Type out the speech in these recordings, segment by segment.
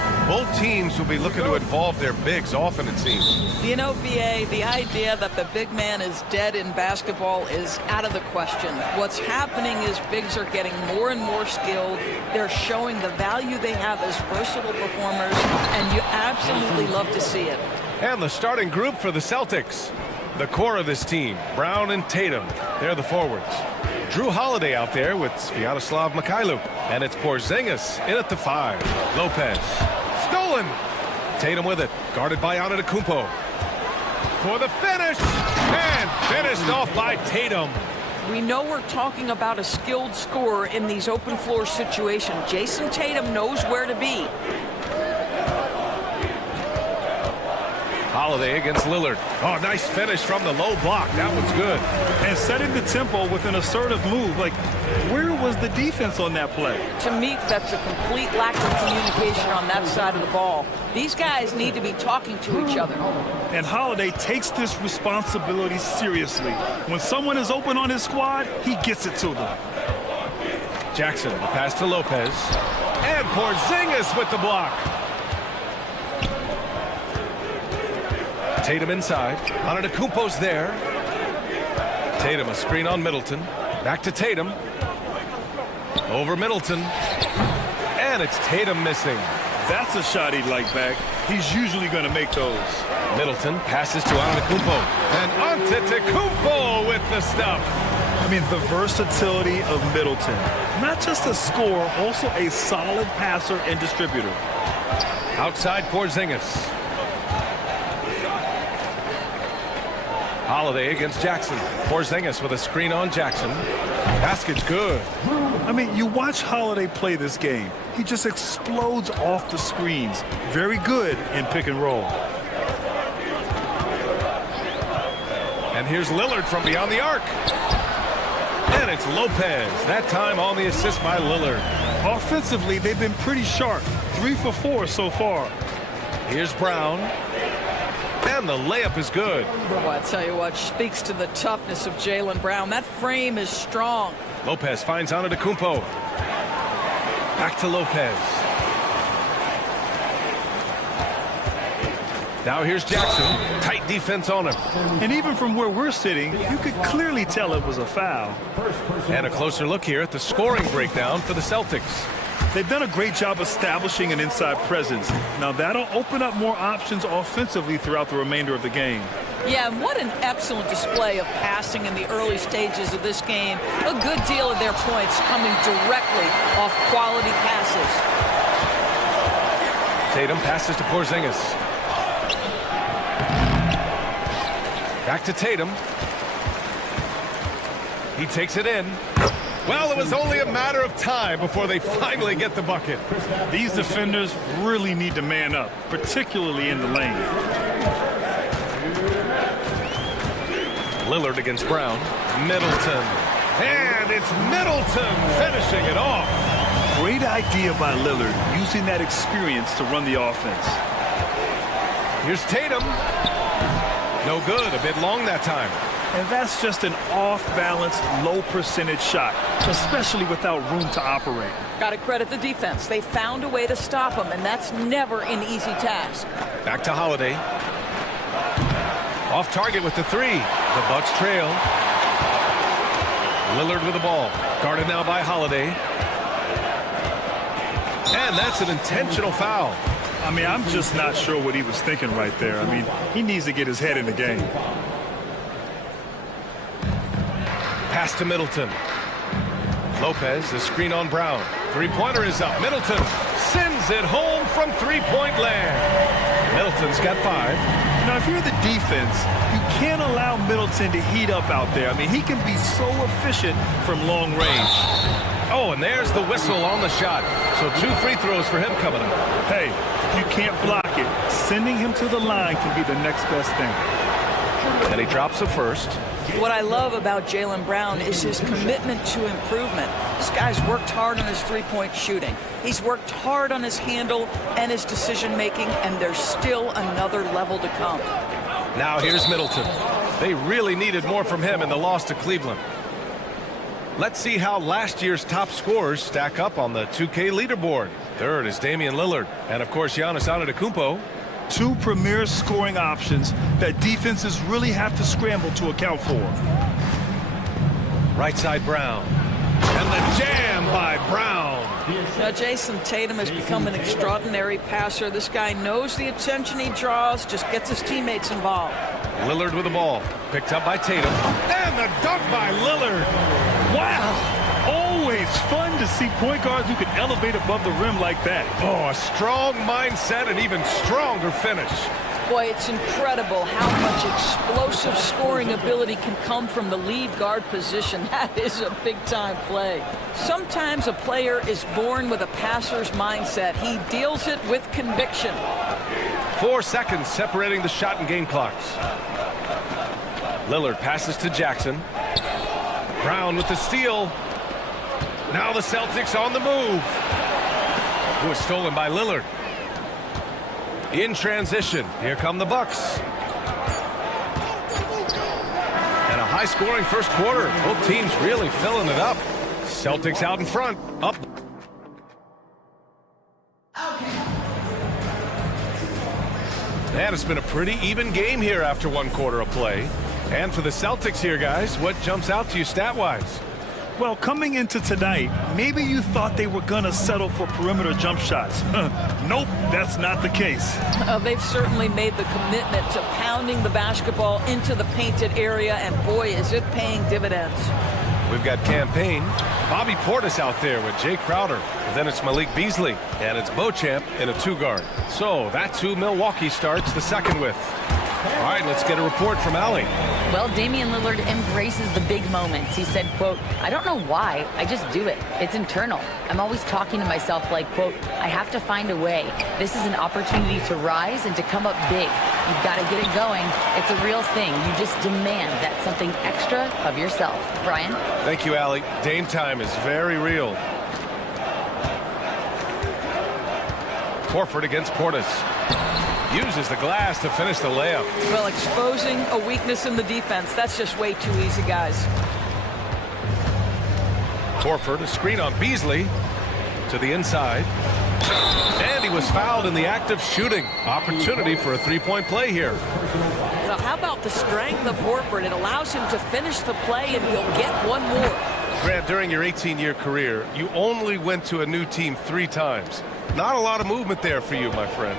tonight. Both teams will be looking to involve their bigs often, it seems. You know, BA, the idea that the big man is dead in basketball is out of the question. What's happening is bigs are getting more and more skilled. They're showing the value they have as versatile performers, and you absolutely love to see it. And the starting group for the Celtics. The core of this team, Brown and Tatum. They're the forwards. Drew Holiday out there with Sviatoslav Mikhailuk. And it's Porzingis in at the 5. Lopez. Stolen. Tatum with it. Guarded by Antetokounmpo. For the finish. And finished off by Tatum. We know we're talking about a skilled scorer in these open floor situations. Jason Tatum knows where to be. Holiday against Lillard. Oh, nice finish from the low block. That one's good. And setting the tempo with an assertive move. Like, where was the defense on that play? To me, that's a complete lack of communication on that side of the ball. These guys need to be talking to each other. And Holiday takes this responsibility seriously. When someone is open on his squad, he gets it to them. Jackson, the pass to Lopez. And Porzingis with the block. Tatum inside. Antetokounmpo's there. Tatum, a screen on Middleton. Back to Tatum. Over Middleton. And it's Tatum missing. That's a shot he'd like back. He's usually going to make those. Middleton passes to Antetokounmpo. And Antetokounmpo with the stuff. I mean, the versatility of Middleton. Not just a scorer, also a solid passer and distributor. Outside Porzingis. Holiday against Jackson. Porzingis with a screen on Jackson. Basket's good. I mean, you watch Holiday play this game. He just explodes off the screens. Very good in pick and roll. And here's Lillard from beyond the arc. And it's Lopez. That time on the assist by Lillard. Offensively, they've been pretty sharp. 3 for 4 so far. Here's Brown. And the layup is good. Well, I tell you what, speaks to the toughness of Jaylen Brown. That frame is strong. Lopez finds Antetokounmpo. Back to Lopez. Now here's Jackson. Tight defense on him. And even from where we're sitting, you could clearly tell it was a foul. And a closer look here at the scoring breakdown for the Celtics. They've done a great job establishing an inside presence. Now that'll open up more options offensively throughout the remainder of the game. Yeah, and what an excellent display of passing in the early stages of this game. A good deal of their points coming directly off quality passes. Tatum passes to Porzingis. Back to Tatum. He takes it in. Well, it was only a matter of time before they finally get the bucket. These defenders really need to man up, particularly in the lane. Lillard against Brown. Middleton. And it's Middleton finishing it off. Great idea by Lillard, using that experience to run the offense. Here's Tatum. No good, a bit long that time. And that's just an off-balance, low-percentage shot, especially without room to operate. Got to credit the defense. They found a way to stop him, and that's never an easy task. Back to Holiday. Off target with the 3. The Bucks trail. Lillard with the ball. Guarded now by Holiday. And that's an intentional foul. I mean, I'm just not sure what he was thinking right there. I mean, he needs to get his head in the game. Pass to Middleton. Lopez, the screen on Brown. Three-pointer is up. Middleton sends it home from three-point land. Middleton's got 5. Now, if you're the defense, you can't allow Middleton to heat up out there. I mean, he can be so efficient from long range. Oh, and there's the whistle on the shot. So 2 free throws for him coming up. Hey, if you can't block it, sending him to the line can be the next best thing. And he drops the first. What I love about Jaylen Brown is his commitment to improvement. This guy's worked hard on his three-point shooting. He's worked hard on his handle and his decision-making, and there's still another level to come. Now here's Middleton. They really needed more from him in the loss to Cleveland. Let's see how last year's top scorers stack up on the 2K leaderboard. Third is Damian Lillard, and of course Giannis Antetokounmpo. Two premier scoring options that defenses really have to scramble to account for. Right side Brown. And the jam by Brown. Now, Jason Tatum has become an extraordinary passer. This guy knows the attention he draws, just gets his teammates involved. Lillard with the ball. Picked up by Tatum. And the dunk by Lillard. Wow! Always fun to see point guards who can elevate above the rim like that. Oh, a strong mindset and even stronger finish. Boy, it's incredible how much explosive scoring ability can come from the lead guard position. That is a big-time play. Sometimes a player is born with a passer's mindset. He deals it with conviction. 4 seconds separating the shot and game clocks. Lillard passes to Jackson. Brown with the steal. Now the Celtics on the move. It was stolen by Lillard. In transition, here come the Bucks. And a high-scoring first quarter. Both teams really filling it up. Celtics out in front. Up. And it's been a pretty even game here after 1 quarter of play. And for the Celtics here, guys, what jumps out to you stat-wise? Well, coming into tonight, maybe you thought they were going to settle for perimeter jump shots. Nope, that's not the case. They've certainly made the commitment to pounding the basketball into the painted area, and boy, is it paying dividends. We've got Campaign, Bobby Portis out there with Jay Crowder. And then it's Malik Beasley, and it's Beauchamp in a 2-guard. So that's who Milwaukee starts the second with. All right, let's get a report from Allie. Well, Damian Lillard embraces the big moments. He said, quote, "I don't know why, I just do it. It's internal. I'm always talking to myself like, quote, I have to find a way. This is an opportunity to rise and to come up big. You've got to get it going. It's a real thing. You just demand that something extra of yourself." Brian? Thank you, Allie. Dame time is very real. Horford against Portis. Uses the glass to finish the layup. Well, exposing a weakness in the defense, that's just way too easy, guys. Horford, a screen on Beasley to the inside. And he was fouled in the act of shooting. Opportunity for a 3-point play here. Now, how about the strength of Horford? It allows him to finish the play, and he'll get one more. Grant, during your 18-year career, you only went to a new team 3 times. Not a lot of movement there for you, my friend.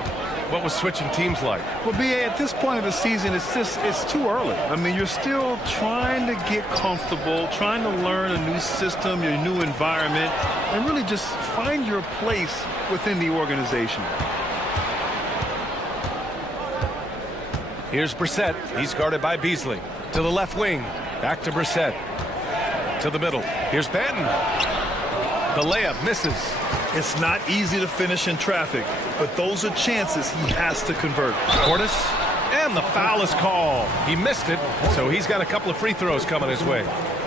What was switching teams like? Well, B.A., at this point of the season, it's too early. I mean, you're still trying to get comfortable, trying to learn a new system, your new environment, and really just find your place within the organization. Here's Brissett. He's guarded by Beasley. To the left wing. Back to Brissett. To the middle. Here's Banton. The layup misses. It's not easy to finish in traffic, but those are chances he has to convert. Portis, and the foul is called. He missed it, so he's got a couple of free throws coming his way.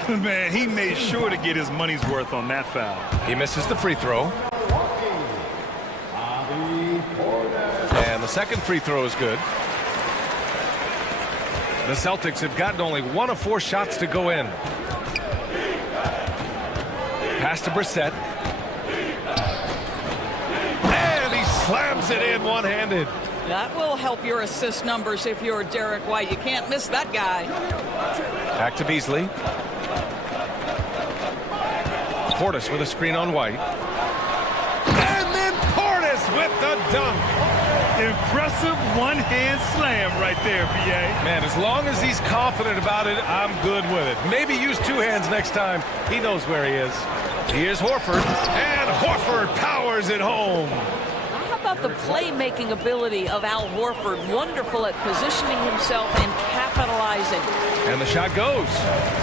Man, he made sure to get his money's worth on that foul. He misses the free throw. And the second free throw is good. The Celtics have gotten only 1 of 4 shots to go in. Pass to Brissett. Slams it in one-handed. That will help your assist numbers if you're Derek White. You can't miss that guy. Back to Beasley. Portis with a screen on White. And then Portis with the dunk. Impressive one-hand slam right there, B.A. Man, as long as he's confident about it, I'm good with it. Maybe use 2 hands next time. He knows where he is. Here's Horford. And Horford powers it home. About the playmaking ability of Al Horford, wonderful at positioning himself and capitalizing. And the shot goes.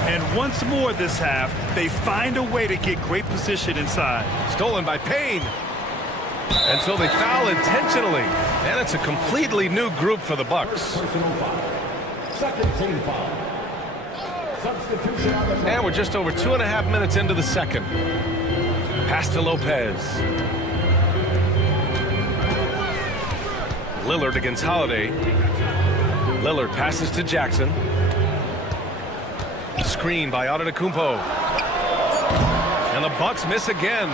And once more this half, they find a way to get great position inside. Stolen by Payne. And so they foul intentionally. And it's a completely new group for the Bucks. Second team foul. Substitution. And we're just over 2.5 minutes into the second. Pass to Lopez. Lillard against Holiday. Lillard passes to Jackson. Screen by Antetokounmpo. Bucks miss again.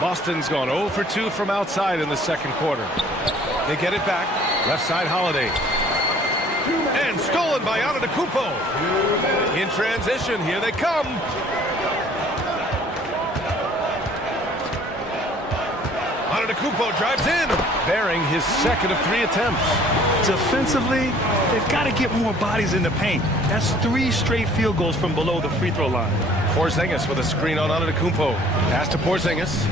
Boston's gone 0 for 2 from outside in the second quarter. They get it back. Left side, Holiday. And stolen by Antetokounmpo. In transition, here they come. Antetokounmpo drives in, bearing his second of 3 attempts. Defensively, they've got to get more bodies in the paint. That's 3 straight field goals from below the free throw line. Porzingis with a screen on Antetokounmpo. Pass to Porzingis.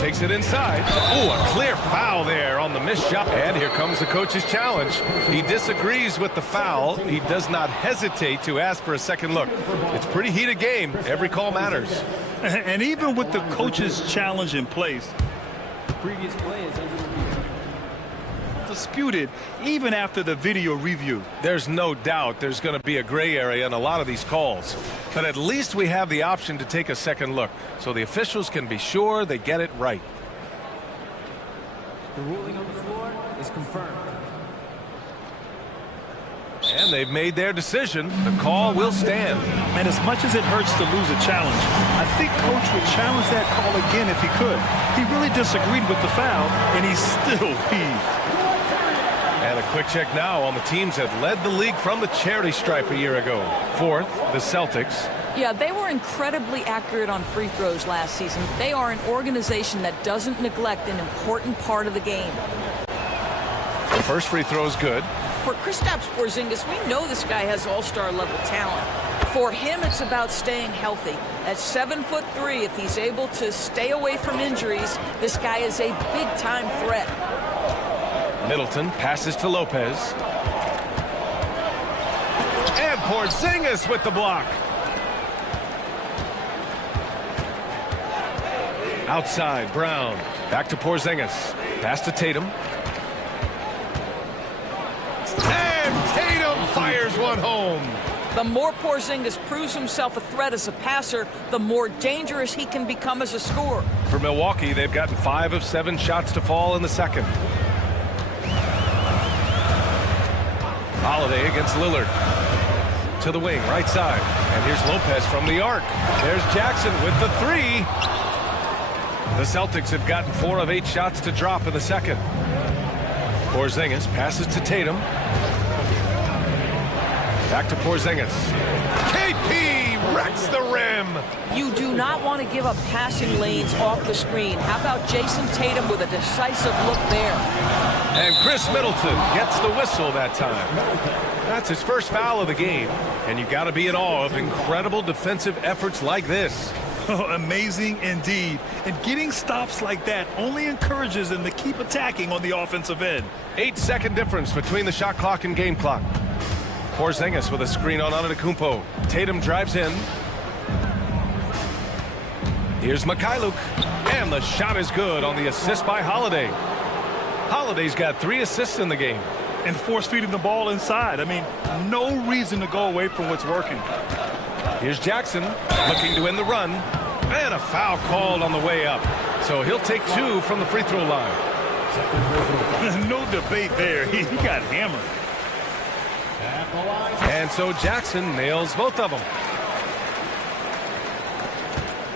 Takes it inside. Ooh, a clear foul there on the missed shot. And here comes the coach's challenge. He disagrees with the foul. He does not hesitate to ask for a second look. It's a pretty heated game. Every call matters. And even with the coach's challenge in place, The previous play is under review. disputed even after the video review. There's no doubt there's going to be a gray area in a lot of these calls. But at least we have the option to take a second look, so the officials can be sure they get it right. The ruling on the floor is confirmed. And they've made their decision. The call will stand. And as much as it hurts to lose a challenge, I think Coach would challenge that call again if he could. He really disagreed with the foul, and he still heaved. And a quick check now on the teams that led the league from the charity stripe a year ago. Fourth, the Celtics. Yeah, they were incredibly accurate on free throws last season. They are an organization that doesn't neglect an important part of the game. The first free throw is good. For Kristaps Porzingis, we know this guy has all-star level talent. For him, it's about staying healthy. At 7'3", if he's able to stay away from injuries, this guy is a big-time threat. Middleton passes to Lopez. And Porzingis with the block. Outside, Brown. Back to Porzingis. Pass to Tatum. And Tatum fires one home. The more Porzingis proves himself a threat as a passer, the more dangerous he can become as a scorer. For Milwaukee, they've gotten 5 of 7 shots to fall in the second. Holiday against Lillard. To the wing, right side. And here's Lopez from the arc. There's Jackson with the 3. The Celtics have gotten 4 of 8 shots to drop in the second. Porzingis passes to Tatum. Back to Porzingis. KP wrecks the rim. You do not want to give up passing lanes off the screen. How about Jason Tatum with a decisive look there? And Chris Middleton gets the whistle that time. That's his first foul of the game. And you got to be in awe of incredible defensive efforts like this. Oh, amazing indeed. And getting stops like that only encourages them to keep attacking on the offensive end. 8-second difference between the shot clock and game clock. Porzingis with a screen on Antetokounmpo. Tatum drives in. Here's Mikhailuk. And the shot is good on the assist by Holiday. Holiday's got 3 assists in the game. And force feeding the ball inside. I mean, no reason to go away from what's working. Here's Jackson looking to end the run. And a foul called on the way up. So he'll take 2 from the free throw line. No debate there. He got hammered. And so Jackson nails both of them.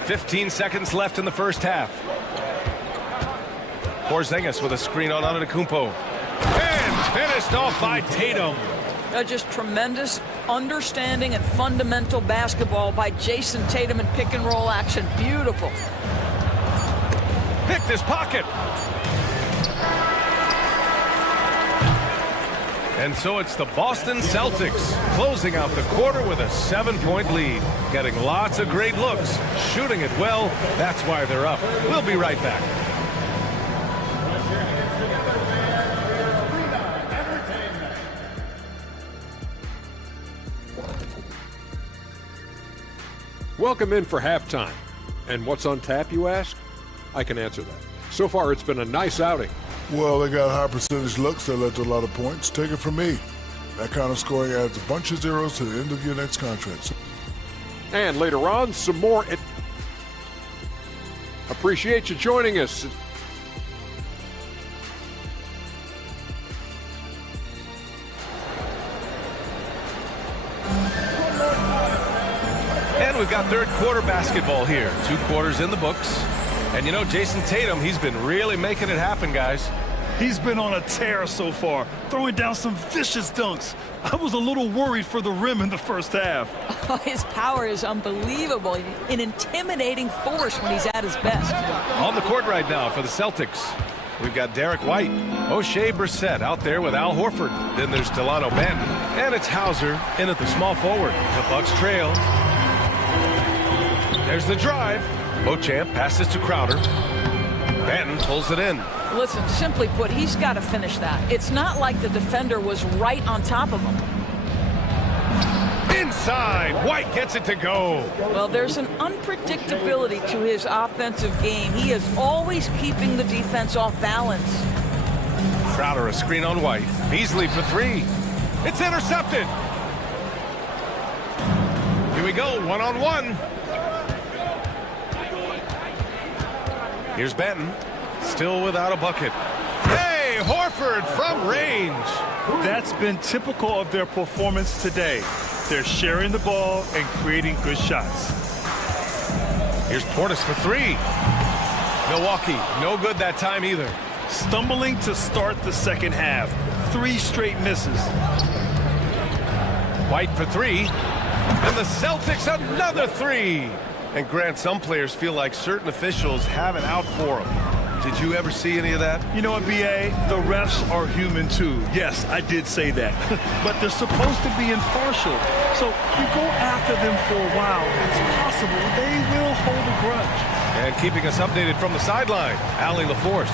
15 seconds left in the first half. Porzingis with a screen on Antetokounmpo. And finished off by Tatum. Just tremendous understanding and fundamental basketball by Jason Tatum in pick and roll action. Beautiful. Picked his pocket. And so it's the Boston Celtics closing out the quarter with a 7-point lead. Getting lots of great looks, shooting it well. That's why they're up. We'll be right back. Welcome in for halftime. And what's on tap, you ask? I can answer that. So far, it's been a nice outing. Well, they got high percentage looks that led to a lot of points. Take it from me. That kind of scoring adds a bunch of zeros to the end of your next contract. And later on, some more. Appreciate you joining us. And And we've got third quarter basketball here. 2 quarters in the books. And you know, Jason Tatum, he's been really making it happen, guys. He's been on a tear so far, throwing down some vicious dunks. I was a little worried for the rim in the first half. His power is unbelievable, an intimidating force when he's at his best. On the court right now for the Celtics, we've got Derek White, O'Shea Brissett out there with Al Horford. Then there's Delano Banton, and it's Hauser in at the small forward. The Bucks trail. There's the drive. Beauchamp passes to Crowder. Banton pulls it in. Listen, simply put, he's got to finish that. It's not like the defender was right on top of him. Inside, White gets it to go. Well, there's an unpredictability to his offensive game. He is always keeping the defense off balance. Crowder a screen on White. Beasley for 3. It's intercepted. Here we go, 1-on-1. Here's Banton, still without a bucket. Hey, Horford from range. That's been typical of their performance today. They're sharing the ball and creating good shots. Here's Portis for 3. Milwaukee, no good that time either. Stumbling to start the second half. 3 straight misses. White for 3. And the Celtics another 3. And Grant, some players feel like certain officials have it out for them. Did you ever see any of that? You know what, B.A.? The refs are human too. Yes, I did say that. But they're supposed to be impartial. So you go after them for a while, it's possible they will hold a grudge. And keeping us updated from the sideline, Allie LaForce.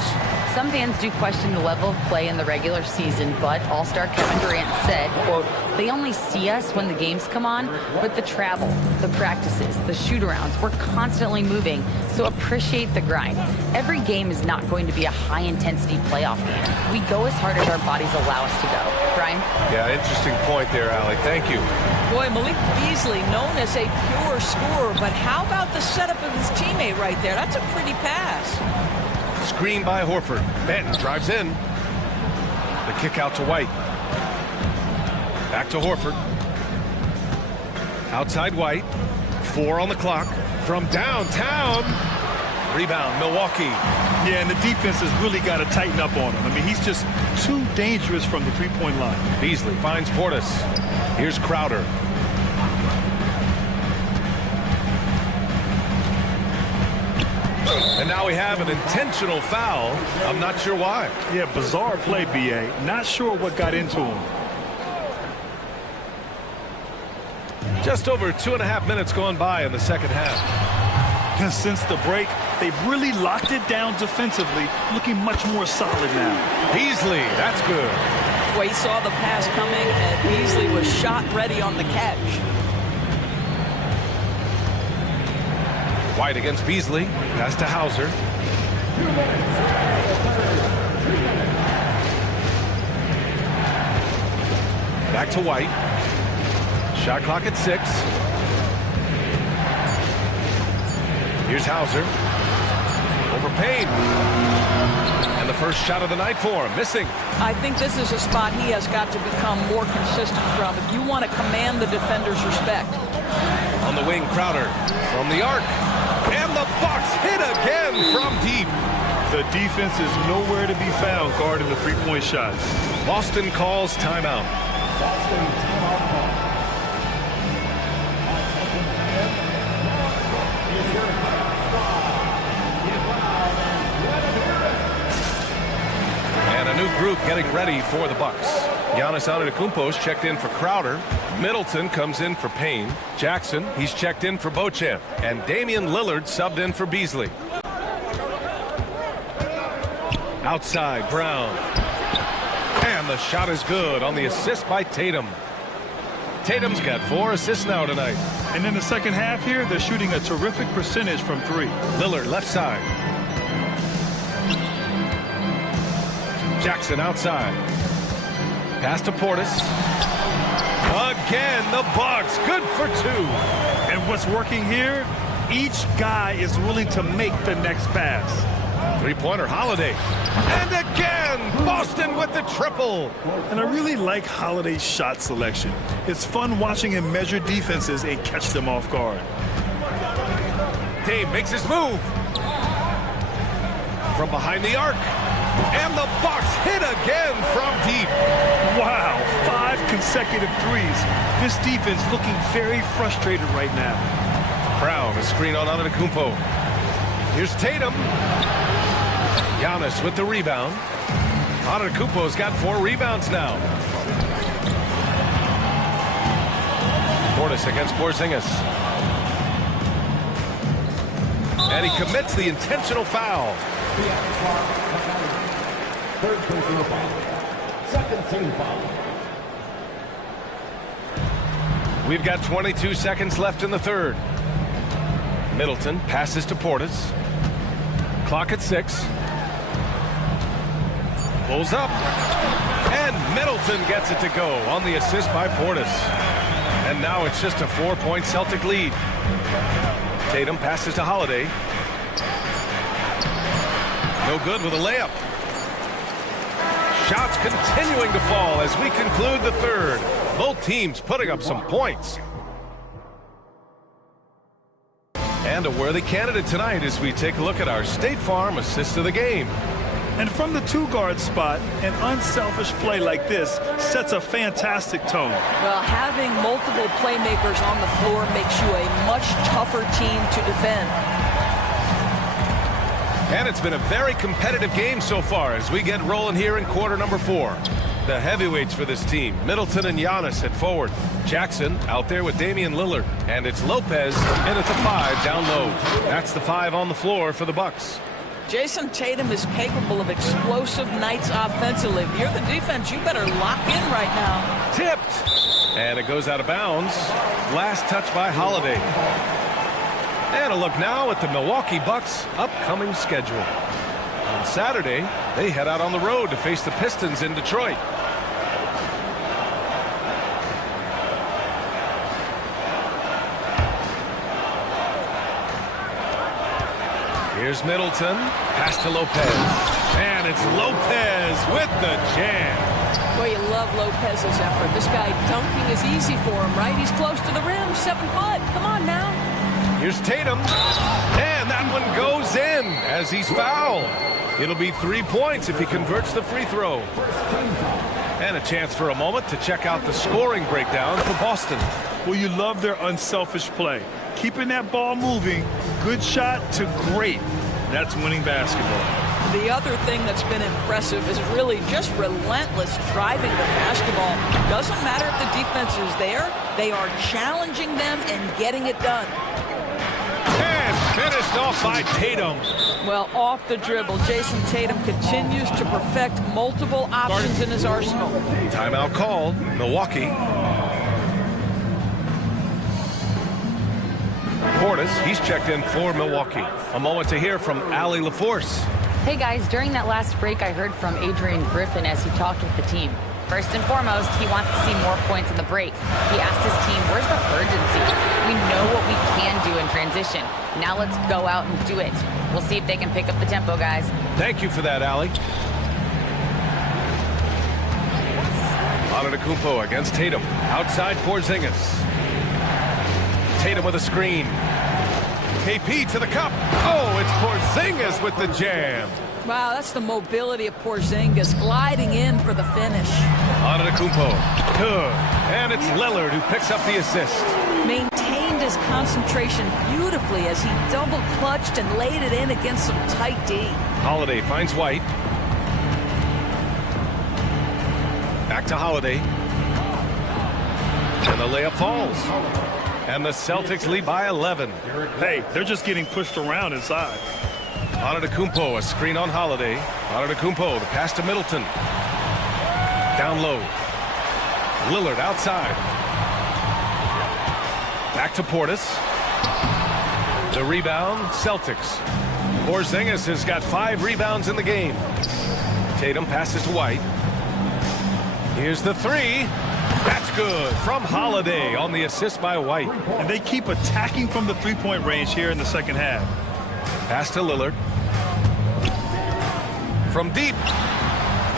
Some fans do question the level of play in the regular season, but All-Star Kevin Durant said, quote, they only see us when the games come on, but the travel, the practices, the shoot-arounds, we're constantly moving, so appreciate the grind. Every game is not going to be a high-intensity playoff game. We go as hard as our bodies allow us to go. Brian? Yeah, interesting point there, Allie. Thank you. Boy, Malik Beasley, known as a pure scorer, but how about the setup of his teammate right there? That's a pretty pass. Screen by Horford. Banton drives in. The kick out to White. Back to Horford. Outside White. 4 on the clock. From downtown. Rebound, Milwaukee. Yeah, and the defense has really got to tighten up on him. I mean, he's just too dangerous from the three-point line. Beasley finds Portis. Here's Crowder. And now we have an intentional foul. I'm not sure why. Yeah, bizarre play, B.A. Not sure what got into him. Just over 2.5 minutes gone by in the second half. And since the break, they've really locked it down defensively, looking much more solid now. Beasley, that's good. Well, he saw the pass coming, and Beasley was shot ready on the catch. White against Beasley. Pass to Hauser. Back to White. Shot clock at 6. Here's Hauser. Over Payne. And the first shot of the night for him. Missing. I think this is a spot he has got to become more consistent from if you want to command the defender's respect. On the wing, Crowder. From the arc. And the Bucks hit again from deep. The defense is nowhere to be found guarding the three-point shot. Boston calls timeout. And a new group getting ready for the Bucks. Giannis Antetokounmpo's checked in for Crowder. Middleton comes in for Payne. Jackson, he's checked in for Beauchamp. And Damian Lillard subbed in for Beasley. Outside, Brown. And the shot is good on the assist by Tatum. Tatum's got 4 assists now tonight. And in the second half here, they're shooting a terrific percentage from 3. Lillard left side. Jackson outside. Pass to Portis. Again, the Bucks, good for 2. And what's working here, each guy is willing to make the next pass. Three-pointer, Holiday. And again, Boston with the triple. And I really like Holiday's shot selection. It's fun watching him measure defenses and catch them off guard. Dame makes his move. From behind the arc. And the Bucks hit again from deep. Wow, 5 consecutive threes. This defense looking very frustrated right now. Brown, a screen on Antetokounmpo. Here's Tatum. Giannis with the rebound. Antetokounmpo's got 4 rebounds now. Portis against Porzingis. And he commits the intentional foul. Third personal foul. Second team foul. We've got 22 seconds left in the third. Middleton passes to Portis. Clock at 6. Pulls up. And Middleton gets it to go on the assist by Portis. And now it's just a 4-point Celtic lead. Tatum passes to Holiday. No good with a layup. Shots continuing to fall as we conclude the third. Both teams putting up some points. And a worthy candidate tonight as we take a look at our State Farm assist of the game. And from the 2-guard spot, an unselfish play like this sets a fantastic tone. Well, having multiple playmakers on the floor makes you a much tougher team to defend. And it's been a very competitive game so far as we get rolling here in quarter number 4. The heavyweights for this team, Middleton and Giannis at forward. Jackson out there with Damian Lillard. And it's Lopez in at the 5 down low. That's the 5 on the floor for the Bucks. Jason Tatum is capable of explosive nights offensively. If you're the defense, you better lock in right now. Tipped. And it goes out of bounds. Last touch by Holiday. And a look now at the Milwaukee Bucks' upcoming schedule. On Saturday, they head out on the road to face the Pistons in Detroit. Here's Middleton, pass to Lopez. And it's Lopez with the jam. Boy, you love Lopez's effort. This guy dunking is easy for him, right? He's close to the rim, 7 foot. Come on now. Here's Tatum. And that one goes in as he's fouled. It'll be 3 points if he converts the free throw. And a chance for a moment to check out the scoring breakdown for Boston. Well, you love their unselfish play. Keeping that ball moving, good shot to great. That's winning basketball. The other thing that's been impressive is really just relentless driving the basketball. Doesn't matter if the defense is there, they are challenging them and getting it done. And finished off by Tatum. Well, off the dribble, Jason Tatum continues to perfect multiple options in his arsenal. Timeout called, Milwaukee. Portis, he's checked in for Milwaukee. A moment to hear from Allie LaForce. Hey guys, during that last break, I heard from Adrian Griffin as he talked with the team. First and foremost, he wants to see more points in the break. He asked his team, where's the urgency? We know what we can do in transition. Now let's go out and do it. We'll see if they can pick up the tempo, guys. Thank you for that, Allie. Antetokounmpo against Tatum. Outside Porzingis. Tatum with a screen. KP to the cup. Oh, it's Porzingis with the jam. Wow, that's the mobility of Porzingis gliding in for the finish. Antetokounmpo. Good. And it's Lillard who picks up the assist. Maintained his concentration beautifully as he double clutched and laid it in against some tight D. Holiday finds White. Back to Holiday. And the layup falls. And the Celtics lead by 11. Hey, they're just getting pushed around inside. Antetokounmpo, a screen on Holiday. Antetokounmpo, the pass to Middleton. Down low. Lillard outside. Back to Portis. The rebound, Celtics. Porzingis has got 5 rebounds in the game. Tatum passes to White. Here's the 3. That's good from Holiday on the assist by White. And they keep attacking from the three-point range here in the second half. Pass to Lillard. From deep.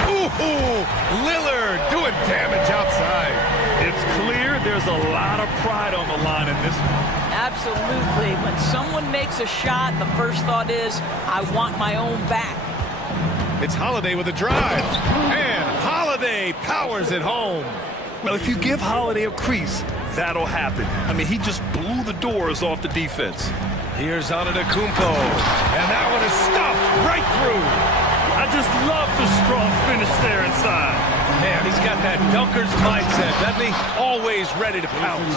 Ooh, Lillard doing damage outside. It's clear there's a lot of pride on the line in this one. Absolutely. When someone makes a shot, the first thought is, I want my own back. It's Holiday with a drive. And Holiday powers it home. Well, if you give Holiday a crease, that'll happen. I mean, he just blew the doors off the defense. Here's Antetokounmpo. And that one is stuffed right through. I just love the strong finish there inside. Man, he's got that dunker's mindset, doesn't he? Always ready to pounce.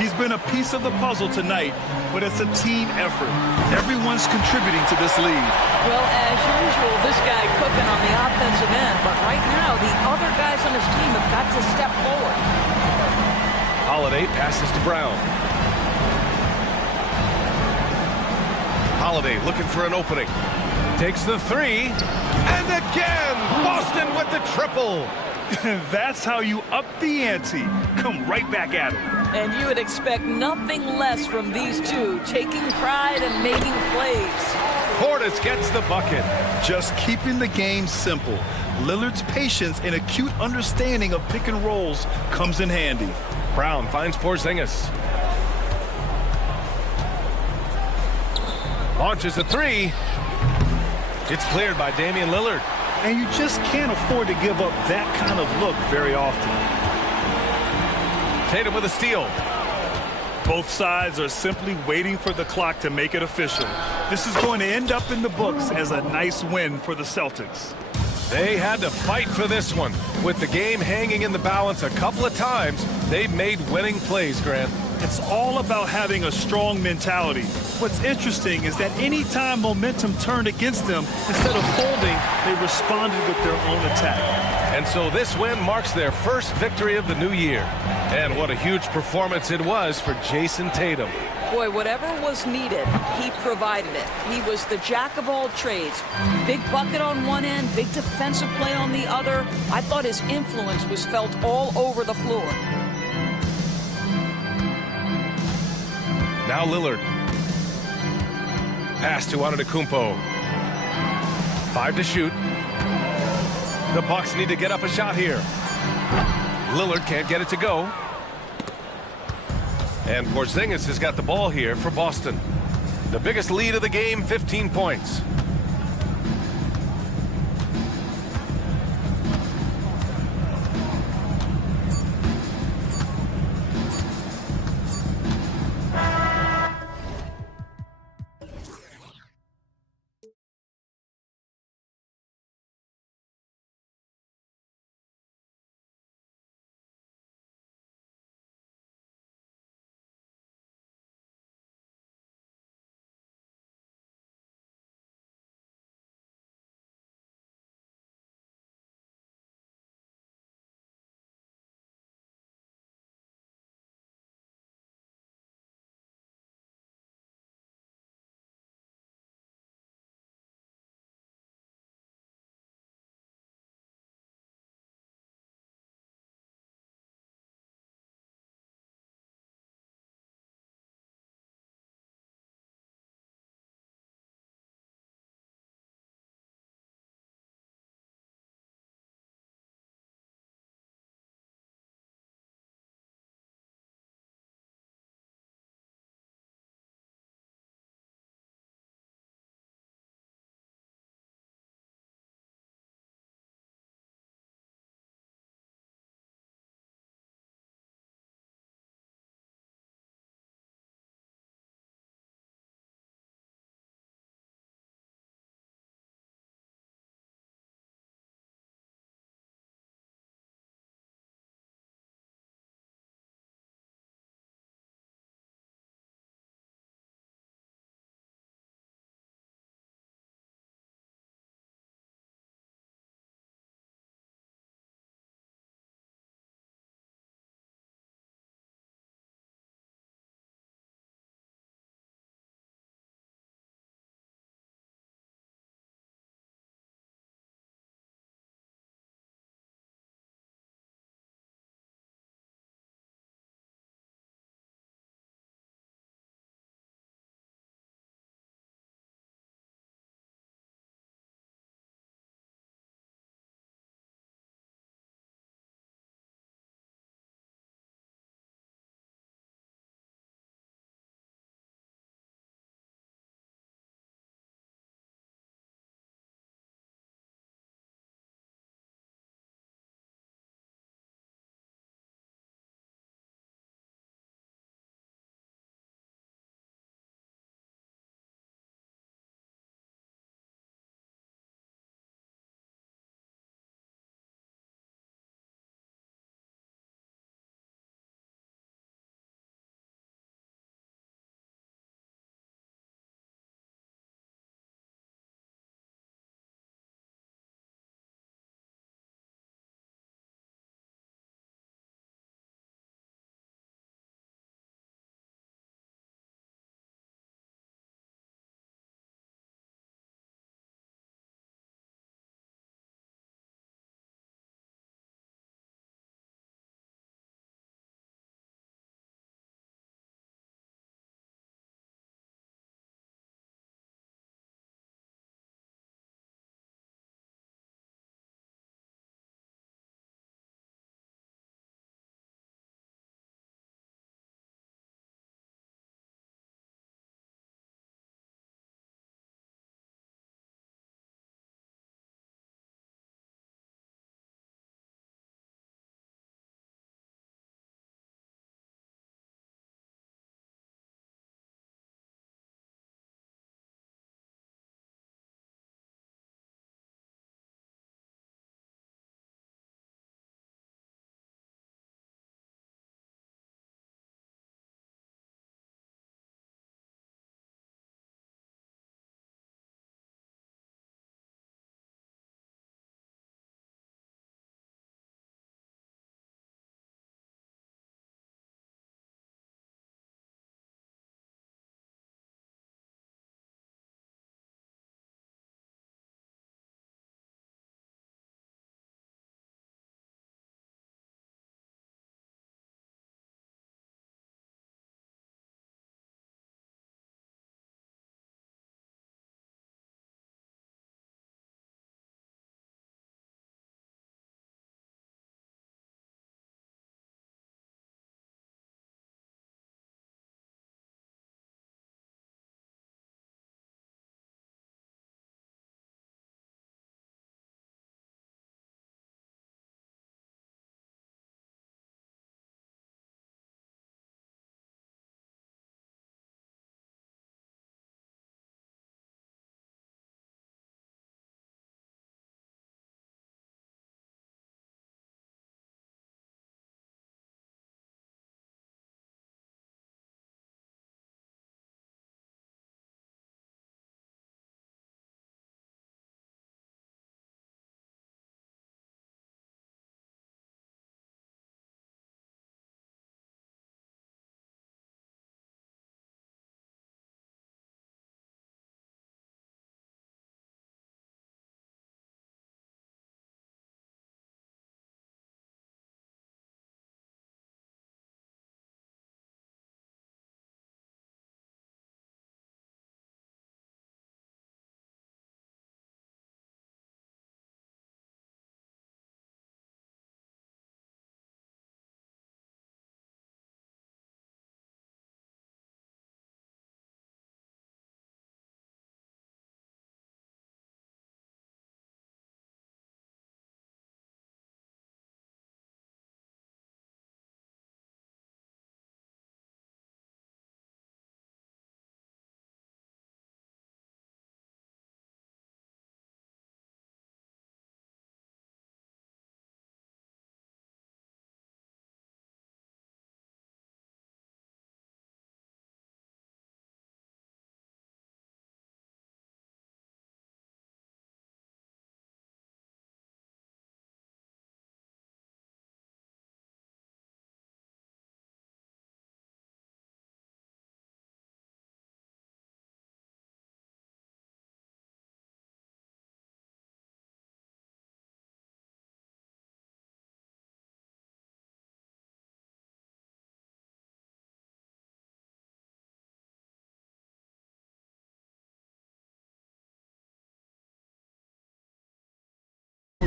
He's been a piece of the puzzle tonight, but it's a team effort. Everyone's contributing to this lead. Well, as usual, this guy cooking on the offensive end, but right now, the other guys on his team have got to step forward. Holiday passes to Brown. Holiday looking for an opening. Takes the three. And again, Boston with the triple. That's how you up the ante. Come right back at him. And you would expect nothing less from these two, taking pride and making plays. Portis gets the bucket. Just keeping the game simple. Lillard's patience and acute understanding of pick and rolls comes in handy. Brown finds Porzingis. Launches a three. It's cleared by Damian Lillard. And you just can't afford to give up that kind of look very often. Tatum with a steal. Both sides are simply waiting for the clock to make it official. This is going to end up in the books as a nice win for the Celtics. They had to fight for this one. With the game hanging in the balance a couple of times, they've made winning plays, Grant. It's all about having a strong mentality. What's interesting is that any time momentum turned against them, instead of folding, they responded with their own attack. And so this win marks their first victory of the new year. And what a huge performance it was for Jason Tatum. Boy, whatever was needed, he provided it. He was the jack of all trades. Big bucket on one end, big defensive play on the other. I thought his influence was felt all over the floor. Now Lillard. Pass to Antetokounmpo. 5 to shoot. The Bucks need to get up a shot here. Lillard can't get it to go. And Porzingis has got the ball here for Boston. The biggest lead of the game, 15 points.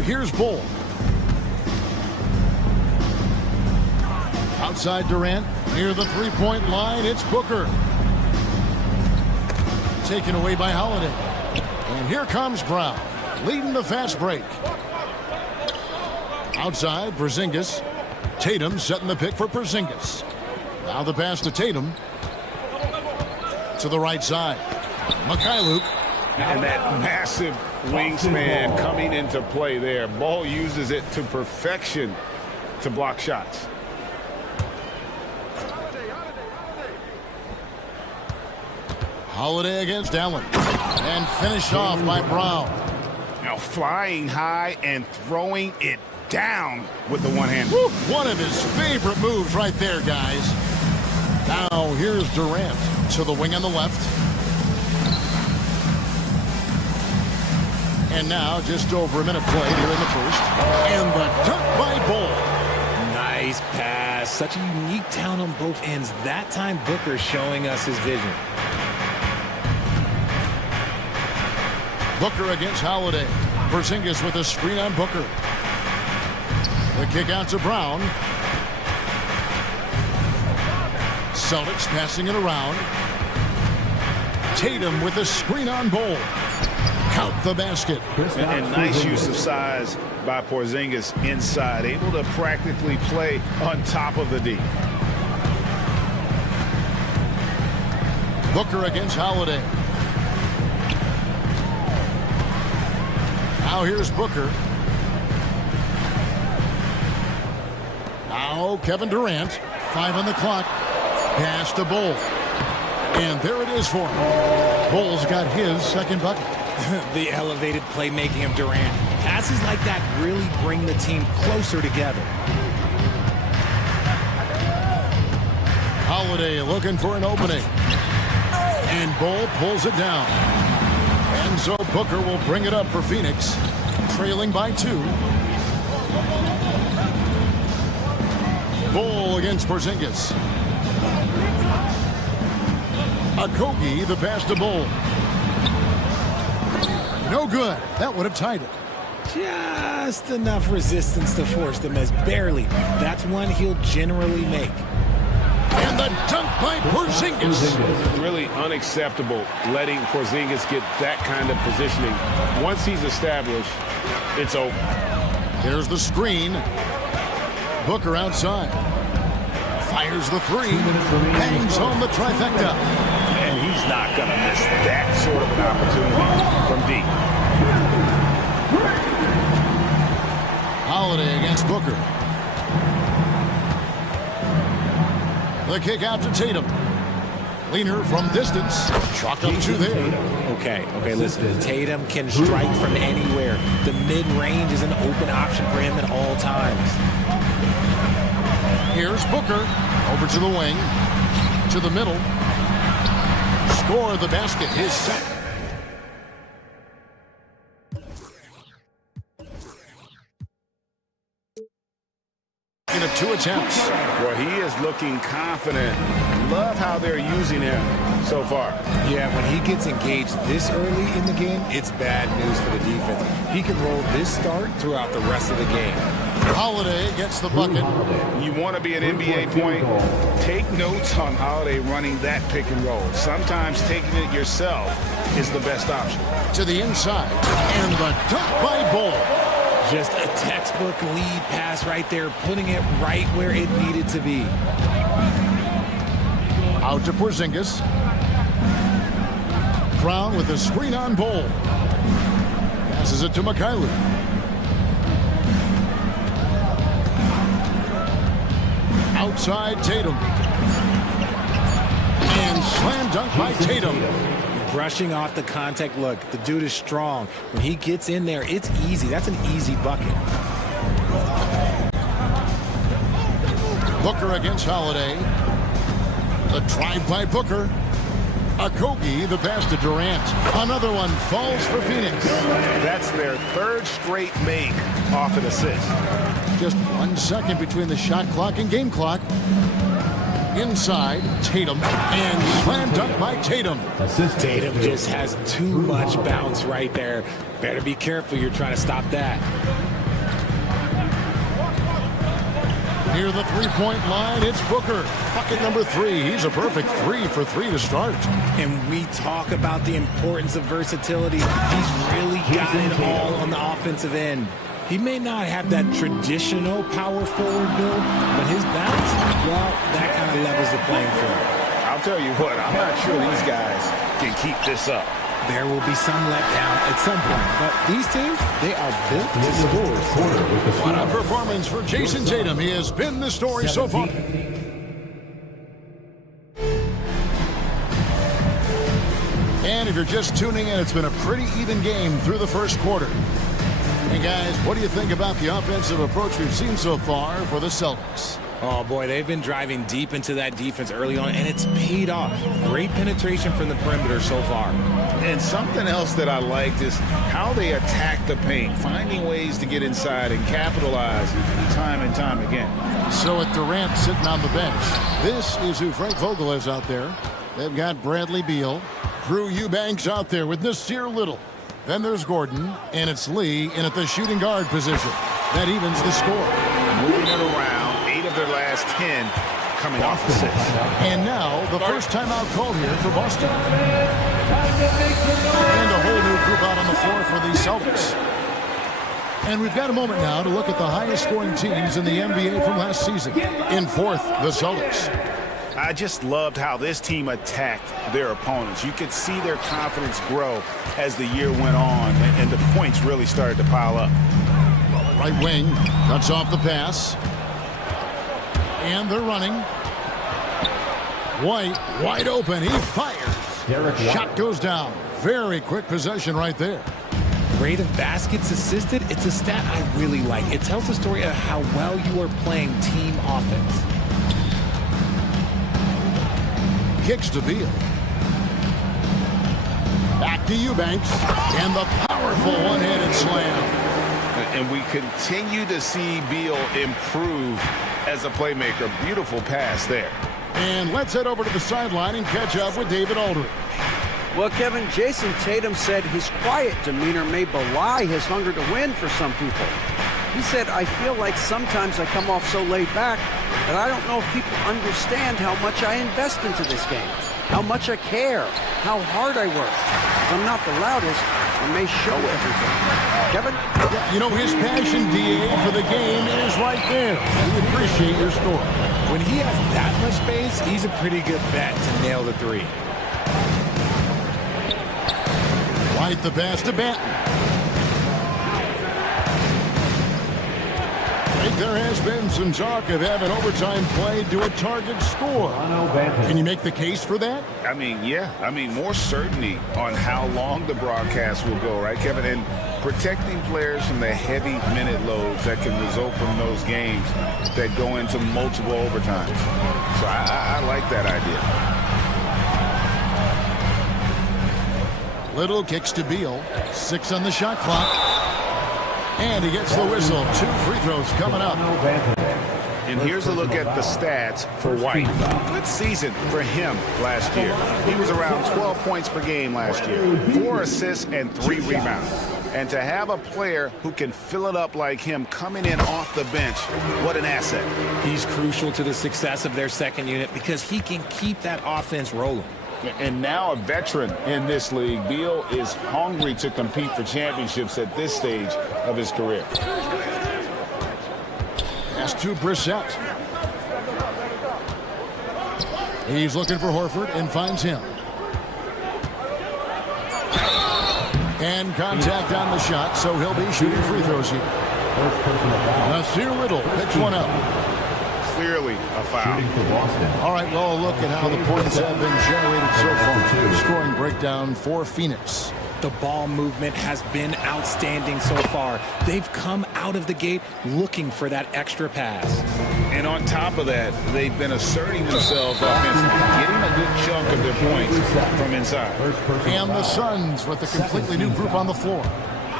Here's Bull. Outside Durant, near the three-point line, it's Booker. Taken away by Holiday. And here comes Brown, leading the fast break. Outside, Porzingis. Tatum setting the pick for Porzingis. Now the pass to Tatum. To the right side. Mikhailuk. And that massive wingspan coming into play there. Ball uses it to perfection to block shots. Holiday against Allen. And finished off by Brown. Now flying high and throwing it down with the one hand. One of his favorite moves right there, guys. Now here's Durant to the wing on the left. And now just over a minute played here in the first. And the dunk by Bull. Nice pass. Such a unique talent on both ends. That time Booker showing us his vision. Booker against Holiday. Porzingis with a screen on Booker. The kick out to Brown. Celtics passing it around. Tatum with a screen on Bull. Count the basket. And nice use of size by Porzingis inside. Able to practically play on top of the D. Booker against Holiday. Now here's Booker. Now Kevin Durant. 5 on the clock. Pass to Bull. And there it is for him. Bull's got his second bucket. The elevated playmaking of Durant. Passes like that really bring the team closer together. Holiday looking for an opening. And Bull pulls it down. And so Booker will bring it up for Phoenix. Trailing by 2. Bull against Porzingis. Okogie, the pass to Bull. No good. That would have tied it. Just enough resistance to force them as barely. That's one he'll generally make. And the dunk by Porzingis. Really unacceptable letting Porzingis get that kind of positioning. Once he's established, it's over. Here's the screen. Booker outside. Fires the three. Bangs home the trifecta. And he's not going to miss that sort of an opportunity from deep. Holiday against Booker. The kick out to Tatum. Leaner from distance. Chalk up 2 there. Okay, listen. Tatum can strike from anywhere. The mid-range is an open option for him at all times. Here's Booker. Over to the wing. To the middle. Score the basket. His second. Of 2 attempts. Well, he is looking confident. Love how they're using him so far. Yeah, when he gets engaged this early in the game, it's bad news for the defense. He can roll this start throughout the rest of the game. Holiday gets the bucket. You want to be an NBA point? Take notes on Holiday running that pick and roll. Sometimes taking it yourself is the best option. To the inside. And the dunk by Bull. Just a textbook lead pass right there, putting it right where it needed to be. Out to Porzingis. Brown with a screen on Bull. Passes it to Mikhailuk. Outside Tatum. And slam dunk by Tatum. Brushing off the contact. Look, the dude is strong. When he gets in there, it's easy. That's an easy bucket. Booker against Holiday. The drive by Booker. Okogie, the pass to Durant. Another one falls for Phoenix. That's their 3rd straight make off an assist. Just 1 second between the shot clock and game clock. Inside, Tatum, and slam dunk by Tatum. Tatum just has too much bounce right there. Better be careful, you're trying to stop that. Near the three-point line, it's Booker. Bucket number 3. He's a perfect 3 for 3 to start. And we talk about the importance of versatility. He's really got it all on the offensive end. He may not have that traditional power forward build, but his bounce, well, that kind of levels the playing field. I'll tell you what, I'm not sure these guys can keep this up. There will be some letdown at some point, but these teams, they are built to score. What a performance for Jason Tatum. He has been the story so far. And if you're just tuning in, it's been a pretty even game through the first quarter. Hey guys, what do you think about the offensive approach we've seen so far for the Celtics? Oh boy, they've been driving deep into that defense early on, and it's paid off. Great penetration from the perimeter so far. And something else that I liked is how they attack the paint, finding ways to get inside and capitalize time and time again. So with Durant sitting on the bench, this is who Frank Vogel is out there. They've got Bradley Beal, Drew Eubanks out there with Nasir Little. Then there's Gordon, and it's Lee in at the shooting guard position. That evens the score. Moving it around, 8 of their last 10 coming off assists. And now the first timeout called here for Boston. And a whole new group out on the floor for the Celtics. And we've got a moment now to look at the highest scoring teams in the NBA from last season. In fourth, the Celtics. I just loved how this team attacked their opponents. You could see their confidence grow as the year went on, and the points really started to pile up. Right wing cuts off the pass. And they're running. White wide open. He fires. Shot goes down. Very quick possession right there. Rate of baskets assisted, it's a stat I really like. It tells the story of how well you are playing team offense. Kicks to Beal. Back to Eubanks. And the powerful one-handed slam. And we continue to see Beal improve as a playmaker. Beautiful pass there. And let's head over to the sideline and catch up with David Aldridge. Well, Kevin, Jason Tatum said his quiet demeanor may belie his hunger to win for some people. He said, I feel like sometimes I come off so laid back that I don't know if people understand how much I invest into this game, how much I care, how hard I work. If I'm not the loudest, I may show everything. Kevin? You know, his passion, DA, for the game is right there. We appreciate your story. When he has that much space, he's a pretty good bet to nail the three. Right the pass to Banton. There has been some talk of having overtime played to a target score. Can you make the case for that? I mean, yeah. I mean, more certainty on how long the broadcast will go, right, Kevin? And protecting players from the heavy minute loads that can result from those games that go into multiple overtimes. So I like that idea. Little kicks to Beal. 6 on the shot clock. And he gets the whistle. 2 free throws coming up. And here's a look at the stats for White. Good season for him last year. He was around 12 points per game last year. 4 assists and 3 rebounds. And to have a player who can fill it up like him coming in off the bench, what an asset. He's crucial to the success of their second unit because he can keep that offense rolling. And now a veteran in this league, Beal is hungry to compete for championships at this stage of his career. Pass to Brissett. He's looking for Horford and finds him. And contact on the shot, so he'll be shooting free throws here. Nasir Little picks one up. Clearly a foul. All right, well, look at how the points have been generated so far. Scoring breakdown for Phoenix. The ball movement has been outstanding so far. They've come out of the gate looking for that extra pass. And on top of that, they've been asserting themselves offensively, getting a good chunk of their points from inside. And the Suns with a completely new group on the floor.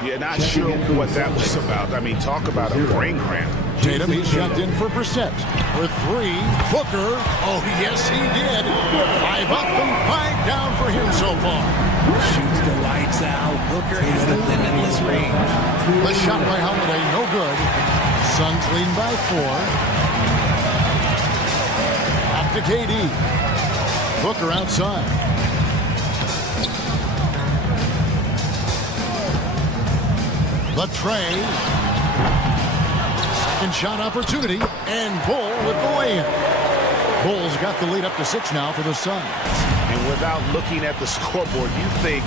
Yeah, not sure what that was about. I mean, talk about a brain cramp. Tatum, he's checked in for Brissett. For 3, Booker. Oh, yes, he did. 5 up and 5 down for him so far. Shoots the lights out. Booker has the limitless range. The shot by Holiday, no good. Suns leading by 4. to KD. Booker outside. The tray. Second shot opportunity. And Bull with the lay-in. Bull's got the lead up to 6 now for the Suns. And without looking at the scoreboard, you think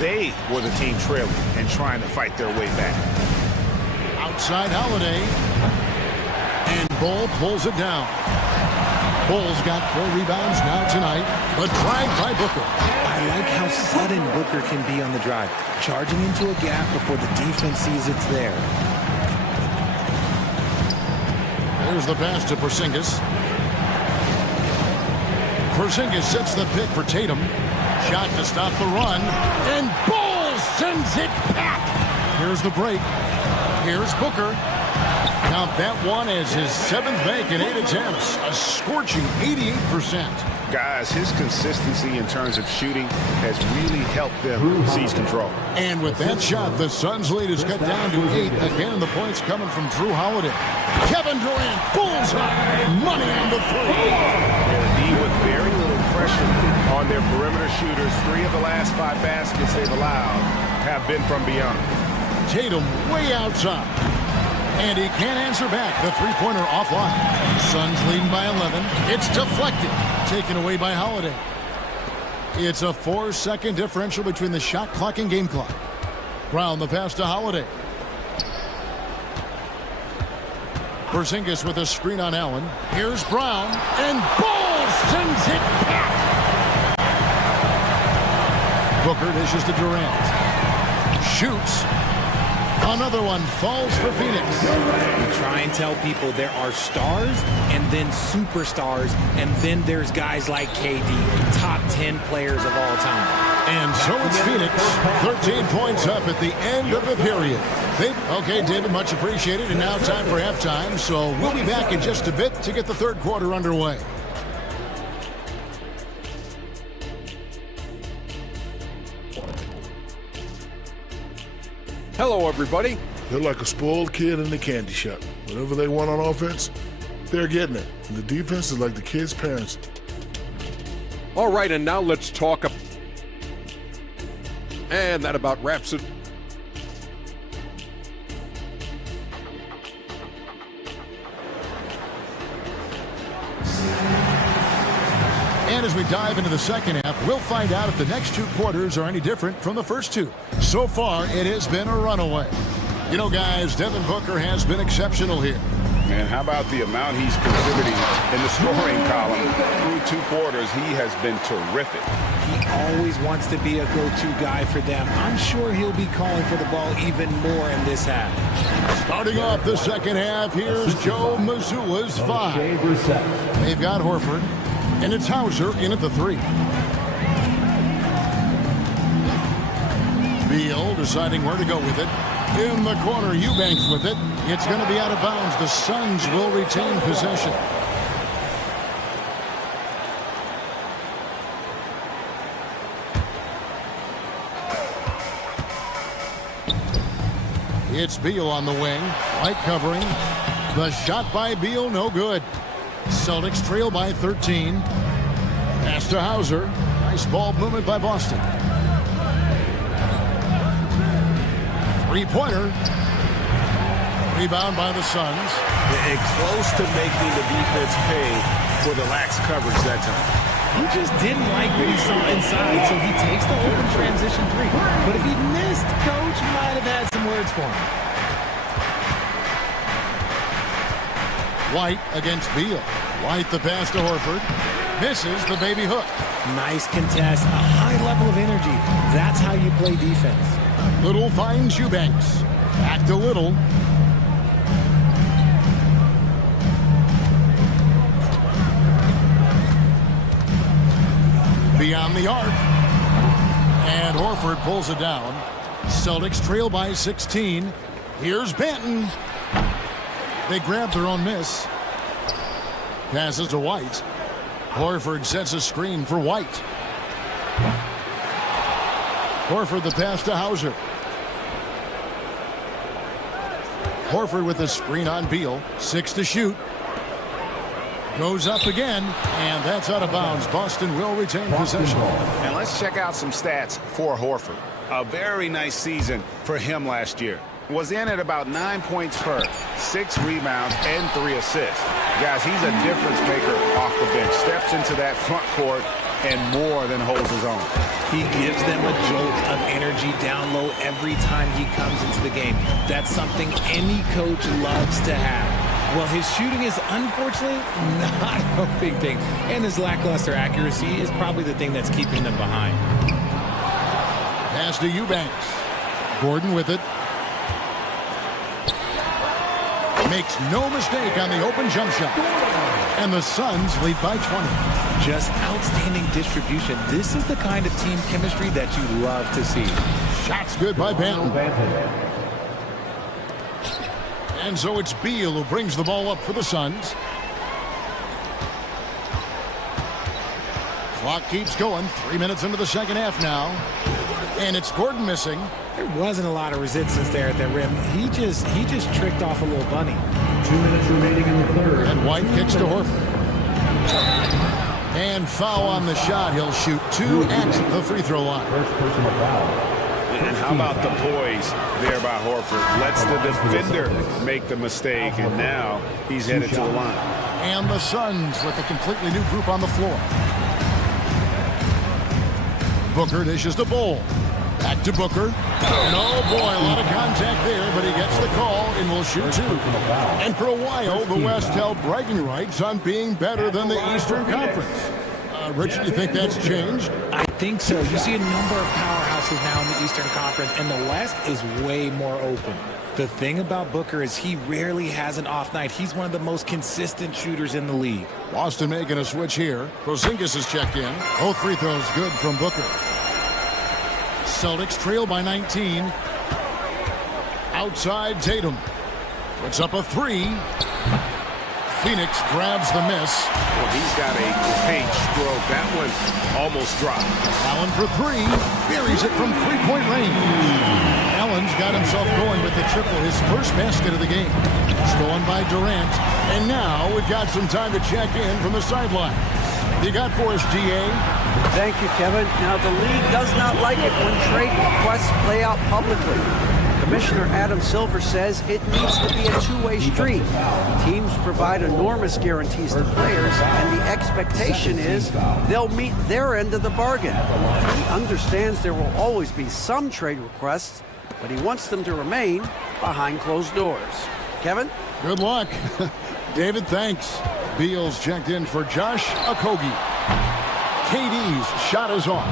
they were the team trailing and trying to fight their way back. Outside Holiday. And Bull pulls it down. Bull's got 4 rebounds now tonight, but dragged by Booker. I like how sudden Booker can be on the drive, charging into a gap before the defense sees it's there. There's the pass to Porzingis. Porzingis sets the pick for Tatum. Shot to stop the run, and Bull sends it back. Here's the break. Here's Booker. Count that one as his 7th bank in 8 attempts. A scorching 88%. Guys, his consistency in terms of shooting has really helped them seize control. And with that shot, the Suns' lead is cut down to 8. Again, the points coming from Drew Holiday. Kevin Durant, bullseye, money on the 3. Indeed, with very little pressure on their perimeter shooters, 3 of the last 5 baskets they've allowed have been from beyond. Tatum way outside. And he can't answer back. The three-pointer offline. Suns leading by 11. It's deflected. Taken away by Holiday. It's a 4-second differential between the shot clock and game clock. Brown the pass to Holiday. Porzingis with a screen on Allen. Here's Brown. And Bull sends it back. Booker dishes to Durant. Shoots. Another one falls for Phoenix. We try and tell people there are stars and then superstars, and then there's guys like KD, top 10 players of all time. And so it's Phoenix, 13 points up at the end of the period. Okay, David, much appreciated. And now time for halftime, so we'll be back in just a bit to get the third quarter underway. Hello, everybody. They're like a spoiled kid in the candy shop. Whatever they want on offense, they're getting it. And the defense is like the kids' parents. All right, and now let's talk. And that about wraps it. And as we dive into the second half, we'll find out if the next 2 quarters are any different from the first 2. So far, it has been a runaway. You know, guys, Devin Booker has been exceptional here. And how about the amount he's contributing in the scoring column? Through 2 quarters, he has been terrific. He always wants to be a go-to guy for them. I'm sure he'll be calling for the ball even more in this half. Starting off the second half, here's Joe Mazzulla's 5. They've got Horford. And it's Hauser in at the 3. Beal deciding where to go with it. In the corner, Eubanks with it. It's going to be out of bounds. The Suns will retain possession. It's Beal on the wing. White covering. The shot by Beal, no good. Celtics trail by 13. Pass to Hauser. Nice ball movement by Boston. Three-pointer. Rebound by the Suns. And close to making the defense pay for the lax coverage that time. He just didn't like what he saw inside, so he takes the open transition 3. But if he missed, Coach might have had some words for him. White against Beal. White the pass to Horford. Misses the baby hook. Nice contest, a high level of energy. That's how you play defense. Little finds Eubanks. Back to Little. Beyond the arc. And Horford pulls it down. Celtics trail by 16. Here's Banton. They grab their own miss. Passes to White. Horford sets a screen for White. Horford the pass to Hauser. Horford with a screen on Beal. 6 to shoot. Goes up again, and that's out of bounds. Boston will retain possession. And let's check out some stats for Horford. A very nice season for him last year. Was in at about 9 points per, 6 rebounds, and 3 assists. Guys, he's a difference maker off the bench. Steps into that front court and more than holds his own. He gives them a jolt of energy down low every time he comes into the game. That's something any coach loves to have. Well, his shooting is unfortunately not a big thing, and his lackluster accuracy is probably the thing that's keeping them behind. Pass to Eubanks. Gordon with it. Makes no mistake on the open jump shot. And the Suns lead by 20. Just outstanding distribution. This is the kind of team chemistry that you love to see. Shots good by Banton. And so it's Beal who brings the ball up for the Suns. Clock keeps going. 3 minutes into the second half now. And it's Gordon missing. There wasn't a lot of resistance there at that rim. He just tricked off a little bunny. 2 minutes remaining in the third. And White kicks to Horford. And foul on the shot. He'll shoot 2 at the free throw line. First personal foul. And how about the poise there by Horford? Lets the defender make the mistake, and now he's headed to the line. And the Suns with a completely new group on the floor. Booker dishes the ball. Back to Booker. And oh boy, a lot of contact there, but he gets the call and will shoot 2. And for a while, the West held bragging rights on being better than the Eastern Conference. Richard, you think that's changed? I think so. You see a number of powerhouses now in the Eastern Conference, and the West is way more open. The thing about Booker is he rarely has an off night. He's one of the most consistent shooters in the league. Boston making a switch here. Porzingis is checked in. Both free throws good from Booker. Celtics trail by 19. Outside Tatum. Puts up a 3. Phoenix grabs the miss. Well, he's got a great stroke. That one almost dropped. Allen for 3. Buries it from three-point range. Allen's got himself going with the triple, his first basket of the game. Stolen by Durant. And now we've got some time to check in from the sideline. You got for us, GA? Thank you, Kevin. Now, the league does not like it when trade requests play out publicly. Commissioner Adam Silver says it needs to be a two-way street. Teams provide enormous guarantees to players, and the expectation is they'll meet their end of the bargain. He understands there will always be some trade requests, but he wants them to remain behind closed doors. Kevin? Good luck. David, thanks. Beal's checked in for Josh Okogie. KD's shot is off.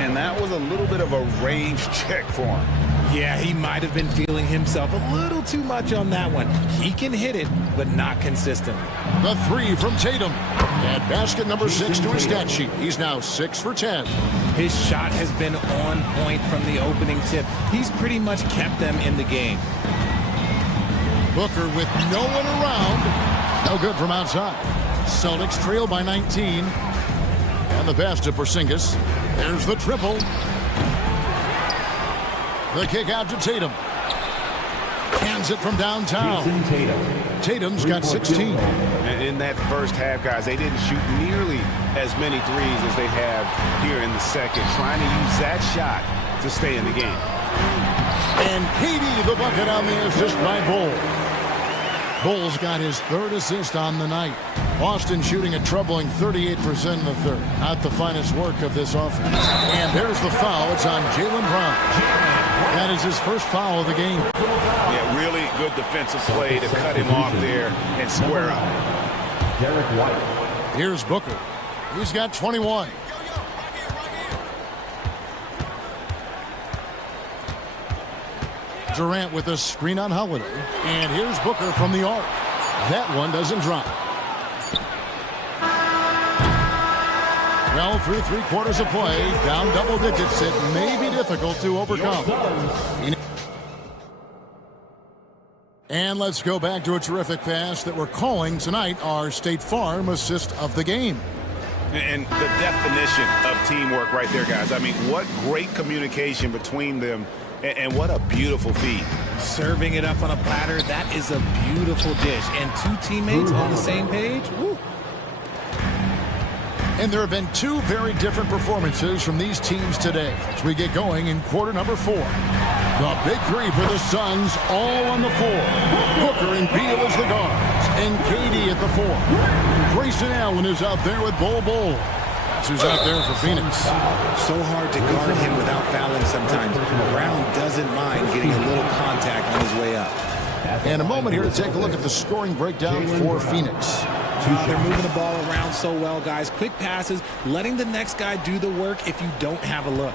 And that was a little bit of a range check for him. Yeah, he might have been feeling himself a little too much on that one. He can hit it, but not consistently. The 3 from Tatum. Add basket number 6 to his stat sheet. He's now 6 for 10. His shot has been on point from the opening tip. He's pretty much kept them in the game. Booker with no one around. No good from outside. Celtics trail by 19. And the pass to Porzingis. There's the triple. The kick out to Tatum. Hands it from downtown. Tatum's got 16. And in that first half, guys, they didn't shoot nearly as many threes as they have here in the second, trying to use that shot to stay in the game. And KD the bucket on the assist by Bull. Bull's got his 3rd assist on the night. Boston shooting a troubling 38% in the third. Not the finest work of this offense. And there's the foul. It's on Jaylen Brown. That is his first foul of the game. Yeah, really good defensive play to cut him off there and square up. Derek White. Here's Booker. He's got 21. Durant with a screen on Holiday. And here's Booker from the arc. That one doesn't drop. Well, through 3/4 of play, down double digits, it may be difficult to overcome. And let's go back to a terrific pass that we're calling tonight our State Farm assist of the game. And the definition of teamwork right there, guys. I mean, what great communication between them, and what a beautiful feed. Serving it up on a platter, that is a beautiful dish. And 2 teammates on the same page, woo, And there have been two very different performances from these teams today as we get going in quarter number 4. The big three for the Suns, all on the floor. Booker and Beal as the guards, and KD at the 4. Grayson Allen is out there with Bol. That's who's out there for Phoenix. So hard to guard him without fouling sometimes. Brown doesn't mind getting a little contact on his way up. And a moment here to take a look at the scoring breakdown for Phoenix. They're moving the ball around so well, guys. Quick passes, letting the next guy do the work if you don't have a look.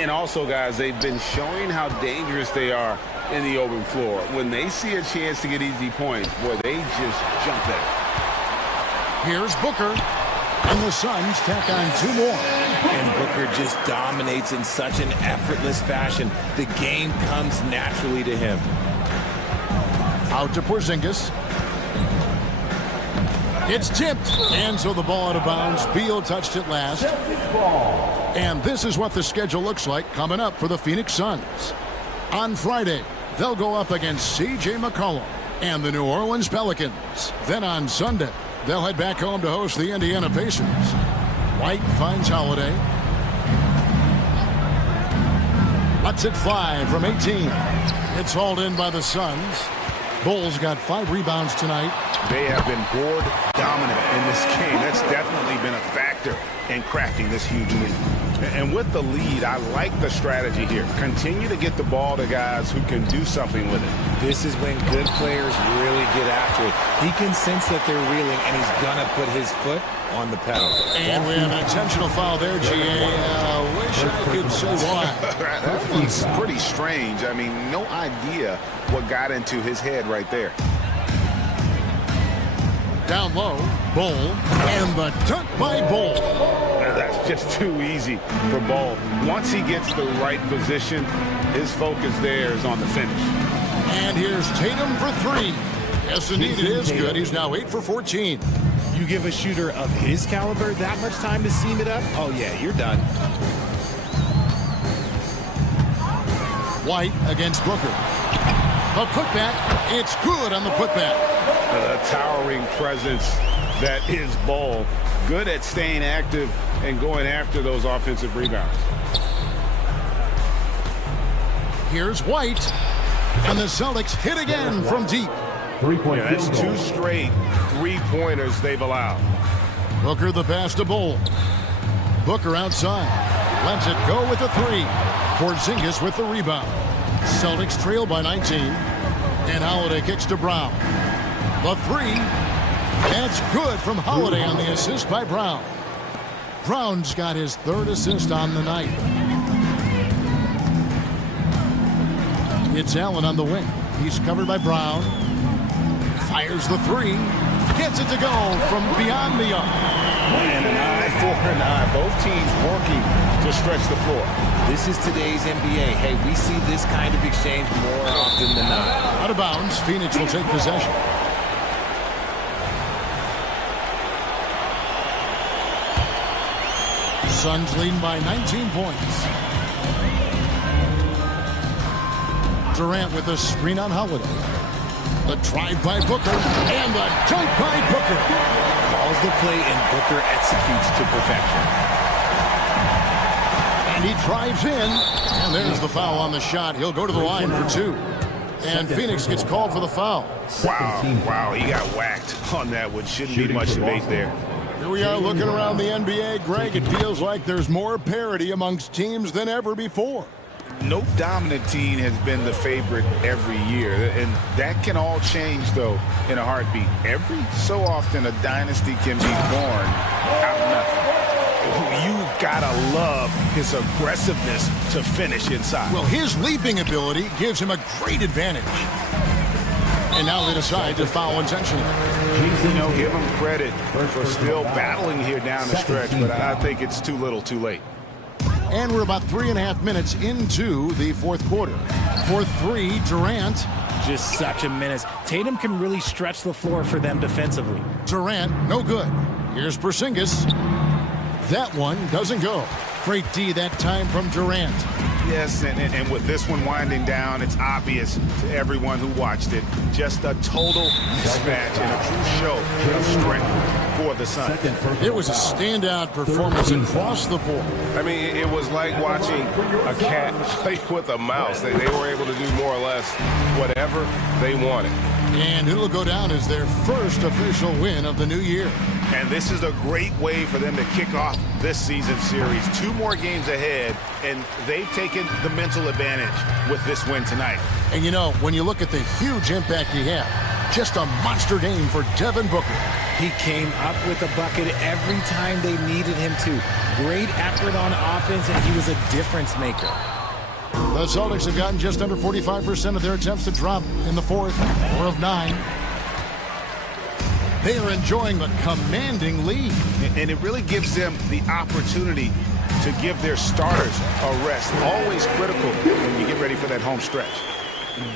And also, guys, they've been showing how dangerous they are in the open floor. When they see a chance to get easy points, boy, they just jump at it. Here's Booker. And the Suns tack on 2 more. And Booker just dominates in such an effortless fashion. The game comes naturally to him. Out to Porzingis. It's tipped. And so the ball out of bounds. Beal touched it last. And this is what the schedule looks like coming up for the Phoenix Suns. On Friday, they'll go up against C.J. McCollum and the New Orleans Pelicans. Then on Sunday, they'll head back home to host the Indiana Pacers. White finds Holiday. Lets it fly from 18. It's hauled in by the Suns. Bulls got 5 rebounds tonight. They have been board dominant in this game. That's definitely been a factor in crafting this huge lead. And with the lead, I like the strategy here. Continue to get the ball to guys who can do something with it. This is when good players really get after it. He can sense that they're reeling, and he's going to put his foot on the pedal. And we have an intentional foul there, GA. Wish I could say why. That was pretty strange. I mean, no idea what got into his head right there. Down low, Bol, and the dunk by Bol. That's just too easy for Bol. Once he gets the right position, his focus there is on the finish. And here's Tatum for 3. Yes, indeed, it is good. He's now 8 for 14. You give a shooter of his caliber that much time to seam it up? Oh, yeah, you're done. White against Booker. A putback. It's good on the putback. A towering presence that is Bol. Good at staying active and going after those offensive rebounds. Here's White. And the Celtics hit again from deep. Yeah, that's 2 straight 3-pointers they've allowed. Booker the pass to Bol. Booker outside. Lets it go with the 3. Porzingis with the rebound. Celtics trail by 19. And Holiday kicks to Brown. The 3. That's good from Holiday on the assist by Brown. Brown's got his 3rd assist on the night. It's Allen on the wing. He's covered by Brown. Fires the 3. Gets it to go from beyond the arc. And an eye for an eye. Both teams working to stretch the floor. This is today's NBA. Hey, we see this kind of exchange more often than not. Out of bounds. Phoenix will take possession. Suns leading by 19 points. Durant with a screen on Holiday. The drive by Booker and the dunk by Booker. Calls the play and Booker executes to perfection. And he drives in. And there's the foul on the shot. He'll go to the line for 2. And Phoenix gets called for the foul. Wow, he got whacked on that one. Shouldn't be much debate there. Here we are looking around the NBA, Greg. It feels like there's more parity amongst teams than ever before. No dominant team has been the favorite every year, and that can all change, though, in a heartbeat. Every so often, a dynasty can be born out of nothing. You gotta love his aggressiveness to finish inside. Well, his leaping ability gives him a great advantage. And now they decide to foul intentionally. You know, give him credit for still battling here down the stretch, but I think it's too little too late. And we're about 3.5 minutes into the 4th quarter. For 3, Durant. Just such a menace. Tatum can really stretch the floor for them defensively. Durant, no good. Here's Porzingis. That one doesn't go. Great D that time from Durant. Yes, and with this one winding down, it's obvious to everyone who watched it. Just a total mismatch and a true show of strength for the Suns. It was a standout performance across the board. I mean, it was like watching a cat play with a mouse. They were able to do more or less whatever they wanted. And it'll go down as their first official win of the new year. And this is a great way for them to kick off this season series. 2 more games ahead, and they've taken the mental advantage with this win tonight. And you know, when you look at the huge impact he had, just a monster game for Devin Booker. He came up with a bucket every time they needed him to. Great effort on offense, and he was a difference maker. The Celtics have gotten just under 45% of their attempts to drop in the fourth, 4 of 9. They are enjoying the commanding lead. And it really gives them the opportunity to give their starters a rest. Always critical when you get ready for that home stretch.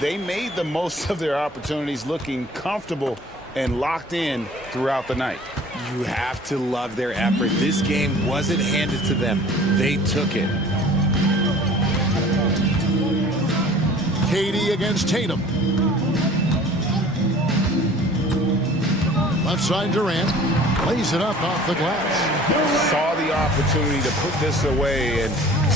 They made the most of their opportunities, looking comfortable and locked in throughout the night. You have to love their effort. This game wasn't handed to them. They took it. KD against Tatum. Left side Durant plays it up off the glass. Saw the opportunity to put this away and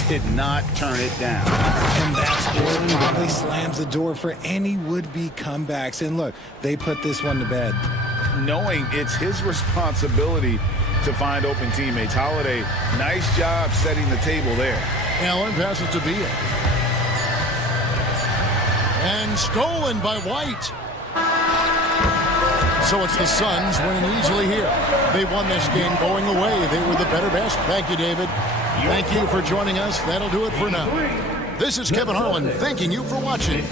did not turn it down. And that's what probably slams the door for any would-be comebacks. And look, they put this one to bed. Knowing it's his responsibility to find open teammates. Holiday, nice job setting the table there. Allen passes to Beal. And stolen by White. So it's the Suns winning easily here. They won this game going away. They were the better best. Thank you, David. Thank you for joining us. That'll do it for now. This is Kevin Harlan thanking you for watching.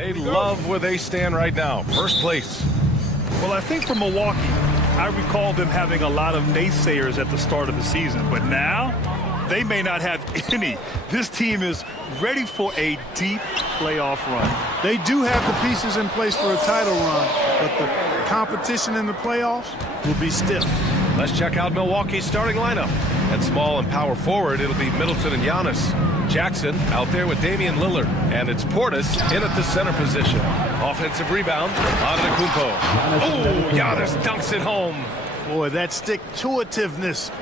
They love where they stand right now. First place. Well, I think for Milwaukee, I recall them having a lot of naysayers at the start of the season, but now they may not have any. This team is ready for a deep playoff run. They do have the pieces in place for a title run, but the competition in the playoffs will be stiff. Let's check out Milwaukee's starting lineup. At small and power forward, it'll be Middleton and Giannis. Jackson out there with Damian Lillard. And it's Portis in at the center position. Offensive rebound, Antetokounmpo. Oh, Giannis dunks it home. Boy, that stick-to-itiveness,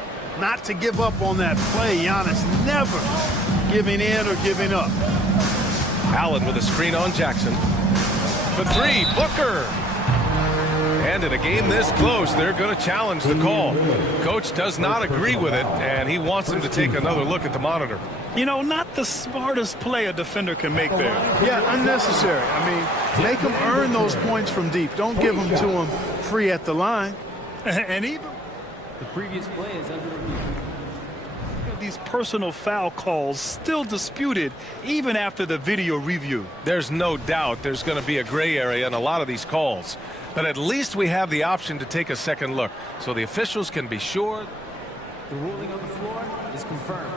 not to give up on that play. Giannis never giving in or giving up. Allen with a screen on Jackson. For three, Booker. And in a game this close, they're going to challenge the call. Coach does not agree with it, and he wants him to take another look at the monitor. You know, not the smartest play a defender can make there. Yeah, unnecessary. I mean, make them earn those points from deep. Don't give them to them free at the line. And even The previous play is under review. these personal foul calls still disputed even after the video review. There's no doubt there's going to be a gray area in a lot of these calls. But at least we have the option to take a second look, so the officials can be sure. The ruling on the floor is confirmed.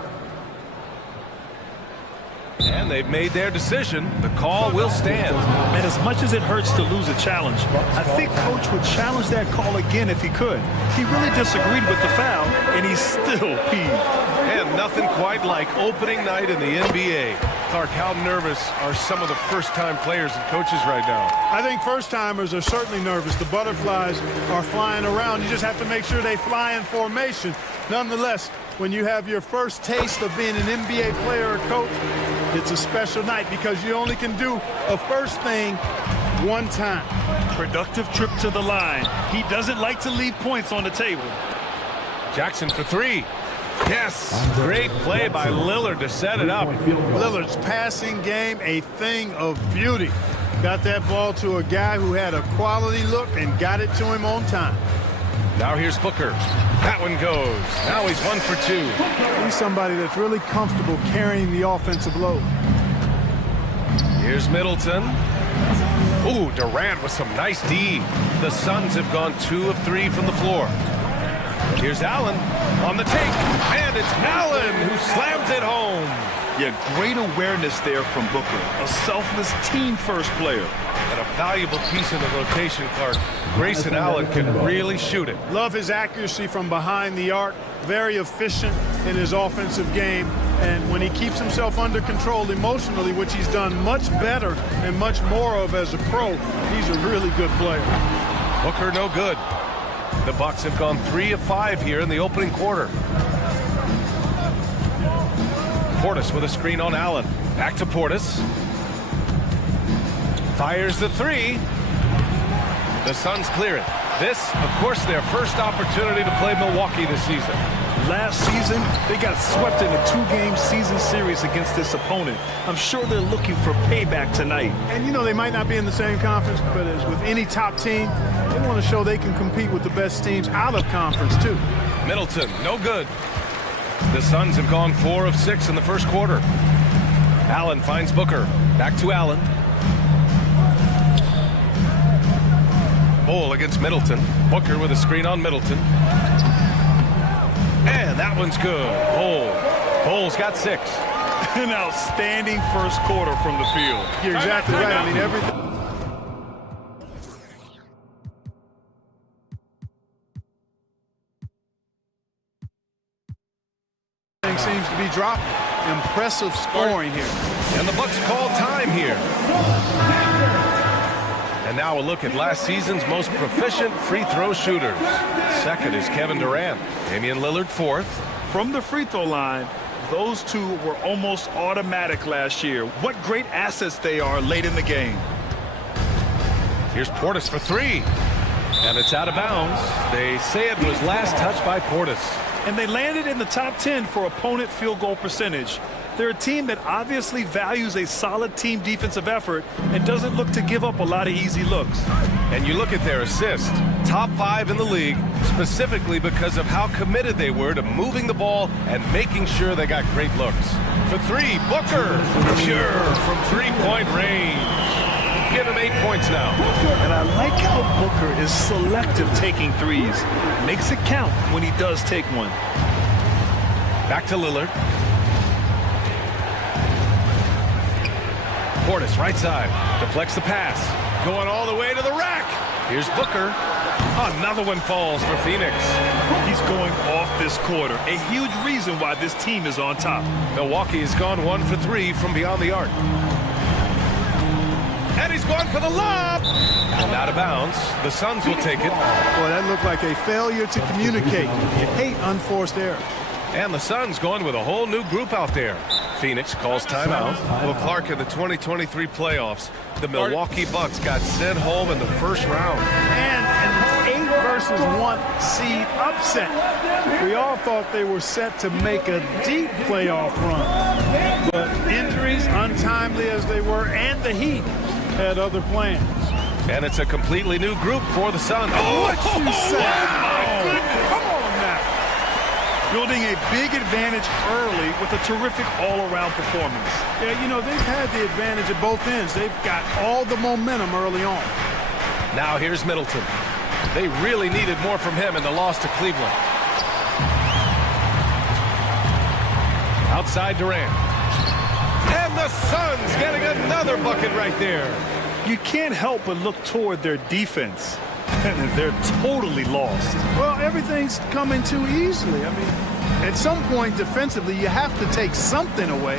And they've made their decision. The call will stand. And as much as it hurts to lose a challenge, I think Coach would challenge that call again if he could. He really disagreed with the foul, and he's still peeved. And nothing quite like opening night in the NBA. Clark, how nervous are some of the first-time players and coaches right now? I think first-timers are certainly nervous. The butterflies are flying around. You just have to make sure they fly in formation. Nonetheless, when you have your first taste of being an NBA player or coach, it's a special night because you only can do a first thing one time. Productive trip to the line. He doesn't like to leave points on the table. Jackson for three. Yes, great play by Lillard to set it up. Lillard's passing game, a thing of beauty. Got that ball to a guy who had a quality look and got it to him on time. Now here's Booker. That one goes. Now he's 1 for 2. He's somebody that's really comfortable carrying the offensive load. Here's Middleton. Ooh, Durant with some nice D. The Suns have gone 2 of 3 from the floor. Here's Allen on the take, and it's Allen who slams it home. Yeah, great awareness there from Booker. A selfless team-first player. And a valuable piece in the rotation, Clark. Grayson Allen can really shoot it. Love his accuracy from behind the arc. Very efficient in his offensive game. And when he keeps himself under control emotionally, which he's done much better and much more of as a pro, he's a really good player. Booker no good. The Bucks have gone 3 of 5 here in the opening quarter. Portis with a screen on Allen. Back to Portis. Fires the three. The Suns clear it. This, of course, their first opportunity to play Milwaukee this season. Last season, they got swept in a 2-game season series against this opponent. I'm sure they're looking for payback tonight. And, you know, they might not be in the same conference, but as with any top team, they want to show they can compete with the best teams out of conference, too. Middleton, no good. The Suns have gone 4 of 6 in the first quarter. Allen finds Booker. Back to Allen. Bull against Middleton. Booker with a screen on Middleton. And that one's good. Bull's got 6. An outstanding first quarter from the field. You're exactly right. I mean, everything seems to be dropping. Impressive scoring here. And the Bucks call time here. And now a look at last season's most proficient free throw shooters. Second is Kevin Durant. Damian Lillard fourth. From the free throw line, those two were almost automatic last year. What great assets they are late in the game. Here's Portis for 3. And it's out of bounds. They say it was last touched by Portis. And they landed in the top 10 for opponent field goal percentage. They're a team that obviously values a solid team defensive effort and doesn't look to give up a lot of easy looks. And you look at their assists, top 5 in the league, specifically because of how committed they were to moving the ball and making sure they got great looks. For 3, Booker, pure from 3-point range. Give him 8 points now. And I like how Booker is selective taking threes. Makes it count when he does take one. Back to Lillard. Portis, right side. Deflects the pass. Going all the way to the rack. Here's Booker. Another one falls for Phoenix. He's going off this quarter. A huge reason why this team is on top. Milwaukee has gone 1 for 3 from beyond the arc. And he's gone for the lob. And out of bounds. The Suns will take it. Boy, that looked like a failure to communicate. You hate unforced error. And the Suns going with a whole new group out there. Phoenix calls timeout. Well, Clark, in the 2023 playoffs, the Milwaukee Bucks got sent home in the first round. And an 8 versus 1 seed upset. We all thought they were set to make a deep playoff run. But injuries, untimely as they were, and the Heat had other plans. And it's a completely new group for the Suns. What you say? Come on now. Building a big advantage early with a terrific all-around performance. Yeah, you know, they've had the advantage at both ends. They've got all the momentum early on. Now here's Middleton. They really needed more from him in the loss to Cleveland. Outside Durant. And the Suns getting another bucket right there. You can't help but look toward their defense. And they're totally lost. Well, everything's coming too easily. I mean, at some point defensively, you have to take something away.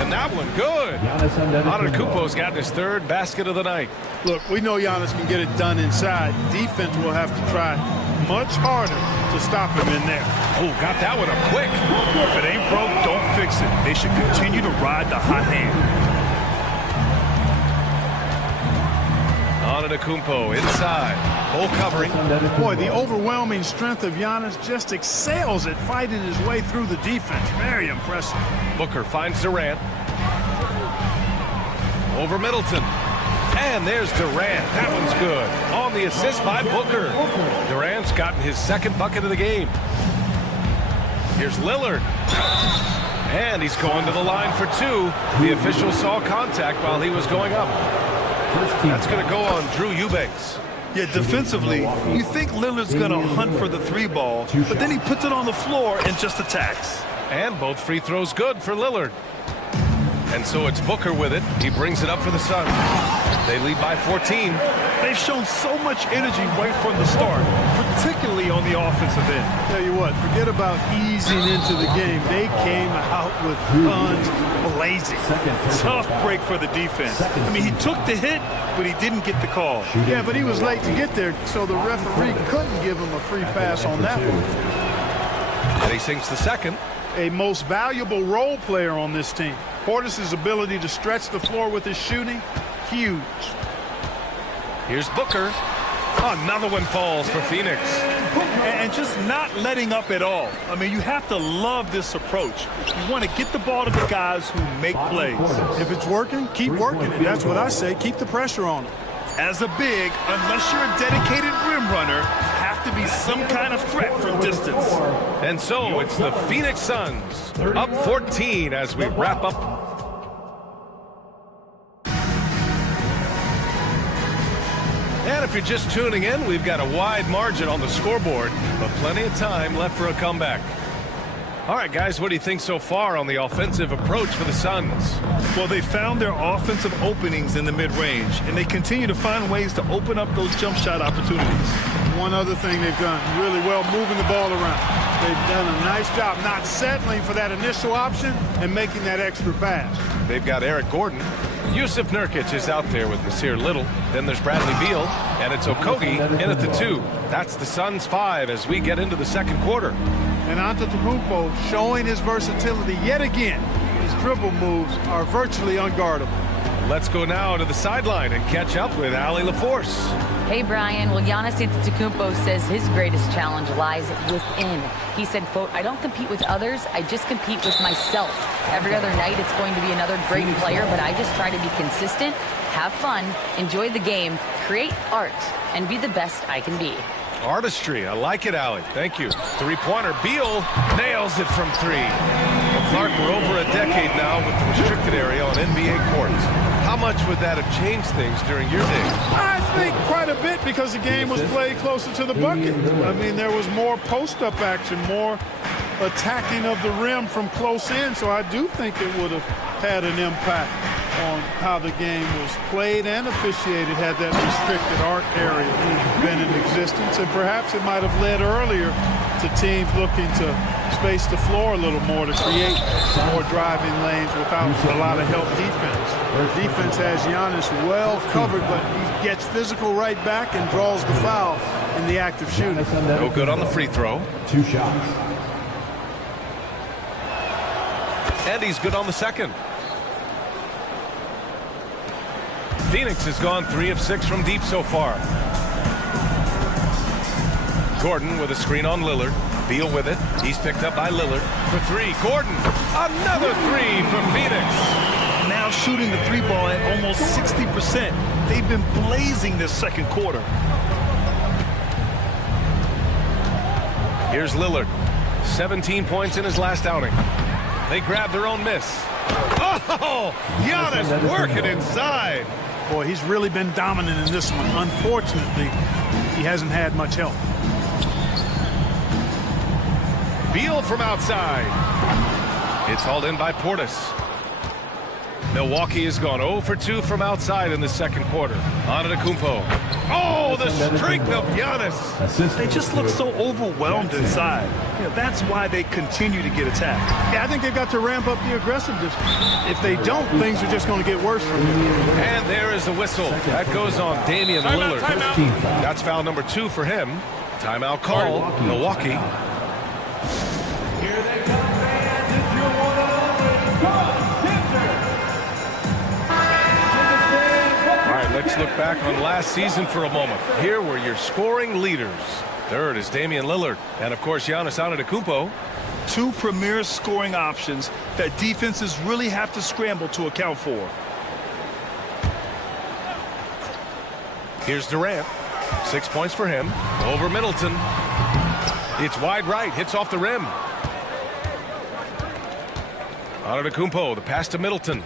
And that one, good. Antetokounmpo's gotten his 3rd basket of the night. Look, we know Giannis can get it done inside. Defense will have to try much harder to stop him in there. Oh, got that one up quick. If it ain't broke, don't fix it. They should continue to ride the hot hand. Antetokounmpo inside. Hole covering. Boy, the overwhelming strength of Giannis just excels at fighting his way through the defense. Very impressive. Booker finds Durant. Over Middleton. And there's Durant. That one's good. On the assist by Booker. Durant's gotten his 2nd bucket of the game. Here's Lillard. And he's going to the line for 2. The official saw contact while he was going up. That's going to go on Drew Eubanks. Yeah, defensively, you think Lillard's going to hunt for the 3 ball, but then he puts it on the floor and just attacks. And both free throws good for Lillard. And so it's Booker with it. He brings it up for the Suns. They lead by 14. They've shown so much energy right from the start, particularly on the offensive end. Tell you what, forget about easing into the game. They came out with guns blazing. Tough break for the defense. I mean, he took the hit, but he didn't get the call. Yeah, but he was late to get there, so the referee couldn't give him a free pass on that one. And he sinks the 2nd. A most valuable role player on this team. Portis' ability to stretch the floor with his shooting, huge. Here's Booker. Another one falls for Phoenix. And just not letting up at all. I mean, you have to love this approach. You want to get the ball to the guys who make plays. If it's working, keep working it. That's what I say. Keep the pressure on them. As a big, unless you're a dedicated rim runner, have to be some kind of threat from distance. And so it's the Phoenix Suns up 14 as we wrap up. And if you're just tuning in, we've got a wide margin on the scoreboard, but plenty of time left for a comeback. All right, guys, what do you think so far on the offensive approach for the Suns? Well, they found their offensive openings in the mid-range, and they continue to find ways to open up those jump shot opportunities. One other thing they've done really well, moving the ball around. They've done a nice job not settling for that initial option and making that extra pass. They've got Eric Gordon. Yusuf Nurkic is out there with Nasir Little. Then there's Bradley Beal, and it's Okogie in at the 2. That's the Suns' 5 as we get into the 2nd quarter. And Antetokounmpo showing his versatility yet again. His dribble moves are virtually unguardable. Let's go now to the sideline and catch up with Allie LaForce. Hey, Brian. Well, Giannis Antetokounmpo says his greatest challenge lies within. He said, quote, "I don't compete with others. I just compete with myself. Every other night it's going to be another great player, but I just try to be consistent, have fun, enjoy the game, create art, and be the best I can be." Artistry. I like it, Allie. Thank you. 3-pointer. Beal nails it from 3. Well, Clark, we're over a decade now with the restricted area on NBA courts. How much would that have changed things during your days? I think quite a bit because the game was played closer to the bucket. I mean, there was more post-up action, more attacking of the rim from close in, so I do think it would have had an impact on how the game was played and officiated had that restricted arc area been in existence. And perhaps it might have led earlier to teams looking to space the floor a little more to create more driving lanes without a lot of help defense. Their defense has Giannis well covered, but he gets physical right back and draws the foul in the act of shooting. No good on the free throw. 2 shots. And he's good on the second. Phoenix has gone 3 of 6 from deep so far. Gordon with a screen on Lillard. Beal with it. He's picked up by Lillard for 3. Gordon, another 3 from Phoenix. Now shooting the 3 ball at almost 60%. They've been blazing this second quarter. Here's Lillard. 17 points in his last outing. They grab their own miss. Oh, Giannis working inside. Boy, he's really been dominant in this one. Unfortunately, he hasn't had much help. Beal from outside. It's hauled in by Portis. Milwaukee has gone 0 for 2 from outside in the second quarter. Antetokounmpo. Oh, the strength of Giannis. They just look so overwhelmed inside. You know, that's why they continue to get attacked. Yeah, I think they've got to ramp up the aggressiveness. If they don't, things are just going to get worse for them. And there is the whistle. That goes on Damian Lillard. That's foul number 2 for him. Timeout call, Milwaukee. Here they come, fans. It's your All right, let's look back on last season for a moment. Here were your scoring leaders. Third is Damian Lillard. And, of course, Giannis Antetokounmpo. 2 premier scoring options that defenses really have to scramble to account for. Here's Durant. 6 points for him. Over Middleton. It's wide right. Hits off the rim. Antetokounmpo, the pass to Middleton.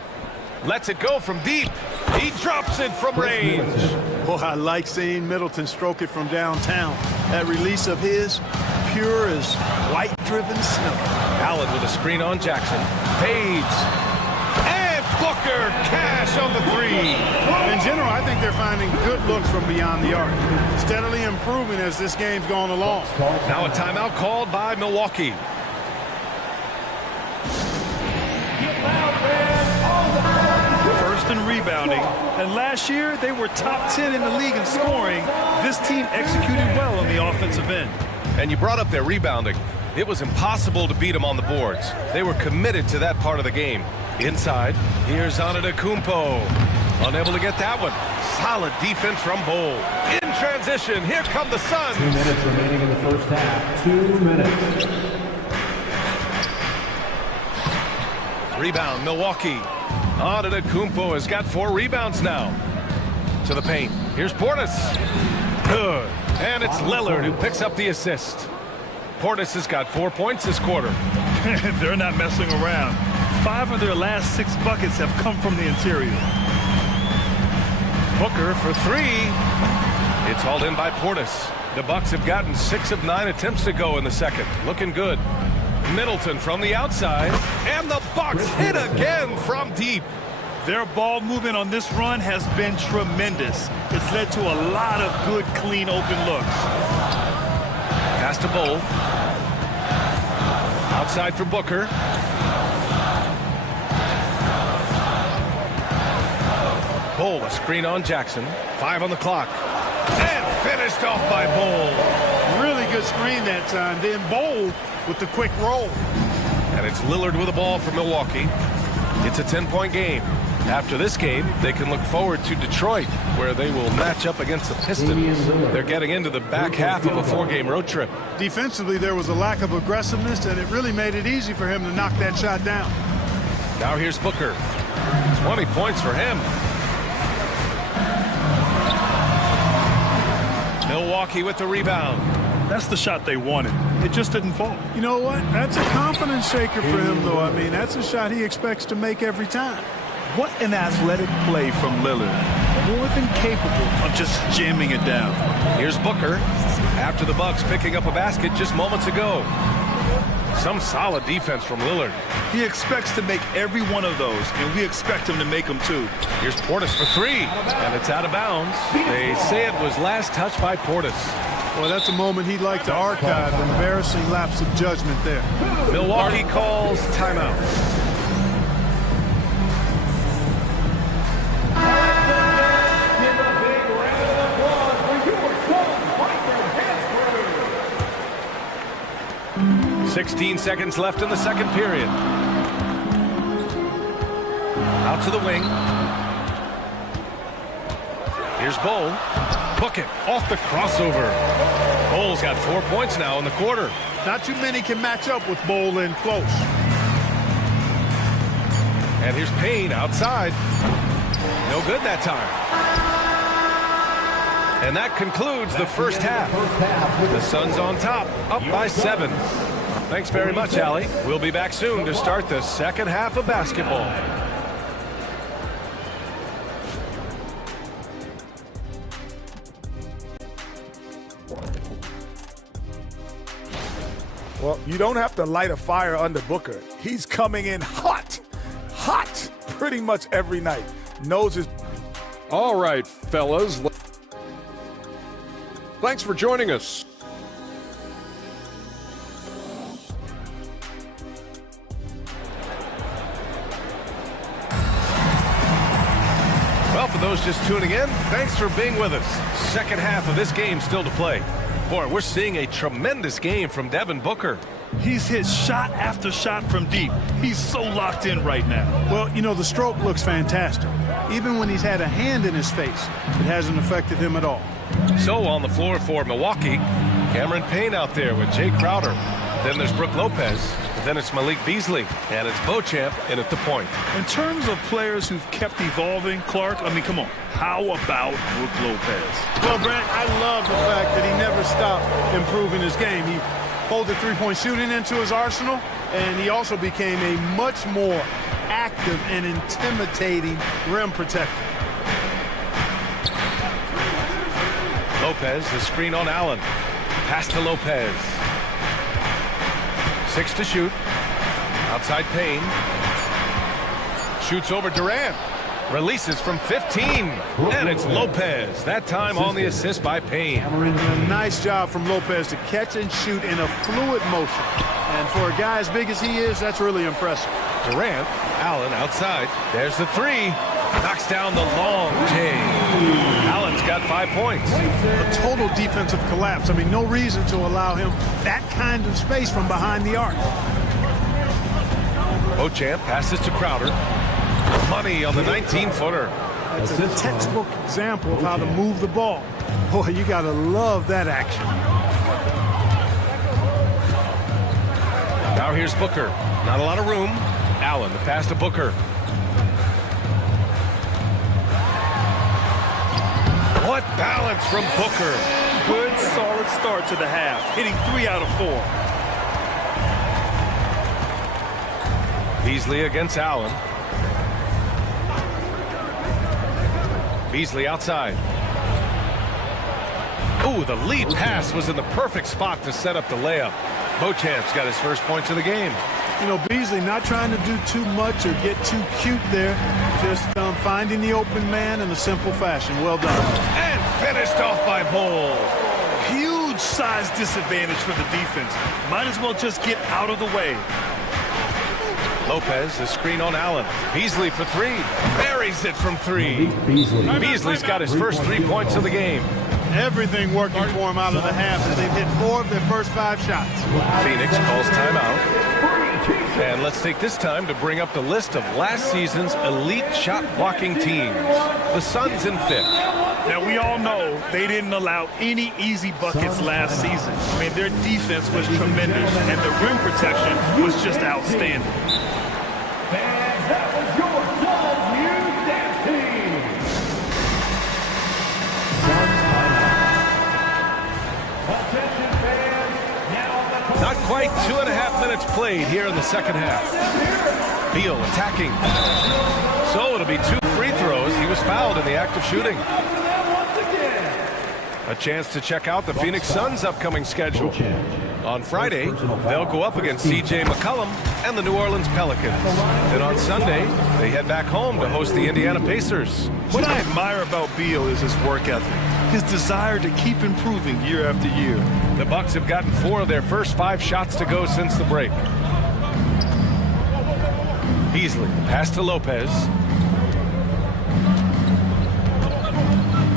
Lets it go from deep. He drops it from range. Boy, I like seeing Middleton stroke it from downtown. That release of his, pure as white-driven snow. Allen with a screen on Jackson. Fades. And Booker cash on the 3. In general, I think they're finding good looks from beyond the arc. Steadily improving as this game's gone along. Now a timeout called by Milwaukee. First in rebounding, and last year they were top 10 in the league in scoring. This team executed well on the offensive end. And you brought up their rebounding. It was impossible to beat them on the boards. They were committed to that part of the game. Inside, here's Antetokounmpo. Unable to get that one. Solid defense from Bol. In transition, here come the Suns. 2 minutes remaining in the first half. 2 minutes. Rebound, Milwaukee. Antetokounmpo has got 4 rebounds now. To the paint. Here's Portis. Good. And it's Lillard who picks up the assist. Portis has got 4 points this quarter. They're not messing around. 5 of their last 6 buckets have come from the interior. Booker for 3. It's hauled in by Portis. The Bucks have gotten 6 of 9 attempts to go in the second. Looking good. Middleton from the outside. And the Bucks hit again from deep. Their ball movement on this run has been tremendous. It's led to a lot of good, clean, open looks. Pass to Bol. Outside for Booker. Bol, a screen on Jackson. 5 on the clock. And finished off by Bol. Really good screen that time. Then Bol with the quick roll. And it's Lillard with the ball for Milwaukee. It's a 10-point game. After this game, they can look forward to Detroit, where they will match up against the Pistons. They're getting into the back half of a 4-game road trip. Defensively, there was a lack of aggressiveness, and it really made it easy for him to knock that shot down. Now here's Booker. 20 points for him. Milwaukee with the rebound. That's the shot they wanted. It just didn't fall. You know what? That's a confidence shaker for him, though. I mean, that's a shot he expects to make every time. What an athletic play from Lillard. More than capable of just jamming it down. Here's Booker after the Bucks picking up a basket just moments ago. Some solid defense from Lillard. He expects to make every one of those, and we expect him to make them too. Here's Portis for three, and it's out of bounds. They say it was last touched by Portis. Well, that's a moment he'd like to archive. An embarrassing lapse of judgment there. Milwaukee calls timeout. "16 seconds left in the second period. Out to the wing. Here's Bowl. Book it off the crossover. Bowl's got 4 points now in the quarter. Not too many can match up with Bowl in close. And here's Payne outside. No good that time. And that concludes the first half. The Suns on top, up by 7. Thanks very much, Allie. We'll be back soon to start the second half of basketball. Well, you don't have to light a fire under Booker. He's coming in hot, pretty much every night. Knows his... All right, fellas. Thanks for joining us. Well, for those just tuning in, thanks for being with us. Second half of this game still to play. Boy, we're seeing a tremendous game from Devin Booker. He's hit shot after shot from deep. He's so locked in right now. Well, you know, the stroke looks fantastic. Even when he's had a hand in his face, it hasn't affected him at all. So on the floor for Milwaukee, Cameron Payne out there with Jay Crowder. Then there's Brook Lopez. Then it's Malik Beasley. And it's Beauchamp in at the point. In terms of players who've kept evolving, Clark, I mean, come on. How about Brook Lopez? Well, Brent, I love the fact that he never stopped improving his game. He folded three-point shooting into his arsenal, and he also became a much more active and intimidating rim protector. Lopez, the screen on Allen. Pass to Lopez. 6 to shoot. Outside Payne. Shoots over Durant. Releases from 15. And it's Lopez. That time on the assist by Payne. A nice job from Lopez to catch and shoot in a fluid motion. And for a guy as big as he is, that's really impressive. Durant, Allen outside. There's the three. Knocks down the long J. Allen's got 5 points. A total defensive collapse. I mean, no reason to allow him that kind of space from behind the arc. Beauchamp passes to Crowder. Money on the 19-footer. It's a textbook example of how to move the ball. Boy, you got to love that action. Now here's Booker. Not a lot of room. Allen, the pass to Booker. What balance from Booker. Good, solid start to the half, hitting 3 out of 4. Beasley against Allen. Beasley outside. Ooh, the lead pass was in the perfect spot to set up the layup. Beauchamp's got his first points of the game. You know, Beasley not trying to do too much or get too cute there. Just finding the open man in a simple fashion. Well done. And finished off by Bowl. Huge size disadvantage for the defense. Might as well just get out of the way. Lopez, the screen on Allen. Beasley for 3. Buries it from 3. Beasley's got his first 3 points of the game. Everything working for him out of the half as they've hit 4 of their first 5 shots. Phoenix calls timeout. And let's take this time to bring up the list of last season's elite shot-blocking teams. The Suns in 5th. Now, we all know they didn't allow any easy buckets last season. I mean, their defense was tremendous, and the rim protection was just outstanding. That was your Suns Youth Dance Team. Attention fans, now on the Not quite 2.5 minutes played here in the second half. Beal attacking. So it'll be 2 free throws. He was fouled in the act of shooting. A chance to check out the Phoenix Suns' upcoming schedule. On Friday, they'll go up against C.J. McCollum and the New Orleans Pelicans. Then on Sunday, they head back home to host the Indiana Pacers. What I admire about Beal is his work ethic, his desire to keep improving year after year. The Bucks have gotten 4 of their first 5 shots to go since the break. Beasley, pass to Lopez.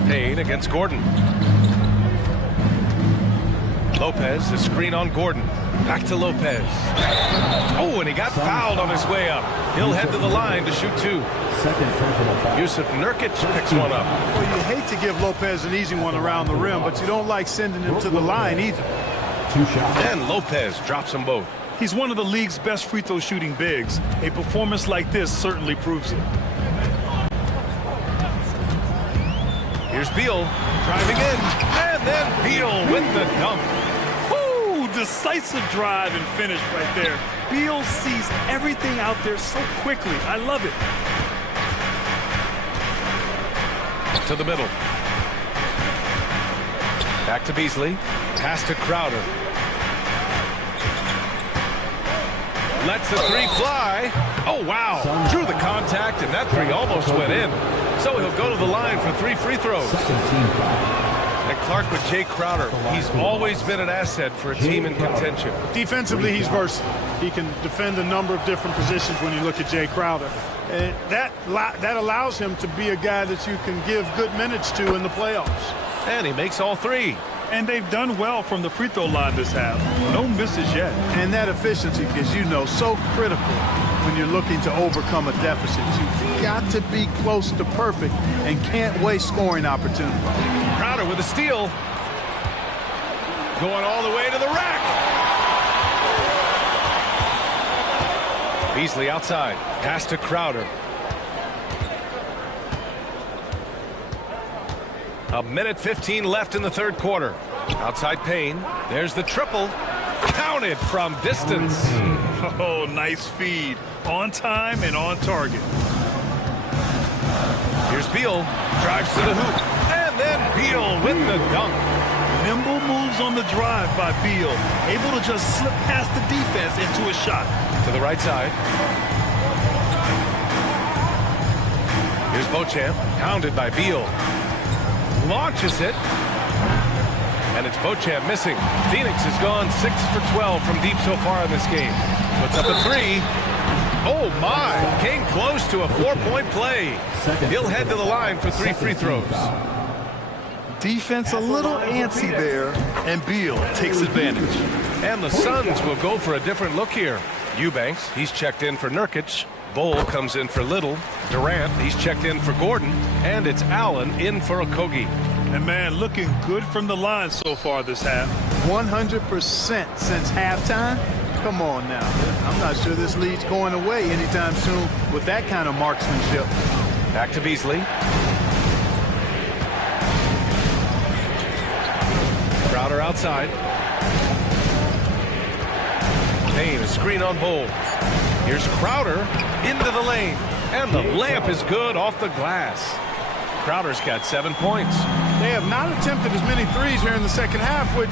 Payne against Gordon. Lopez, the screen on Gordon. Back to Lopez. Oh, and he got fouled on his way up. He'll head to the line to shoot 2. Yusuf Nurkic picks one up. Well, you hate to give Lopez an easy one around the rim, but you don't like sending him to the line either. 2 shots. And Lopez drops them both. He's one of the league's best free throw shooting bigs. A performance like this certainly proves it. Here's Beal driving in, and then Beal with the dunk. Decisive drive and finish right there. Beal sees everything out there so quickly. I love it. To the middle. Back to Beasley. Pass to Crowder. Lets the 3 fly. Oh, wow. Drew the contact, and that 3 almost went in. So he'll go to the line for 3 free throws. And Clark with Jay Crowder. He's always been an asset for a team in contention. Defensively, he's versatile. He can defend a number of different positions when you look at Jay Crowder. And that allows him to be a guy that you can give good minutes to in the playoffs. And he makes all 3. And they've done well from the free throw line this half. No misses yet. And that efficiency is, you know, so critical when you're looking to overcome a deficit. You've got to be close to perfect and can't waste scoring opportunities. Crowder with a steal. Going all the way to the rack. Beasley outside. Pass to Crowder. A minute 15 left in the 3rd quarter. Outside Payne. There's the triple. Counted from distance. Oh, nice feed. On time and on target. Here's Beal. Drives to the hoop. And then Beal with the dunk. Nimble moves on the drive by Beal. Able to just slip past the defense into a shot. To the right side. Here's Beauchamp. Pounded by Beal. Launches it. And it's Beauchamp missing. Phoenix has gone 6 for 12 from deep so far in this game. Puts up a 3. Oh my! Came close to a 4-point play. He'll head to the line for 3 free throws. Defense a little antsy there, and Beal takes advantage. And the Suns will go for a different look here. Eubanks, he's checked in for Nurkic. Bull comes in for Little. Durant, he's checked in for Gordon. And it's Allen in for Okogie. And man, looking good from the line so far this half. 100% since halftime. Come on now. I'm not sure this lead's going away anytime soon with that kind of marksmanship. Back to Beasley. Crowder outside. Payne, a screen on Bull. Here's Crowder into the lane. And the layup is good off the glass. Crowder's got 7 points. They have not attempted as many threes here in the second half, which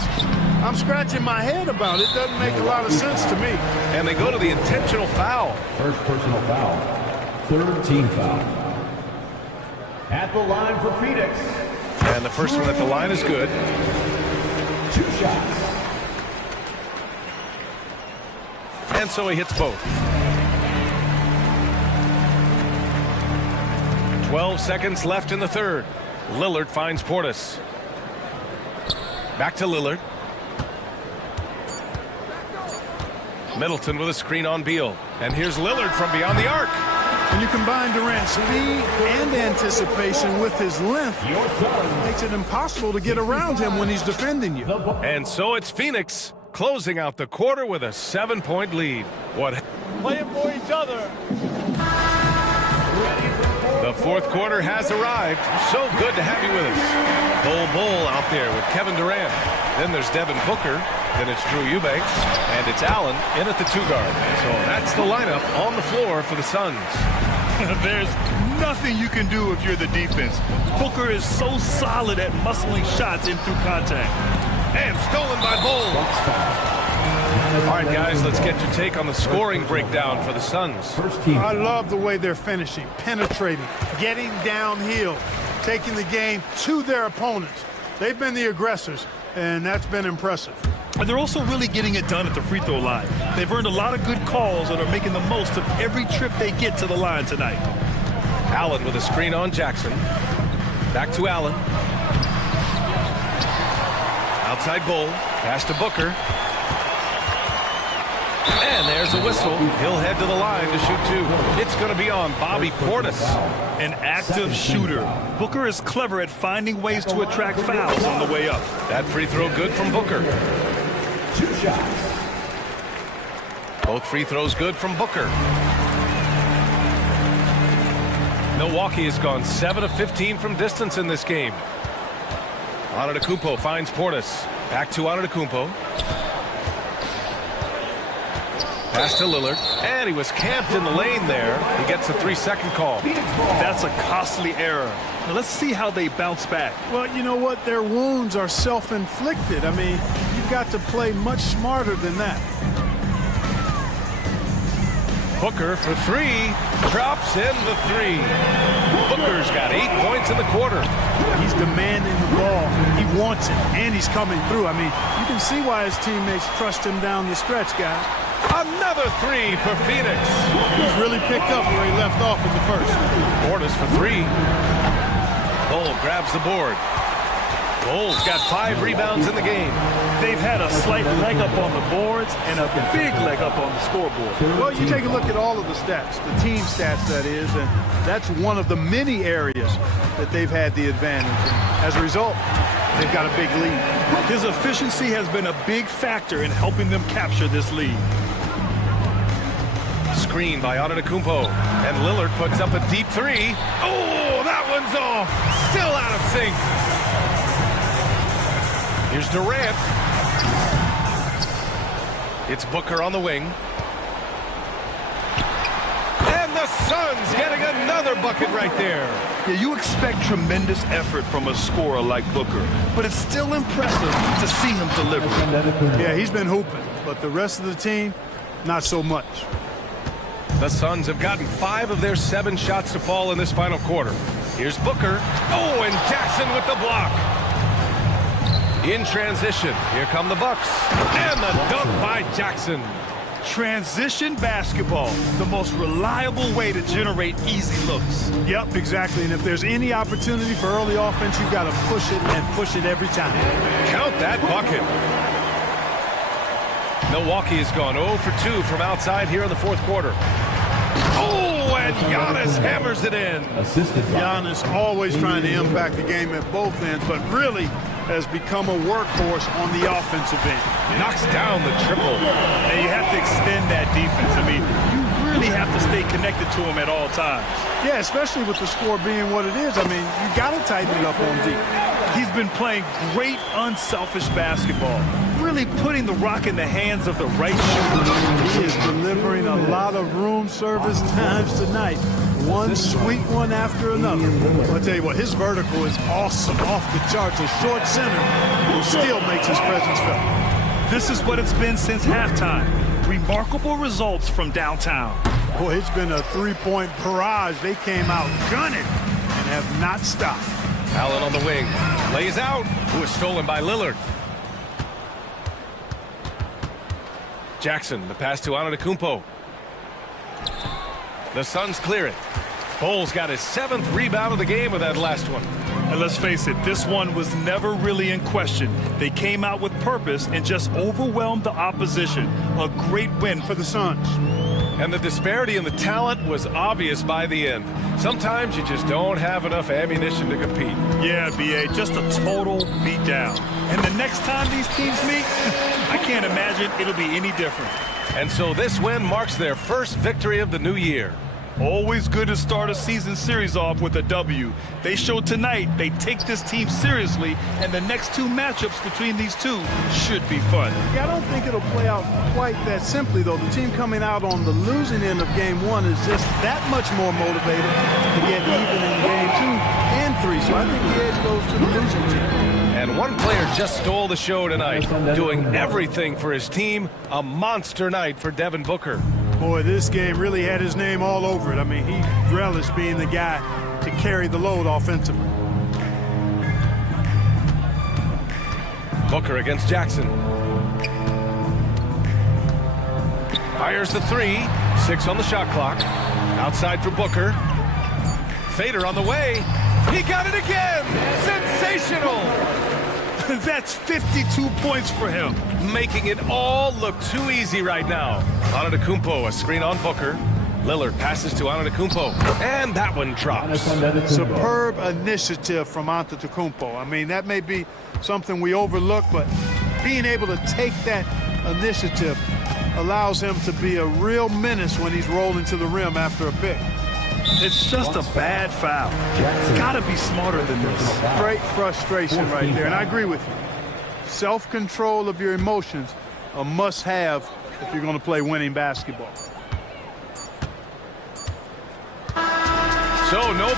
I'm scratching my head about. It doesn't make a lot of sense to me. And they go to the intentional foul. First personal foul. 3rd team foul. At the line for Phoenix. And the first one at the line is good. 2 shots. And so he hits both. 12 seconds left in the 3rd. Lillard finds Portis. Back to Lillard. Middleton with a screen on Beal. And here's Lillard from beyond the arc. When you combine Durant's speed and anticipation with his length, it makes it impossible to get around him when he's defending you. And so it's Phoenix closing out the quarter with a 7-point lead. What? Playing for each other. The fourth quarter has arrived. So good to have you with us. Bull out there with Kevin Durant. Then there's Devin Booker. Then it's Drew Eubanks. And it's Allen in at the 2-guard. So that's the lineup on the floor for the Suns. There's nothing you can do if you're the defense. Booker is so solid at muscling shots in through contact. And stolen by Bull. All right, guys, let's get your take on the scoring breakdown for the Suns. I love the way they're finishing, penetrating, getting downhill, taking the game to their opponents. They've been the aggressors, and that's been impressive. And they're also really getting it done at the free throw line. They've earned a lot of good calls and are making the most of every trip they get to the line tonight. Allen with a screen on Jackson. Back to Allen. Outside Bull. Pass to Booker. And there's a whistle. He'll head to the line to shoot two. It's going to be on Bobby Portis. An active shooter. Booker is clever at finding ways to attract fouls on the way up. That free throw good from Booker. 2 shots. Both free throws good from Booker. Milwaukee has gone 7 of 15 from distance in this game. Antetokounmpo finds Portis. Back to Antetokounmpo. Pass to Lillard, and he was camped in the lane there. He gets a 3-second call. That's a costly error. Now let's see how they bounce back. Well, you know what? Their wounds are self-inflicted. I mean, you've got to play much smarter than that. Booker for 3. Drops in the 3. Booker's got 8 points in the quarter. He's demanding the ball. He wants it, and he's coming through. I mean, you can see why his teammates trust him down the stretch, guys. Another 3 for Phoenix. He's really picked up where he left off in the first. Portis for 3. Bull grabs the board. Bull's got 5 rebounds in the game. They've had a slight leg up on the boards and a big leg up on the scoreboard. Well, you take a look at all of the stats, the team stats, that is, and that's one of the many areas that they've had the advantage. And as a result, they've got a big lead. His efficiency has been a big factor in helping them capture this lead. Screen by Antetokounmpo, and Lillard puts up a deep 3. Oh, that one's off. Still out of sync. Here's Durant. It's Booker on the wing. And the Suns getting another bucket right there. Yeah, you expect tremendous effort from a scorer like Booker, but it's still impressive to see him deliver. Yeah, he's been hooping, but the rest of the team, not so much. The Suns have gotten 5 of their 7 shots to fall in this final quarter. Here's Booker. Oh, and Jackson with the block. In transition, here come the Bucks. And the dunk by Jackson. Transition basketball, the most reliable way to generate easy looks. Yep, exactly. And if there's any opportunity for early offense, you've got to push it and push it every time. Count that bucket. Milwaukee has gone 0 for 2 from outside here in the fourth quarter. Oh, and Giannis hammers it in. Giannis always trying to impact the game at both ends, but really has become a workhorse on the offensive end. Knocks down the triple. And you have to extend that defense. I mean, you really have to stay connected to him at all times. Yeah, especially with the score being what it is. I mean, you got to tighten it up on D. He's been playing great, unselfish basketball, really putting the rock in the hands of the right shooter. He is delivering a lot of room service times tonight. One sweet one after another. I'll tell you what, his vertical is awesome, off the charts. A short center who still makes his presence felt. This is what it's been since halftime. Remarkable results from downtown. Boy, it's been a three-point barrage. They came out gunning and have not stopped. Allen on the wing. Lays out. Who is stolen by Lillard. Jackson, the pass to Antetokounmpo. The Suns clear it. Bull's got his 7th rebound of the game with that last one. And let's face it, this one was never really in question. They came out with purpose and just overwhelmed the opposition. A great win for the Suns. And the disparity in the talent was obvious by the end. Sometimes you just don't have enough ammunition to compete. Yeah, B.A., just a total beatdown. And the next time these teams meet, I can't imagine it'll be any different. And so this win marks their first victory of the new year. Always good to start a season series off with a W. They showed tonight they take this team seriously, and the next two matchups between these two should be fun. Yeah, I don't think it'll play out quite that simply, though. The team coming out on the losing end of game one is just that much more motivated to get even in game 2 and 3. So I think the edge goes to the losing team. And one player just stole the show tonight, doing everything for his team. A monster night for Devin Booker. Boy, this game really had his name all over it. I mean, he relished being the guy to carry the load offensively. Booker against Jackson. Fires the three. 6 on the shot clock. Outside for Booker. Fader on the way. He got it again. Sensational. That's 52 points for him. Making it all look too easy right now. Antetokounmpo, a screen on Booker. Lillard passes to Antetokounmpo, and that one drops. Superb initiative from Antetokounmpo. I mean, that may be something we overlook, but being able to take that initiative allows him to be a real menace when he's rolling to the rim after a pick. It's just a bad foul. Gotta be smarter than this. Great frustration right there, and I agree with you. Self-control of your emotions, a must-have if you're going to play winning basketball. So, no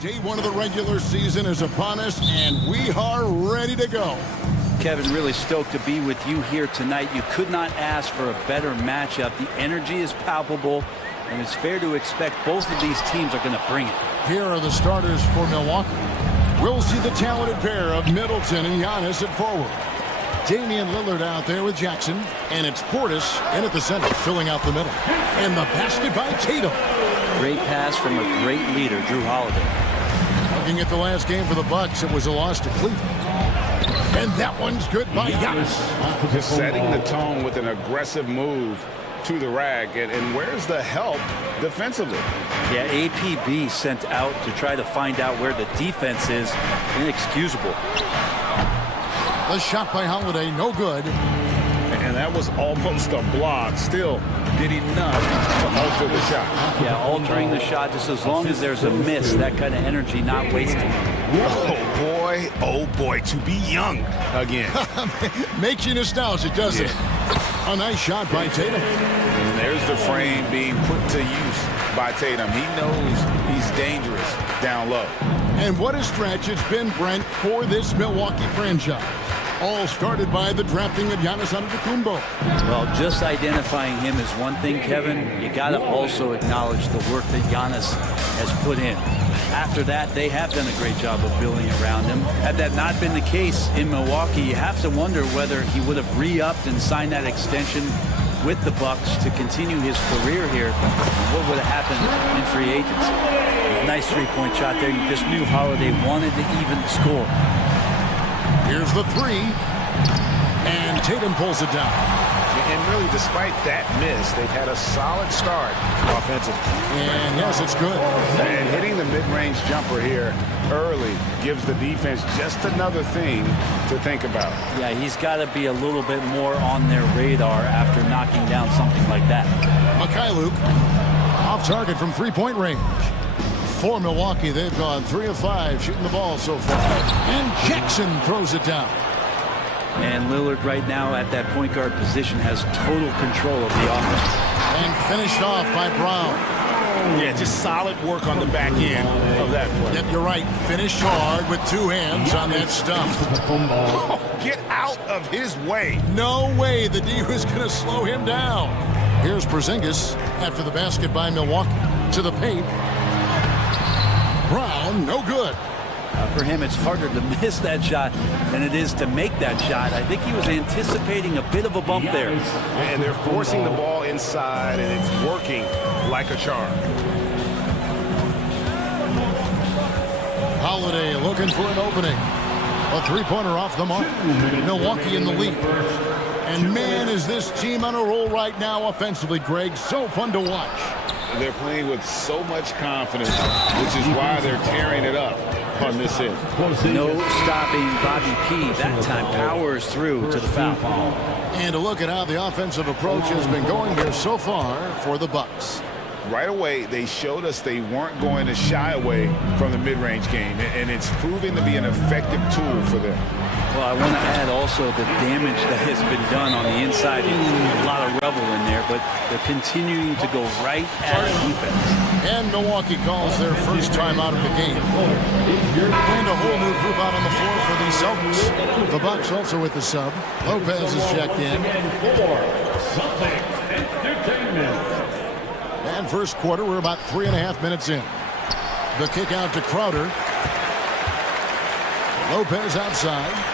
Day one of the regular season is upon us, and we are ready to go. Kevin, really stoked to be with you here tonight. You could not ask for a better matchup. The energy is palpable, and it's fair to expect both of these teams are going to bring it. Here are the starters for Milwaukee. We'll see the talented pair of Middleton and Giannis at forward. Damian Lillard out there with Jackson, and it's Portis in at the center, filling out the middle. And the basket by Tatum. Great pass from a great leader, Drew Holiday. Looking at the last game for the Bucks, it was a loss to Cleveland. And that one's good by Giannis. Just setting the tone with an aggressive move to the rack. And where's the help defensively? Yeah, APB sent out to try to find out where the defense is. Inexcusable. The shot by Holiday, no good. And that was almost a block. Still did enough to alter the shot. Yeah, altering the shot just as long as there's a miss. That kind of energy not wasted. Oh boy, to be young again. Makes you nostalgic, doesn't it? A nice shot by Tatum. And there's the frame being put to use by Tatum. He knows he's dangerous down low. And what a stretch it's been, Brent, for this Milwaukee franchise. All started by the drafting of Giannis Antetokounmpo. Well, just identifying him is one thing, Kevin. You got to also acknowledge the work that Giannis has put in. After that, they have done a great job of building around him. Had that not been the case in Milwaukee, you have to wonder whether he would have re-upped and signed that extension with the Bucks to continue his career here. What would have happened in free agency? Nice three-point shot there. You just knew Holiday wanted to even the score. Here's the three, and Tatum pulls it down. And really, despite that miss, they've had a solid start offensively. And yes, it's good. And hitting the mid-range jumper here early gives the defense just another thing to think about. Yeah, he's got to be a little bit more on their radar after knocking down something like that. Mikhailuk off target from three-point range. For Milwaukee, they've gone 3 of 5 shooting the ball so far. And Jackson throws it down. And Lillard right now at that point guard position has total control of the offense. And finished off by Brown. Yeah, just solid work on the back end of that play. Yep, you're right. Finished hard with 2 hands on that stuff. Oh, get out of his way. No way the D was going to slow him down. Here's Porzingis after the basket by Milwaukee. To the paint. Brown, no good. For him, it's harder to miss that shot than it is to make that shot. I think he was anticipating a bit of a bump there. And they're forcing the ball inside, and it's working like a charm. Holiday looking for an opening. A three-pointer off the mark. Milwaukee in the lead. And man, is this team on a roll right now offensively, Greg. So fun to watch. They're playing with so much confidence, which is why they're tearing it up on this end. No stopping Bobby P. That time powers through to the foul. And a look at how the offensive approach has been going here so far for the Bucks. Right away, they showed us they weren't going to shy away from the mid-range game, and it's proving to be an effective tool for them. Well, I want to add also the damage that has been done on the inside. A lot of rubble in there, but they're continuing to go right at the defense. And Milwaukee calls their first time out of the game. And a whole new group out on the floor for the Celtics. The Bucks also with the sub. Lopez is checked in. And first quarter, we're about 3.5 minutes in. The kick out to Crowder. Lopez outside.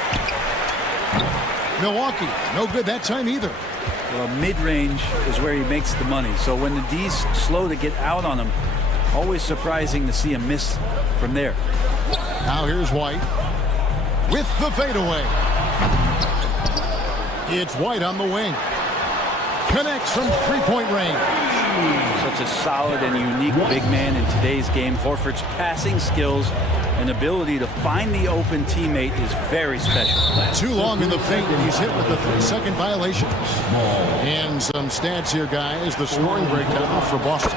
Milwaukee, no good that time either. Well, mid-range is where he makes the money. So when the D's slow to get out on him, always surprising to see a miss from there. Now here's White with the fadeaway. It's White on the wing. Connects from three-point range. Such a solid and unique big man in today's game. Horford's passing skills and ability to find the open teammate is very special. Too long in the paint, and he's hit with the 3-second violations. And some stats here, guys. The scoring breakdown for Boston.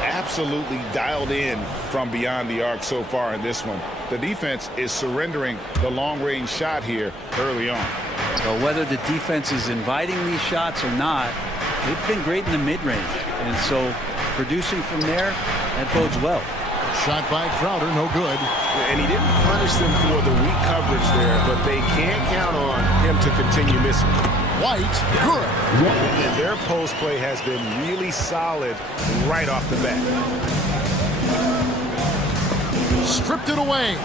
Absolutely dialed in from beyond the arc so far in this one. The defense is surrendering the long-range shot here early on. Well, whether the defense is inviting these shots or not, they've been great in the mid-range. And so producing from there, that bodes well. Shot by Crowder, no good. And he didn't punish them for the weak coverage there, but they can't count on him to continue missing. White, good. And their post play has been really solid right off the bat. Stripped it away.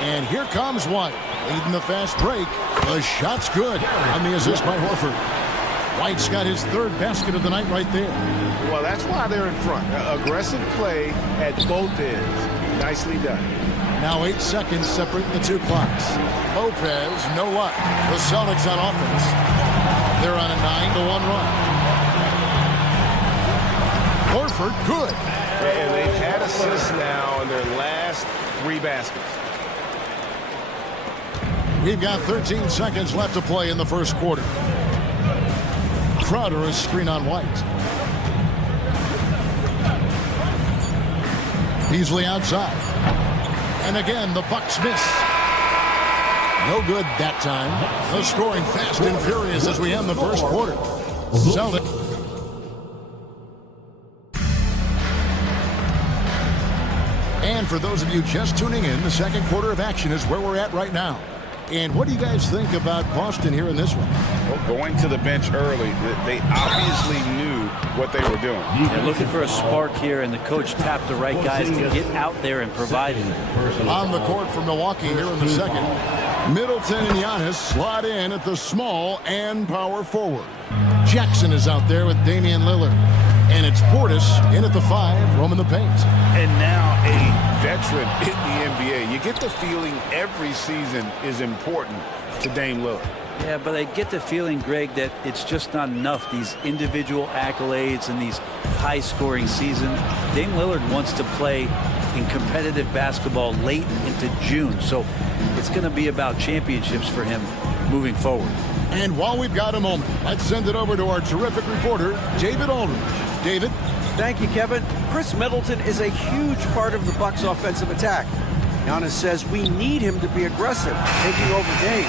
And here comes White, leading the fast break. The shot's good on the assist by Horford. White's got his third basket of the night right there. Well, that's why they're in front. Aggressive play at both ends. Nicely done. Now 8 seconds separate the two clocks. Lopez, no luck. The Celtics on offense. They're on a 9-1 run. Horford, good. And they've had assists now in their last 3 baskets. We've got 13 seconds left to play in the first quarter. Crowder is screen on White. Beasley outside. And again, the Bucks miss. No good that time. The scoring fast and furious as we end the first quarter. Celtics. And for those of you just tuning in, the second quarter of action is where we're at right now. And what do you guys think about Boston here in this one? Well, going to the bench early, they obviously knew what they were doing. They're looking for a spark here, and the coach tapped the right guys to get out there and provide it. On the court for Milwaukee here in the second. Middleton and Giannis slot in at the small and power forward. Jackson is out there with Damian Lillard. And it's Portis in at the 5, roaming the paint. And now a veteran in the NBA. You get the feeling every season is important to Dame Lillard. Yeah, but I get the feeling, Greg, that it's just not enough. These individual accolades and these high-scoring seasons. Dame Lillard wants to play in competitive basketball late into June. So it's going to be about championships for him moving forward. And while we've got a moment, let's send it over to our terrific reporter, David Aldridge. David? Thank you, Kevin. Chris Middleton is a huge part of the Bucks' offensive attack. Giannis says we need him to be aggressive, taking over games.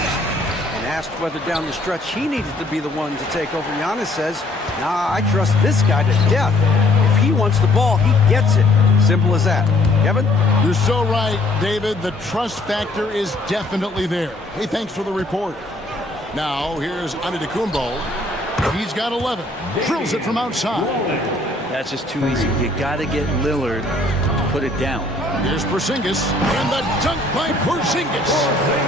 And asked whether down the stretch he needed to be the one to take over, Giannis says, nah, I trust this guy to death. If he wants the ball, he gets it. Simple as that. Kevin? You're so right, David. The trust factor is definitely there. Hey, thanks for the report. Now, here's Antetokounmpo. He's got 11. Drills it from outside. That's just too easy. You got to get Lillard to put it down. Here's Porzingis, and the dunk by Porzingis.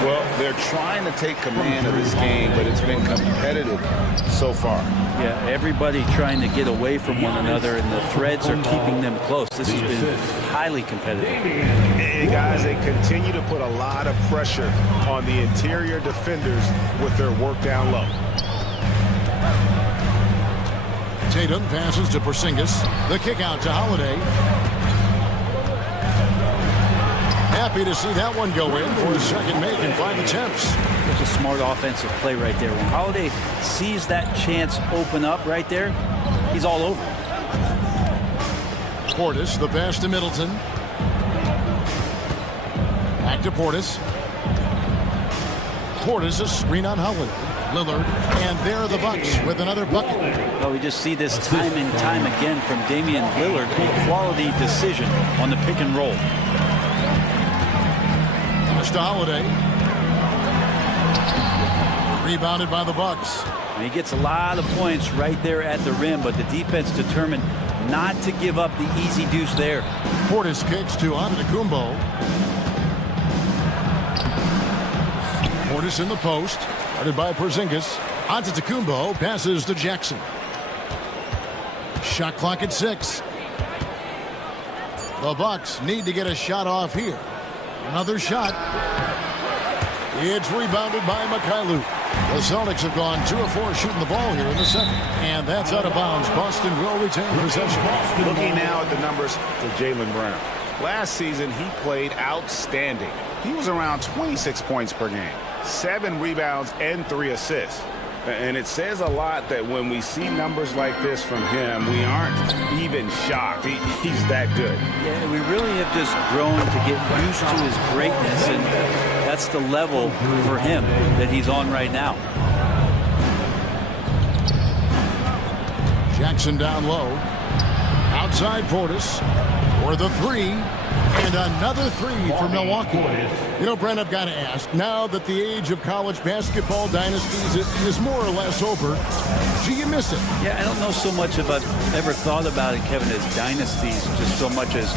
Well, they're trying to take command of this game, but it's been competitive so far. Yeah, everybody trying to get away from one another, and the threads are keeping them close. This has been highly competitive. And guys, they continue to put a lot of pressure on the interior defenders with their work down low. Tatum passes to Porzingis. The kick out to Holiday. Happy to see that one go in for his second make in 5 attempts. It's a smart offensive play right there. When Holiday sees that chance open up right there, he's all over. Portis, the pass to Middleton. Back to Portis. Portis, a screen on Holiday. Lillard, and there are the Bucks with another bucket. Well, we just see this time and time again from Damian Lillard, a quality decision on the pick and roll. Pass to Holiday. Rebounded by the Bucks. And he gets a lot of points right there at the rim, but the defense determined not to give up the easy deuce there. Portis kicks to Antetokounmpo. Portis in the post. Guarded by Porzingis. Antetokounmpo passes to Jackson. Shot clock at 6. The Bucks need to get a shot off here. Another shot. It's rebounded by Mikhailuk. The Celtics have gone 2 of 4 shooting the ball here in the second. And that's out of bounds. Boston will retain possession. Looking now at the numbers for Jaylen Brown. Last season, he played outstanding. He was around 26 points per game. 7 rebounds and 3 assists. And it says a lot that when we see numbers like this from him, we aren't even shocked. He's that good. Yeah, we really have just grown to get used to his greatness, and that's the level for him that he's on right now. Jackson down low. Outside Portis. for the three. And another three for Milwaukee. You know, Brent, I've got to ask, now that the age of college basketball dynasties is more or less over, do you miss it? Yeah, I don't know so much if I've ever thought about it, Kevin, as dynasties, just so much as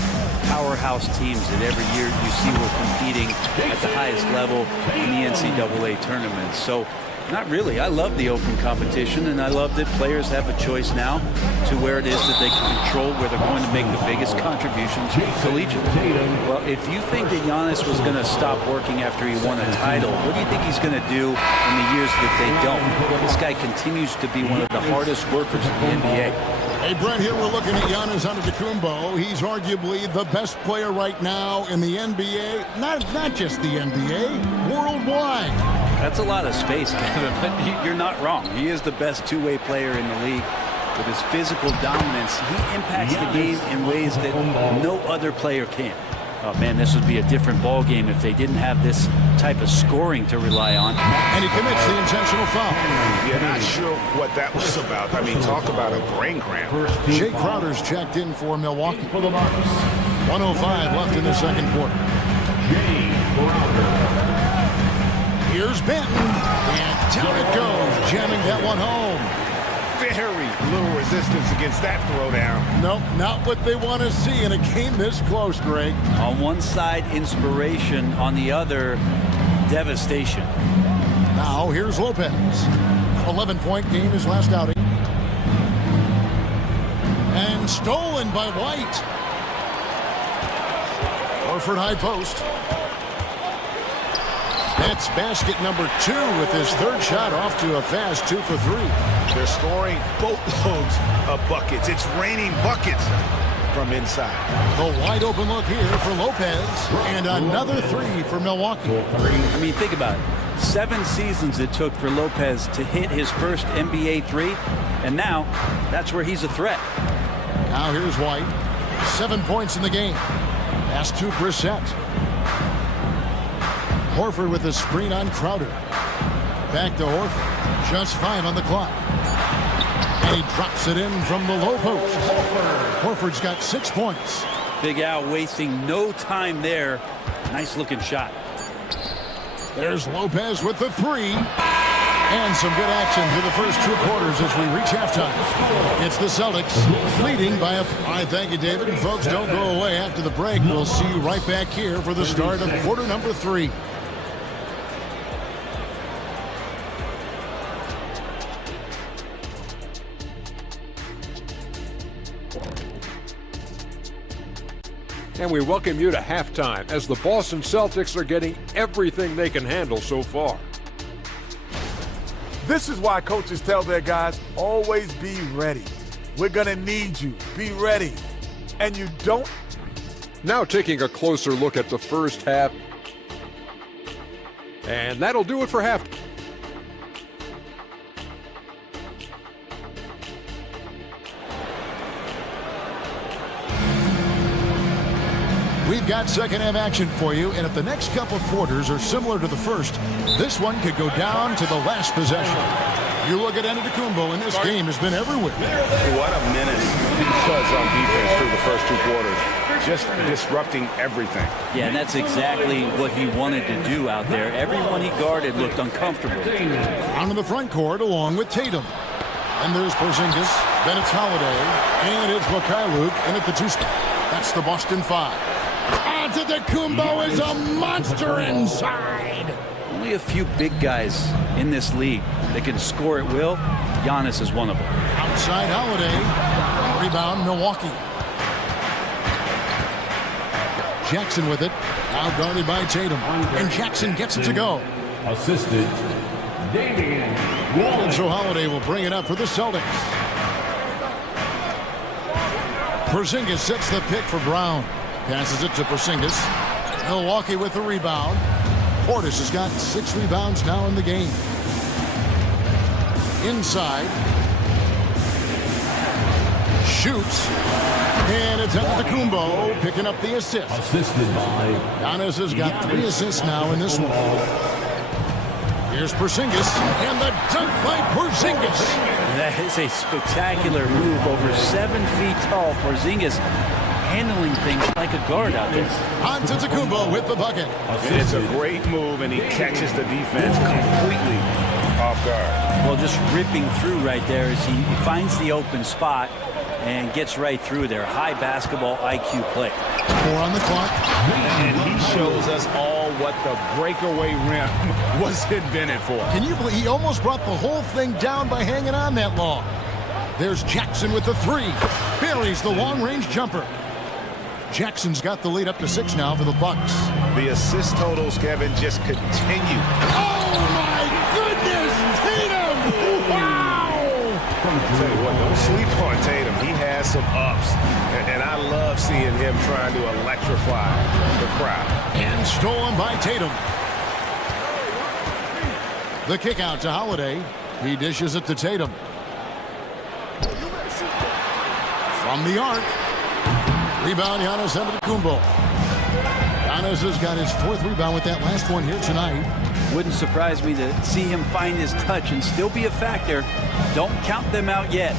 powerhouse teams that every year you see we're competing at the highest level in the NCAA tournaments. So, not really. I love the open competition, and I love that players have a choice now to where it is that they can control where they're going to make the biggest contributions collegiately. Well, if you think that Giannis was going to stop working after he won a title, what do you think he's going to do in the years that they don't? This guy continues to be one of the hardest workers in the NBA. Hey, Brent, here we're looking at Giannis Antetokounmpo. He's arguably the best player right now in the NBA. Not just the NBA, worldwide. That's a lot of space, Kevin, but you're not wrong. He is the best two-way player in the league. With his physical dominance, he impacts the game in ways that no other player can. Oh, man, this would be a different ball game if they didn't have this type of scoring to rely on. And he commits the intentional foul. Yeah, not sure what that was about. I mean, talk about a brain cramp. Jay Crowder's checked in for Milwaukee. 1:05 left in the second quarter. Here's Benton, and down it goes, jamming that one home. Very little resistance against that throwdown. Nope, not what they want to see in a game this close, Greg. On one side, inspiration. On the other, devastation. Now, here's Lopez. 11-point game his last outing. And stolen by White. Horford high post. That's basket number 2 with his third shot off to a fast 2 for 3. They're scoring boatloads of buckets. It's raining buckets from inside. The wide open look here for Lopez. And another 3 for Milwaukee. I mean, think about it. 7 seasons it took for Lopez to hit his first NBA 3. And now, that's where he's a threat. Now here's White. 7 points in the game. Pass to Brissett. Horford with a screen on Crowder. Back to Horford. Just 5 on the clock. And he drops it in from the low post. Horford's got 6 points. Big Al wasting no time there. Nice looking shot. There's Lopez with the 3. And some good action through the first 2 quarters as we reach halftime. It's the Celtics leading by a... I thank you, David. And folks, don't go away after the break. We'll see you right back here for the start of quarter number 3. And we welcome you to halftime as the Boston Celtics are getting everything they can handle so far. This is why coaches tell their guys, always be ready. We're going to need you. Be ready. And you don't. Now taking a closer look at the first half. And that'll do it for half. We've got second half action for you, and if the next couple of quarters are similar to the first, this one could go down to the last possession. You look at Antetokounmpo, and this game has been everywhere. What a menace he was on defense through the first 2 quarters. Just disrupting everything. Yeah, and that's exactly what he wanted to do out there. Everyone he guarded looked uncomfortable. On to the front court along with Tatum. And there's Porzingis, then it's Holiday, and it's Mikhailuk in at the 2 spot. That's the Boston 5. Antetokounmpo is a monster inside. Only a few big guys in this league that can score at will. Giannis is one of them. Outside Holiday. Rebound Milwaukee. Jackson with it. Now guarded by Tatum. And Jackson gets it to go. Assistant Damian Wallace. And so Holiday will bring it up for the Celtics. Porzingis sets the pick for Brown. Passes it to Porzingis. Milwaukee with the rebound. Portis has got 6 rebounds now in the game. Inside. Shoots. And it's Antetokounmpo picking up the assist. Assisted by Giannis has got 3 assists now in this one. Here's Porzingis. And the dunk by Porzingis. That is a spectacular move. Over 7 feet tall, Porzingis handling things like a guard out there. Antetokounmpo with the bucket. It's a great move, and he catches the defense completely off guard. Well, just ripping through right there as he finds the open spot and gets right through there. High basketball IQ play. 4 on the clock. And he shows us all what the breakaway rim was invented for. Can you believe he almost brought the whole thing down by hanging on that long? There's Jackson with the 3. Buries the long-range jumper. Jackson's got the lead up to 6 now for the Bucks. The assist totals, Kevin, just continue. Oh, my goodness! Tatum! Wow! I'll tell you what, don't sleep on Tatum. He has some ups, and I love seeing him trying to electrify the crowd. And stolen by Tatum. The kick out to Holiday. He dishes it to Tatum. From the arc. Rebound, Giannis Antetokounmpo. Giannis has got his 4th rebound with that last one here tonight. Wouldn't surprise me to see him find his touch and still be a factor. Don't count them out yet.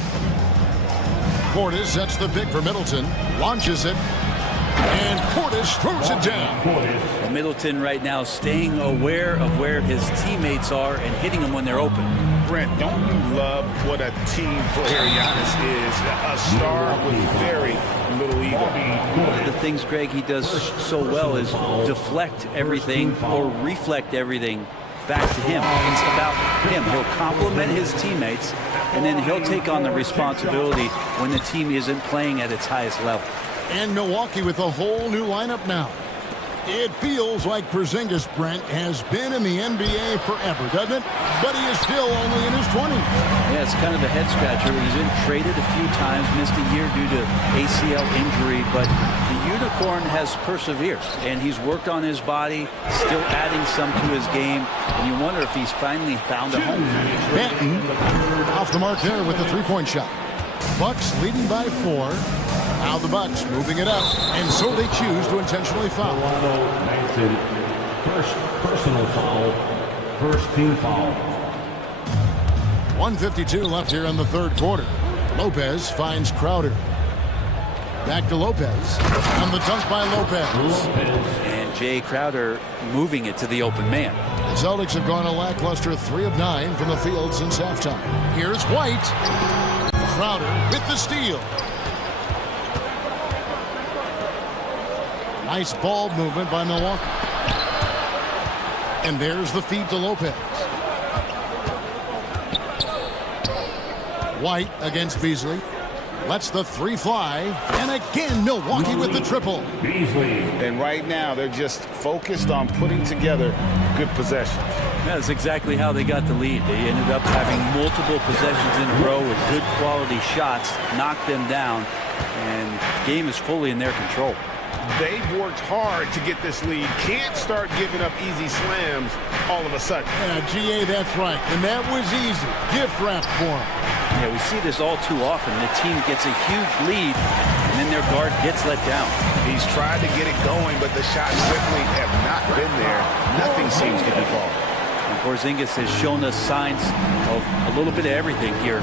Portis sets the pick for Middleton. Launches it. And Portis throws it down. Middleton right now staying aware of where his teammates are and hitting them when they're open. Brent, don't you love what a team player Giannis is? A star with very little ego. One of the things, Greg, he does so well is deflect everything or reflect everything back to him. It's about him. He'll compliment his teammates, and then he'll take on the responsibility when the team isn't playing at its highest level. And Milwaukee with a whole new lineup now. It feels like Porzingis, Brent, has been in the NBA forever, doesn't it? But he is still only in his 20s. Yeah, it's kind of a head-scratcher. He's been traded a few times, missed a year due to ACL injury, but the Unicorn has persevered, and he's worked on his body, still adding some to his game, and you wonder if he's finally found a home. Benton off the mark there with the three-point shot. Bucks leading by 4. Now the Bucks moving it up, and so they choose to intentionally foul. First personal foul, first team foul. 1:52 left here in the 3rd quarter. Lopez finds Crowder. Back to Lopez, and the dunk by Lopez. And Jay Crowder moving it to the open man. The Celtics have gone a lackluster 3 of 9 from the field since halftime. Here's White. Crowder with the steal. Nice ball movement by Milwaukee. And there's the feed to Lopez. White against Beasley. Lets the 3 fly. And again, Milwaukee with the triple. Beasley. And right now, they're just focused on putting together good possessions. That's exactly how they got the lead. They ended up having multiple possessions in a row with good quality shots, knocked them down, and the game is fully in their control. They've worked hard to get this lead. Can't start giving up easy slams all of a sudden. Yeah, GA, that's right. And that was easy. Gift wrap for them. Yeah, we see this all too often. The team gets a huge lead, and then their guard gets let down. He's tried to get it going, but the shots simply have not been there. Nothing seems to be falling. And Porzingis has shown us signs of a little bit of everything here.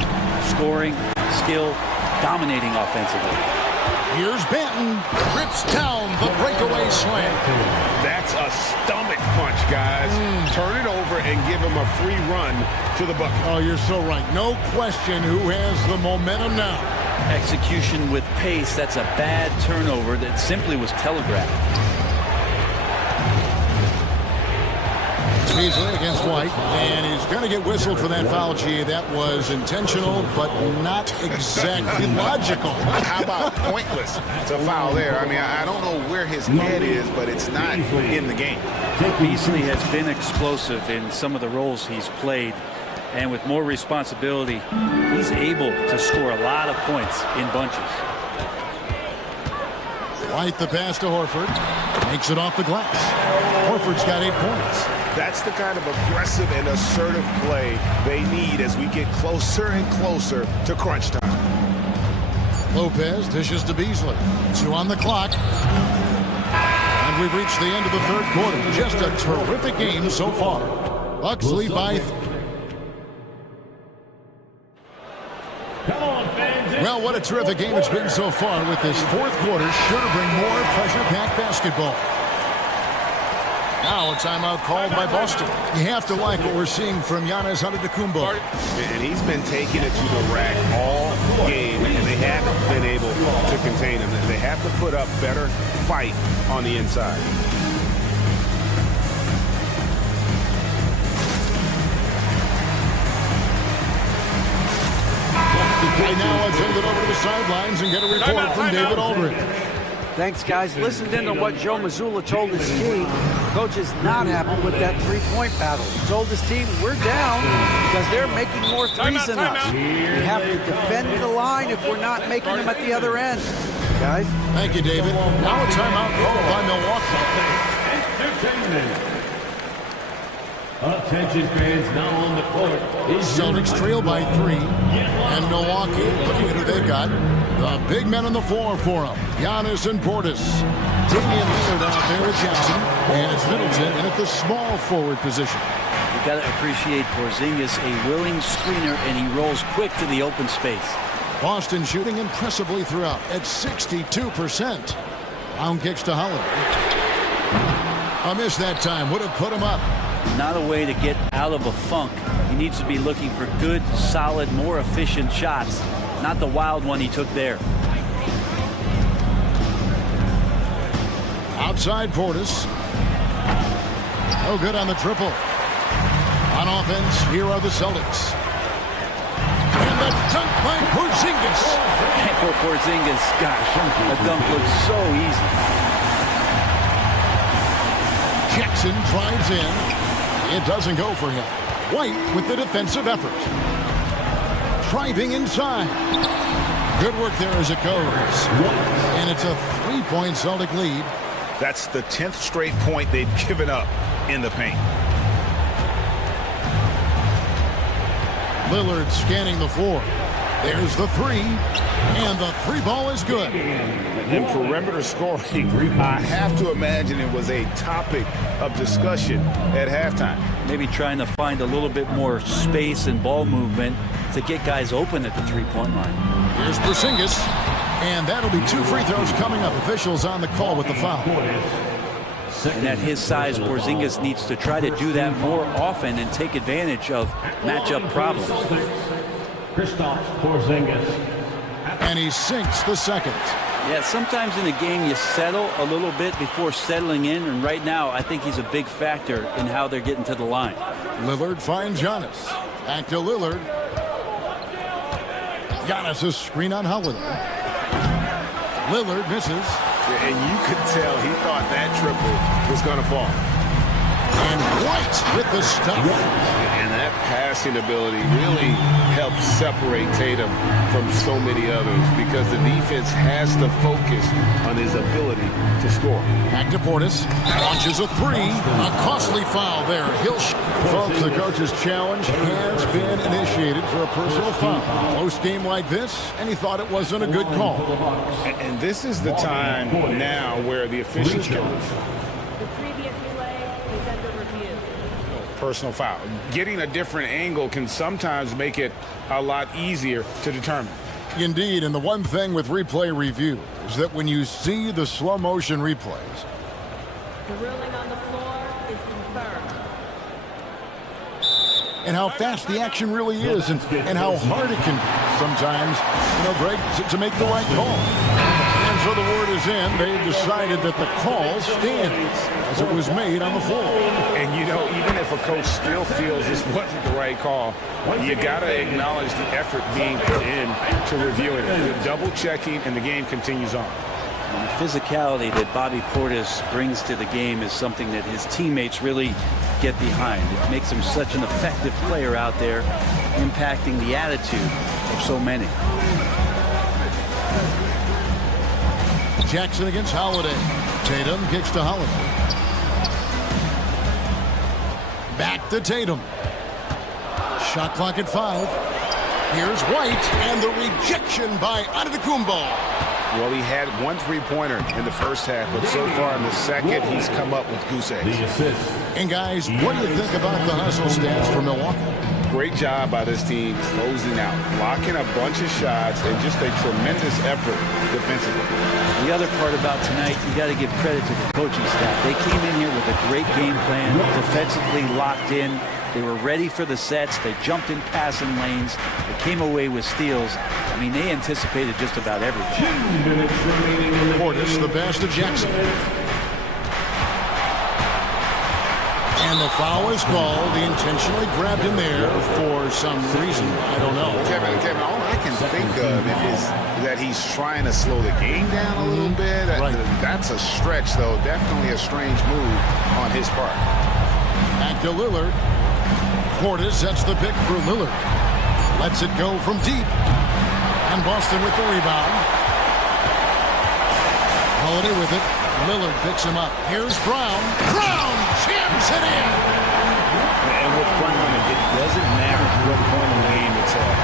Scoring, skill, dominating offensively. Here's Benton. Rips down the breakaway slam. That's a stomach punch, guys. Turn it over and give him a free run to the bucket. Oh, you're so right. No question who has the momentum now. Execution with pace. That's a bad turnover that simply was telegraphed. Beasley against White, and he's going to get whistled for that foul, G. That was intentional, but not exactly logical. How about pointless to foul there? I mean, I don't know where his head is, but it's not in the game. Beasley has been explosive in some of the roles he's played, and with more responsibility, he's able to score a lot of points in bunches. White the pass to Horford. Makes it off the glass. Horford's got 8 points. That's the kind of aggressive and assertive play they need as we get closer and closer to crunch time. Lopez dishes to Beasley. 2 on the clock. And we've reached the end of the 3rd quarter. Just a terrific game so far. Bucks lead by 3. Come on, fans. Well, what a terrific game it's been so far, with this fourth quarter sure to bring more pressure-packed basketball. Now a timeout called by Boston. You have to like what we're seeing from Giannis Antetokounmpo. And he's been taking it to the rack all game, and they haven't been able to contain him. They have to put up better fight on the inside. And now let's send it over to the sidelines and get a report from David Aldridge. Thanks, guys. Listened in to what Joe Mazzulla told his team. Coach is not happy with that three-point battle. He told his team, we're down because they're making more threes than us. We have to defend the line if we're not making them at the other end. Guys? Thank you, David. Now a timeout called by Milwaukee. Attention fans, now on the court. Celtics trail by 3. And Milwaukee, looking at who they've got, the big men on the floor for them. Giannis and Portis. Damian Lillard out there with Jackson. And it's Middleton in at the small forward position. You got to appreciate Porzingis, a willing screener, and he rolls quick to the open space. Boston shooting impressively throughout at 62%. Round kicks to Holiday. A miss that time would have put him up. Not a way to get out of a funk. He needs to be looking for good, solid, more efficient shots. Not the wild one he took there. Outside Portis. No good on the triple. On offense, here are the Celtics. And the dunk by Porzingis. For Porzingis, gosh, the dunk looks so easy. Jackson drives in. It doesn't go for him. White with the defensive effort. Driving inside. Good work there as it goes. And it's a 3-point Celtic lead. That's the 10th straight point they've given up in the paint. Lillard scanning the floor. There's the 3. And the 3 ball is good. And perimeter scoring, I have to imagine it was a topic of discussion at halftime. Maybe trying to find a little bit more space and ball movement to get guys open at the three-point line. Here's Porzingis. And that'll be 2 free throws coming up. Officials on the call with the foul. And at his size, Porzingis needs to try to do that more often and take advantage of matchup problems. Kristaps Porzingis. And he sinks the second. Yeah, sometimes in a game you settle a little bit before settling in, and right now I think he's a big factor in how they're getting to the line. Lillard finds Giannis. Back to Lillard. Giannis a screen on Holiday. Lillard misses. And you could tell he thought that triple was going to fall. And White with the stuff. And that passing ability really helps separate Tatum from so many others because the defense has to focus on his ability to score. Back to Portis. Launches a 3. A costly foul there. Folks, the coach's challenge has been initiated for a personal foul. Close game like this, and he thought it wasn't a good call. And this is the time now where the officials can... Personal foul. Getting a different angle can sometimes make it a lot easier to determine. Indeed, and the one thing with replay review is that when you see the slow motion replays, the ruling on the floor is confirmed. And how fast the action really is, and how hard it can be sometimes, Greg, to make the right call. And so the word is in. They've decided that the call stands as it was made on the floor. And even if a coach still feels this wasn't the right call, you got to acknowledge the effort being put in to reviewing it. The double checking, and the game continues on. And the physicality that Bobby Portis brings to the game is something that his teammates really get behind. It makes him such an effective player out there, impacting the attitude of so many. Jackson against Holiday. Tatum kicks to Holiday. Back to Tatum. Shot clock at 5. Here's White, and the rejection by Antetokounmpo. Well, he had 1 3-pointer in the first half, but so far in the second, he's come up with goose eggs. And guys, what do you think about the hustle stats for Milwaukee? Great job by this team closing out, blocking a bunch of shots, and just a tremendous effort defensively. The other part about tonight, you got to give credit to the coaching staff. They came in here with a great game plan, defensively locked in. They were ready for the sets. They jumped in passing lanes. They came away with steals. I mean, they anticipated just about everything. Portis, the pass to Jackson. And the foul is called. He intentionally grabbed him there for some reason. I don't know. Kevin, all I can think of is that he's trying to slow the game down a little bit. Right. That's a stretch, though. Definitely a strange move on his part. Back to Lillard. Portis sets the pick for Lillard. Lets it go from deep. And Boston with the rebound. Holiday with it. Lillard picks him up. Here's Brown. Brown jams it in. And with Brown, it doesn't matter what point in the game it's at.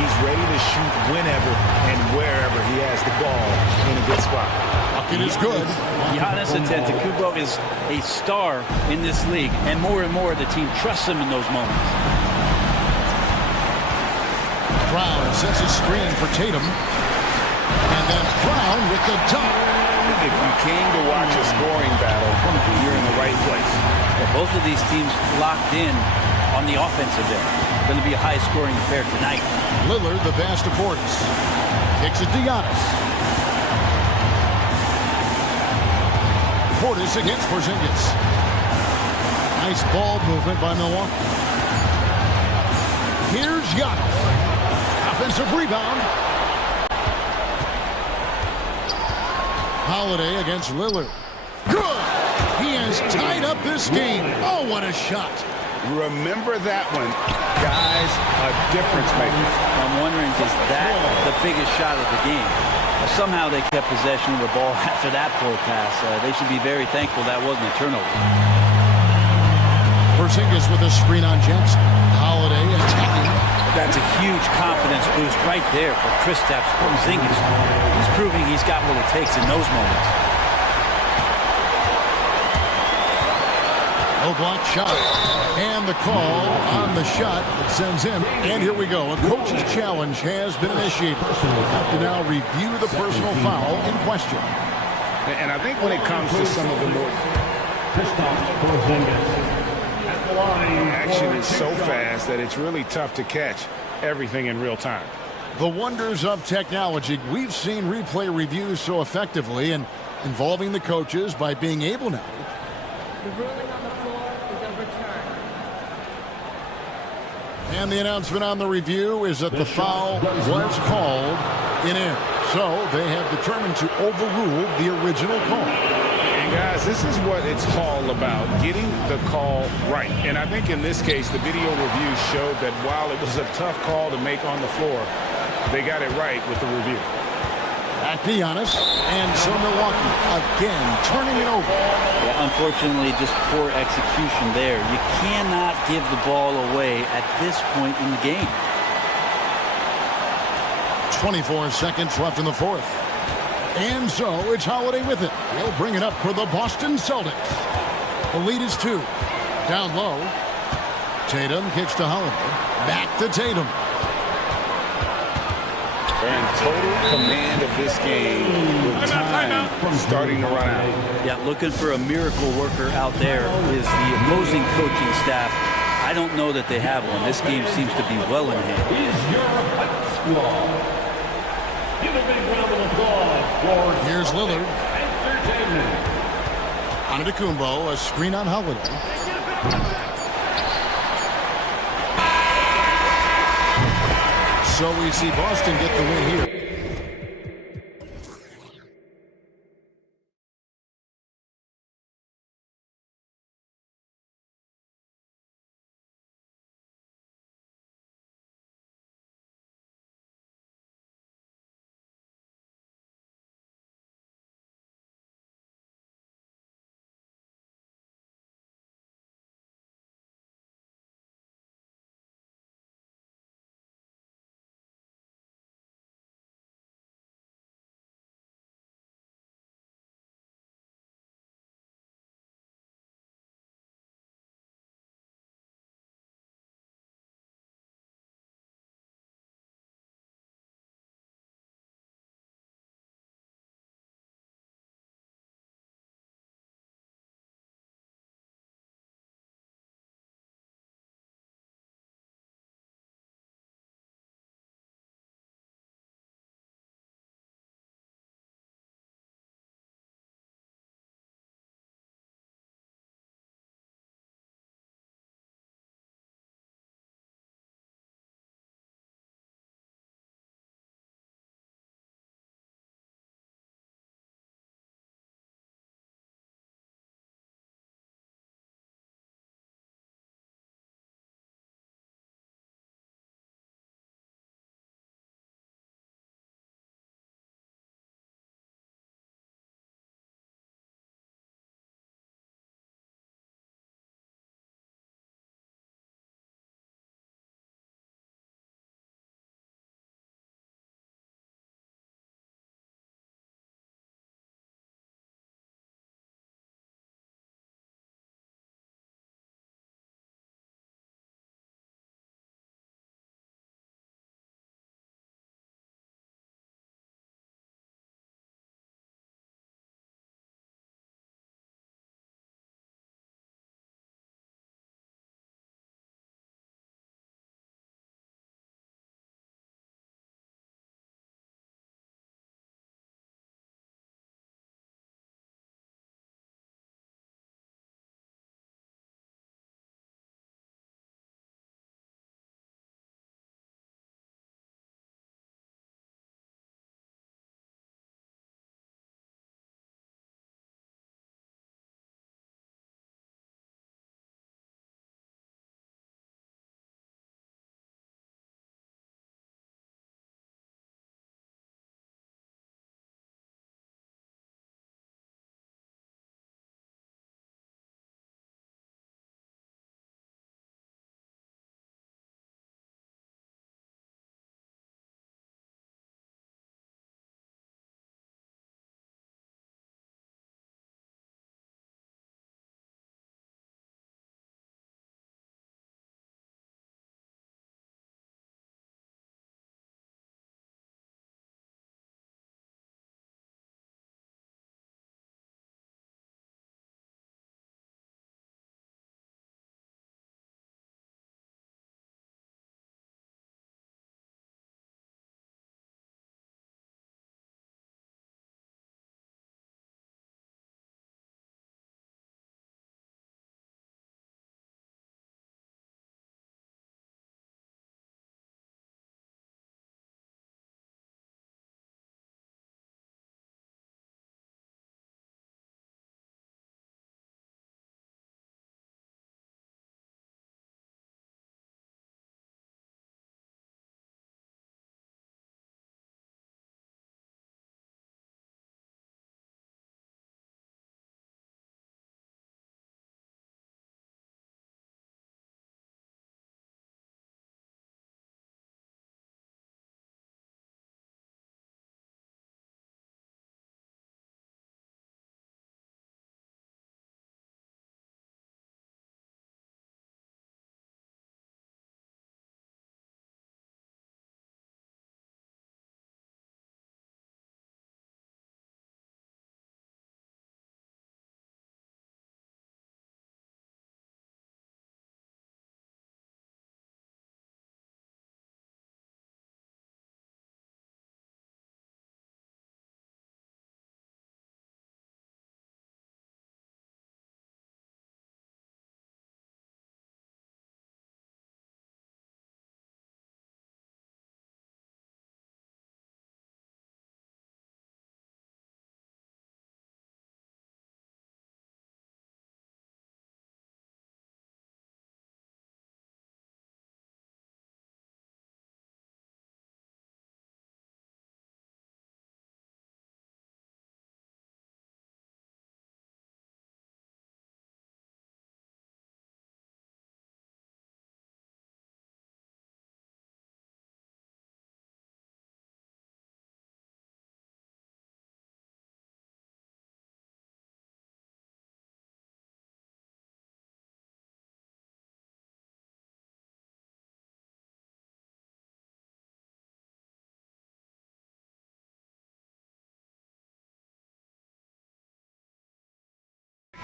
He's ready to shoot whenever and wherever he has the ball in a good spot. Bucket is good. Giannis Antetokounmpo is a star in this league, and more the team trusts him in those moments. Brown sets a screen for Tatum. And then Brown with the dunk. If you came to watch a scoring battle, you're in the right place. Well, both of these teams locked in on the offensive end. Going to be a high-scoring affair tonight. Lillard, the pass to Portis. Kicks it to Giannis. Portis against Porzingis. Nice ball movement by Milwaukee. Here's Giannis. Offensive rebound. Holiday against Lillard. Good! He has tied up this game. Oh, what a shot. Remember that one. Guys, a difference maker. I'm wondering, is that the biggest shot of the game? Somehow they kept possession of the ball after that poor pass. They should be very thankful that wasn't a turnover. Porzingis with a screen on Jackson. Holiday attacking. That's a huge confidence boost right there for Kristaps Porzingis. He's proving he's got what it takes in those moments. No block shot. And the call on the shot that sends him. And here we go. A coach's challenge has been initiated. We'll have to now review the personal foul in question. And I think when it comes to some of the more... The action is so fast that it's really tough to catch everything in real time. The wonders of technology. We've seen replay reviews so effectively and involving the coaches by being able now. The ruling on the floor is overturned. And the announcement on the review is that the foul was called in air. So they have determined to overrule the original call. And guys, this is what it's all about, getting the call right. And I think in this case, the video review showed that while it was a tough call to make on the floor, they got it right with the review. Back to Giannis, and so Milwaukee again turning it over. Yeah, unfortunately, just poor execution there. You cannot give the ball away at this point in the game. 24 seconds left in the fourth. And so it's Holiday with it. He'll bring it up for the Boston Celtics. The lead is 2. Down low. Tatum kicks to Holiday. Back to Tatum. They're in total command of this game with time starting to run out. Yeah, looking for a miracle worker out there is the opposing coaching staff. I don't know that they have one. This game seems to be well in hand. Here's Lillard. Antetokounmpo, a screen on Holiday. So we see Boston get the win here.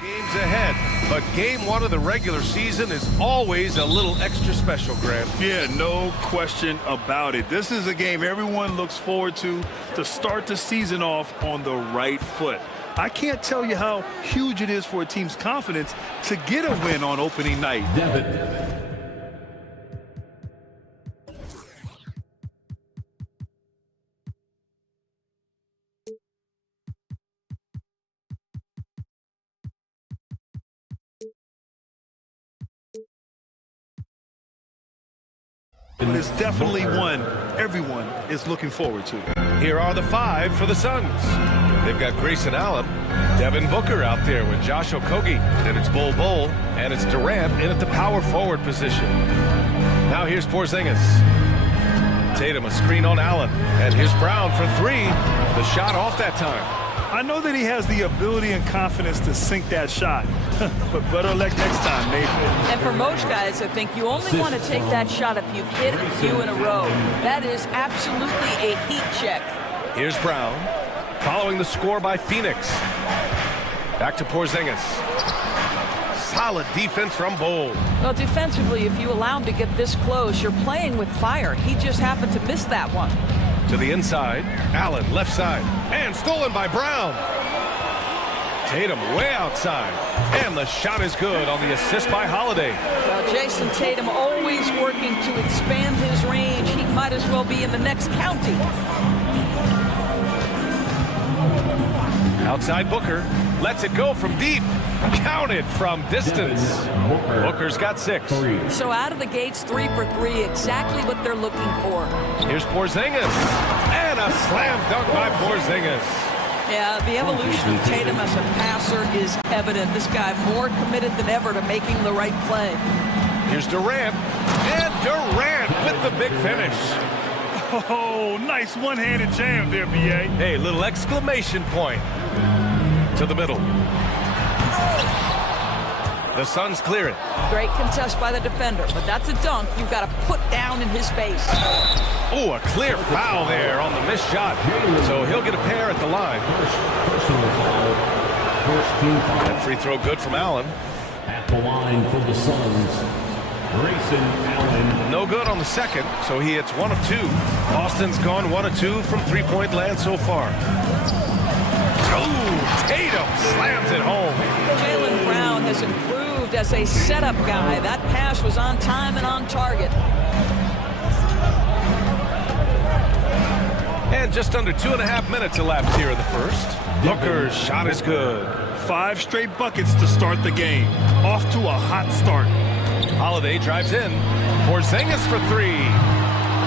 Games ahead, but game one of the regular season is always a little extra special, Grant. Yeah, no question about it. This is a game everyone looks forward to start the season off on the right foot. I can't tell you how huge it is for a team's confidence to get a win on opening night. But it's definitely one everyone is looking forward to. Here are the five for the Suns. They've got Grayson Allen, Devin Booker out there with Josh Okogie, then it's Bol Bol, and it's Durant in at the power forward position. Now here's Porzingis. Tatum a screen on Allen, and here's Brown for three. The shot off that time. I know that he has the ability and confidence to sink that shot, but better luck next time, Nathan. And for most guys, I think you only want to take that shot if you've hit a few in a row. That is absolutely a heat check. Here's Brown, following the score by Phoenix. Back to Porzingis. Solid defense from Bol. Well, defensively, if you allow him to get this close, you're playing with fire. He just happened to miss that one. To the inside, Allen left side, and stolen by Brown. Tatum way outside, and the shot is good on the assist by Holiday. Well, Jason Tatum always working to expand his range. He might as well be in the next county. Outside Booker, lets it go from deep. Counted from distance. Booker's got 6. So out of the gates, 3 for 3, exactly what they're looking for. Here's Porzingis, and a slam dunk by Porzingis. Yeah, the evolution of Tatum as a passer is evident. This guy more committed than ever to making the right play. Here's Durant, and Durant with the big finish. Oh, nice one-handed jam there, B.A. Hey, little exclamation point. To the middle. The Suns clear it. Great contest by the defender, but that's a dunk you've got to put down in his face. Oh, a clear foul there on the missed shot. So he'll get a pair at the line. And free throw good from Allen. At the line for the Suns, Grayson Allen. No good on the second, so he hits 1 of 2. Boston's gone 1 of 2 from three-point land so far. Oh, Tatum slams it home. Jaylen Brown has improved as a setup guy. That pass was on time and on target. And just under 2.5 minutes elapsed here in the first. Booker's shot is good. 5 straight buckets to start the game. Off to a hot start. Holiday drives in. Porzingis for 3.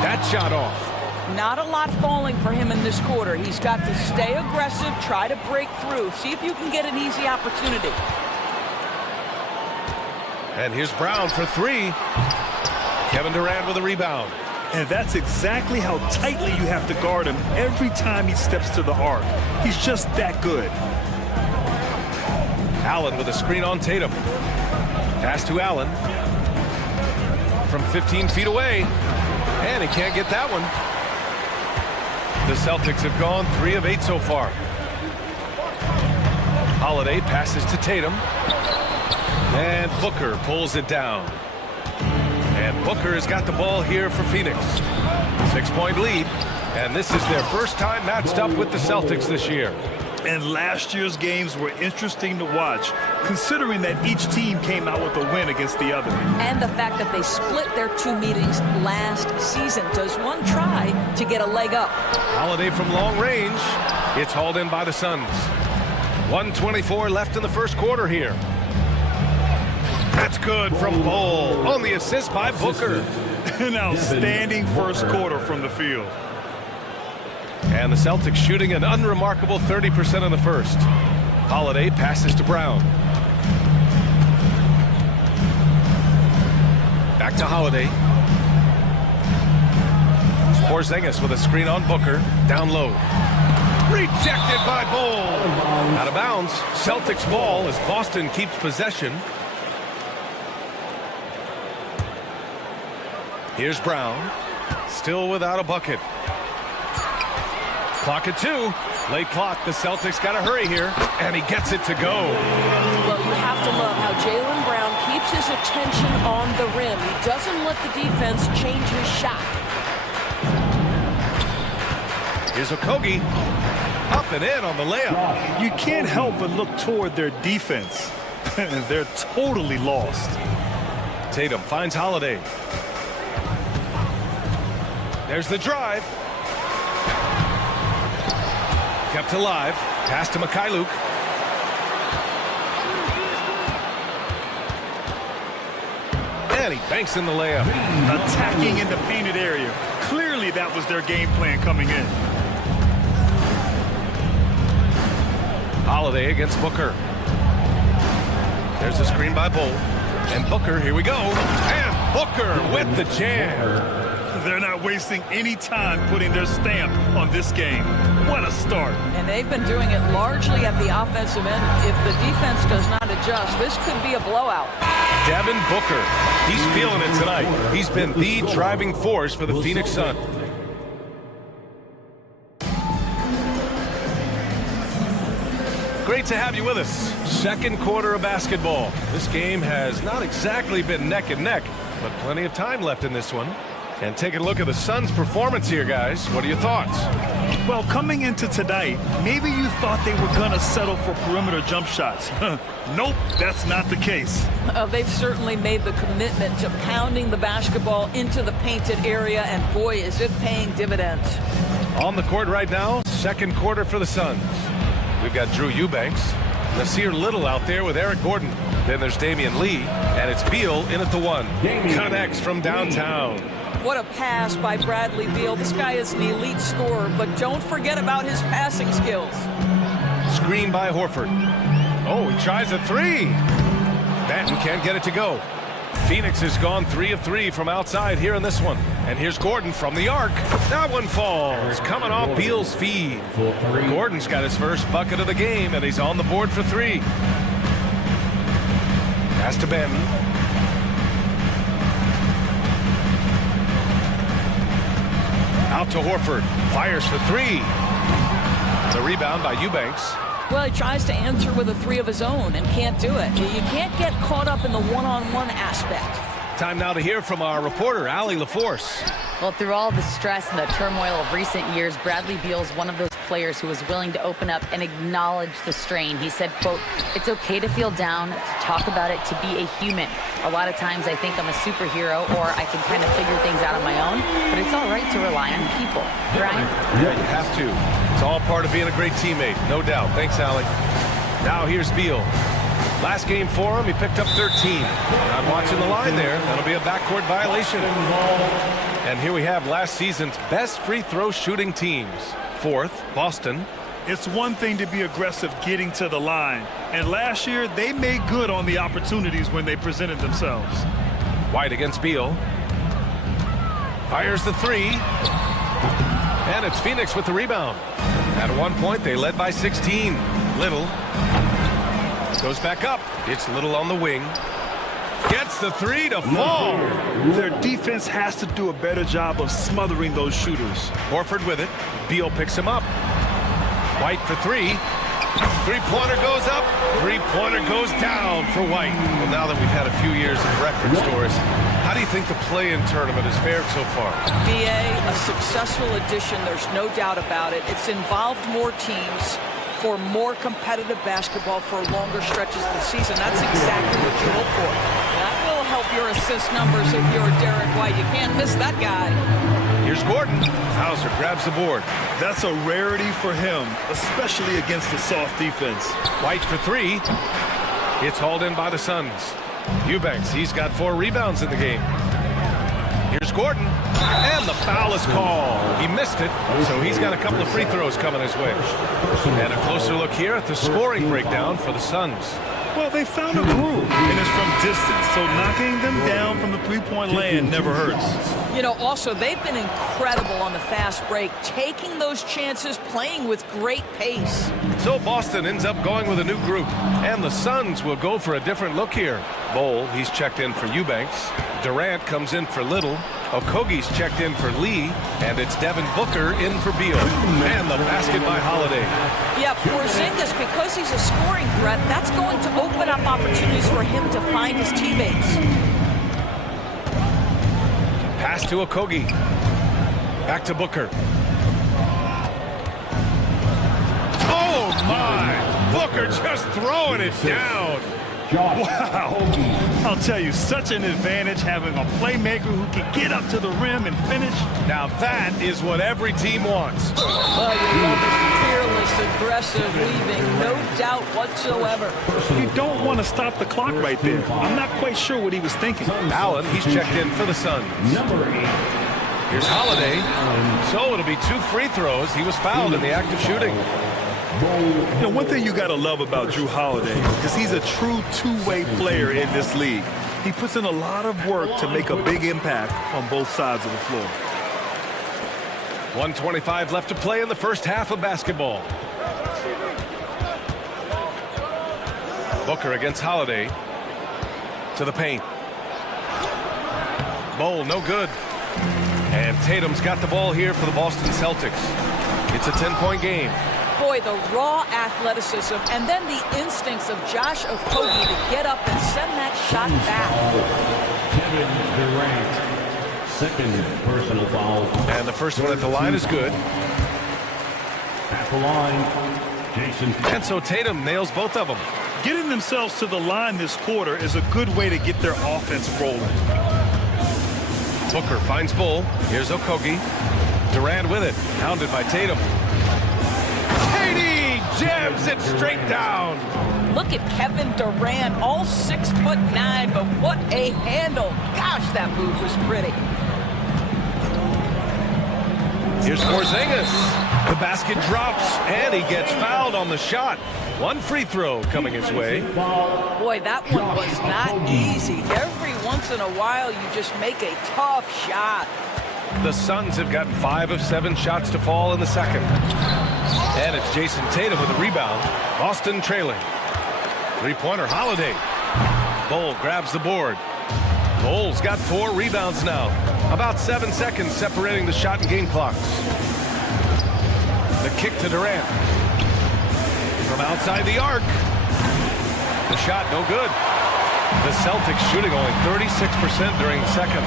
That shot off. Not a lot falling for him in this quarter. He's got to stay aggressive, try to break through. See if you can get an easy opportunity. And here's Brown for 3. Kevin Durant with a rebound. And that's exactly how tightly you have to guard him every time he steps to the arc. He's just that good. Allen with a screen on Tatum. Pass to Allen. From 15 feet away. And he can't get that one. The Celtics have gone 3 of 8 so far. Holiday passes to Tatum. And Booker pulls it down. And Booker has got the ball here for Phoenix. 6-point lead. And this is their first time matched up with the Celtics this year. And last year's games were interesting to watch, considering that each team came out with a win against the other. And the fact that they split their 2 meetings last season. Does one try to get a leg up? Holiday from long range. It's hauled in by the Suns. 1:24 left in the first quarter here. That's good from Bol on the assist by Booker. An outstanding first quarter from the field. And the Celtics shooting an unremarkable 30% in the first. Holiday passes to Brown. Back to Holiday. Porzingis with a screen on Booker. Down low. Rejected by Bol. Out of bounds. Celtics ball as Boston keeps possession. Here's Brown. Still without a bucket. Clock at 2. Late clock. The Celtics got to hurry here. And he gets it to go. Well, you keeps his attention on the rim. He doesn't let the defense change his shot. Here's Okogie. Up and in on the layup. You can't help but look toward their defense. They're totally lost. Tatum finds Holiday. There's the drive. Kept alive. Pass to Mikhailuk. And he banks in the layup. Attacking in the painted area. Clearly that was their game plan coming in. Holiday against Booker. There's a screen by Bull. And Booker, here we go. And Booker with the jam. They're not wasting any time putting their stamp on this game. What a start. And they've been doing it largely at the offensive end. If the defense does not adjust, this could be a blowout. Devin Booker. He's feeling it tonight. He's been the driving force for the Phoenix Suns. Great to have you with us. Second quarter of basketball. This game has not exactly been neck and neck, but plenty of time left in this one. And taking a look at the Suns' performance here, guys. What are your thoughts? Well, coming into tonight, maybe you thought they were going to settle for perimeter jump shots. Nope, that's not the case. They've certainly made the commitment to pounding the basketball into the painted area, and boy, is it paying dividends. On the court right now, second quarter for the Suns. We've got Drew Eubanks, Nasir Little out there with Eric Gordon. Then there's Damian Lee, and it's Beal in at the one. Connects from downtown. What a pass by Bradley Beal. This guy is an elite scorer, but don't forget about his passing skills. Screen by Horford. Oh, he tries a three. Banton can't get it to go. Phoenix has gone 3 of 3 from outside here in this one. And here's Gordon from the arc. That one falls. Coming off Beal's feed. Gordon's got his first bucket of the game, and he's on the board for 3. Pass to Banton. Out to Horford. Fires for 3. The rebound by Eubanks. Well, he tries to answer with a 3 of his own and can't do it. You can't get caught up in the one-on-one aspect. Time now to hear from our reporter, Allie LaForce. Well, through all the stress and the turmoil of recent years, Bradley Beal is one of those players who was willing to open up and acknowledge the strain. He said, quote, "It's okay to feel down, to talk about it, to be a human. A lot of times I think I'm a superhero or I can kind of figure things out on my own, but it's all right to rely on people." Brian? Yeah, you have to. It's all part of being a great teammate, no doubt. Thanks, Allie. Now here's Beal. Last game for him, he picked up 13. Not watching the line there. That'll be a backcourt violation. And here we have last season's best free throw shooting teams. 4th, Boston. It's one thing to be aggressive getting to the line. And last year, they made good on the opportunities when they presented themselves. White against Beal. Fires the 3. And it's Phoenix with the rebound. At one point, they led by 16. Little. Goes back up. It's Little on the wing. Gets the 3 to fall. Their defense has to do a better job of smothering those shooters. Horford with it. Beal picks him up. White for 3. 3-pointer goes up. 3-pointer goes down for White. Well, now that we've had a few years of reference, Doris, how do you think the play-in tournament has fared so far? BA, a successful addition, there's no doubt about it. It's involved more teams for more competitive basketball for longer stretches of the season. That's exactly what you hope for. That will help your assist numbers if you're Derek White. You can't miss that guy. Here's Gordon. Hauser grabs the board. That's a rarity for him, especially against the soft defense. White for 3. It's hauled in by the Suns. Eubanks, he's got 4 rebounds in the game. Here's Gordon, and the foul is called. He missed it, so he's got a couple of free throws coming his way. And a closer look here at the scoring breakdown for the Suns. Well, they found a groove, and it's from distance, so knocking them down from the three-point land never hurts. You know, also, they've been incredible on the fast break, taking those chances, playing with great pace. So Boston ends up going with a new group, and the Suns will go for a different look here. Bowl, he's checked in for Eubanks. Durant comes in for Little. Okogie's checked in for Lee. And it's Devin Booker in for Beal. And the basket by Holiday. Yeah, Porzingis, because he's a scoring threat, that's going to open up opportunities for him to find his teammates. Pass to Okogie. Back to Booker. Oh, my! Booker just throwing it down. Wow. I'll tell you, such an advantage having a playmaker who can get up to the rim and finish. Now that is what every team wants. Oh, you love it. Fearless, aggressive, leaving, no doubt whatsoever. You don't want to stop the clock right there. I'm not quite sure what he was thinking. Allen, he's checked in for the Suns. Here's Holiday. So it'll be 2 free throws. He was fouled in the act of shooting. You know, one thing you got to love about Jrue Holiday is he's a true two-way player in this league. He puts in a lot of work to make a big impact on both sides of the floor. 1:25 left to play in the first half of basketball. Booker against Holiday. To the paint. Bowl, no good. And Tatum's got the ball here for the Boston Celtics. It's a 10-point game. Boy, the raw athleticism and then the instincts of Josh Okogie to get up and send that shot back. Kevin Durant, second personal foul. And the first one at the line is good. At the line, Jason. And so Tatum nails both of them. Getting themselves to the line this quarter is a good way to get their offense rolling. Booker finds Bull. Here's Okogie. Durant with it, hounded by Tatum. Jams it straight down. Look at Kevin Durant, all 6'9", but what a handle. Gosh, that move was pretty. Here's Porzingis. The basket drops, and he gets fouled on the shot. 1 free throw coming his way. Boy, that one was not easy. Every once in a while, you just make a tough shot. The Suns have gotten 5 of 7 shots to fall in the second. And it's Jason Tatum with a rebound. Boston trailing. 3-pointer Holiday. Bull grabs the board. Bull's got 4 rebounds now. About 7 seconds separating the shot and game clocks. The kick to Durant. From outside the arc. The shot no good. The Celtics shooting only 36% during the second.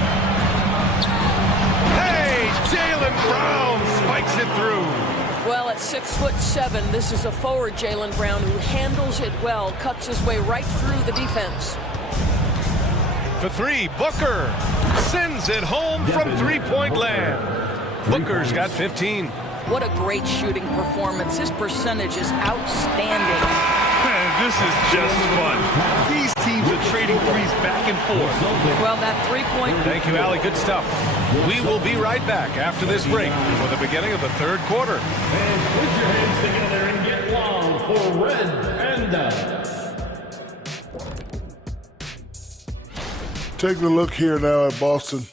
Hey, Jaylen Brown spikes it through. Well, at 6'7", this is a forward Jaylen Brown who handles it well, cuts his way right through the defense. For 3, Booker sends it home from 3-point land. Booker's got 15. What a great shooting performance. His percentage is outstanding. Man, this is just fun. These teams are trading threes back and forth. Well, that 3-point... Thank you, Allie. Good stuff. We will be right back after this break for the beginning of the third quarter. And put your hands together and get loud for Red Panda. Take a look here now at Boston.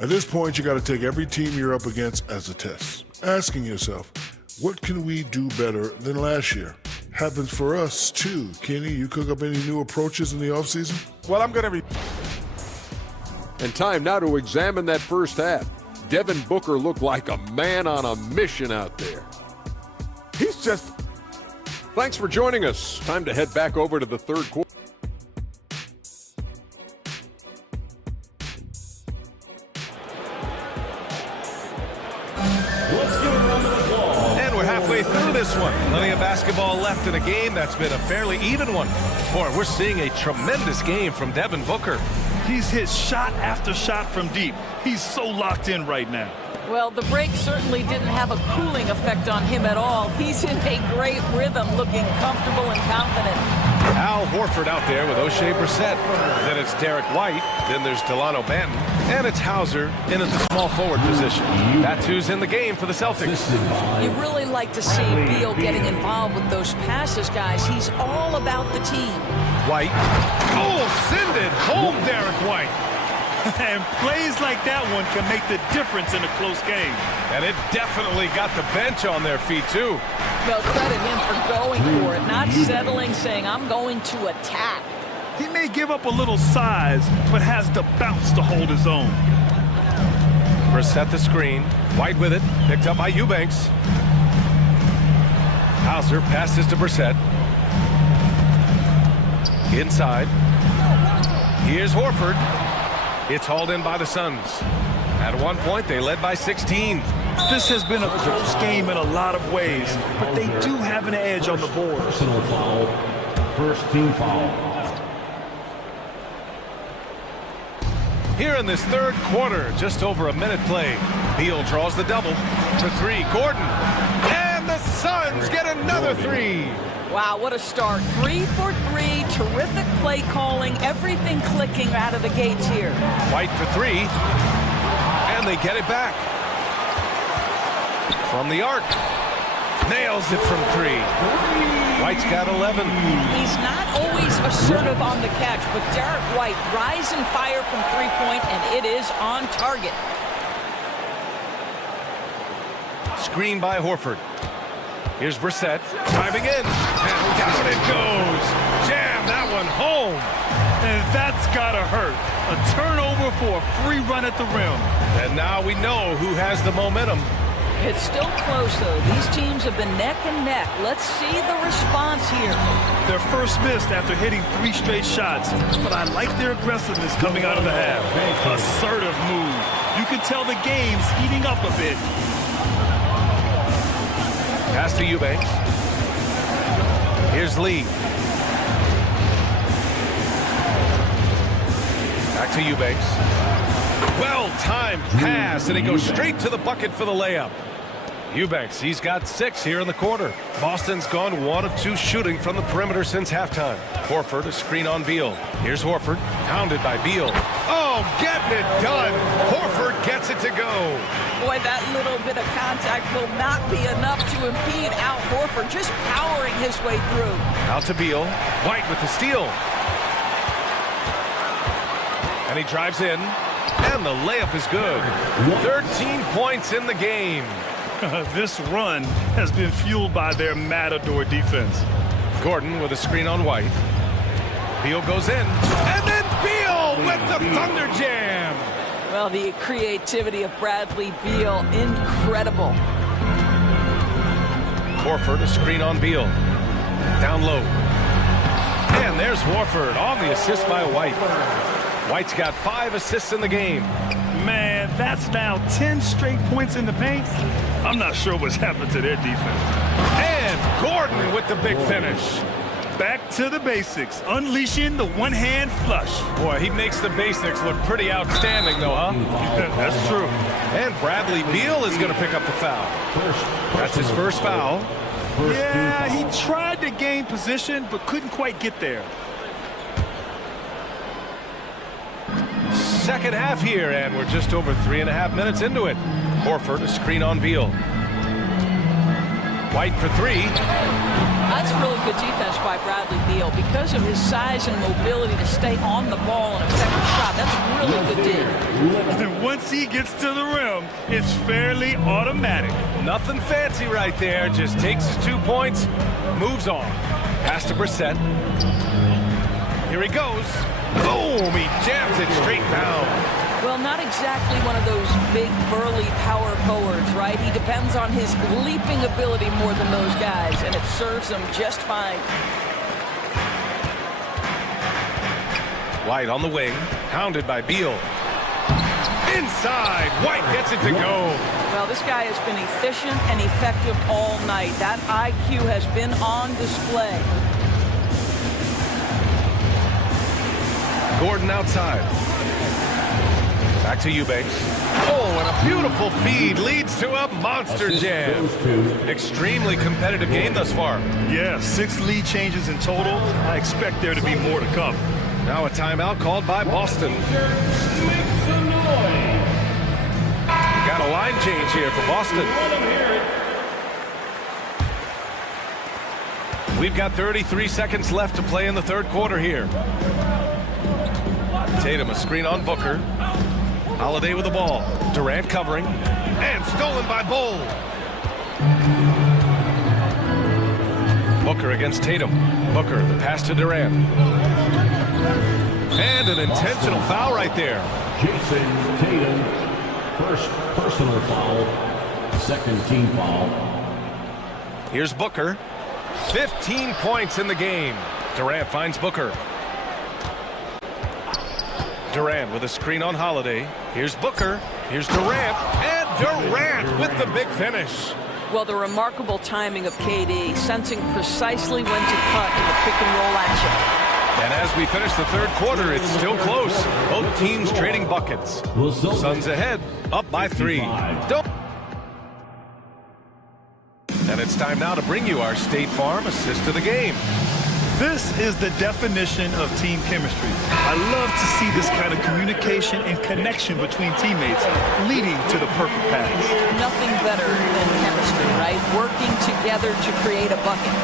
At this point, you got to take every team you're up against as a test. Asking yourself, what can we do better than last year? Happens for us, too. Kenny, you cook up any new approaches in the offseason? Well, I'm going to And time now to examine that first half. Devin Booker looked like a man on a mission out there. He's just... Thanks for joining us. Time to head back over to the third quarter. And we're halfway through this one. Plenty of basketball left in a game that's been a fairly even one. Boy, we're seeing a tremendous game from Devin Booker. He's hit shot after shot from deep. He's so locked in right now. Well, the break certainly didn't have a cooling effect on him at all. He's in a great rhythm, looking comfortable and confident. Al Horford out there with O'Shea Brissett. Then it's Derek White. Then there's Delano Banton. And it's Hauser in at the small forward position. That's who's in the game for the Celtics. You really like to see Beal getting involved with those passes, guys. He's all about the team. White. Oh, send it home, Derek White. And plays like that one can make the difference in a close game. And it definitely got the bench on their feet, too. Well, credit him for going for it, not settling, saying, I'm going to attack. He may give up a little size, but has the bounce to hold his own. Brissett the screen. White with it. Picked up by Eubanks. Hauser passes to Brissett. Inside. Here's Horford. It's hauled in by the Suns. At one point, they led by 16. This has been a close game in a lot of ways, but they do have an edge on the board. Personal foul. First team foul. Here in this third quarter, just over a minute played. Beal draws the double. To three, Gordon. And the Suns get another three. Wow, what a start. 3 for 3, terrific play calling, everything clicking out of the gates here. White for three. And they get it back. From the arc. Nails it from three. White's got 11. He's not always assertive on the catch, but Derek White rise and fire from three-point, and it is on target. Screen by Horford. Here's Brissett driving in, and down it goes. Jam that one home. And that's gotta hurt. A turnover for a free run at the rim. And now we know who has the momentum. It's still close, though. These teams have been neck and neck. Let's see the response here. Their first missed after hitting 3 straight shots, but I like their aggressiveness coming out of the half. Assertive move. You can tell the game's heating up a bit. Pass to Eubanks. Here's Lee. Back to Eubanks. Well-timed pass, and he goes straight to the bucket for the layup. Eubanks, he's got 6 here in the quarter. Boston's gone 1 of 2 shooting from the perimeter since halftime. Horford, a screen on Beal. Here's Horford, pounded by Beal. Oh, getting it done. Horford gets it to go. Boy, that little bit of contact will not be enough to impede Al Horford, just powering his way through. Out to Beal. White with the steal. And he drives in. And the layup is good. 13 points in the game. This run has been fueled by their matador defense. Gordon with a screen on White. Beal goes in. And then Beal with the Thunder Jam. Well, the creativity of Bradley Beal, incredible. Horford, a screen on Beal. Down low. And there's Horford on the assist by White. White's got 5 assists in the game. Man, that's now 10 straight points in the paint. I'm not sure what's happened to their defense. And Gordon with the big finish. Back to the basics, unleashing the one-hand flush. Boy, he makes the basics look pretty outstanding, though, huh? That's true. And Bradley Beal is going to pick up the foul. That's his first foul. Yeah, he tried to gain position, but couldn't quite get there. Second half here, and we're just over 3.5 minutes into it. Horford, a screen on Beal. White for 3. That's really good defense by Bradley Beal. Because of his size and mobility to stay on the ball and affect the shot, that's really good D. And once he gets to the rim, it's fairly automatic. Nothing fancy right there. Just takes his 2 points, moves on. Pass to Brissett. Here he goes. Boom! He jams it straight down. Well, not exactly one of those big, burly power forwards, right? He depends on his leaping ability more than those guys, and it serves him just fine. White on the wing, hounded by Beal. Inside, White gets it to go. Well, this guy has been efficient and effective all night. That IQ has been on display. Gordon outside. Back to Eubanks. Oh, and a beautiful feed leads to a monster jam. Extremely competitive game thus far. Yeah, 6 lead changes in total. I expect there to be more to come. Now a timeout called by Boston. Got a line change here for Boston. We've got 33 seconds left to play in the third quarter here. Tatum, a screen on Booker. Holiday with the ball. Durant covering. And stolen by Bull. Booker against Tatum. Booker, the pass to Durant. And an intentional foul right there. Jason Tatum, first personal foul, second team foul. Here's Booker. 15 points in the game. Durant finds Booker. Durant with a screen on Holiday. Here's Booker. Here's Durant. And Durant with the big finish. Well, the remarkable timing of KD, sensing precisely when to cut in the pick-and-roll action. And as we finish the third quarter, it's still close. Both teams trading buckets. Suns ahead, up by 3. And it's time now to bring you our State Farm assist of the game. This is the definition of team chemistry. I love to see this kind of communication and connection between teammates leading to the perfect pass. Nothing better than chemistry, right? Working together to create a bucket.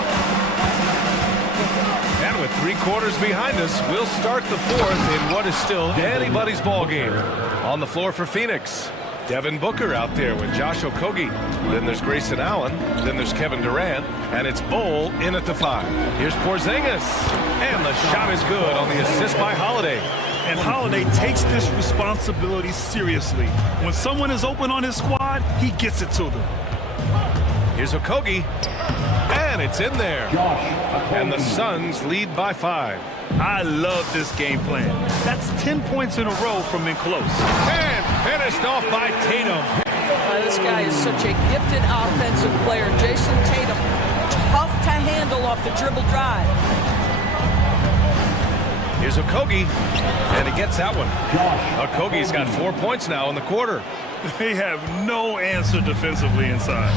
And with 3 quarters behind us, we'll start the fourth in what is still anybody's ball game. On the floor for Phoenix, Devin Booker out there with Josh Okogie. Then there's Grayson Allen. Then there's Kevin Durant. And it's Bol in at the 5. Here's Porzingis. And the shot is good on the assist by Holiday. And Holiday takes this responsibility seriously. When someone is open on his squad, he gets it to them. Here's Okogie. And it's in there. And the Suns lead by 5. I love this game plan. That's 10 points in a row from in close. And finished off by Tatum. This guy is such a gifted offensive player. Jason Tatum, tough to handle off the dribble drive. Here's Okogie, and he gets that one. Okogie's got 4 points now in the quarter. They have no answer defensively inside.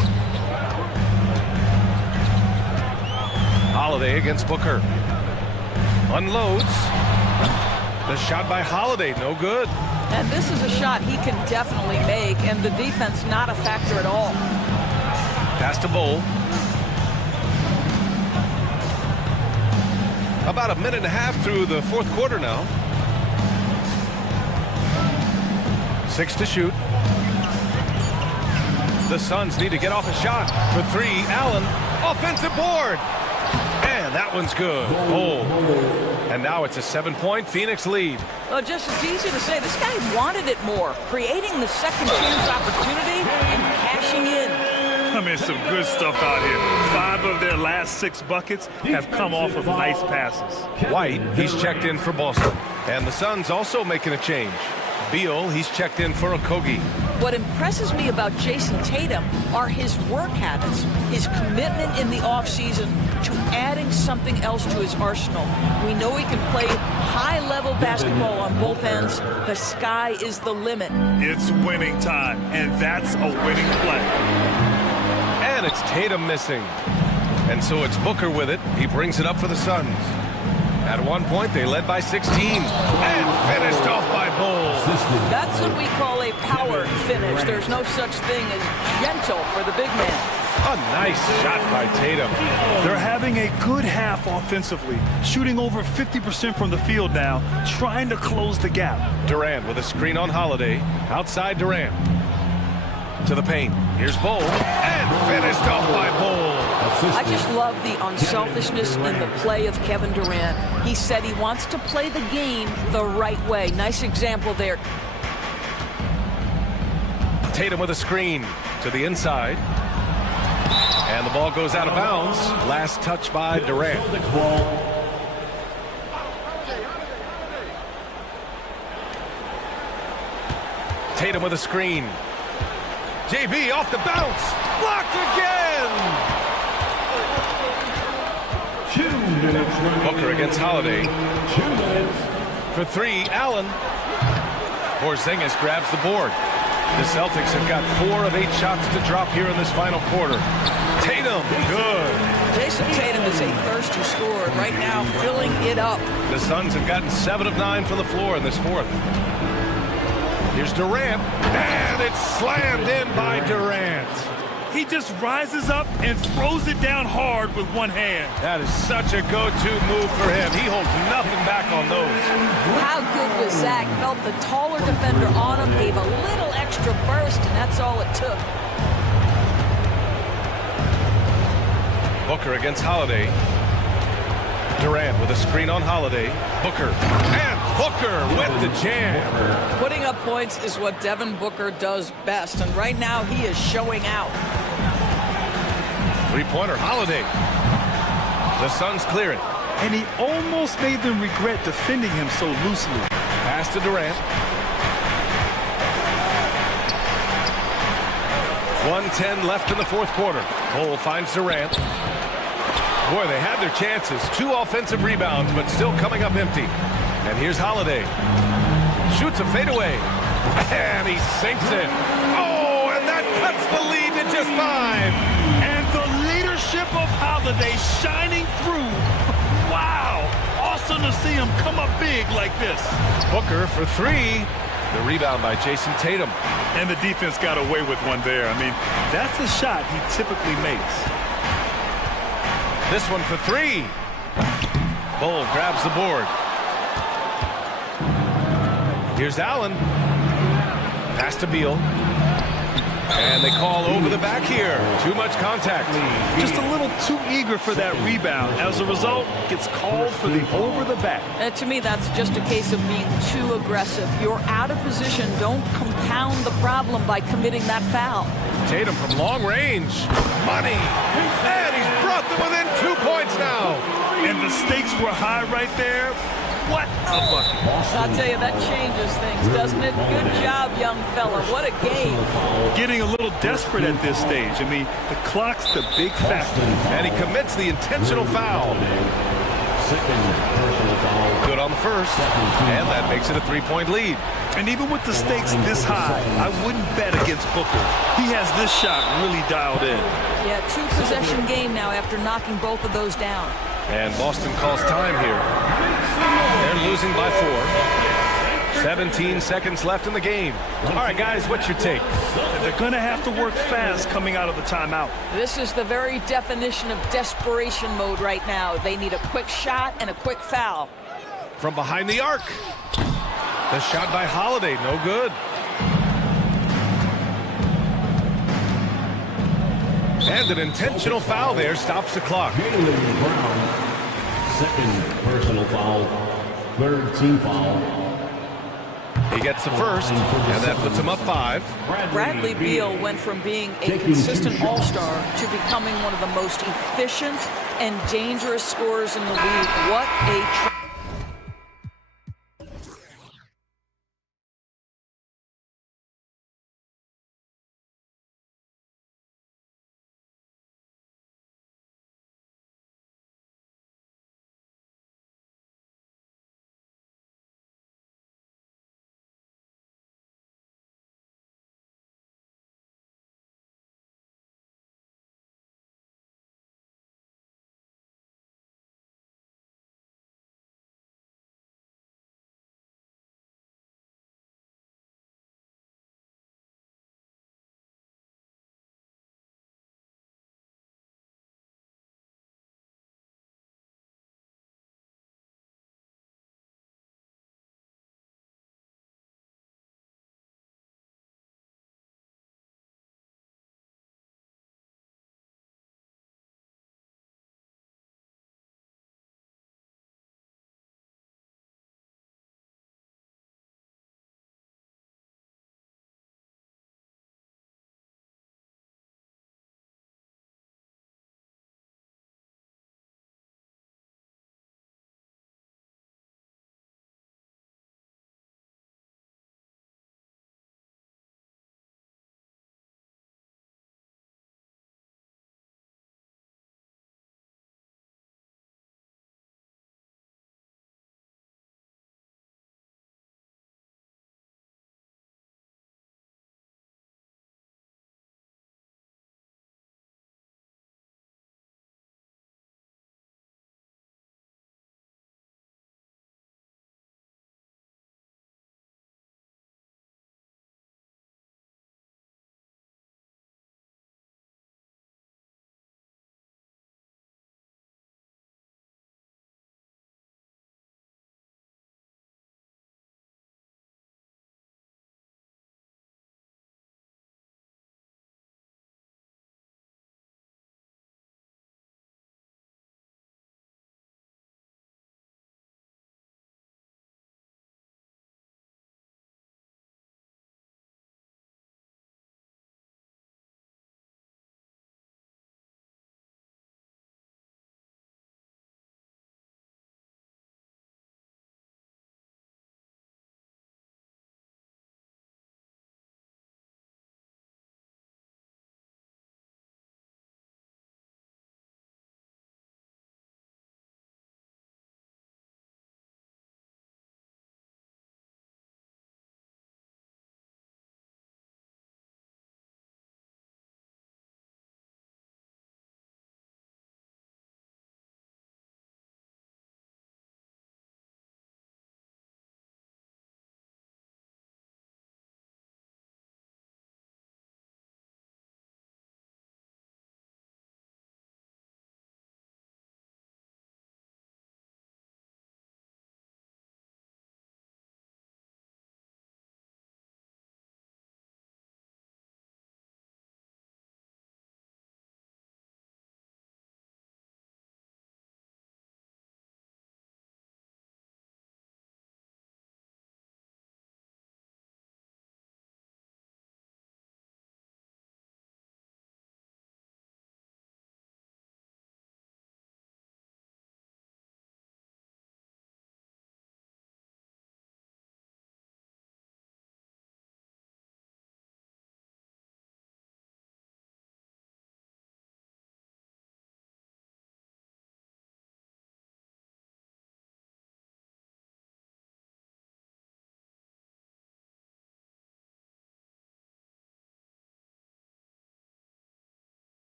Holiday against Booker. Unloads. The shot by Holiday, no good. And this is a shot he can definitely make, and the defense not a factor at all. Pass to Bol. About a minute and a half through the fourth quarter now. 6 to shoot. The Suns need to get off a shot. For 3, Allen. Offensive board. And that one's good. Bol. And now it's a 7-point Phoenix lead. Well, just it's easy to say, this guy wanted it more, creating the second chance opportunity and cashing in. I mean, some good stuff out here. 5 of their last 6 buckets have come off of nice passes. White, he's checked in for Boston. And the Suns also making a change. Beal, he's checked in for Okogie. What impresses me about Jason Tatum are his work habits, his commitment in the offseason to adding something else to his arsenal. We know he can play high-level basketball on both ends. The sky is the limit. It's winning time, and that's a winning play. And it's Tatum missing. And so it's Booker with it. He brings it up for the Suns. At one point, they led by 16 and finished off by Bol. That's what we call a power finish. There's no such thing as gentle for the big man. A nice shot by Tatum. They're having a good half offensively, shooting over 50% from the field now, trying to close the gap. Durant with a screen on Holiday. Outside Durant. To the paint. Here's Bol. And finished off by Bol. I just love the unselfishness in the play of Kevin Durant. He said he wants to play the game the right way. Nice example there. Tatum with a screen to the inside. And the ball goes out of bounds. Last touch by Durant. Tatum with a screen. JB off the bounce. Blocked again. Booker against Holiday. For 3, Allen. Porzingis grabs the board. The Celtics have got 4 of 8 shots to drop here in this final quarter. Tatum, good. Jason Tatum is a thirsty scorer right now, filling it up. The Suns have gotten 7 of 9 from the floor in this fourth. Here's Durant, and it's slammed in by Durant. He just rises up and throws it down hard with one hand. That is such a go-to move for him. He holds nothing back on those. How good was Zach? Felt the taller defender on him, gave a little extra burst, and that's all it took. Booker against Holiday. Durant with a screen on Holiday. Booker. And Booker with the jam. Putting up points is what Devin Booker does best, and right now he is showing out. Three-pointer, Holiday. The Suns clear it. And he almost made them regret defending him so loosely. Pass to Durant. 1:10 left in the fourth quarter. Cole finds Durant. Boy, they had their chances. 2 offensive rebounds, but still coming up empty. And here's Holiday. Shoots a fadeaway. And he sinks it. Oh, and that cuts the lead to just 5. And the leadership of Holiday shining through. Wow. Awesome to see him come up big like this. Booker for 3. The rebound by Jason Tatum. And the defense got away with one there. I mean, that's a shot he typically makes. This one for 3. Bull grabs the board. Here's Allen. Pass to Beal. And they call over the back here. Too much contact. Just a little too eager for that rebound. As a result, gets called for the over the back. To me, that's just a case of being too aggressive. You're out of position. Don't compound the problem by committing that foul. Tatum from long range. Money. And he's brought them within 2 points now. And the stakes were high right there. What a bucket. I'll tell you, that changes things, doesn't it? Good job, young fella. What a game. Getting a little desperate at this stage. I mean, the clock's the big factor. And he commits the intentional foul. Good on the first. And that makes it a 3-point lead. And even with the stakes this high, I wouldn't bet against Booker. He has this shot really dialed in. Yeah, 2-possession game now after knocking both of those down. And Boston calls time here. They're losing by 4. 17 seconds left in the game. All right, guys, what's your take? They're going to have to work fast coming out of the timeout. This is the very definition of desperation mode right now. They need a quick shot and a quick foul. From behind the arc. The shot by Holiday, no good. And an intentional foul there stops the clock. Second personal foul, third team foul. He gets the first, and that puts him up 5. Bradley Beal went from being a consistent all-star to becoming one of the most efficient and dangerous scorers in the league. What a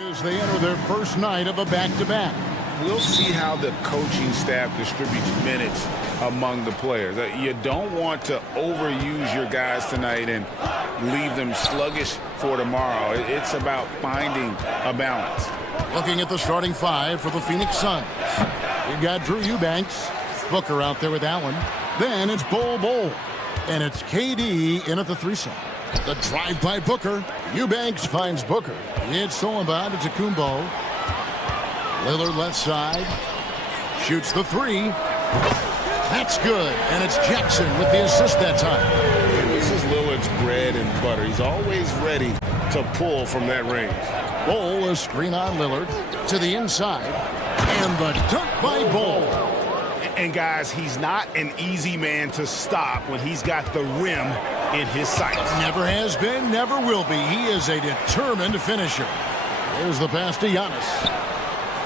As they enter their first night of a back-to-back. We'll see how the coaching staff distributes minutes among the players. You don't want to overuse your guys tonight and leave them sluggish for tomorrow. It's about finding a balance. Looking at the starting five for the Phoenix Suns. You've got Drew Eubanks, Booker out there with Allen. Then it's Bol. And it's KD in at the threesome. The drive by Booker. Eubanks finds Booker. It's stolen by Antetokounmpo. Lillard left side. Shoots the three. That's good. And it's Jackson with the assist that time. And this is Lillard's bread and butter. He's always ready to pull from that range. Bol, a screen on Lillard to the inside. And the dunk by Bol. And guys, he's not an easy man to stop when he's got the rim in his sights. Never has been, never will be. He is a determined finisher. There's the pass to Giannis.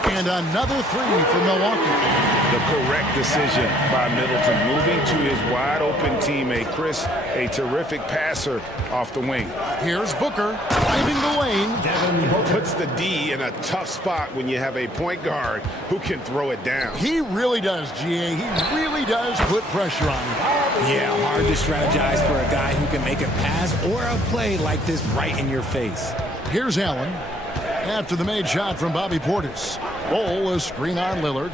And another three for Milwaukee. The correct decision by Middleton, moving to his wide-open teammate, Chris, a terrific passer off the wing. Here's Booker, driving the lane. Puts the D in a tough spot when you have a point guard who can throw it down. He really does, GA. He really does put pressure on him. Yeah, hard to strategize for a guy who can make a pass or a play like this right in your face. Here's Allen. After the made shot from Bobby Portis. Bol, a screen on Lillard.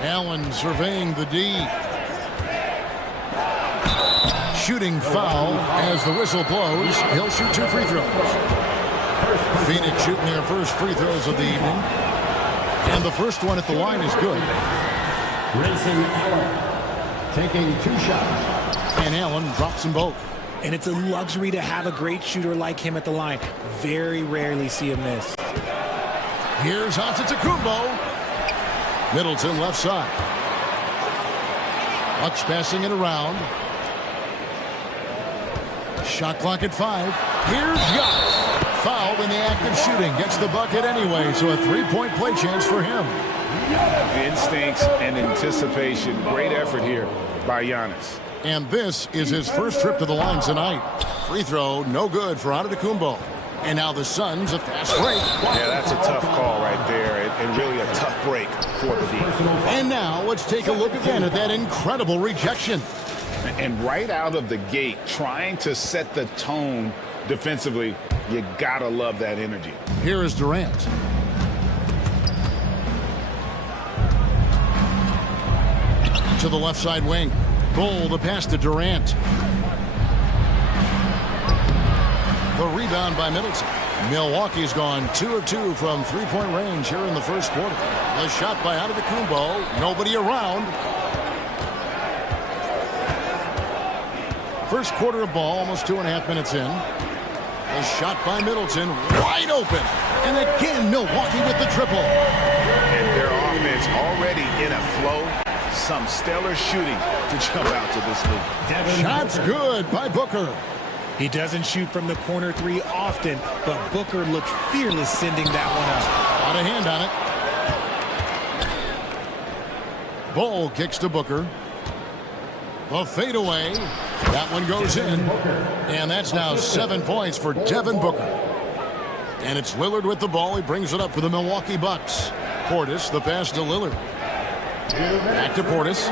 Allen surveying the D. Shooting foul as the whistle blows. He'll shoot 2 free throws. Phoenix shooting their first free throws of the evening. And the first one at the line is good. Grayson Allen taking 2 shots. And Allen drops them both. And it's a luxury to have a great shooter like him at the line. Very rarely see him miss. Here's Antetokounmpo. Middleton left side. Bucks passing it around. Shot clock at 5. Here's Giannis. Fouled in the act of shooting. Gets the bucket anyway, so a 3-point play chance for him. Instincts and anticipation. Great effort here by Giannis. And this is his first trip to the line tonight. Free throw, no good for Antetokounmpo. And now the Suns a fast break. Yeah, that's a tough call right there, and really a tough break for the D. And now let's take a look again at that incredible rejection. And right out of the gate, trying to set the tone defensively, you gotta love that energy. Here is Durant. To the left side wing. Bol, the pass to Durant. The rebound by Middleton. Milwaukee's gone 2 of 2 from 3-point range here in the first quarter. The shot by Antetokounmpo. Nobody around. First quarter of ball, almost 2.5 minutes in. The shot by Middleton, wide open. And again, Milwaukee with the triple. And their offense already in a flow. Some stellar shooting to jump out to this lead. Shots good by Booker. He doesn't shoot from the corner 3 often, but Booker looked fearless sending that one up. Got a hand on it. Bol kicks to Booker. The fadeaway. That one goes in. And that's now 7 points for Devin Booker. And it's Lillard with the ball. He brings it up for the Milwaukee Bucks. Portis, the pass to Lillard. Back to Portis.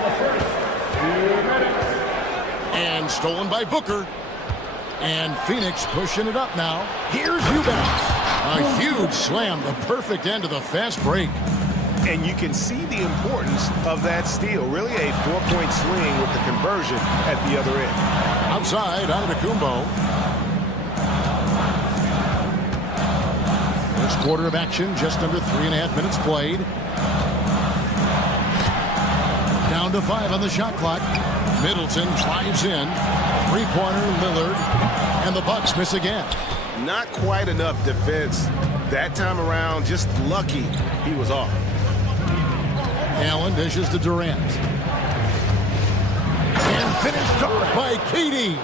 And stolen by Booker. And Phoenix pushing it up now. Here's Eubanks. A huge slam, the perfect end of the fast break. And you can see the importance of that steal. Really a 4-point swing with the conversion at the other end. Outside, Antetokounmpo. First quarter of action, just under 3.5 minutes played. Down to 5 on the shot clock. Middleton drives in. 3-pointer, Lillard. And the Bucks miss again. Not quite enough defense that time around. Just lucky he was off. Allen dishes to Durant. And finished off by KD.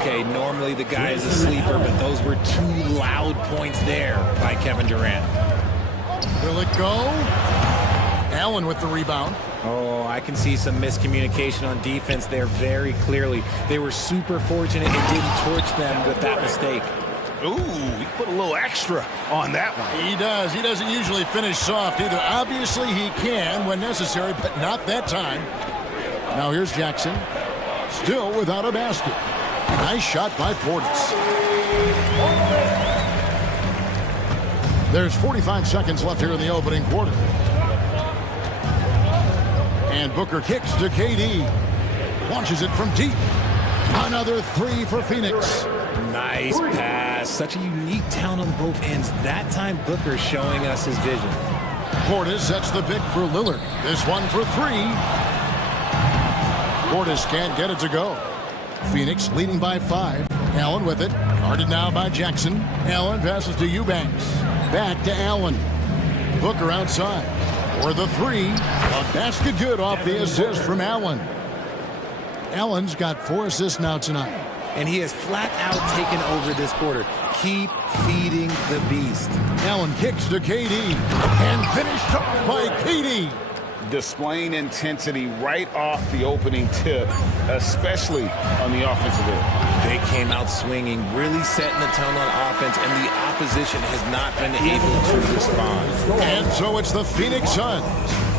Okay, normally the guy is a sleeper, but those were 2 loud points there by Kevin Durant. Will it go? Allen with the rebound. Oh, I can see some miscommunication on defense there very clearly. They were super fortunate it didn't torch them with that mistake. Ooh, he put a little extra on that one. He does. He doesn't usually finish soft either. Obviously, he can when necessary, but not that time. Now here's Jackson. Still without a basket. Nice shot by Portis. There's 45 seconds left here in the opening quarter. And Booker kicks to KD. Launches it from deep. Another three for Phoenix. Nice pass. Such a unique talent on both ends. That time Booker showing us his vision. Portis sets the pick for Lillard. This one for three. Portis can't get it to go. Phoenix leading by 5. Allen with it. Guarded now by Jackson. Allen passes to Eubanks. Back to Allen. Booker outside. For the three. A basket good off the assist from Allen. Allen's got 4 assists now tonight. And he has flat out taken over this quarter. Keep feeding the beast. Allen kicks to KD. And finished off by KD. Displaying intensity right off the opening tip, especially on the offensive end. They came out swinging, really setting the tone on offense, and the opposition has not been able to respond. And so it's the Phoenix Suns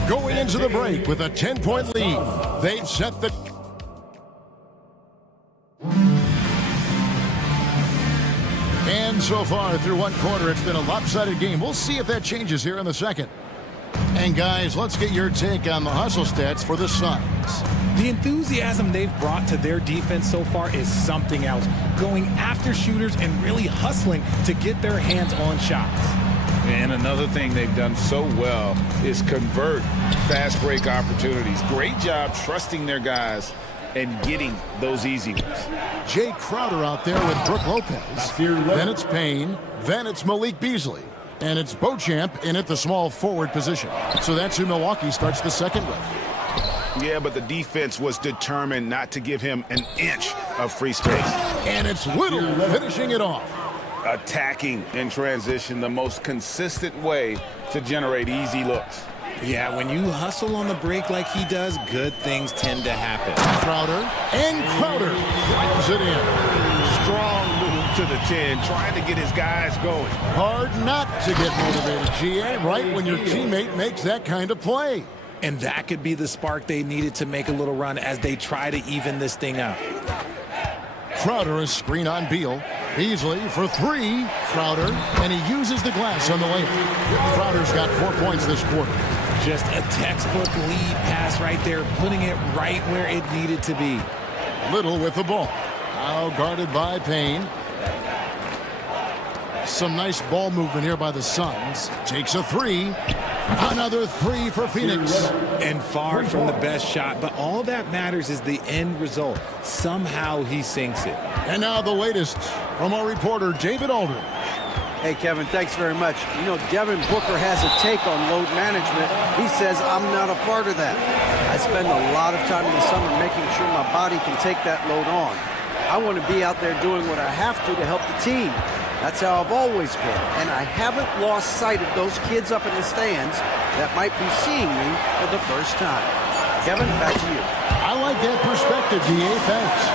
going into the break with a 10-point lead. They've set the... And so far through one quarter, it's been a lopsided game. We'll see if that changes here in the second. And guys, let's get your take on the hustle stats for the Suns. The enthusiasm they've brought to their defense so far is something else. Going after shooters and really hustling to get their hands on shots. And another thing they've done so well is convert fast break opportunities. Great job trusting their guys and getting those easy ones. Jay Crowder out there with Brook Lopez. Then it's Payne. Then it's Malik Beasley. And it's Beauchamp in at the small forward position. So that's who Milwaukee starts the second with. Yeah, but the defense was determined not to give him an inch of free space. And it's Little finishing it off. Attacking in transition, the most consistent way to generate easy looks. Yeah, when you hustle on the break like he does, good things tend to happen. Crowder, and Crowder flattens it in. Strong move to the 10, trying to get his guys going. Hard not to get motivated, GA, right when your teammate makes that kind of play. And that could be the spark they needed to make a little run as they try to even this thing out. Crowder is screen on Beal. Beasley for three. Crowder, and he uses the glass on the layup. Crowder's got 4 points this quarter. Just a textbook lead pass right there, putting it right where it needed to be. Little with the ball. Now guarded by Payne. Some nice ball movement here by the Suns. Takes a three. Another three for Phoenix. And far from the best shot, but all that matters is the end result. Somehow he sinks it. And now the latest from our reporter, David Aldridge. Hey, Kevin, thanks very much. You know, Devin Booker has a take on load management. He says, I'm not a part of that. I spend a lot of time in the summer making sure my body can take that load on. I want to be out there doing what I have to help the team. That's how I've always been, and I haven't lost sight of those kids up in the stands that might be seeing me for the first time. Kevin, back to you. I like that perspective, DA. Thanks.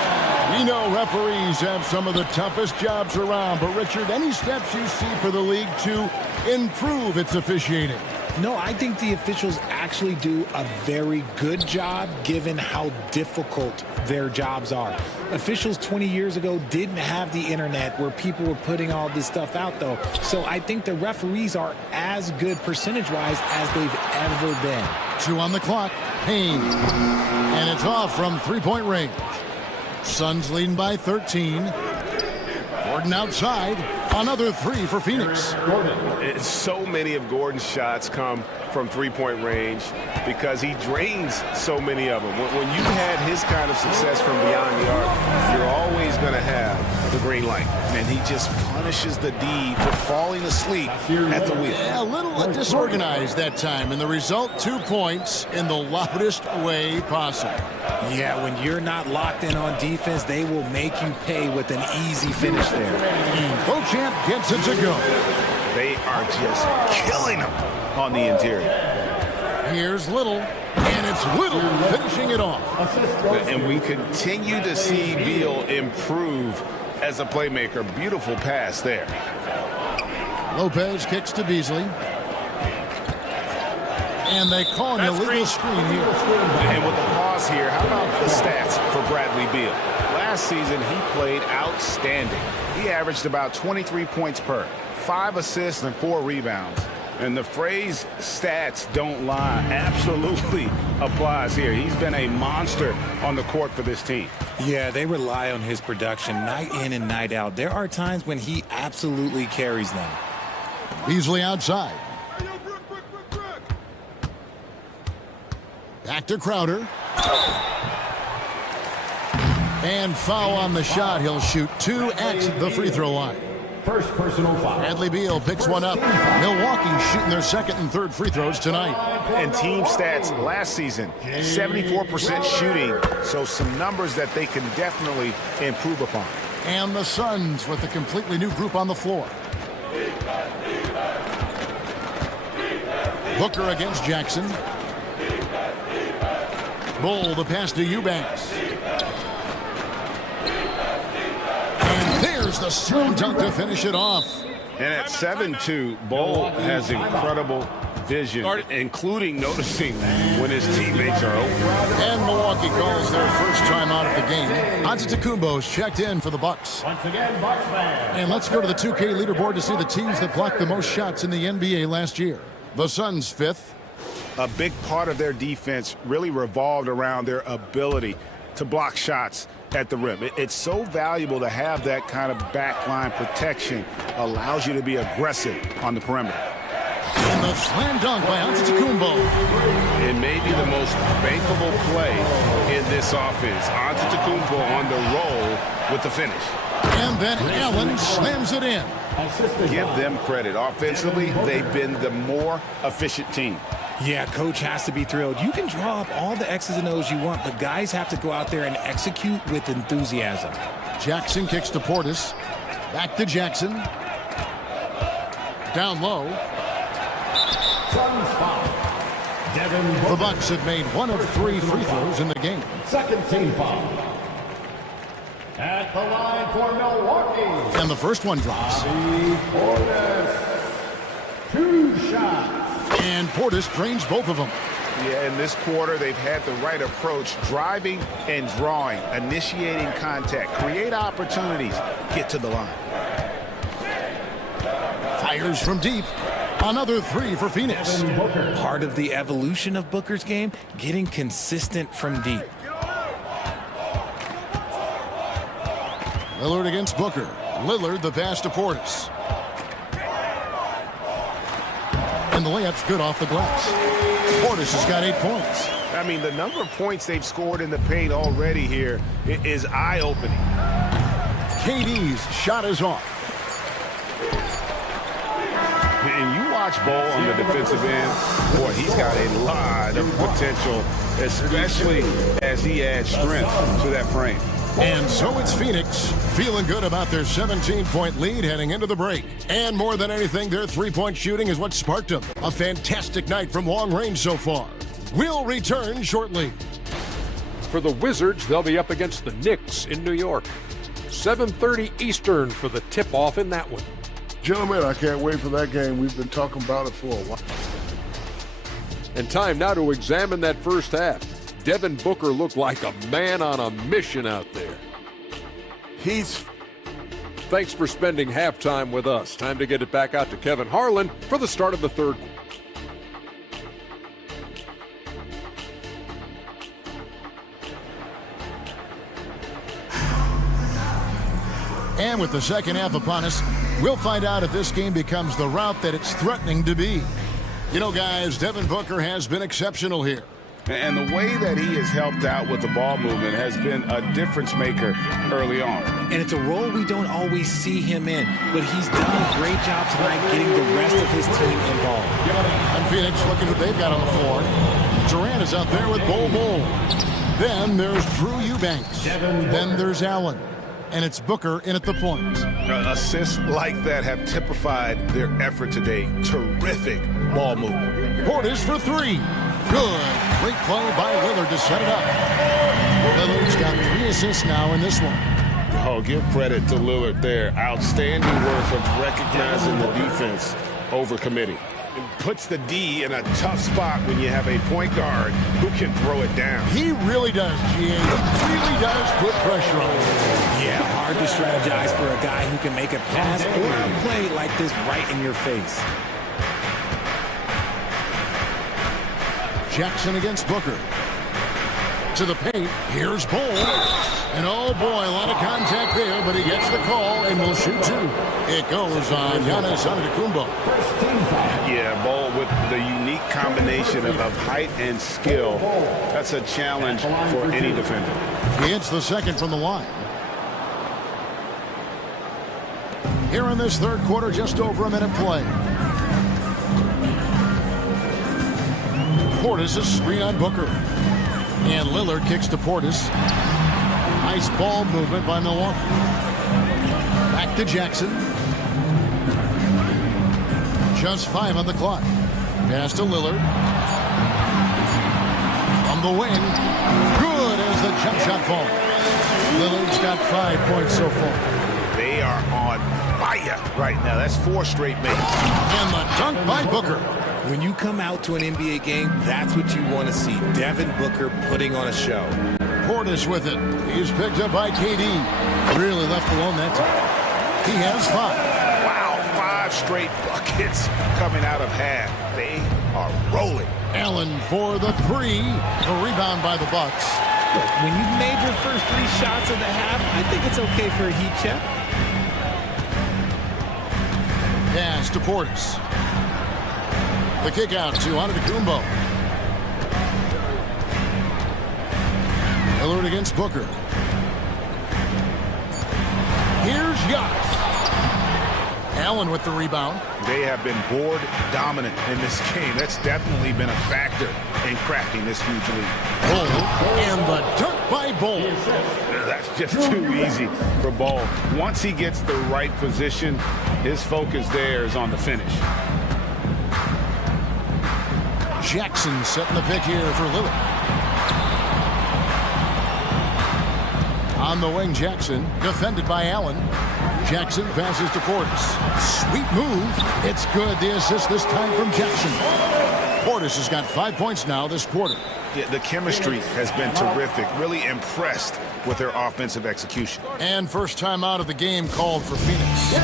We know referees have some of the toughest jobs around, but Richard, any steps you see for the league to improve its officiating? No, I think the officials actually do a very good job given how difficult their jobs are. Officials 20 years ago didn't have the internet where people were putting all this stuff out, though. So I think the referees are as good percentage-wise as they've ever been. 2 on the clock. Payne. And it's off from three-point range. Suns leading by 13. Gordon outside. Another three for Phoenix. So many of Gordon's shots come from three-point range because he drains so many of them. When you've had his kind of success from beyond the arc, you're always going to have the green light. And he just punishes the D for falling asleep at the wheel. Yeah, a little disorganized that time, and the result, 2 points in the loudest way possible. Yeah, when you're not locked in on defense, they will make you pay with an easy finish there. Beauchamp gets it to go. They are just killing him on the interior. Here's Little, and it's Little finishing it off. And we continue to see Beal improve as a playmaker. Beautiful pass there. Lopez kicks to Beasley. And they call an illegal screen here. And with the pause here, how about the stats for Bradley Beal? Last season, he played outstanding. He averaged about 23 points per, 5 assists and 4 rebounds. And the phrase stats don't lie absolutely applies here. He's been a monster on the court for this team. Yeah, they rely on his production night in and night out. There are times when he absolutely carries them. Beasley outside. Back to Crowder. And foul on the shot. He'll shoot 2 at the free throw line. First personal foul. Bradley Beal picks one up. Milwaukee shooting their second and third free throws tonight. And team stats last season, 74% shooting, so some numbers that they can definitely improve upon. And the Suns with a completely new group on the floor. Booker against Jackson. Bull, the pass to Eubanks. And there's the slam dunk to finish it off. And at 7-2, Bull has incredible vision, including noticing when his teammates are open. And Milwaukee calls their first time out of the game. Antetokounmpo's checked in for the Bucks. Once again, Bucks fans. And let's go to the 2K leaderboard to see the teams that blocked the most shots in the NBA last year. The Suns 5th. A big part of their defense really revolved around their ability to block shots at the rim. It's so valuable to have that kind of backline protection. Allows you to be aggressive on the perimeter. And the slam dunk by Antetokounmpo. It may be the most bankable play in this offense. Antetokounmpo on the roll with the finish. And then Allen slams it in. Give them credit. Offensively, they've been the more efficient team. Yeah, coach has to be thrilled. You can draw up all the X's and O's you want, but guys have to go out there and execute with enthusiasm. Jackson kicks to Portis. Back to Jackson. Down low. Suns foul. The Bucks have made 1 of 3 free throws in the game. Second team foul. At the line for Milwaukee. And the first one drops. Portis. 2 shots. And Portis drains both of them. Yeah, in this quarter, they've had the right approach, driving and drawing, initiating contact, create opportunities, get to the line. Fires from deep. Another 3 for Phoenix. Part of the evolution of Booker's game, getting consistent from deep. Lillard against Booker. Lillard the pass to Portis. And the layup's good off the glass. Portis has got 8 points. I mean, the number of points they've scored in the paint already here is eye-opening. KD's shot is off. And you watch Bull on the defensive end, boy, he's got a lot of potential, especially as he adds strength to that frame. And so it's Phoenix feeling good about their 17-point lead heading into the break. And more than anything, their three-point shooting is what sparked them. A fantastic night from long range so far. We'll return shortly. For the Wizards, they'll be up against the Knicks in New York. 7:30 Eastern for the tip-off in that one. Gentlemen, I can't wait for that game. We've been talking about it for a while. And time now to examine that first half. Devin Booker looked like a man on a mission out there. Thanks for spending halftime with us. Time to get it back out to Kevin Harlan for the start of the third. And with the second half upon us, we'll find out if this game becomes the route that it's threatening to be. You know, guys, Devin Booker has been exceptional here. And the way that he has helped out with the ball movement has been a difference maker early on. And it's a role we don't always see him in, but he's done a great job tonight getting the rest of his team involved. And Phoenix looking what they've got on the floor. Durant is out there with Bol. Then there's Drew Eubanks. Then there's Allen. And it's Booker in at the point. Assists like that have typified their effort today. Terrific ball movement. Portis for 3. Good. Great play by Lillard to set it up. Lillard's got 3 assists now in this one. Oh, give credit to Lillard there. Outstanding work of recognizing the defense over committing. It puts the D in a tough spot when you have a point guard who can throw it down. He really does, GA. Really does put pressure on him. Yeah, hard to strategize for a guy who can make a pass or a play like this right in your face. Jackson against Booker. To the paint. Here's Bull. And oh boy, a lot of contact there, but he gets the call and will shoot two. It goes on Giannis Antetokounmpo. Yeah, Bull with the unique combination of height and skill. That's a challenge for any defender. He hits the second from the line. Here in this third quarter, just over a minute play. Portis is screen on Booker. And Lillard kicks to Portis. Nice ball movement by Milwaukee. Back to Jackson. Just 5 on the clock. Pass to Lillard. From the wing. Good as the jump shot falls. Lillard's got 5 points so far. They are on fire right now. That's 4 straight makes. And the dunk by Booker. When you come out to an NBA game, that's what you want to see. Devin Booker putting on a show. Portis with it. He's picked up by KD. Really left alone that time. He has 5. Wow, 5 straight buckets coming out of half. They are rolling. Allen for the 3. A rebound by the Bucks. Look, when you've made your first 3 shots of the half, I think it's okay for a heat check. Pass to Portis. The kick out to Antetokounmpo. Lillard against Booker. Here's Giannis. Allen with the rebound. They have been board dominant in this game. That's definitely been a factor in crafting this huge lead. Bull and the dunk by Bull. That's just too easy for Bull. Once he gets the right position, his focus there is on the finish. Jackson setting the pick here for Lillard. On the wing, Jackson, defended by Allen. Jackson passes to Portis. Sweet move. It's good. The assist this time from Jackson. Portis has got 5 points now this quarter. Yeah, the chemistry has been terrific. Really impressed with their offensive execution. And first time out of the game called for Phoenix.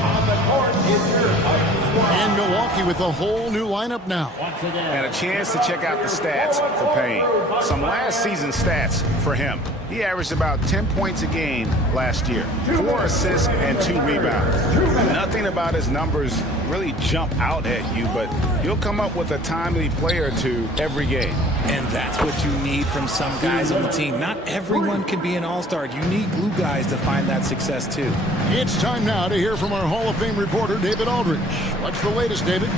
On the court is your And Milwaukee with a whole new lineup now. And a chance to check out the stats for Payne. Some last season stats for him. He averaged about 10 points a game last year. 4 assists and 2 rebounds. Nothing about his numbers really jump out at you, but you'll come up with a timely play or two every game. And that's what you need from some guys on the team. Not everyone can be an all-star. You need glue guys to find that success too. It's time now to hear from our Hall of Fame reporter, David Aldridge. What's the latest, David?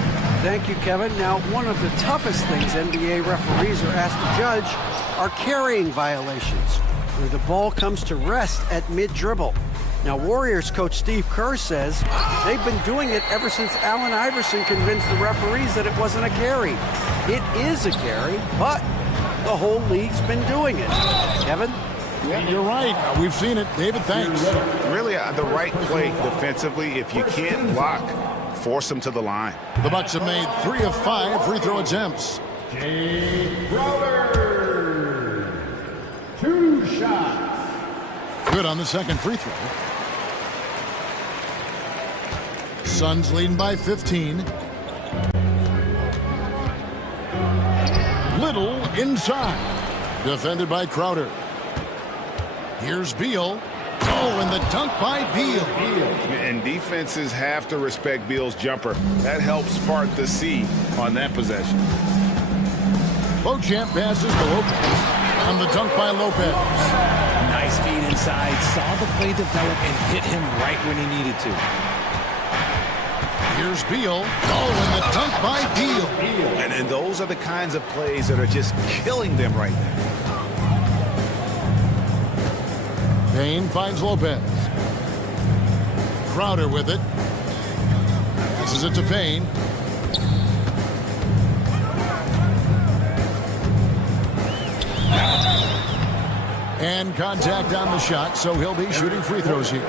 Thank you, Kevin. Now, one of the toughest things NBA referees are asked to judge are carrying violations, where the ball comes to rest at mid-dribble. Now, Warriors coach Steve Kerr says they've been doing it ever since Allen Iverson convinced the referees that it wasn't a carry. It is a carry, but the whole league's been doing it. Kevin? Yeah, you're right. We've seen it. David, thanks. Really the right play defensively. If you can't block, force them to the line. The Bucks have made 3 of 5 free throw attempts. Brother. 2 shots. Good on the second free throw. Suns leading by 15. Little inside. Defended by Crowder. Here's Beal. Oh, and the dunk by Beal. And defenses have to respect Beal's jumper. That helps part the C on that possession. Beauchamp passes to Lopez. On the dunk by Lopez. Nice feed inside. Saw the play develop and hit him right when he needed to. Here's Beal. Oh, and the dunk by Beal. And those are the kinds of plays that are just killing them right now. Payne finds Lopez. Crowder with it. Passes it to Payne. And contact on the shot, so he'll be shooting free throws here.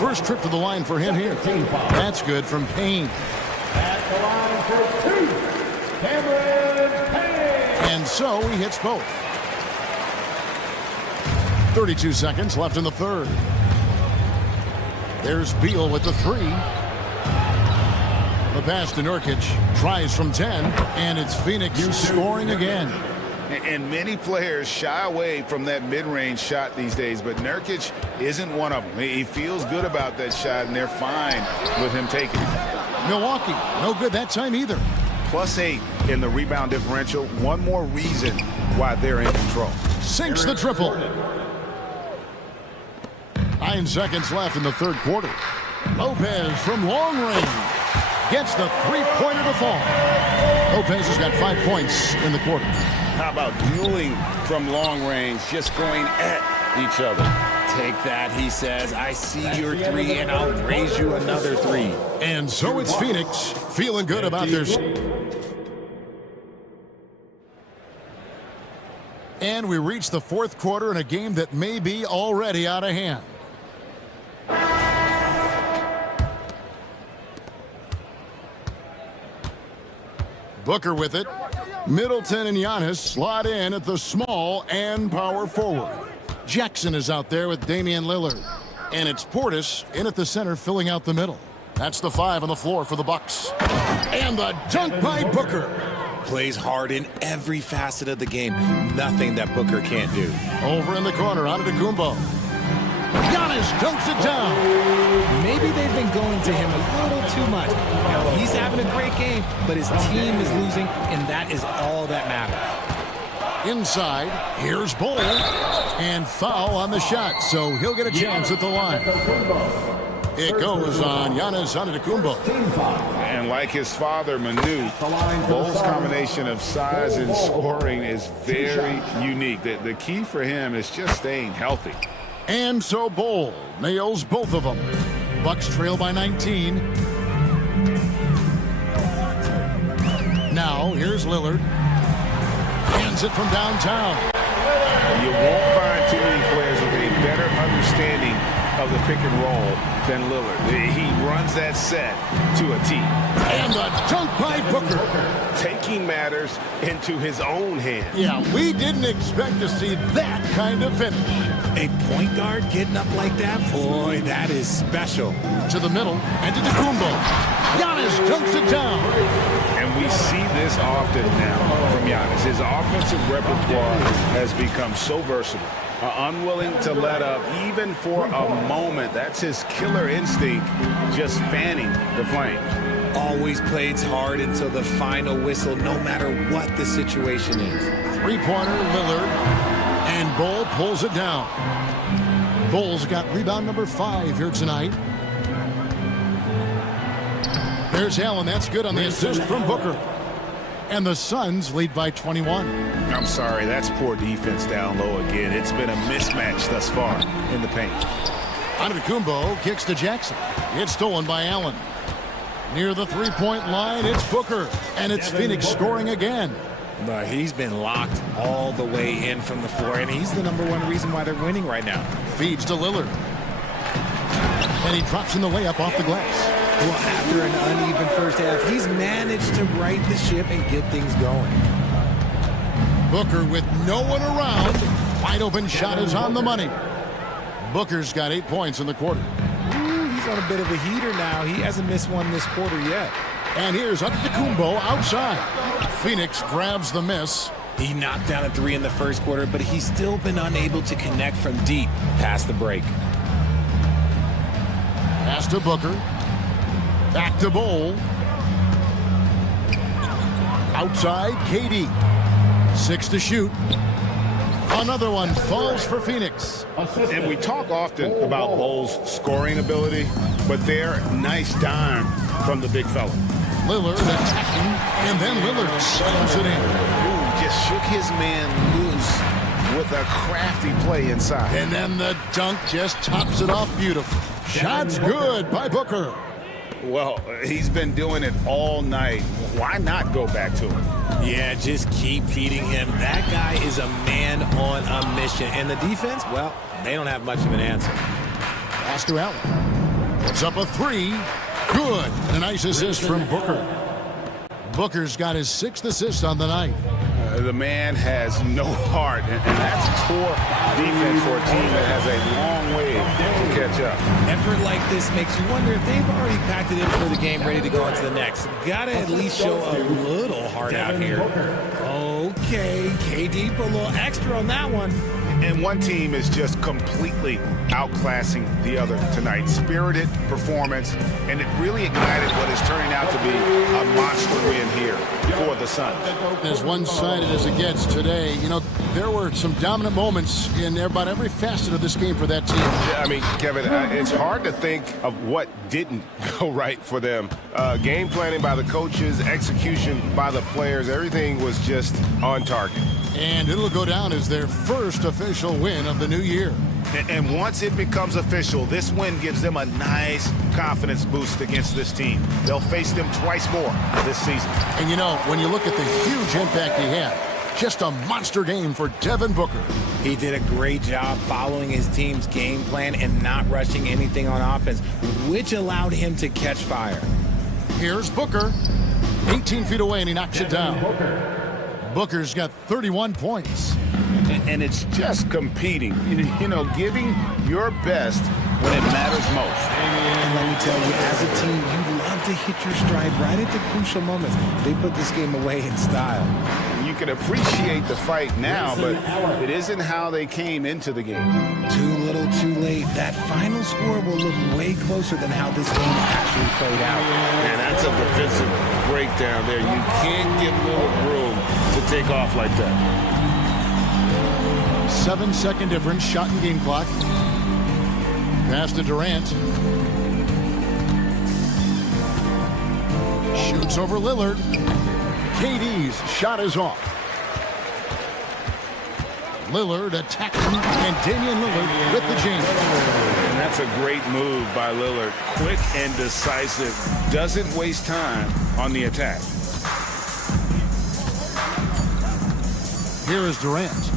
First trip to the line for him here. That's good from Payne. At the line for 2, Cameron Payne. And so he hits both. 32 seconds left in the third. There's Beal with the 3. The pass to Nurkic. Tries from 10, and it's Phoenix scoring again. And many players shy away from that mid-range shot these days, but Nurkic isn't one of them. He feels good about that shot, and they're fine with him taking it. Milwaukee, no good that time either. +8 in the rebound differential. One more reason why they're in control. Sinks the triple. 9 seconds left in the third quarter. Lopez from long range gets the three-pointer to fall. Lopez has got 5 points in the quarter. How about dueling from long range, just going at each other? Take that, he says. I see your 3, and I'll raise you another 3. And so it's Phoenix feeling good about their... And we reach the fourth quarter in a game that may be already out of hand. Booker with it. Middleton and Giannis slot in at the small and power forward. Jackson is out there with Damian Lillard. And it's Portis in at the center filling out the middle. That's the 5 on the floor for the Bucks. And the dunk by Booker. Plays hard in every facet of the game. Nothing that Booker can't do. Over in the corner, Antetokounmpo. Giannis dunks it down. Maybe they've been going to him a little too much. Now, he's having a great game, but his team is losing, and that is all that matters. Inside, here's Bull. And foul on the shot, so he'll get a chance at the line. It goes on Giannis Antetokounmpo. And like his father, Manu, Bull's combination of size and scoring is very unique. The key for him is just staying healthy. And so Bull nails both of them. Bucks trail by 19. Now, here's Lillard. Hands it from downtown. You won't find too many players with a better understanding of the pick and roll than Lillard. He runs that set to a T. And the dunk by Booker. Taking matters into his own hands. Yeah, we didn't expect to see that kind of finish. A point guard getting up like that? Boy, that is special. To the middle, and to Antetokounmpo. Giannis dunks it down. And we see this often now from Giannis. His offensive repertoire has become so versatile. Unwilling to let up even for a moment. That's his killer instinct, just fanning the flames. Always plays hard until the final whistle, no matter what the situation is. Three-pointer, Lillard. And Bull pulls it down. Bull's got rebound number 5 here tonight. There's Allen. That's good on the assist from Booker. And the Suns lead by 21. I'm sorry, that's poor defense down low again. It's been a mismatch thus far in the paint. Antetokounmpo kicks to Jackson. It's stolen by Allen. Near the three-point line, it's Booker. And it's Phoenix scoring again. But he's been locked all the way in from the floor, and he's the #1 reason why they're winning right now. Feeds to Lillard. And he drops in the layup off the glass. Well, after an uneven first half, he's managed to right the ship and get things going. Booker with no one around. Wide open shot is on the money. Booker's got 8 points in the quarter. He's on a bit of a heater now. He hasn't missed one this quarter yet. And here's Antetokounmpo outside. Phoenix grabs the miss. He knocked down a 3 in the first quarter, but he's still been unable to connect from deep past the break. Pass to Booker. Back to Bull. Outside, KD. 6 to shoot. Another one falls for Phoenix. And we talk often about Bull's scoring ability, but they're nice dime from the big fella. Lillard attacking, and then Lillard slams it in. Ooh, just shook his man loose with a crafty play inside. And then the dunk just tops it off beautiful. Shot's good by Booker. Well, he's been doing it all night. Why not go back to him? Yeah, just keep feeding him. That guy is a man on a mission. And the defense, well, they don't have much of an answer. Pass to Allen. Puts up a three. Good. And a nice assist from Booker. Booker's got his 6th assist on the night. The man has no heart, and that's poor defense for a team that has a long way to catch up. Effort like this makes you wonder if they've already packed it in for the game, ready to go on to the next. Gotta at least show a little heart out here. Okay, KD put a little extra on that one. And one team is just completely outclassing the other tonight. Spirited performance, and it really ignited what is turning out to be a monster win here for the Suns. As one-sided as it gets today, you know, there were some dominant moments in about every facet of this game for that team. Yeah, I mean, Kevin, it's hard to think of what didn't go right for them. Game planning by the coaches, execution by the players, everything was just on target. And it'll go down as their first official win of the new year. And once it becomes official, this win gives them a nice confidence boost against this team. They'll face them twice more this season. And you know, when you look at the huge impact he had, just a monster game for Devin Booker. He did a great job following his team's game plan and not rushing anything on offense, which allowed him to catch fire. Here's Booker, 18 feet away, and he knocks it down. Booker's got 31 points. And it's just competing, you know, giving your best when it matters most. And let me tell you, as a team, you love to hit your stride right at the crucial moments. They put this game away in style. You can appreciate the fight now, but it isn't how they came into the game. Too little, too late. That final score will look way closer than how this game actually played out. And that's a defensive breakdown there. You can't give little room to take off like that. 7-second difference, shot and game clock. Pass to Durant. Shoots over Lillard. KD's shot is off. Lillard attacking, and Damian Lillard with the jam. And that's a great move by Lillard. Quick and decisive. Doesn't waste time on the attack. Here is Durant.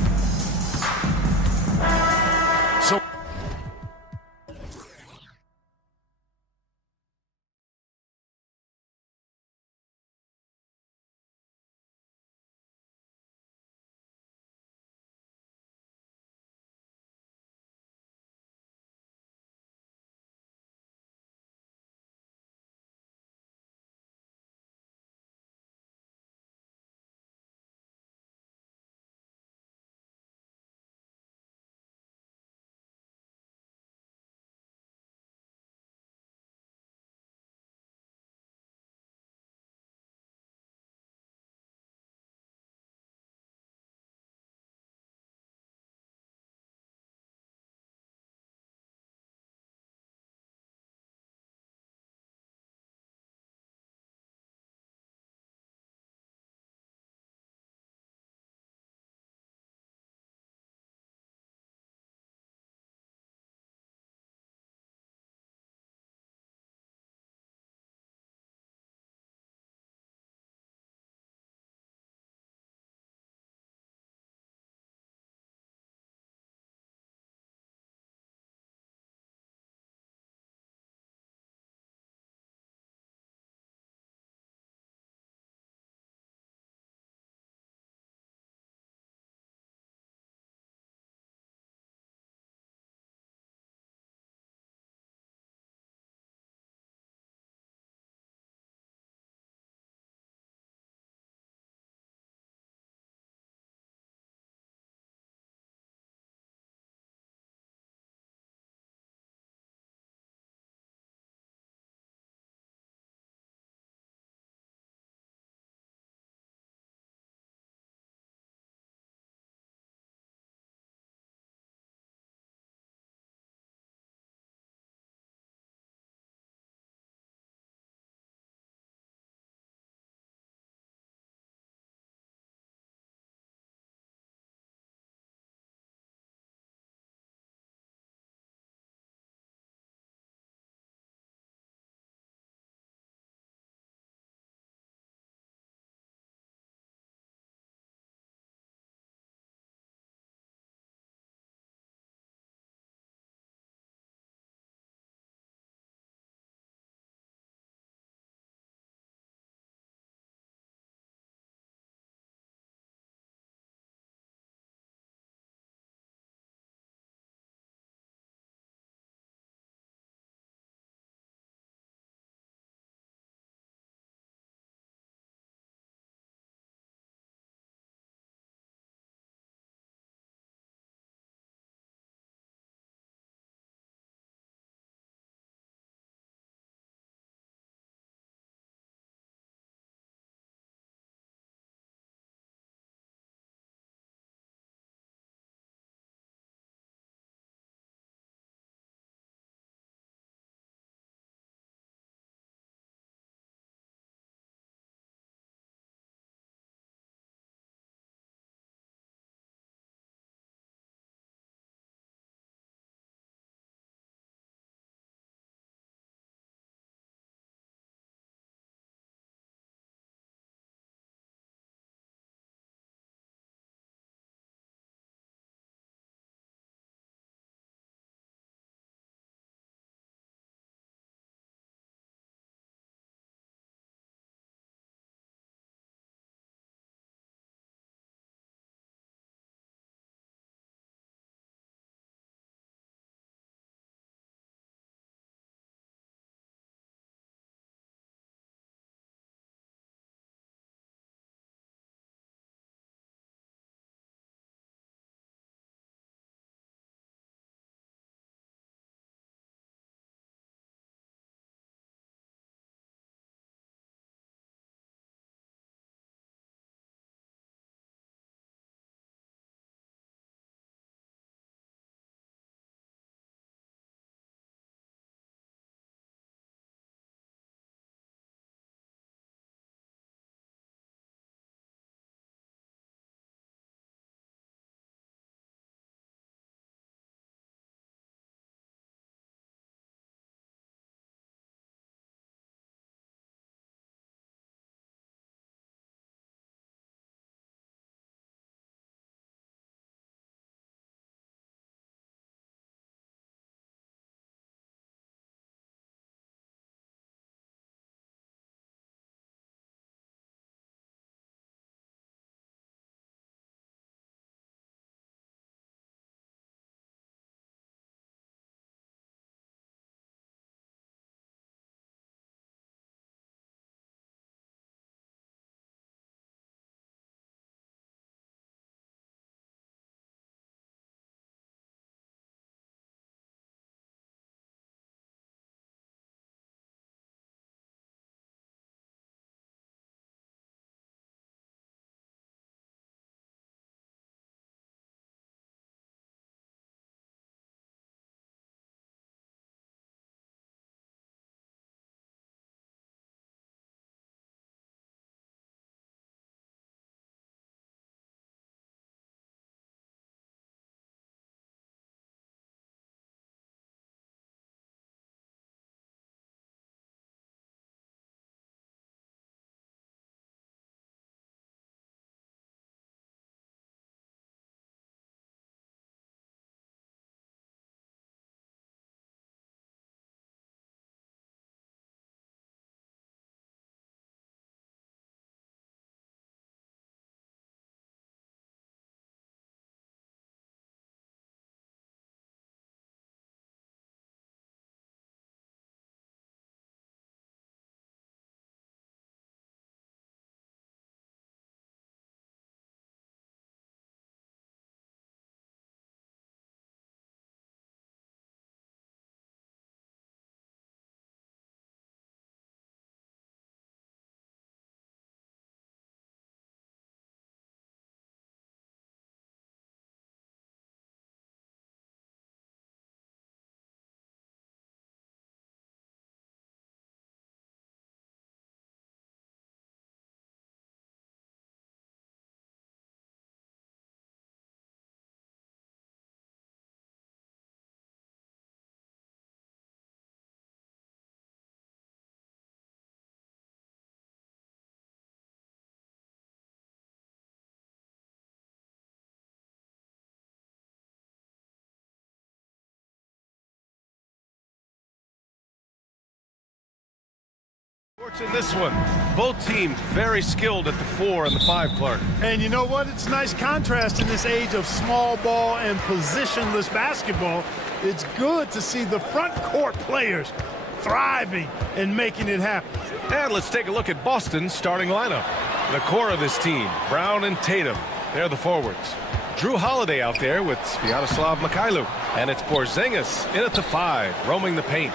In this one, both teams very skilled at the 4 and the 5, Clark. And you know what? It's a nice contrast in this age of small ball and positionless basketball. It's good to see the front court players thriving and making it happen. And let's take a look at Boston's starting lineup. The core of this team, Brown and Tatum. They're the forwards. Drew Holiday out there with Sviatoslav Mikhailuk. And it's Porzingis in at the 5, roaming the paint.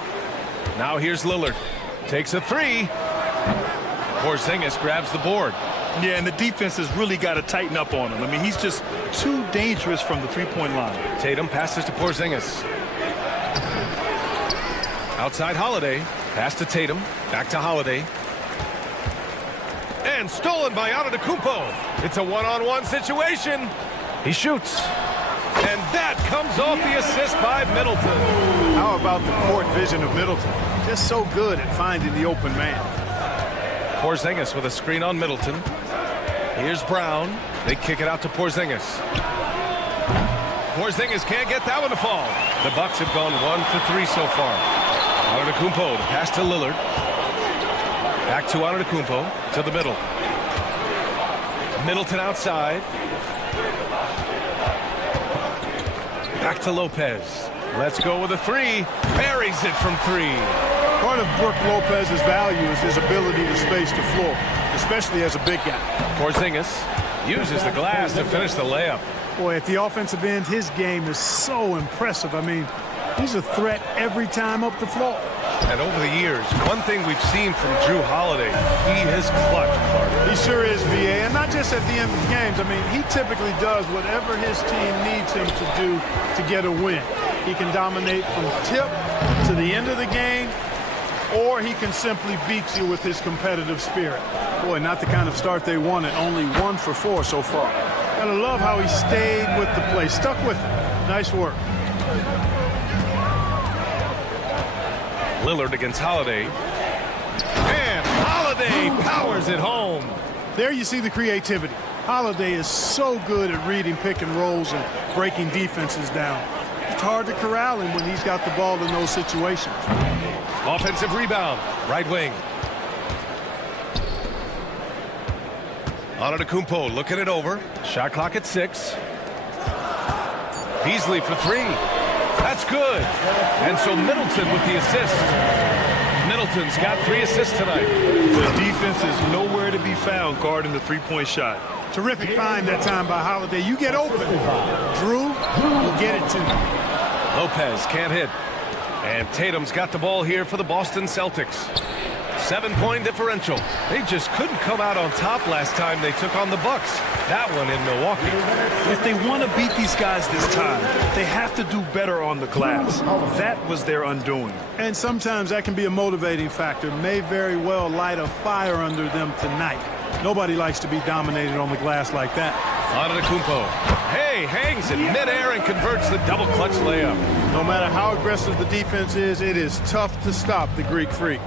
Now here's Lillard. Takes a 3. Porzingis grabs the board. Yeah, and the defense has really got to tighten up on him. I mean, he's just too dangerous from the three-point line. Tatum passes to Porzingis. Outside Holiday. Pass to Tatum. Back to Holiday. And stolen by Antetokounmpo. It's a one-on-one situation. He shoots. And that comes off the assist by Middleton. How about the court vision of Middleton? Just so good at finding the open man. Porzingis with a screen on Middleton. Here's Brown. They kick it out to Porzingis. Porzingis can't get that one to fall. The Bucks have gone 1 for 3 so far. Antetokounmpo to pass to Lillard. Back to Antetokounmpo to the middle. Middleton outside. Back to Lopez. Let's go with a 3. Buries it from 3. Part of Brook Lopez's value is his ability to space the floor, especially as a big guy. Porzingis uses the glass to finish the layup. Boy, at the offensive end, his game is so impressive. I mean, he's a threat every time up the floor. And over the years, one thing we've seen from Drew Holiday, he has clutched, Clark. He sure is, VA, and not just at the end of the games. I mean, he typically does whatever his team needs him to do to get a win. He can dominate from tip to the end of the game, or he can simply beat you with his competitive spirit. Boy, not the kind of start they wanted. Only 1 for 4 so far. Gotta love how he stayed with the play, stuck with it. Nice work. Lillard against Holiday. And Holiday powers it home. There you see the creativity. Holiday is so good at reading pick and rolls and breaking defenses down. It's hard to corral him when he's got the ball in those situations. Offensive rebound, right wing. Antetokounmpo looking it over. Shot clock at 6. Beasley for 3. That's good. And so Middleton with the assist. Middleton's got 3 assists tonight. The defense is nowhere to be found guarding the three-point shot. Terrific find that time by Holiday. You get open. Drew will get it to you. Lopez can't hit. And Tatum's got the ball here for the Boston Celtics. 7-point differential. They just couldn't come out on top last time they took on the Bucks. That one in Milwaukee. If they want to beat these guys this time, they have to do better on the glass. That was their undoing. And sometimes that can be a motivating factor. May very well light a fire under them tonight. Nobody likes to be dominated on the glass like that. Antetokounmpo. Hey, hangs in midair and converts the double clutch layup. No matter how aggressive the defense is, it is tough to stop the Greek Freak.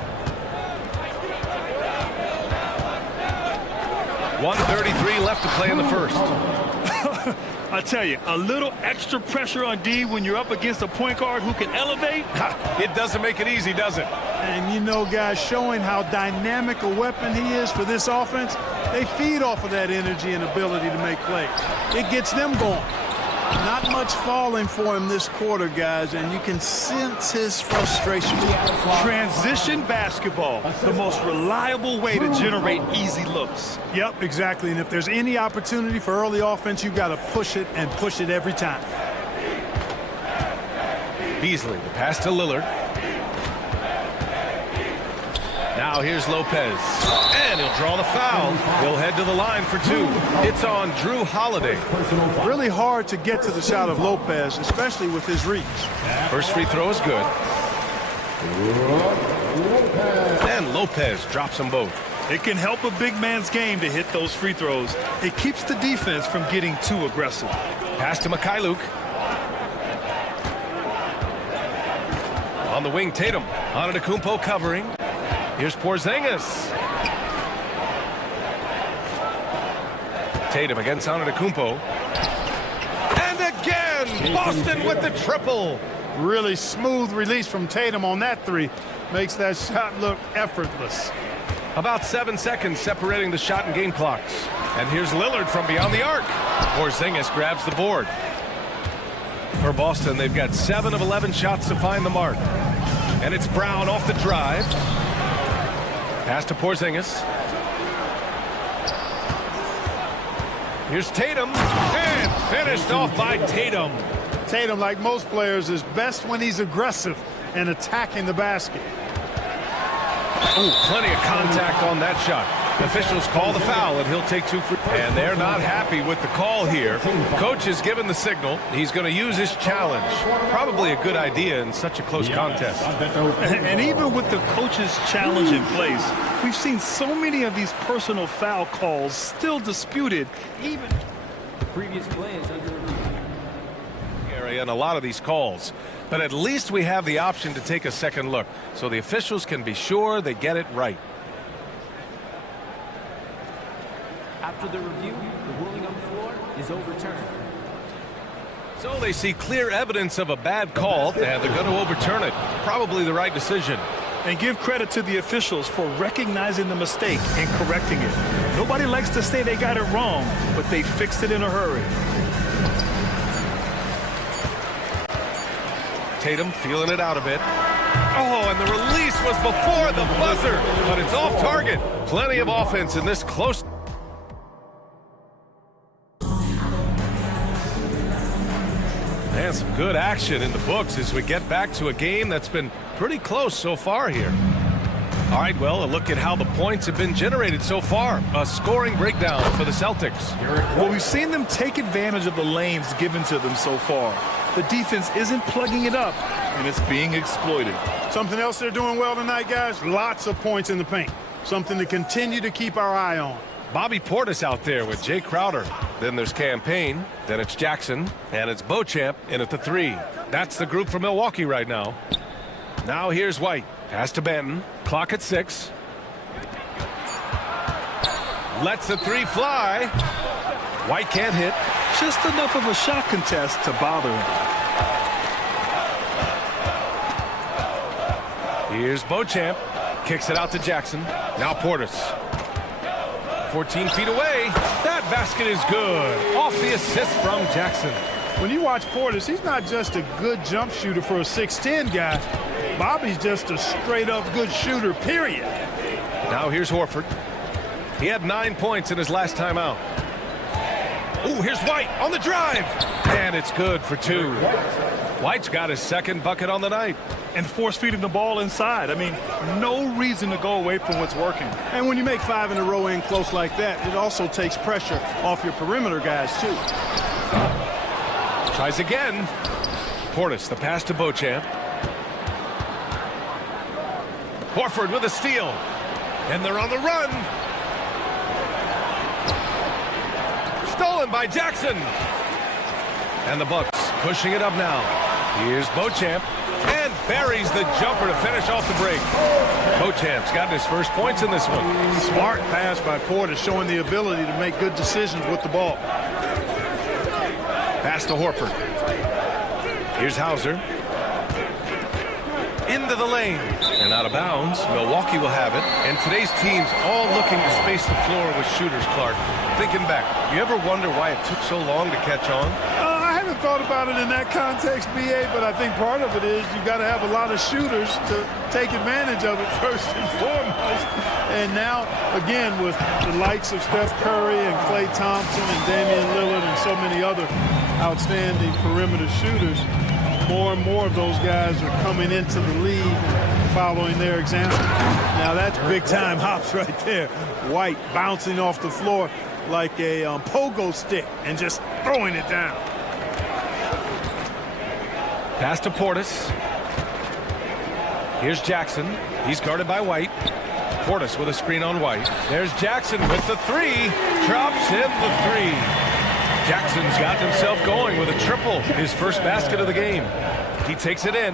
1:33 left to play in the first. I tell you, a little extra pressure on D when you're up against a point guard who can elevate. It doesn't make it easy, does it? And you know, guys, showing how dynamic a weapon he is for this offense, they feed off of that energy and ability to make plays. It gets them going. Not much falling for him this quarter, guys, and you can sense his frustration. Transition basketball, the most reliable way to generate easy looks. Yep, exactly. And if there's any opportunity for early offense, you've got to push it and push it every time. Beasley, the pass to Lillard. Now here's Lopez. And he'll draw the foul. He'll head to the line for 2. It's on Drew Holiday. Really hard to get to the shot of Lopez, especially with his reach. First free throw is good. And Lopez drops them both. It can help a big man's game to hit those free throws. It keeps the defense from getting too aggressive. Pass to Mikhailuk. On the wing, Tatum. Antetokounmpo covering. Here's Porzingis. Tatum against Antetokounmpo. And again, Boston with the triple. Really smooth release from Tatum on that 3. Makes that shot look effortless. About 7 seconds separating the shot and game clocks. And here's Lillard from beyond the arc. Porzingis grabs the board. For Boston, they've got 7 of 11 shots to find the mark. And it's Brown off the drive. Pass to Porzingis. Here's Tatum. And finished off by Tatum. Tatum, like most players, is best when he's aggressive and attacking the basket. Ooh, plenty of contact on that shot. Officials call the foul, and he'll take 2 free. And they're not happy with the call here. Coach has given the signal. He's going to use his challenge. Probably a good idea in such a close contest. And even with the coach's challenge in place, we've seen so many of these personal foul calls still disputed. Even the previous play is under review. And a lot of these calls. But at least we have the option to take a second look, so the officials can be sure they get it right. After the review, the ruling on the floor is overturned. So they see clear evidence of a bad call, and they're going to overturn it. Probably the right decision. And give credit to the officials for recognizing the mistake and correcting it. Nobody likes to say they got it wrong, but they fixed it in a hurry. Tatum feeling it out a bit. Oh, and the release was before the buzzer, but it's off target. Plenty of offense in this close. And some good action in the books as we get back to a game that's been pretty close so far here. All right, well, a look at how the points have been generated so far. A scoring breakdown for the Celtics. Well, we've seen them take advantage of the lanes given to them so far. The defense isn't plugging it up, and it's being exploited. Something else they're doing well tonight, guys, lots of points in the paint. Something to continue to keep our eye on. Bobby Portis out there with Jay Crowder. Then there's Campaign. Then it's Jackson. And it's Beauchamp in at the 3. That's the group for Milwaukee right now. Now here's White. Pass to Banton. Clock at 6. Lets the 3 fly. White can't hit. Just enough of a shot contest to bother him. Here's Beauchamp. Kicks it out to Jackson. Now Portis. 14 feet away. That basket is good. Off the assist from Jackson. When you watch Portis, he's not just a good jump shooter for a 6'10 guy. Bobby's just a straight-up good shooter, period. Now here's Horford. He had 9 points in his last time out. Ooh, here's White on the drive. And it's good for 2. White's got his second bucket on the night. And force-feeding the ball inside. I mean, no reason to go away from what's working. And when you make 5 in a row in close like that, it also takes pressure off your perimeter guys, too. Tries again. Portis, the pass to Beauchamp. Horford with a steal. And they're on the run. Stolen by Jackson. And the Bucks pushing it up now. Here's Beauchamp. And buries the jumper to finish off the break. Beauchamp's gotten his first points in this one. Smart pass by Portis, showing the ability to make good decisions with the ball. Pass to Horford. Here's Hauser. Into the lane. And out of bounds. Milwaukee will have it. And today's team's all looking to space the floor with shooters, Clark. Thinking back, you ever wonder why it took so long to catch on? I haven't thought about it in that context, BA, but I think part of it is you've got to have a lot of shooters to take advantage of it first and foremost. And now, again, with the likes of Steph Curry and Klay Thompson and Damian Lillard and so many other outstanding perimeter shooters, more and more of those guys are coming into the league following their example. Now that's big-time hops right there. White bouncing off the floor like a pogo stick and just throwing it down. Pass to Portis. Here's Jackson. He's guarded by White. Portis with a screen on White. There's Jackson with the 3. Drops in the 3. Jackson's got himself going with a triple. His first basket of the game. He takes it in.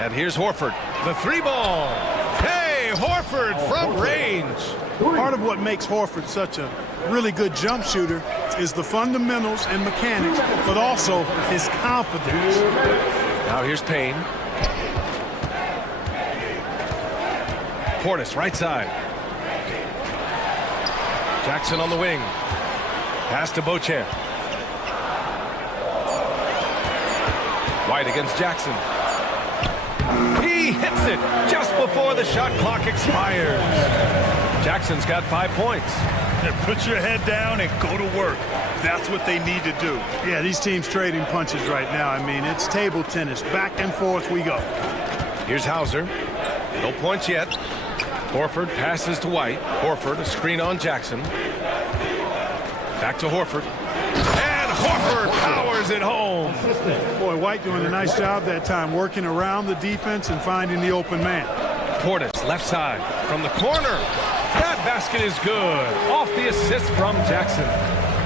And here's Horford. The 3 ball. Hey, Horford from range. Part of what makes Horford such a really good jump shooter is the fundamentals and mechanics, but also his confidence. Now here's Payne. Portis, right side. Jackson on the wing. Pass to Beauchamp. White against Jackson. He hits it just before the shot clock expires. Jackson's got 5 points. Put your head down and go to work. That's what they need to do. Yeah, these teams trading punches right now. I mean, it's table tennis. Back and forth we go. Here's Hauser. No points yet. Horford passes to White. Horford, a screen on Jackson. Back to Horford. And Horford powers it home. Boy, White doing a nice job that time, working around the defense and finding the open man. Portis, left side, from the corner. That basket is good. Off the assist from Jackson.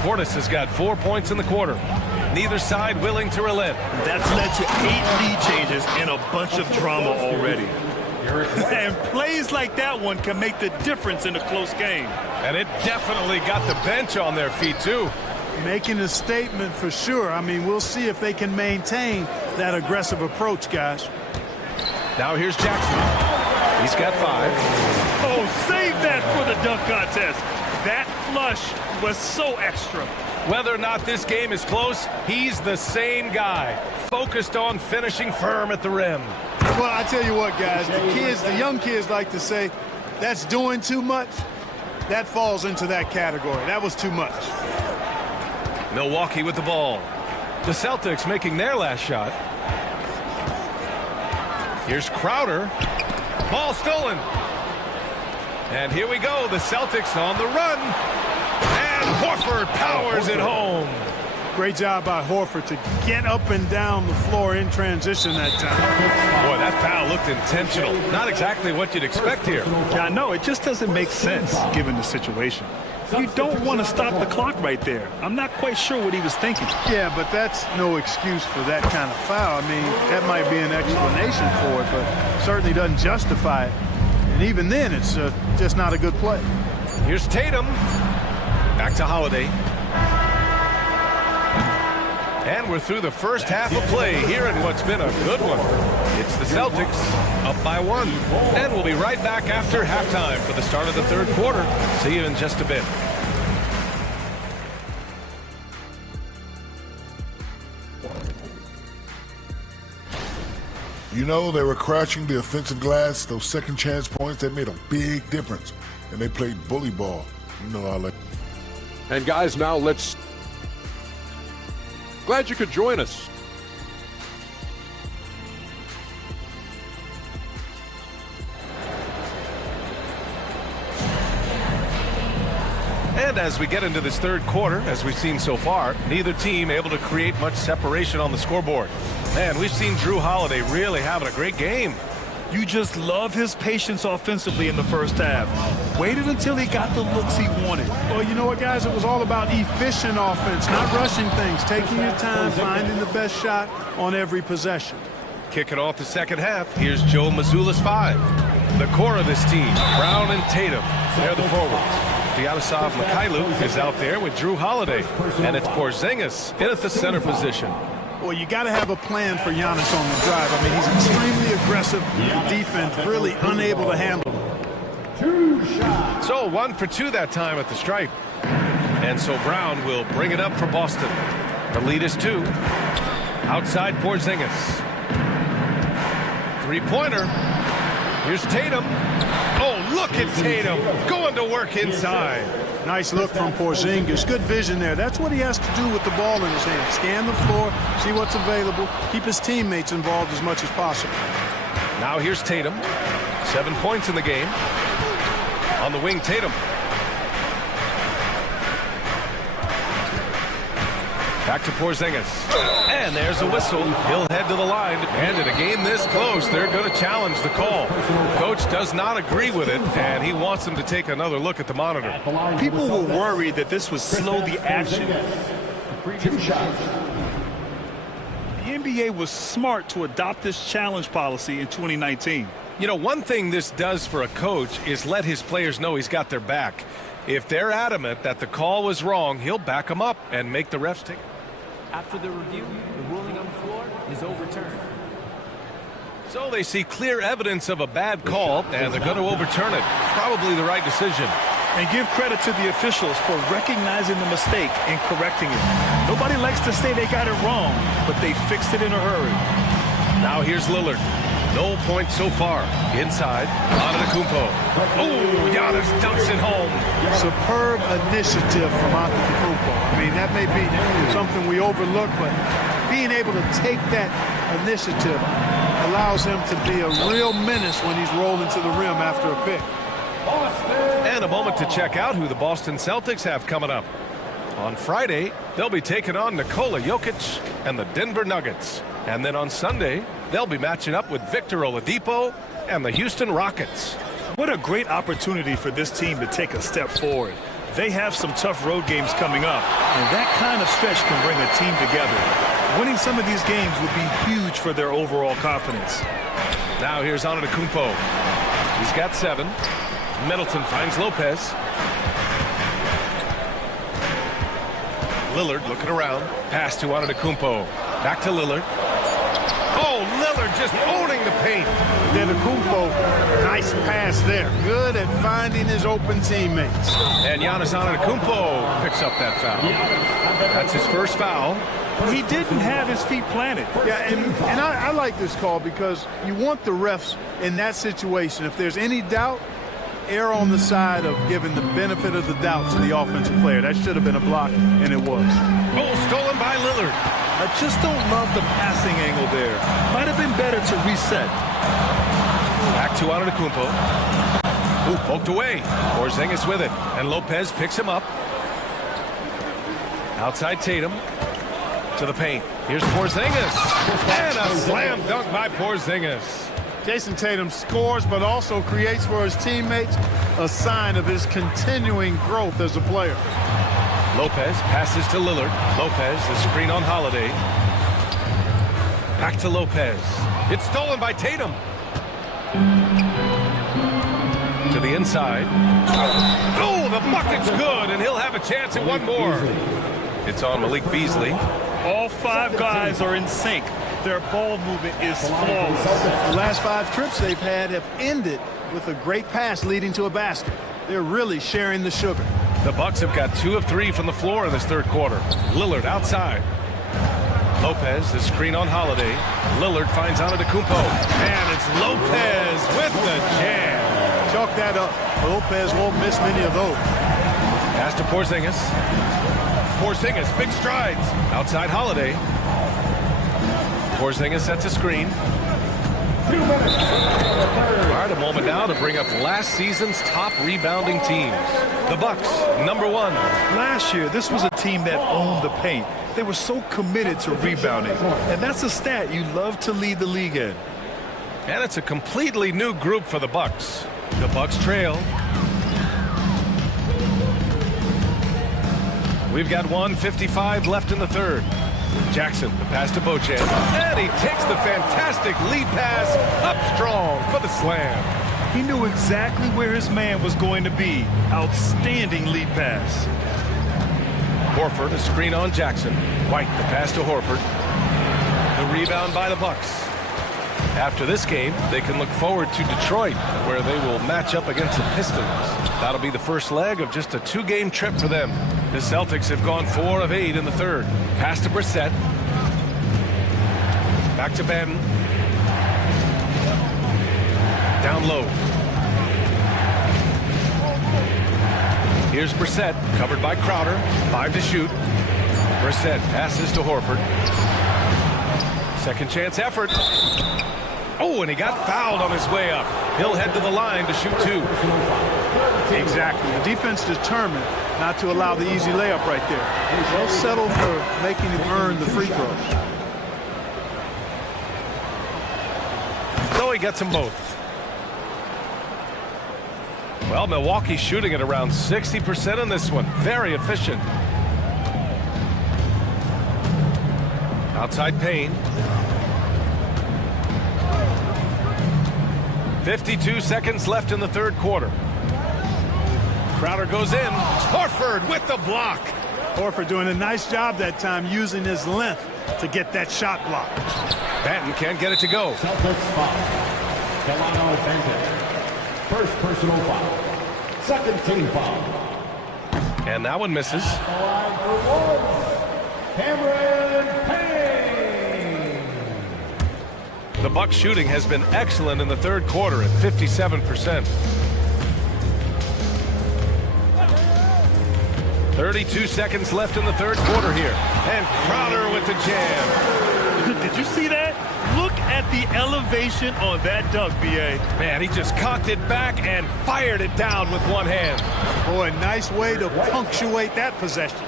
Portis has got 4 points in the quarter. Neither side willing to relent. That's led to 8 lead changes and a bunch of drama already. And plays like that one can make the difference in a close game. And it definitely got the bench on their feet, too. Making a statement for sure. I mean, we'll see if they can maintain that aggressive approach, guys. Now here's Jackson. He's got 5. Oh, save that for the dunk contest. That flush was so extra. Whether or not this game is close, he's the same guy, focused on finishing firm at the rim. Well, I tell you what, guys, the young kids like to say, that's doing too much. That falls into that category. That was too much. Milwaukee with the ball. The Celtics making their last shot. Here's Crowder. Ball stolen. And here we go. The Celtics on the run. And Horford powers it home. Great job by Horford to get up and down the floor in transition that time. Boy, that foul looked intentional. Not exactly what you'd expect here. Yeah, I know. It just doesn't make sense given the situation. You don't want to stop the clock right there. I'm not quite sure what he was thinking. Yeah, but that's no excuse for that kind of foul. I mean, that might be an explanation for it, but certainly doesn't justify it. And even then, it's just not a good play. Here's Tatum. Back to Holiday. And we're through the first half of play here in what's been a good one. It's the Celtics up by 1. And we'll be right back after halftime for the start of the third quarter. See you in just a bit. You know, they were crashing the offensive glass. Those second chance points, that made a big difference. And they played bully ball. You know, I like. And guys, now let's. Glad you could join us. And as we get into this third quarter, as we've seen so far, neither team able to create much separation on the scoreboard. Man, we've seen Drew Holiday really having a great game. You just love his patience offensively in the first half. Waited until he got the looks he wanted. Well, you know what, guys? It was all about efficient offense, not rushing things, taking your time, finding the best shot on every possession. Kicking off the second half, here's Joe Mazzulla's 5. The core of this team, Brown and Tatum, they're the forwards. Sviatoslav Mikhailuk is out there with Drew Holiday, and it's Porzingis in at the center position. Well, you got to have a plan for Giannis on the drive. I mean, he's extremely aggressive. The defense really unable to handle him. So 1 for 2 that time at the stripe. And so Brown will bring it up for Boston. The lead is 2. Outside Porzingis. 3-pointer. Here's Tatum. Oh, look at Tatum going to work inside. Nice look from Porzingis. Good vision there. That's what he has to do with the ball in his hand. Scan the floor, see what's available, keep his teammates involved as much as possible. Now here's Tatum. 7 points in the game. On the wing, Tatum. Back to Porzingis. And there's a whistle. He'll head to the line. And in a game this close, they're going to challenge the call. Coach does not agree with it, and he wants them to take another look at the monitor. People were worried that this would slow the action. The NBA was smart to adopt this challenge policy in 2019. You know, one thing this does for a coach is let his players know he's got their back. If they're adamant that the call was wrong, he'll back them up and make the refs take it. After the review, the ruling on the floor is overturned. So they see clear evidence of a bad call, and they're going to overturn it. Probably the right decision. And give credit to the officials for recognizing the mistake and correcting it. Nobody likes to say they got it wrong, but they fixed it in a hurry. Now here's Lillard. No points so far. Inside, Antetokounmpo. Oh, Giannis dumps it home. Superb initiative from Antetokounmpo. I mean, that may be something we overlook, but being able to take that initiative allows him to be a real menace when he's rolling to the rim after a pick. And a moment to check out who the Boston Celtics have coming up. On Friday, they'll be taking on Nikola Jokic and the Denver Nuggets. And then on Sunday, they'll be matching up with Victor Oladipo and the Houston Rockets. What a great opportunity for this team to take a step forward. They have some tough road games coming up, and that kind of stretch can bring a team together. Winning some of these games would be huge for their overall confidence. Now here's Antetokounmpo. He's got 7. Middleton finds Lopez. Lillard looking around. Pass to Antetokounmpo. Back to Lillard. Oh, Lillard just owning the paint. Antetokounmpo, nice pass there. Good at finding his open teammates. And Giannis Antetokounmpo picks up that foul. That's his first foul. He didn't have his feet planted. Yeah, and I like this call because you want the refs in that situation. If there's any doubt, err on the side of giving the benefit of the doubt to the offensive player. That should have been a block, and it was. Oh, stolen by Lillard. I just don't love the passing angle there. Might have been better to reset. Back to Antetokounmpo. Ooh, poked away. Porzingis with it, and Lopez picks him up. Outside Tatum to the paint. Here's Porzingis. And a slam dunk by Porzingis. Jason Tatum scores, but also creates for his teammates a sign of his continuing growth as a player. Lopez passes to Lillard. Lopez, the screen on Holiday. Back to Lopez. It's stolen by Tatum. To the inside. Oh, the bucket's good, and he'll have a chance at one more. It's on Malik Beasley. All 5 guys are in sync. Their ball movement is flawless. The last 5 trips they've had have ended with a great pass leading to a basket. They're really sharing the sugar. The Bucks have got 2 of 3 from the floor in this third quarter. Lillard outside. Lopez, the screen on Holiday. Lillard finds Antetokounmpo. And it's Lopez with the jam. Chalk that up. Lopez won't miss many of those. Pass to Porzingis. Porzingis, big strides. Outside Holiday. Porzingis sets a screen. All right, a moment now to bring up last season's top rebounding teams. The Bucks, number 1. Last year, this was a team that owned the paint. They were so committed to rebounding. And that's a stat you love to lead the league in. And it's a completely new group for the Bucks. The Bucks trail. We've got 1:55 left in the third. Jackson, the pass to Bochan, and he takes the fantastic lead pass up strong for the slam. He knew exactly where his man was going to be. Outstanding lead pass. Horford, a screen on Jackson. White, the pass to Horford. The rebound by the Bucks. After this game, they can look forward to Detroit, where they will match up against the Pistons. That'll be the first leg of just a 2-game trip for them. The Celtics have gone 4 of 8 in the third. Pass to Brissett. Back to Banton. Down low. Here's Brissett, covered by Crowder. 5 to shoot. Brissett passes to Horford. Second chance effort. Oh, and he got fouled on his way up. He'll head to the line to shoot 2. Exactly. The defense determined not to allow the easy layup right there. They'll settle for making him earn the free throws. So he gets them both. Well, Milwaukee's shooting at around 60% on this one. Very efficient. Outside Payne. 52 seconds left in the third quarter. Crowder goes in. Horford with the block. Horford doing a nice job that time using his length to get that shot block. Banton can't get it to go. Celtics foul. Delano Banton. First personal foul. Second team foul. And that one misses. Line for one. Cameron Payne. The Bucks shooting has been excellent in the third quarter at 57%. 32 seconds left in the third quarter here. And Crowder with the jam. Did you see that? Look at the elevation on that dunk, B.A. Man, he just cocked it back and fired it down with one hand. Boy, nice way to punctuate that possession.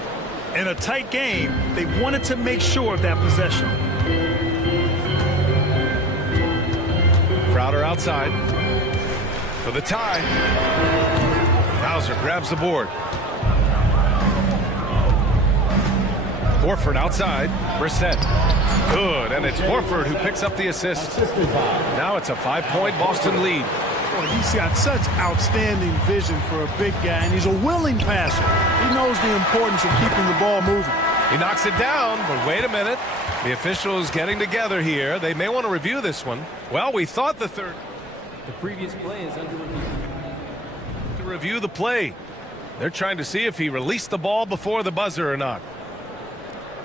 In a tight game, they wanted to make sure of that possession. Crowder outside for the tie. Hauser grabs the board. Horford outside. Brissett. Good, and it's Horford who picks up the assist. Now it's a 5-point Boston lead. Boy, he's got such outstanding vision for a big guy, and he's a willing passer. He knows the importance of keeping the ball moving. He knocks it down, but wait a minute. The officials getting together here. They may want to review this one. Well, we thought the third. The previous play is under review. To review the play. They're trying to see if he released the ball before the buzzer or not.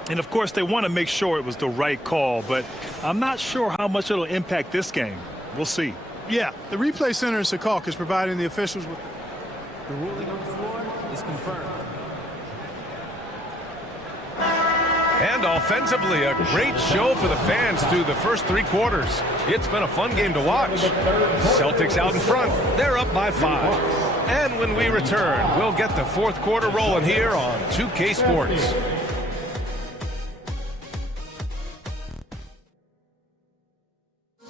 And of course, they want to make sure it was the right call, but I'm not sure how much it'll impact this game. We'll see. Yeah, the replay center in Secaucus is providing the officials with. The ruling on the floor is confirmed. And offensively, a great show for the fans through the first 3 quarters. It's been a fun game to watch. Celtics out in front. They're up by 5. And when we return, we'll get the fourth quarter rolling here on 2K Sports.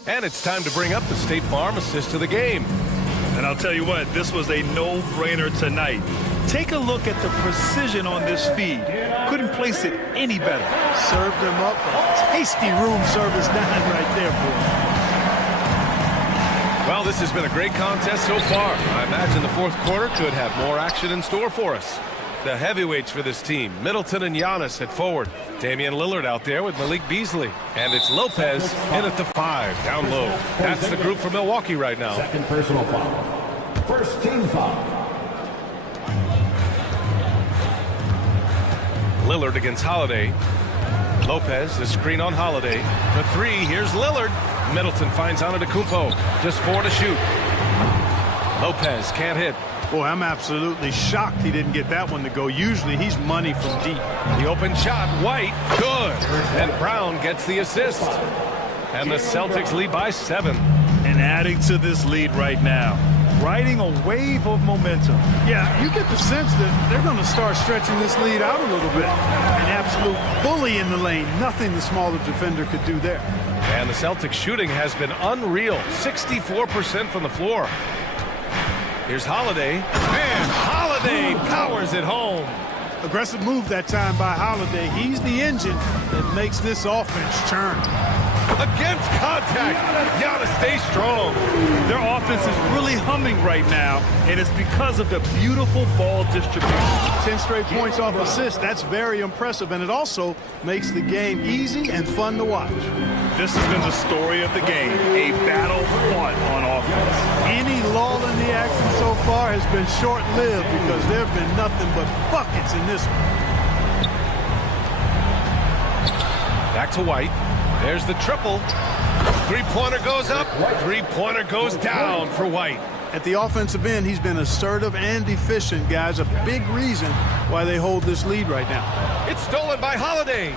And it's time to bring up the State Farm assist to the game. And I'll tell you what, this was a no-brainer tonight. Take a look at the precision on this feed. Couldn't place it any better. Served him up a tasty room service dime right there, boy. Well, this has been a great contest so far. I imagine the fourth quarter could have more action in store for us. The heavyweights for this team, Middleton and Giannis at forward. Damian Lillard out there with Malik Beasley. And it's Lopez in at the 5, down low. That's the group for Milwaukee right now. Second personal foul. First team foul. Lillard against Holiday. Lopez, the screen on Holiday. For 3, here's Lillard. Middleton finds Antetokounmpo. Just 4 to shoot. Lopez can't hit. Boy, I'm absolutely shocked he didn't get that one to go. Usually he's money from deep. The open shot, White, good. And Brown gets the assist. And the Celtics lead by 7. And adding to this lead right now, riding a wave of momentum. Yeah, you get the sense that they're going to start stretching this lead out a little bit. An absolute bully in the lane. Nothing the smaller defender could do there. And the Celtics shooting has been unreal. 64% from the floor. Here's Holiday, and Holiday powers it home. Aggressive move that time by Holiday. He's the engine that makes this offense churn. Against contact, Giannis stays strong. Their offense is really humming right now, and it's because of the beautiful ball distribution. 10 straight points off assists. That's very impressive, and it also makes the game easy and fun to watch. This has been the story of the game, a battle fought on offense. Any lull in the action so far has been short-lived because there have been nothing but buckets in this one. Back to White. There's the triple. 3-pointer goes up. 3-pointer goes down for White. At the offensive end, he's been assertive and efficient, guys. A big reason why they hold this lead right now. It's stolen by Holiday.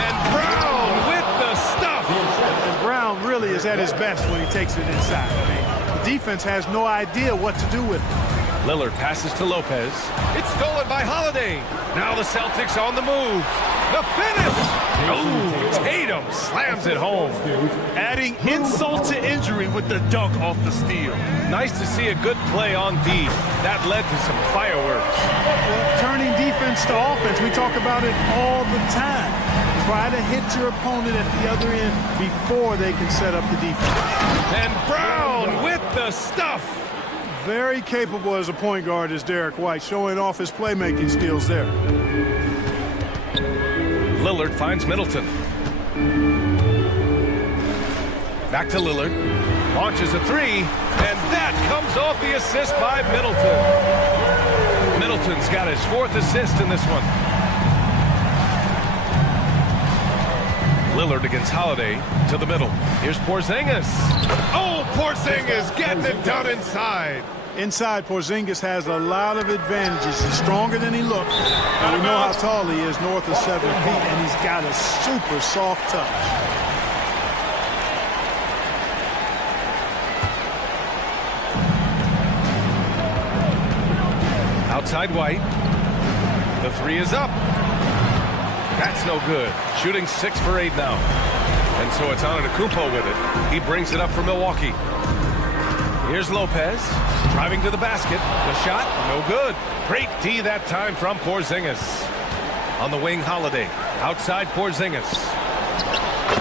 And Brown with the stuff. And Brown really is at his best when he takes it inside. I mean, the defense has no idea what to do with it. Lillard passes to Lopez. It's stolen by Holiday. Now the Celtics on the move. The finish! Oh, Tatum slams it home. Adding insult to injury with the dunk off the steal. Nice to see a good play on D. That led to some fireworks. Well, turning defense to offense, we talk about it all the time. Try to hit your opponent at the other end before they can set up the defense. And Brown with the stuff. Very capable as a point guard is Derek White, showing off his playmaking skills there. Lillard finds Middleton. Back to Lillard. Launches a three, and that comes off the assist by Middleton. Middleton's got his 4th assist in this one. Lillard against Holiday to the middle. Here's Porzingis. Oh, Porzingis getting it done inside. Inside, Porzingis has a lot of advantages. He's stronger than he looks. And we know how tall he is, north of 7 feet, and he's got a super soft touch. Outside White. The three is up. That's no good. Shooting 6 for 8 now. And so it's Antetokounmpo with it. He brings it up for Milwaukee. Here's Lopez, driving to the basket. The shot, no good. Great D that time from Porzingis. On the wing, Holiday. Outside Porzingis.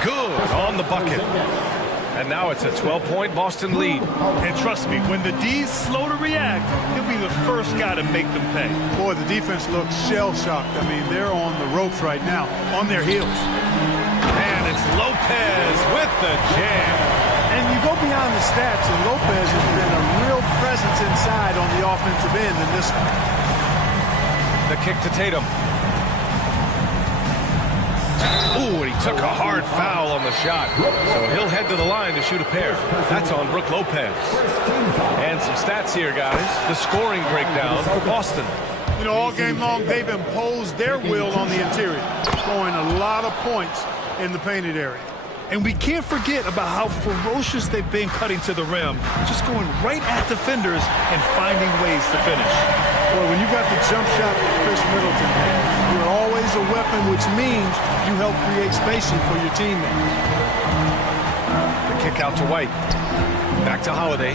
Good on the bucket. And now it's a 12-point Boston lead. And trust me, when the D's slow to react, he'll be the first guy to make them pay. Boy, the defense looks shell-shocked. I mean, they're on the ropes right now, on their heels. And it's Lopez with the jam. And you go beyond the stats, and Lopez has been a real presence inside on the offensive end in this one. The kick to Tatum. Ooh, and he took a hard foul on the shot. So he'll head to the line to shoot a pair. That's on Brook Lopez. And some stats here, guys. The scoring breakdown for Boston. You know, all game long, they've imposed their will on the interior, scoring a lot of points in the painted area. And we can't forget about how ferocious they've been cutting to the rim, just going right at defenders and finding ways to finish. Well, when you got the jump shot that Chris Middleton has, you're always a weapon, which means you help create spacing for your teammates. The kick out to White. Back to Holiday.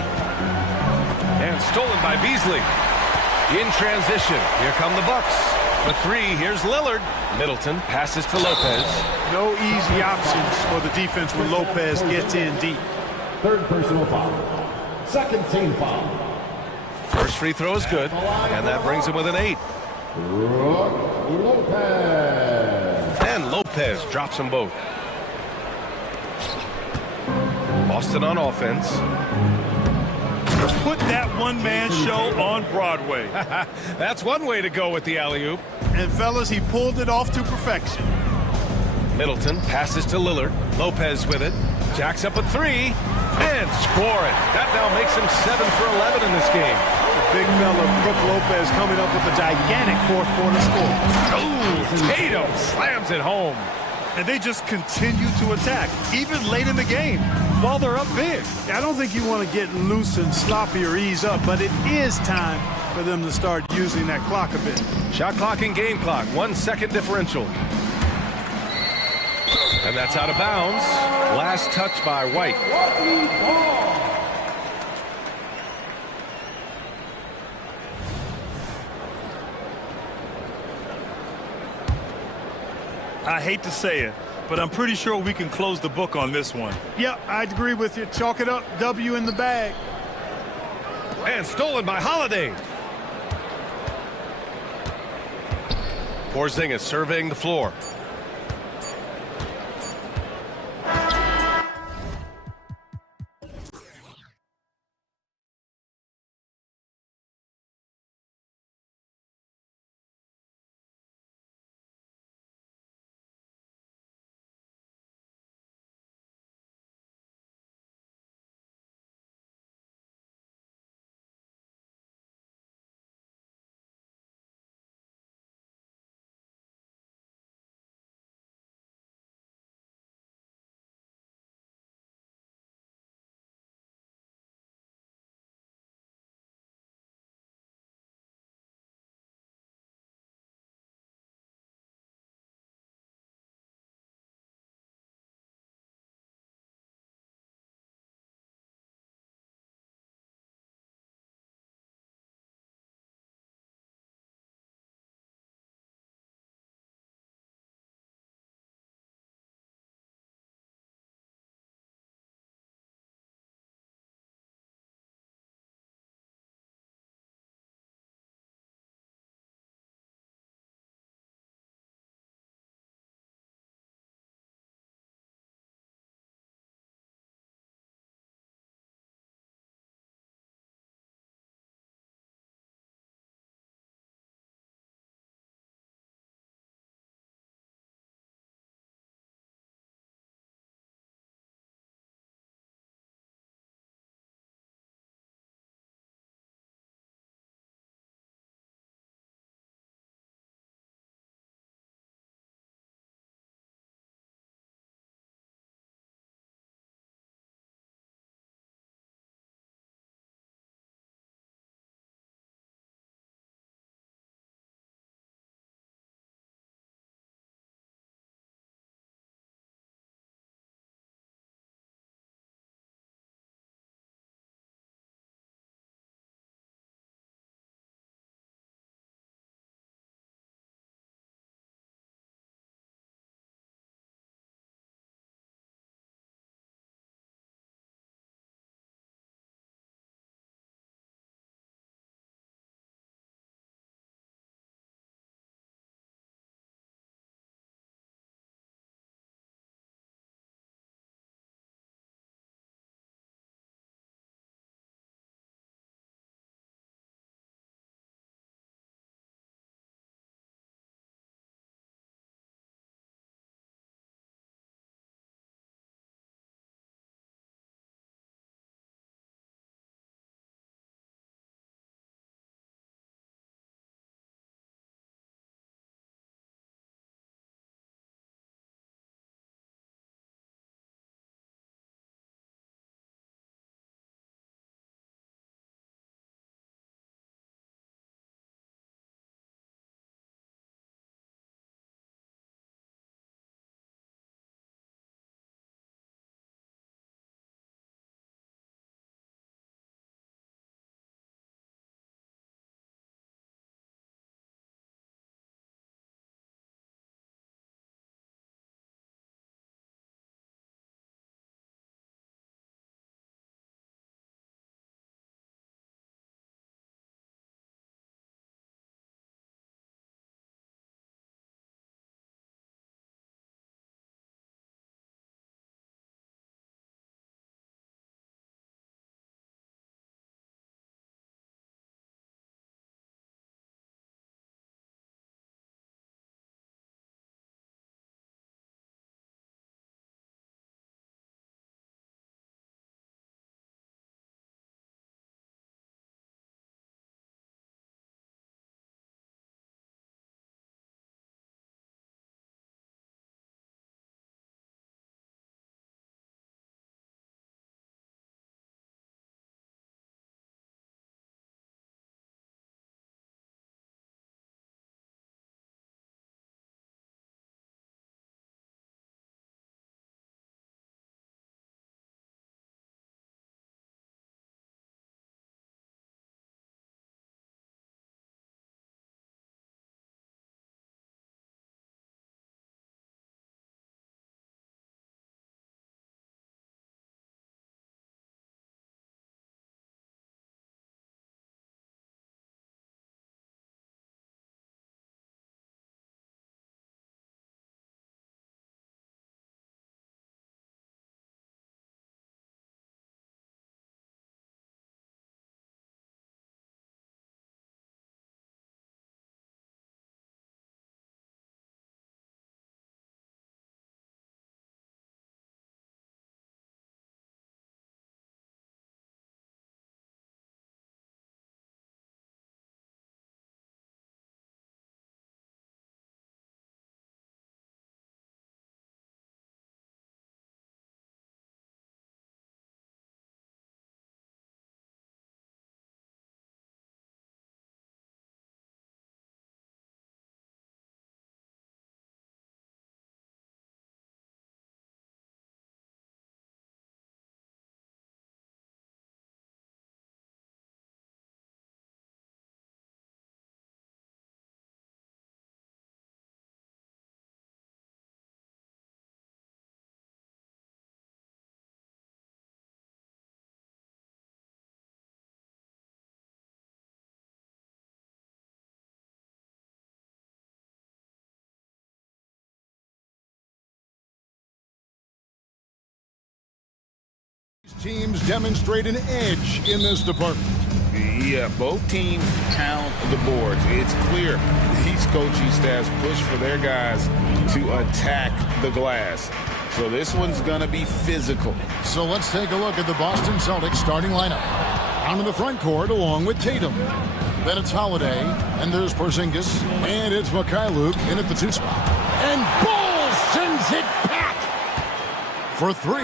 And stolen by Beasley. In transition, here come the Bucks. For three, here's Lillard. Middleton passes to Lopez. No easy options for the defense when Lopez gets in deep. 3rd personal foul. 2nd team foul. First free throw is good, and that brings him with an 8. Lopez. And Lopez drops them both. Boston on offense. Put that one-man show on Broadway. That's one way to go with the alley-oop. And fellas, he pulled it off to perfection. Middleton passes to Lillard. Lopez with it. Jacks up a three. And scoring. That now makes him 7 for 11 in this game. The big fella, Brook Lopez, coming up with a gigantic 4th quarter score. Oh, Tatum slams it home. And they just continue to attack, even late in the game, while they're up big. I don't think you want to get loose and sloppy or ease up, but it is time for them to start using that clock a bit. Shot clock and game clock, 1 second differential. And that's out of bounds. Last touch by White. I hate to say it, but I'm pretty sure we can close the book on this one. Yeah, I'd agree with you. Chalk it up. W in the bag. And stolen by Holiday. Porzingis surveying the floor. teams demonstrate an edge in this department. Yeah, both teams pound the boards. It's clear these coaching staffs push for their guys to attack the glass. So this one's going to be physical. So let's take a look at the Boston Celtics starting lineup. Down in the front court along with Tatum. Then it's Holiday, and there's Porzingis, and it's Mikhailuk in at the 2 spot. And Bull sends it back for 3.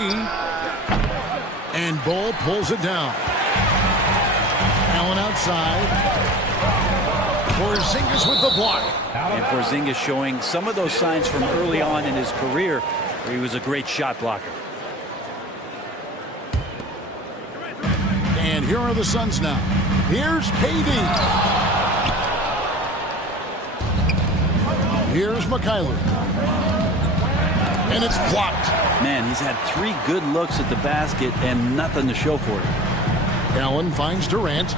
And Bull pulls it down. Allen outside. Porzingis with the block. And Porzingis showing some of those signs from early on in his career where he was a great shot blocker. And here are the Suns now. Here's KD. Here's Mikhailuk. And it's blocked. Man, he's had 3 good looks at the basket and nothing to show for it. Allen finds Durant.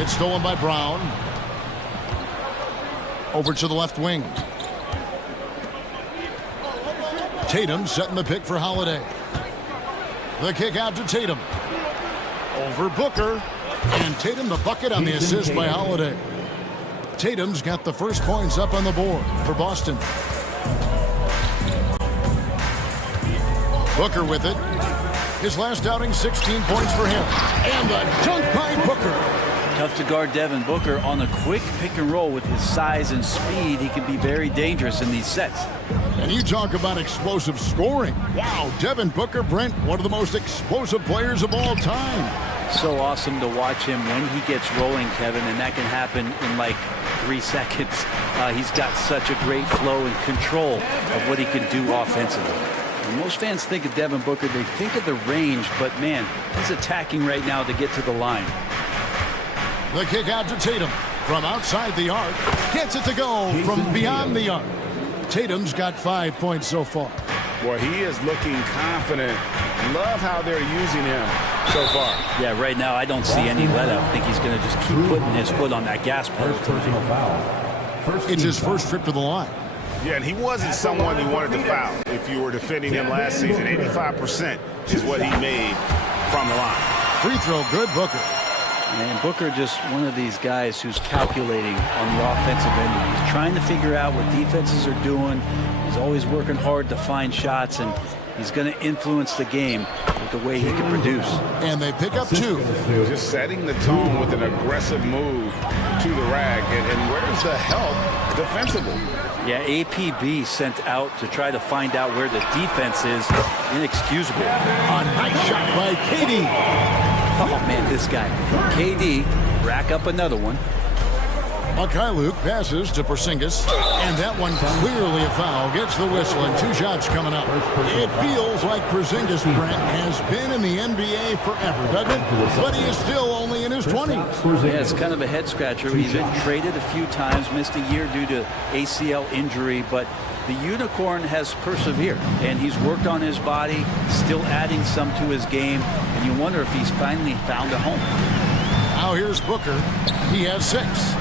It's stolen by Brown. Over to the left wing. Tatum setting the pick for Holiday. The kick out to Tatum. Over Booker. And Tatum the bucket on the assist by Holiday. Tatum's got the first points up on the board for Boston. Booker with it. His last outing, 16 points for him. And a dunk by Booker. Tough to guard Devin Booker on a quick pick and roll with his size and speed. He can be very dangerous in these sets. And you talk about explosive scoring. Wow, Devin Booker, Brent, one of the most explosive players of all time. So awesome to watch him when he gets rolling, Kevin, and that can happen in like 3 seconds. He's got such a great flow and control of what he can do offensively. And most fans think of Devin Booker, they think of the range, but man, he's attacking right now to get to the line. The kick out to Tatum from outside the arc. Gets it to go from beyond the arc. Tatum's got 5 points so far. Boy, he is looking confident. Love how they're using him so far. Yeah, right now I don't see any let up. I think he's going to just keep putting his foot on that gas pedal. It's his first trip to the line. Yeah, and he wasn't someone you wanted to foul if you were defending him last season. 85% is what he made from the line. Free throw, good, Booker. And Booker just one of these guys who's calculating on the offensive end. He's trying to figure out what defenses are doing. He's always working hard to find shots, and he's going to influence the game with the way he can produce. And they pick up 2. Just setting the tone with an aggressive move to the rack. And where's the help defensively? Yeah, APB sent out to try to find out where the defense is. Inexcusable. A nice shot by KD. Oh, man, this guy. KD, rack up another one. Mikhailuk passes to Porzingis, and that one clearly a foul. Gets the whistle, and 2 shots coming up. It feels like Porzingis, Brent, has been in the NBA forever, doesn't it? But he is still only in his 20s. Yeah, it's kind of a head-scratcher. He's been traded a few times, missed a year due to ACL injury, but the Unicorn has persevered, and he's worked on his body, still adding some to his game, and you wonder if he's finally found a home. Now here's Booker. He has 6.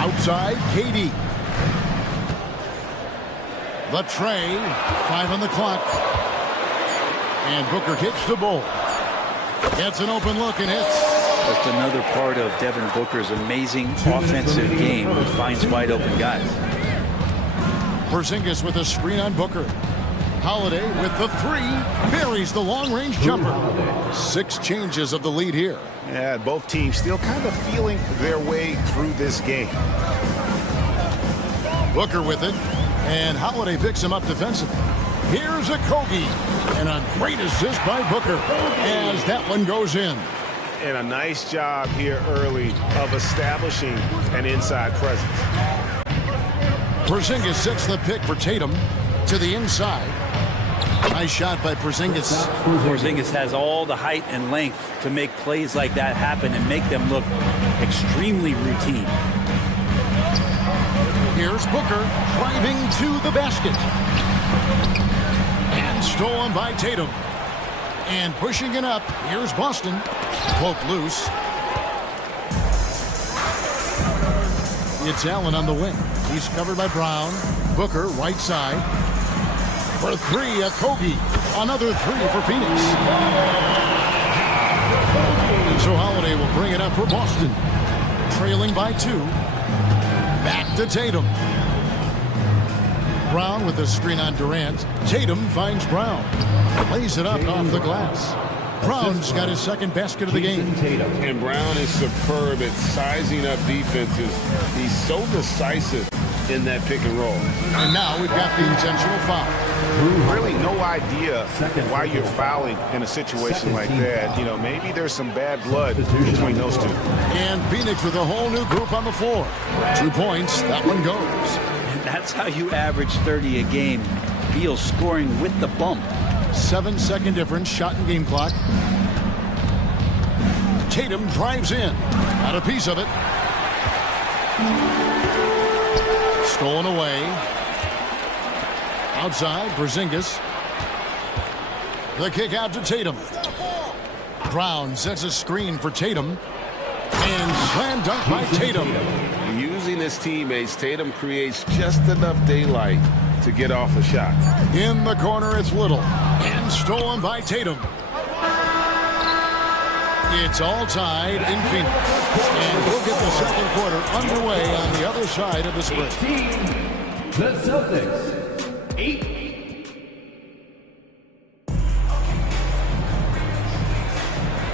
Outside, KD. The tray, 5 on the clock. And Booker kicks the ball. Gets an open look and hits. Just another part of Devin Booker's amazing offensive game. He finds wide open guys. Porzingis with a screen on Booker. Holiday with the 3. Buries the long-range jumper. 6 changes of the lead here. Yeah, both teams still kind of feeling their way through this game. Booker with it. And Holiday picks him up defensively. Here's a Kogi. And a great assist by Booker as that one goes in. And a nice job here early of establishing an inside presence. Porzingis sets the pick for Tatum to the inside. Nice shot by Porzingis. Porzingis has all the height and length to make plays like that happen and make them look extremely routine. Here's Booker driving to the basket. And stolen by Tatum. And pushing it up, here's Boston. Poke loose. It's Allen on the wing. He's covered by Brown. Booker, right side. For three, Kogi. Another three for Phoenix. So Holiday will bring it up for Boston. Trailing by 2. Back to Tatum. Brown with the screen on Durant. Tatum finds Brown. Lays it up off the glass. Brown's got his second basket of the game. And Brown is superb at sizing up defenses. He's so decisive in that pick and roll. And now we've got the intentional foul. Really no idea why you're fouling in a situation like that. You know, maybe there's some bad blood between those two. And Phoenix with a whole new group on the floor. 2 points, that one goes. And that's how you average 30 a game. Beal scoring with the bump. 7-second difference, shot and game clock. Tatum drives in. Got a piece of it. Stolen away. Outside, Porzingis. The kick out to Tatum. Brown sets a screen for Tatum. And slam dunk by Tatum. Using his teammates, Tatum creates just enough daylight to get off a shot. In the corner, it's Little. And stolen by Tatum. It's all tied in Phoenix. And we'll get the second quarter underway on the other side of the split. The Celtics. 8.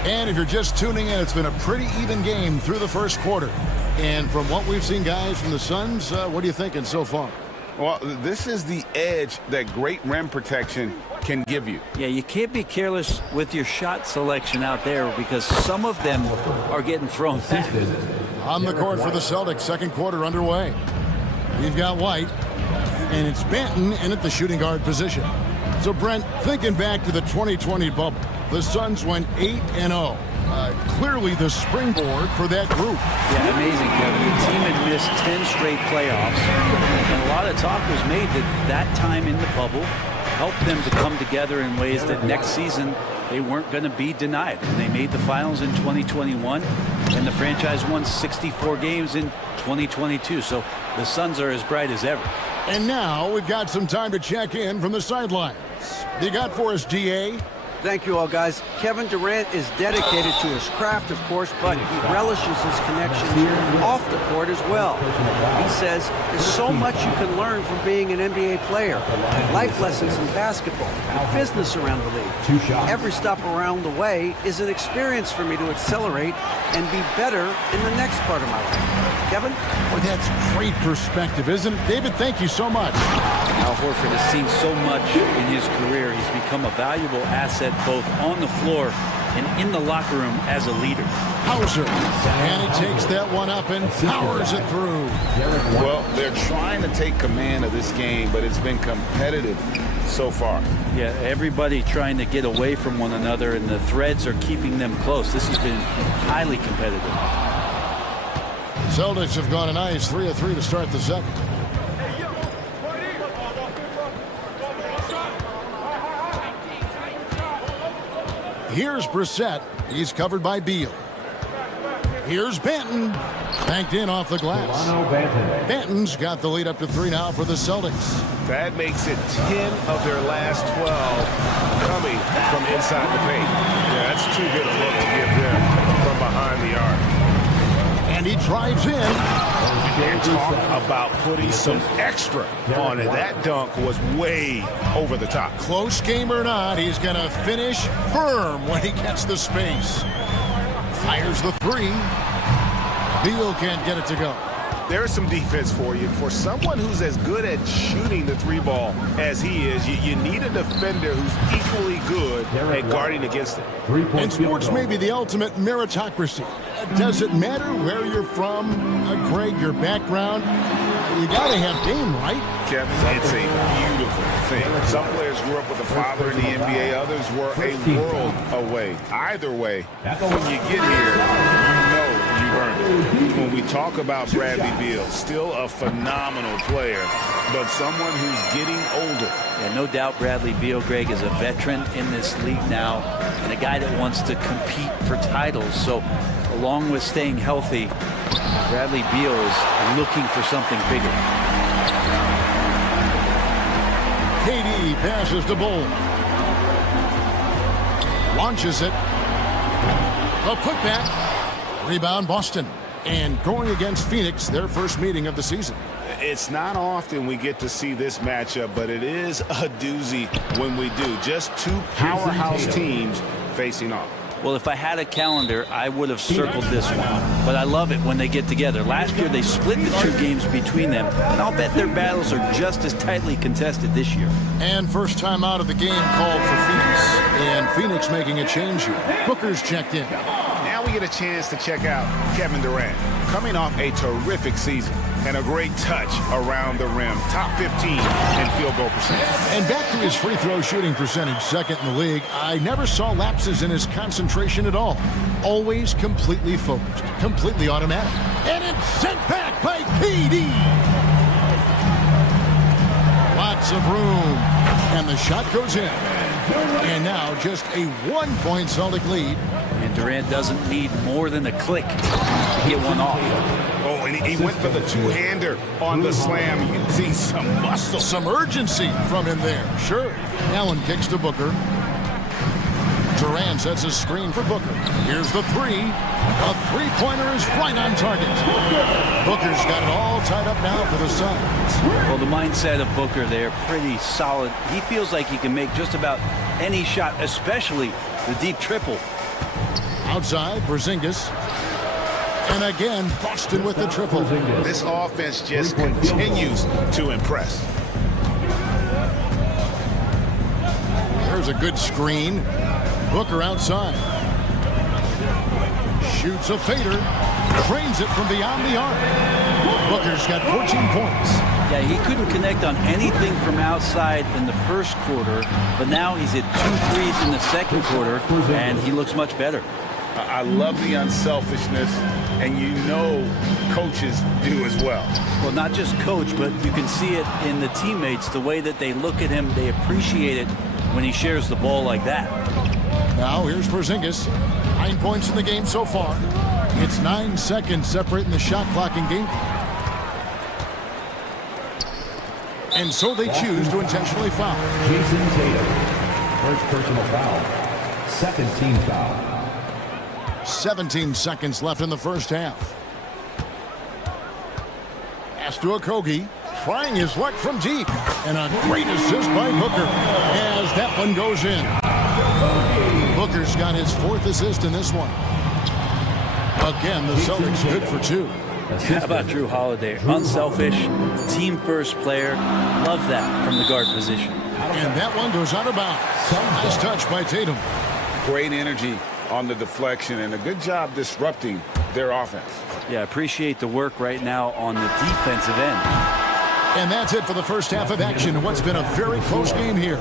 And if you're just tuning in, it's been a pretty even game through the first quarter. And from what we've seen, guys, from the Suns, what are you thinking so far? Well, this is the edge that great rim protection can give you. Yeah, you can't be careless with your shot selection out there because some of them are getting thrown back. On the court for the Celtics, second quarter underway. We've got White, and it's Banton in at the shooting guard position. So, Brent, thinking back to the 2020 bubble, the Suns went 8-0. Clearly the springboard for that group. Yeah, amazing, Kevin. The team had missed 10 straight playoffs, and a lot of talk was made that time in the bubble helped them to come together in ways that next season they weren't going to be denied. And they made the finals in 2021, and the franchise won 64 games in 2022. So the Suns are as bright as ever. And now we've got some time to check in from the sidelines. You got for us, DA? Thank you all, guys. Kevin Durant is dedicated to his craft, of course, but he relishes his connection off the court as well. He says there's so much you can learn from being an NBA player. Life lessons in basketball, the business around the league. Every stop around the way is an experience for me to accelerate and be better in the next part of my life. Kevin? Well, that's great perspective, isn't it? David, thank you so much. Al Horford has seen so much in his career. He's become a valuable asset both on the floor and in the locker room as a leader. Hauser, and he takes that one up and powers it through. Well, they're trying to take command of this game, but it's been competitive so far. Yeah, everybody trying to get away from one another, and the threads are keeping them close. This has been highly competitive. Celtics have gone a nice 3 of 3 to start the second. Here's Brissett. He's covered by Beal. Here's Banton. Banked in off the glass. Banton's got the lead up to 3 now for the Celtics. That makes it 10 of their last 12 coming from inside the paint. Yeah, that's too good a look to give them from behind the arc. And he drives in. And talk about putting some extra on it. That dunk was way over the top. Close game or not, he's going to finish firm when he gets the space. Fires the 3. Beal can't get it to go. There's some defense for you. For someone who's as good at shooting the 3 ball as he is, you need a defender who's equally good at guarding against it. And sports may be the ultimate meritocracy. Does it matter where you're from, Greg, your background? You got to have game, right? Kevin, it's a beautiful thing. Some players grew up with a father in the NBA. Others were a world away. Either way, when you get here, you know you earned it. When we talk about Bradley Beal, still a phenomenal player, but someone who's getting older. Yeah, no doubt Bradley Beal, Greg, is a veteran in this league now and a guy that wants to compete for titles. So along with staying healthy, Bradley Beal is looking for something bigger. KD Lee passes to Bull. Launches it. A putback. Rebound Boston. And going against Phoenix, their first meeting of the season. It's not often we get to see this matchup, but it is a doozy when we do. Just two powerhouse teams facing off. Well, if I had a calendar, I would have circled this one. But I love it when they get together. Last year, they split the two games between them, and I'll bet their battles are just as tightly contested this year. And first time out of the game called for Phoenix. And Phoenix making a change here. Booker's checked in. Now we get a chance to check out Kevin Durant, coming off a terrific season and a great touch around the rim. Top 15 in field goal percentage. And back to his free throw shooting percentage, second in the league. I never saw lapses in his concentration at all. Always completely focused, completely automatic. And it's sent back by KD. Lots of room. And the shot goes in. And now just a 1-point Celtic lead. And Durant doesn't need more than a click to get one off. Oh, and he went for the two-hander on the slam. Using some muscle. Some urgency from him there. Sure. Allen kicks to Booker. Durant sets a screen for Booker. Here's the three. A three-pointer is right on target. Booker's got it all tied up now for the Suns. Well, the mindset of Booker there, pretty solid. He feels like he can make just about any shot, especially the deep triple. Outside, Porzingis. And again, Boston with the triple. This offense just continues to impress. There's a good screen. Booker outside. Shoots a fader. Trains it from beyond the arc. Booker's got 14 points. Yeah, he couldn't connect on anything from outside in the first quarter, but now he's hit 2 threes in the second quarter, and he looks much better. I love the unselfishness, and you know coaches do as well. Well, not just coach, but you can see it in the teammates, the way that they look at him, they appreciate it when he shares the ball like that. Now here's Porzingis. 9 points in the game so far. It's 9 seconds separating the shot clock and game clock. And so they choose to intentionally foul. Jason Tatum, first personal foul, second team foul. 17 seconds left in the first half. Pass to Okogie, trying his luck from deep. And a great assist by Booker as that one goes in. Booker's got his 4th assist in this one. Again, the Celtics good for 2. How about Drew Holiday? Unselfish, team-first player. Love that from the guard position. And that one goes out of bounds. Nice touch by Tatum. Great energy on the deflection and a good job disrupting their offense. Yeah, appreciate the work right now on the defensive end. And that's it for the first half of action in what's been a very close game here.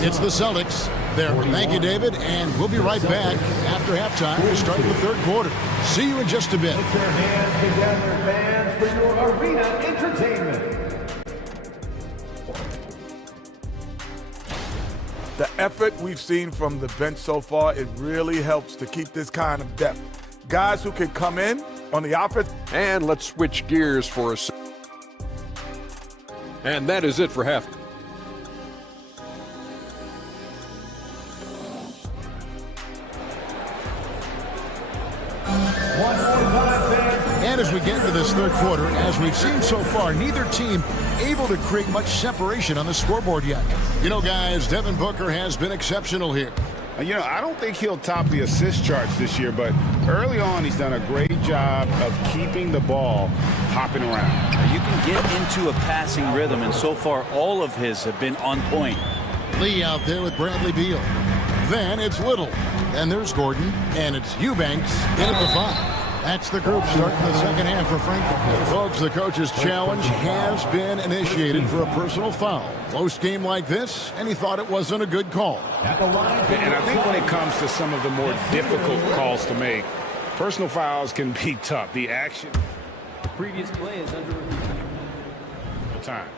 It's the Celtics. There. Thank you, David, and we'll be right back after halftime to start the third quarter. See you in just a bit. Put your hands together, fans, for your arena entertainment. The effort we've seen from the bench so far, it really helps to keep this kind of depth. Guys who can come in on the offense. And let's switch gears for a second. And that is it for half. And as we get into this third quarter, as we've seen so far, neither team able to create much separation on the scoreboard yet. You know, guys, Devin Booker has been exceptional here. You know, I don't think he'll top the assist charts this year, but early on he's done a great job of keeping the ball hopping around. You can get into a passing rhythm, and so far all of his have been on point. Lee out there with Bradley Beal. Then it's Little. And there's Gordon. And it's Eubanks in at the 5. That's the group starting the second half for Frankfurt. Folks, the coach's challenge has been initiated for a personal foul. Close game like this, and he thought it wasn't a good call. And I think when it comes to some of the more difficult calls to make, personal fouls can be tough. The action. The previous play is under review. Time.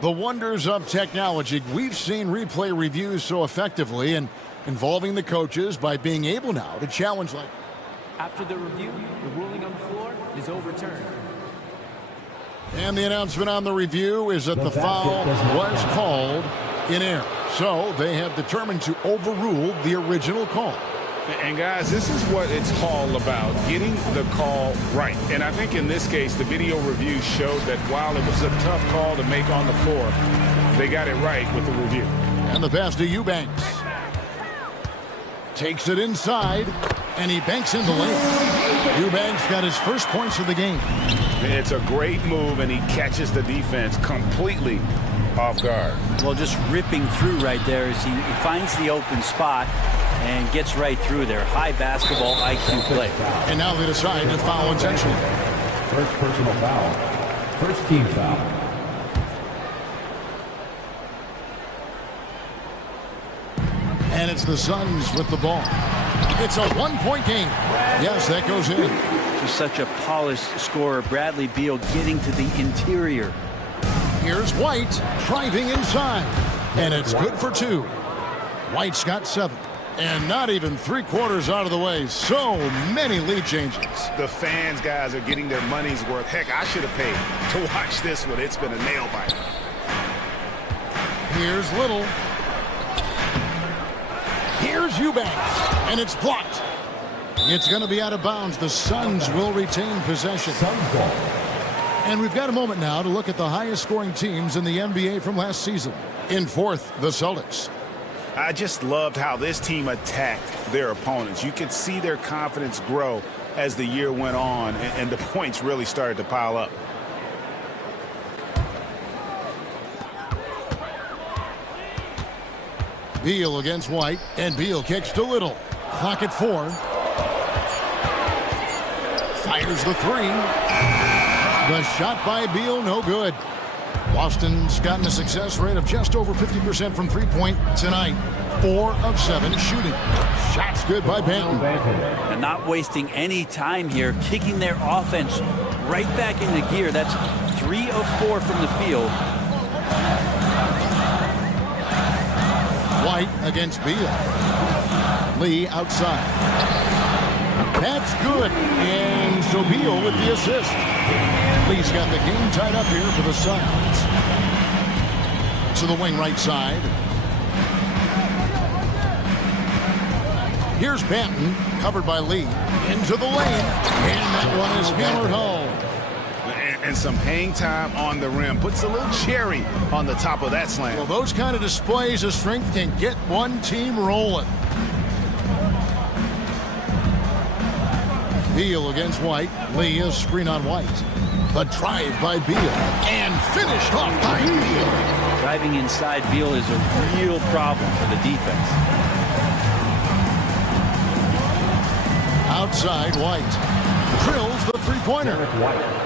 The wonders of technology. We've seen replay reviews so effectively and involving the coaches by being able now to challenge like. After the review, the ruling on the floor is overturned. And the announcement on the review is that the foul was called in air. So they have determined to overrule the original call. And guys, this is what it's all about, getting the call right. And I think in this case, the video review showed that while it was a tough call to make on the floor, they got it right with the review. And the pass to Eubanks. Takes it inside, and he banks in the lane. Eubanks got his first points of the game. It's a great move, and he catches the defense completely off guard. Well, just ripping through right there as he finds the open spot and gets right through there. High basketball IQ play. And now they decide to foul intentionally. First personal foul. First team foul. And it's the Suns with the ball. It's a one-point game. Yes, that goes in. Just such a polished scorer. Bradley Beal getting to the interior. Here's White driving inside. And it's good for 2. White's got 7. And not even 3/4 out of the way. So many lead changes. The fans, guys, are getting their money's worth. Heck, I should have paid to watch this one. It's been a nail biter. Here's Little. Here's Eubanks, and it's blocked. It's going to be out of bounds. The Suns will retain possession. And we've got a moment now to look at the highest scoring teams in the NBA from last season. In 4th, the Celtics. I just loved how this team attacked their opponents. You could see their confidence grow as the year went on, and the points really started to pile up. Beal against White, and Beal kicks to Little. Clock at 4. Fires the 3. The shot by Beal, no good. Boston's gotten a success rate of just over 50% from three-point tonight. 4 of 7 shooting. Shots good by Banton. And not wasting any time here, kicking their offense right back into gear. That's 3 of 4 from the field. White against Beal. Lee outside. That's good. And so Beal with the assist. Lee's got the game tied up here for the Suns. To the wing right side. Here's Banton, covered by Lee. Into the lane. And that one is hammered home. And some hang time on the rim. Puts a little cherry on the top of that slam. Well, those kind of displays of strength can get one team rolling. Beal against White. Lee is screen on White. The drive by Beal. And finished off by Beal. Driving inside Beal is a real problem for the defense. Outside White. Drills the three-pointer.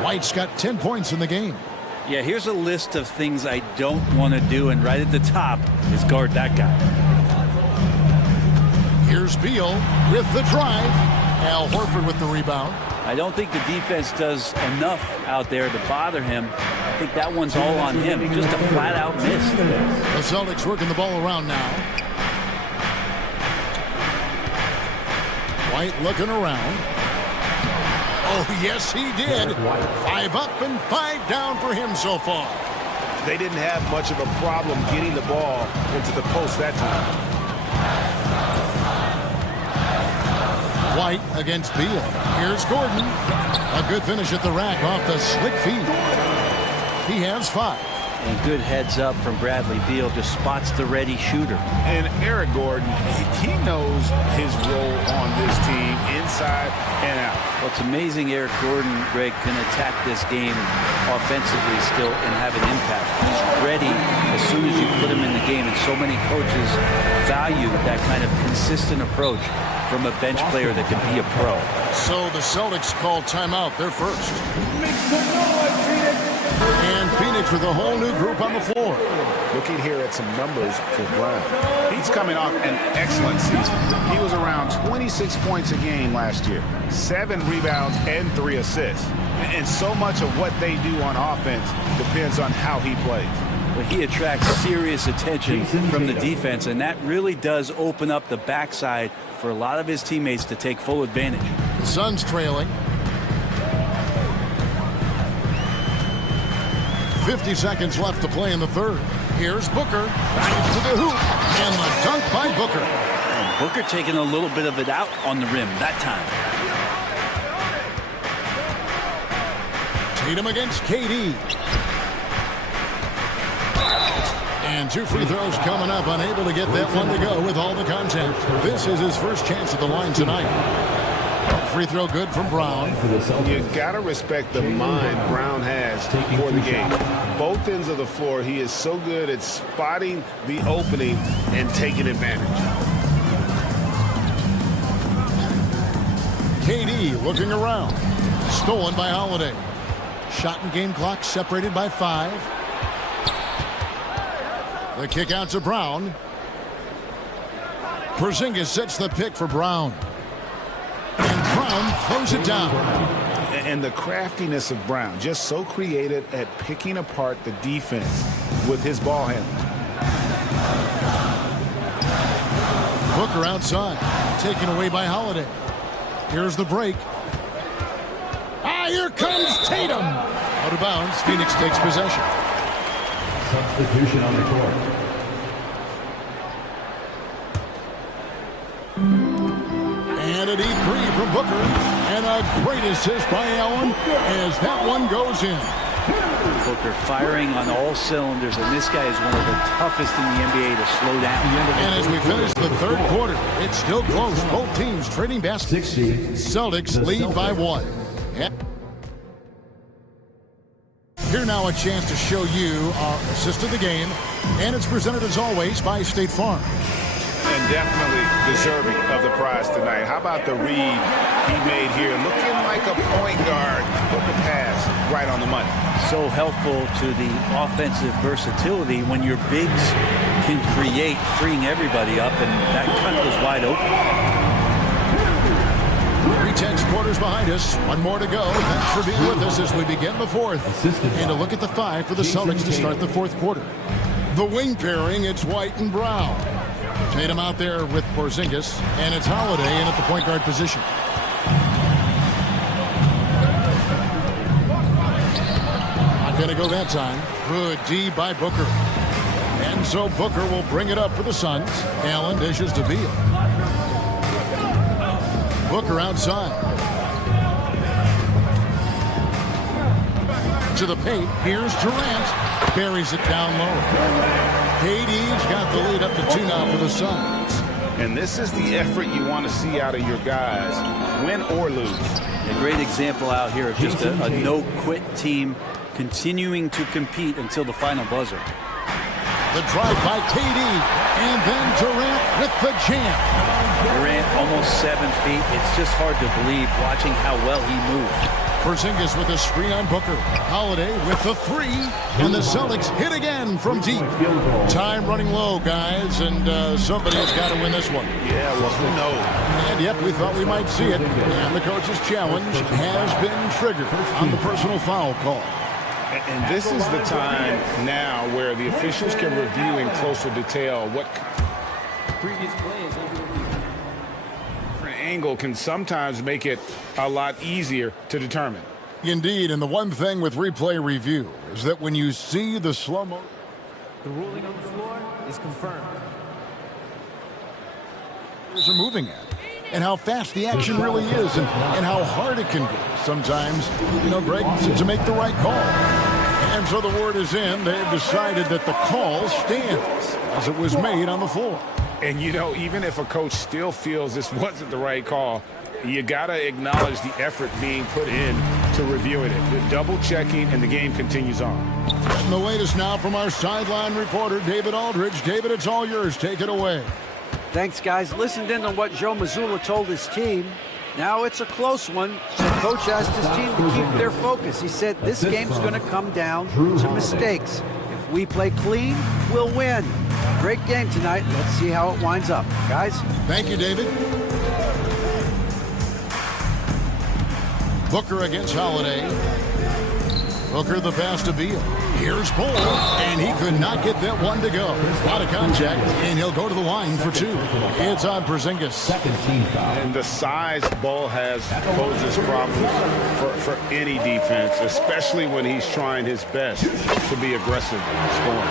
White's got 10 points in the game. Yeah, here's a list of things I don't want to do, and right at the top is guard that guy. Here's Beal with the drive. Al Horford with the rebound. I don't think the defense does enough out there to bother him. I think that one's all on him. Just a flat-out miss. The Celtics working the ball around now. White looking around. Oh, yes, he did. 5 up and 5 down for him so far. They didn't have much of a problem getting the ball into the post that time. White against Beal. Here's Gordon. A good finish at the rack off the slick feet. He has 5. And good heads up from Bradley Beal, just spots the ready shooter. And Eric Gordon, he knows his role on this team inside and out. Well, it's amazing Eric Gordon, Greg, can attack this game offensively still and have an impact. He's ready as soon as you put him in the game, and so many coaches value that kind of consistent approach from a bench player that can be a pro. So the Celtics call timeout. They're first. Make some noise, Phoenix! And Phoenix with a whole new group on the floor. Looking here at some numbers for Brown. He's coming off an excellent season. He was around 26 points a game last year, 7 rebounds and 3 assists. And so much of what they do on offense depends on how he plays. Well, he attracts serious attention from the defense, and that really does open up the backside for a lot of his teammates to take full advantage. The Suns trailing. 50 seconds left to play in the third. Here's Booker. Drives to the hoop. And the dunk by Booker. Booker taking a little bit of it out on the rim that time. Tatum against KD. And 2 free throws coming up. Unable to get that one to go with all the contact. This is his first chance at the line tonight. Free throw good from Brown. You got to respect the mind Brown has for the game. Both ends of the floor, he is so good at spotting the opening and taking advantage. KD looking around. Stolen by Holiday. Shot and game clock separated by 5. The kick out to Brown. Porzingis sets the pick for Brown. And Brown throws it down. And the craftiness of Brown, just so creative at picking apart the defense with his ball handling. Booker outside. Taken away by Holiday. Here's the break. Here comes Tatum. Out of bounds. Phoenix takes possession. Substitution on the court. And a deep three from Booker. And a great assist by Allen as that one goes in. Booker firing on all cylinders, and this guy is one of the toughest in the NBA to slow down. And as we finish the third quarter, it's still close. Both teams trading baskets. Celtics lead by 1. Here now a chance to show you our assist of the game, and it's presented as always by State Farm. And definitely deserving of the prize tonight. How about the read he made here? Looking like a point guard. Put the pass right on the money. So helpful to the offensive versatility when your bigs can create, freeing everybody up, and that cut was wide open. 3/10 quarters behind us. One more to go. Thanks for being with us as we begin the fourth. And a look at the 5 for the Celtics to start the fourth quarter. The wing pairing, it's White and Brown. Tatum out there with Porzingis, and it's Holiday in at the point guard position. Not going to go that time. Good D by Booker. And so Booker will bring it up for the Suns. Allen dishes to Beal. Booker outside. To the paint. Here's Durant. Buries it down low. KD's got the lead up to 2 now for the Suns. And this is the effort you want to see out of your guys, win or lose. A great example out here of just a no-quit team continuing to compete until the final buzzer. The drive by KD, and then Durant with the jam. Durant almost 7 feet. It's just hard to believe watching how well he moved. Porzingis with a screen on Booker. Holiday with the 3, and the Celtics hit again from deep. Time running low, guys, and somebody has got to win this one. Yeah, well, who knows? And yep, we thought we might see it. And the coach's challenge has been triggered on the personal foul call. And this is the time now where the officials can review in closer detail what Previous play is under review. angle can sometimes make it a lot easier to determine. Indeed, and the one thing with replay review is that when you see the slow-mo, the ruling on the floor is confirmed. Are moving at, and how fast the action really is, and how hard it can be sometimes, you know, Greg, to make the right call. And so the word is in. They've decided that the call stands as it was made on the floor. And, you know, even if a coach still feels this wasn't the right call, you got to acknowledge the effort being put in to reviewing it. The double-checking, and the game continues on. And the latest now from our sideline reporter, David Aldridge. David, it's all yours. Take it away. Thanks, guys. Listened in on what Joe Mazzulla told his team. Now it's a close one, so Coach asked his team to keep their focus. He said this game's going to come down to mistakes. If we play clean, we'll win. Great game tonight. Let's see how it winds up. Guys? Thank you, David. Booker against Holiday. Booker the pass to Beal. Here's Bull, and he could not get that one to go. A lot of contact, and he'll go to the line for 2. It's on Porzingis. Second team foul. And the size Bull has poses problems for any defense, especially when he's trying his best to be aggressive in scoring.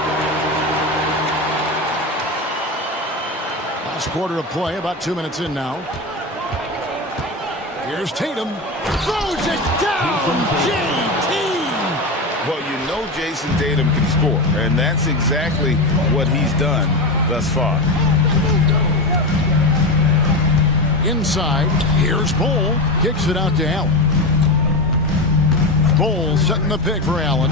Last quarter of play, about 2 minutes in now. Here's Tatum. Throws it down. JT. Well, you know Jason Tatum can score, and that's exactly what he's done thus far. Inside, here's Bull. Kicks it out to Allen. Bull setting the pick for Allen.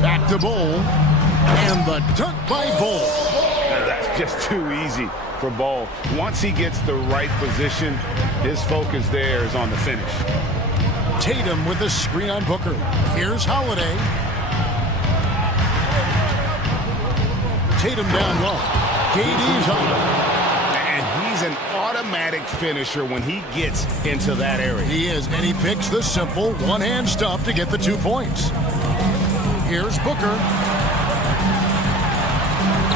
Back to Bull. And the dunk by Bull. That's just too easy for Ball. Once he gets the right position, his focus there is on the finish. Tatum with the screen on Booker. Here's Holiday. Tatum down low. KD's on. And he's an automatic finisher when he gets into that area. He is, and he picks the simple one-hand stuff to get the 2 points. Here's Booker.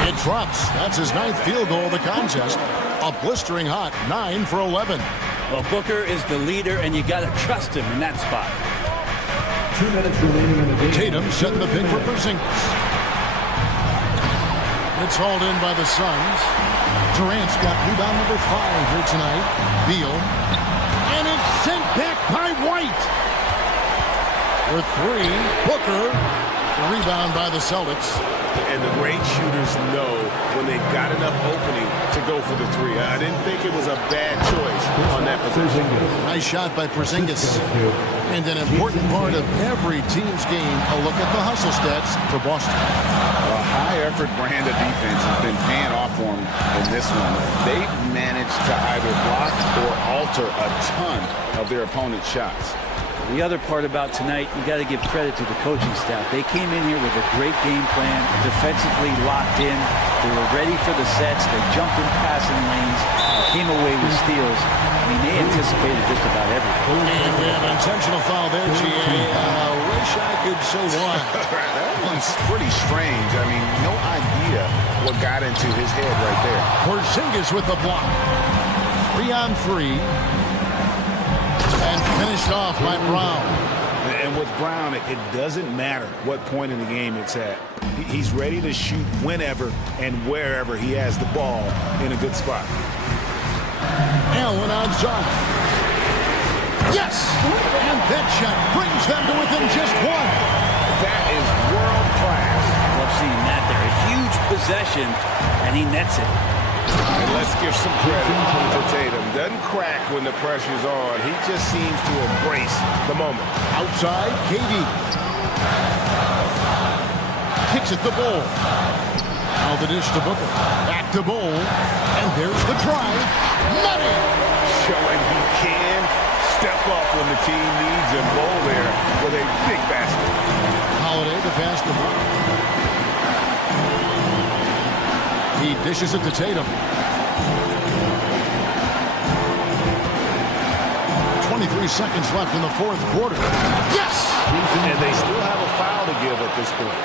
It drops. That's his 9th field goal of the contest. A blistering hot 9 for 11. Well, Booker is the leader, and you got to trust him in that spot. 2 minutes remaining in the game. Tatum setting the pick for Porzingis. It's hauled in by the Suns. Durant's got rebound number 5 here tonight. Beal. And it's sent back by White. For 3, Booker. Rebound by the Celtics. And the great shooters know when they've got enough opening to go for the 3. I didn't think it was a bad choice on that position. Nice shot by Porzingis. And an important part of every team's game, a look at the hustle stats for Boston. A high-effort brand of defense has been paying off for them in this one. They've managed to either block or alter a ton of their opponent's shots. The other part about tonight, you got to give credit to the coaching staff. They came in here with a great game plan, defensively locked in. They were ready for the sets. They jumped in passing lanes, came away with steals. I mean, they anticipated just about everything. And we have an intentional foul there, GA. Wish I could say why. That one's pretty strange. I mean, no idea what got into his head right there. Porzingis with the block. 3 on 3. And finished off by Brown. And with Brown, it doesn't matter what point in the game it's at. He's ready to shoot whenever and wherever he has the ball in a good spot. Allen on Zion. Yes! And that shot brings them to within just 1. That is world class. Love seeing that there. A huge possession, and he nets it. And let's give some credit to Tatum. Doesn't crack when the pressure's on. He just seems to embrace the moment. Outside, KD. Kicks it to Bull. Now the dish to Booker. Back to Bull. And there's the drive. Money! Showing he can step up when the team needs him. Bull there with a big basket. Holiday to pass the ball. He dishes it to Tatum. 23 seconds left in the 4th quarter. Yes! And they still have a foul to give at this point.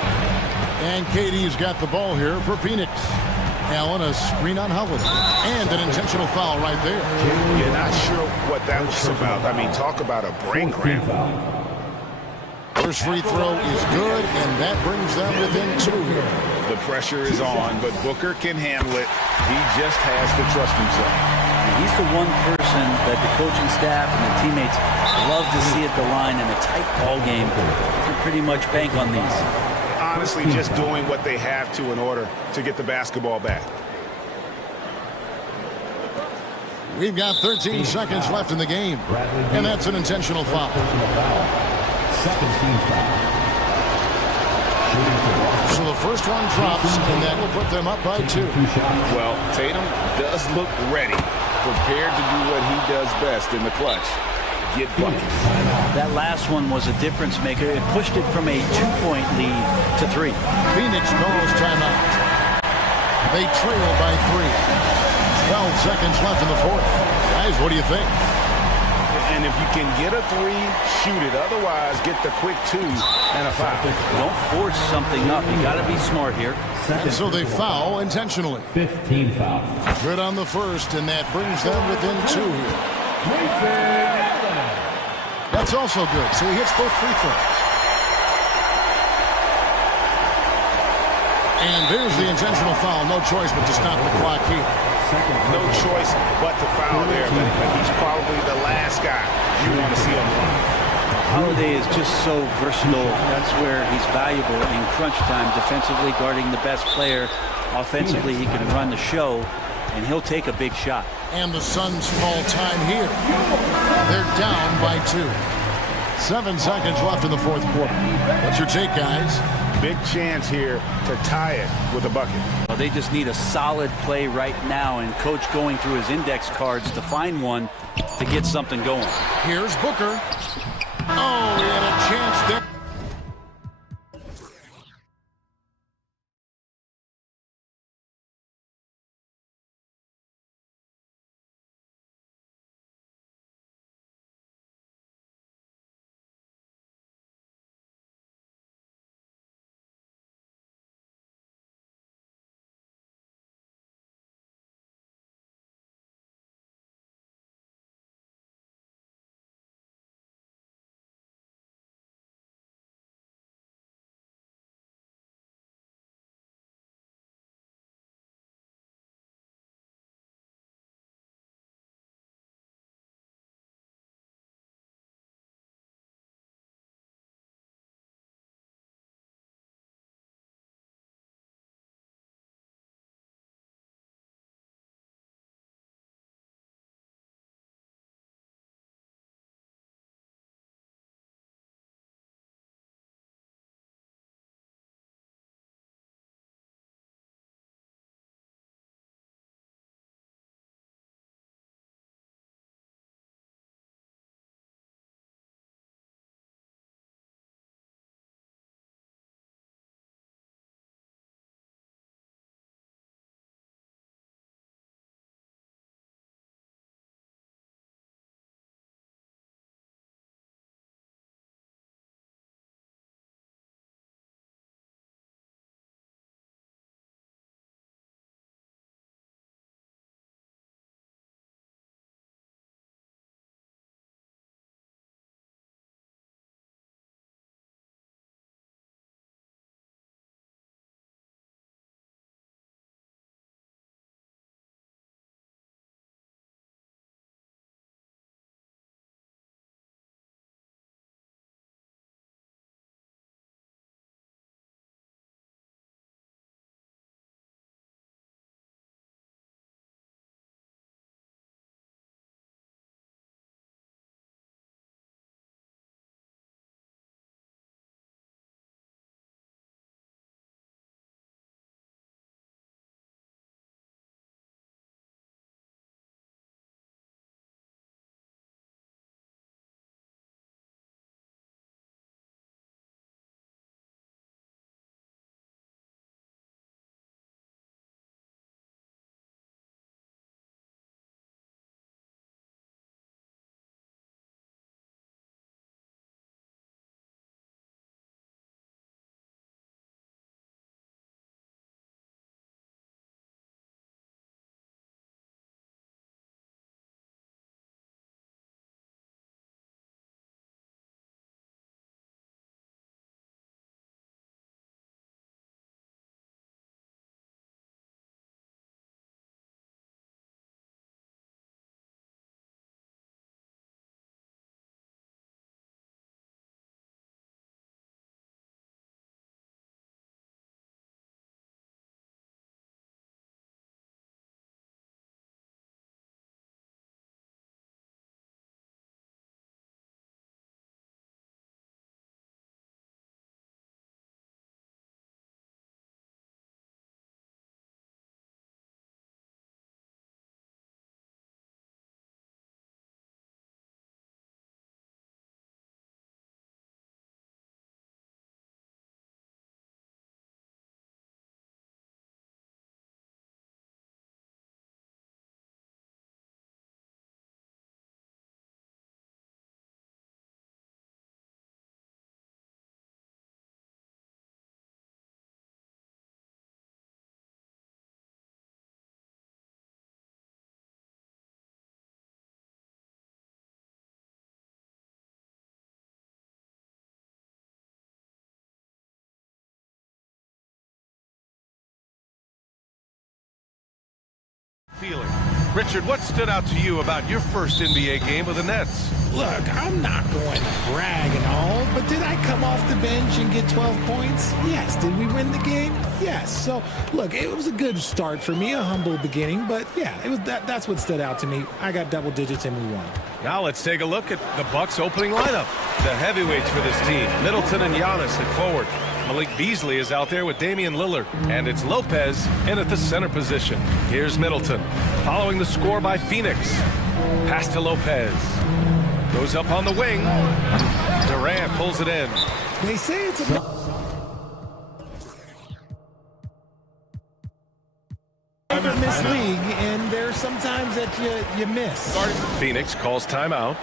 And KD's got the ball here for Phoenix. Allen, a screen on Howard. And an intentional foul right there. You're not sure what that was about. I mean, talk about a brain cramp. First free throw is good, and that brings them within 2 here. The pressure is on, but Booker can handle it. He just has to trust himself. He's the one person that the coaching staff and the teammates love to see at the line in a tight ball game. You can pretty much bank on these. Honestly, just doing what they have to in order to get the basketball back. We've got 13 seconds left in the game, and that's an intentional foul. Second team foul. So the first one drops, and that will put them up by 2. Well, Tatum does look ready, prepared to do what he does best in the clutch. Get buckets. That last one was a difference maker. It pushed it from a 2-point lead to 3. Phoenix calls timeout. They trail by 3. 12 seconds left in the 4th. Guys, what do you think? And if you can get a 3, shoot it. Otherwise, get the quick 2 and a foul. Don't force something up. You got to be smart here. And so they foul intentionally. 15 foul. Good on the first, and that brings them within 2 here. That's also good. So he hits both free throws. And there's the intentional foul. No choice but to stop the clock here. No choice but to foul there, but he's probably the last guy you want to see on the line. Holiday is just so versatile. That's where he's valuable in crunch time, defensively guarding the best player. Offensively, he can run the show, and he'll take a big shot. And the Suns call time here. They're down by 2. 7 seconds left in the fourth quarter. What's your take, guys? Big chance here to tie it with a bucket. Well, they just need a solid play right now, and Coach going through his index cards to find one to get something going. Here's Booker. Oh, he had a chance there. Feeling. Richard, what stood out to you about your first NBA game with the Nets? Look, I'm not going to brag and all, but did I come off the bench and get 12 points? Yes. Did we win the game? Yes. So, look, it was a good start for me, a humble beginning, but yeah, it was that's what stood out to me. I got double digits and we won. Now let's take a look at the Bucks' opening lineup. The heavyweights for this team, Middleton and Giannis at forward. Malik Beasley is out there with Damian Lillard, and it's Lopez in at the center position. Here's Middleton, following the score by Phoenix. Pass to Lopez. Goes up on the wing. Durant pulls it in. They say it's a... in this league, and there's sometimes that you miss. Phoenix calls timeout.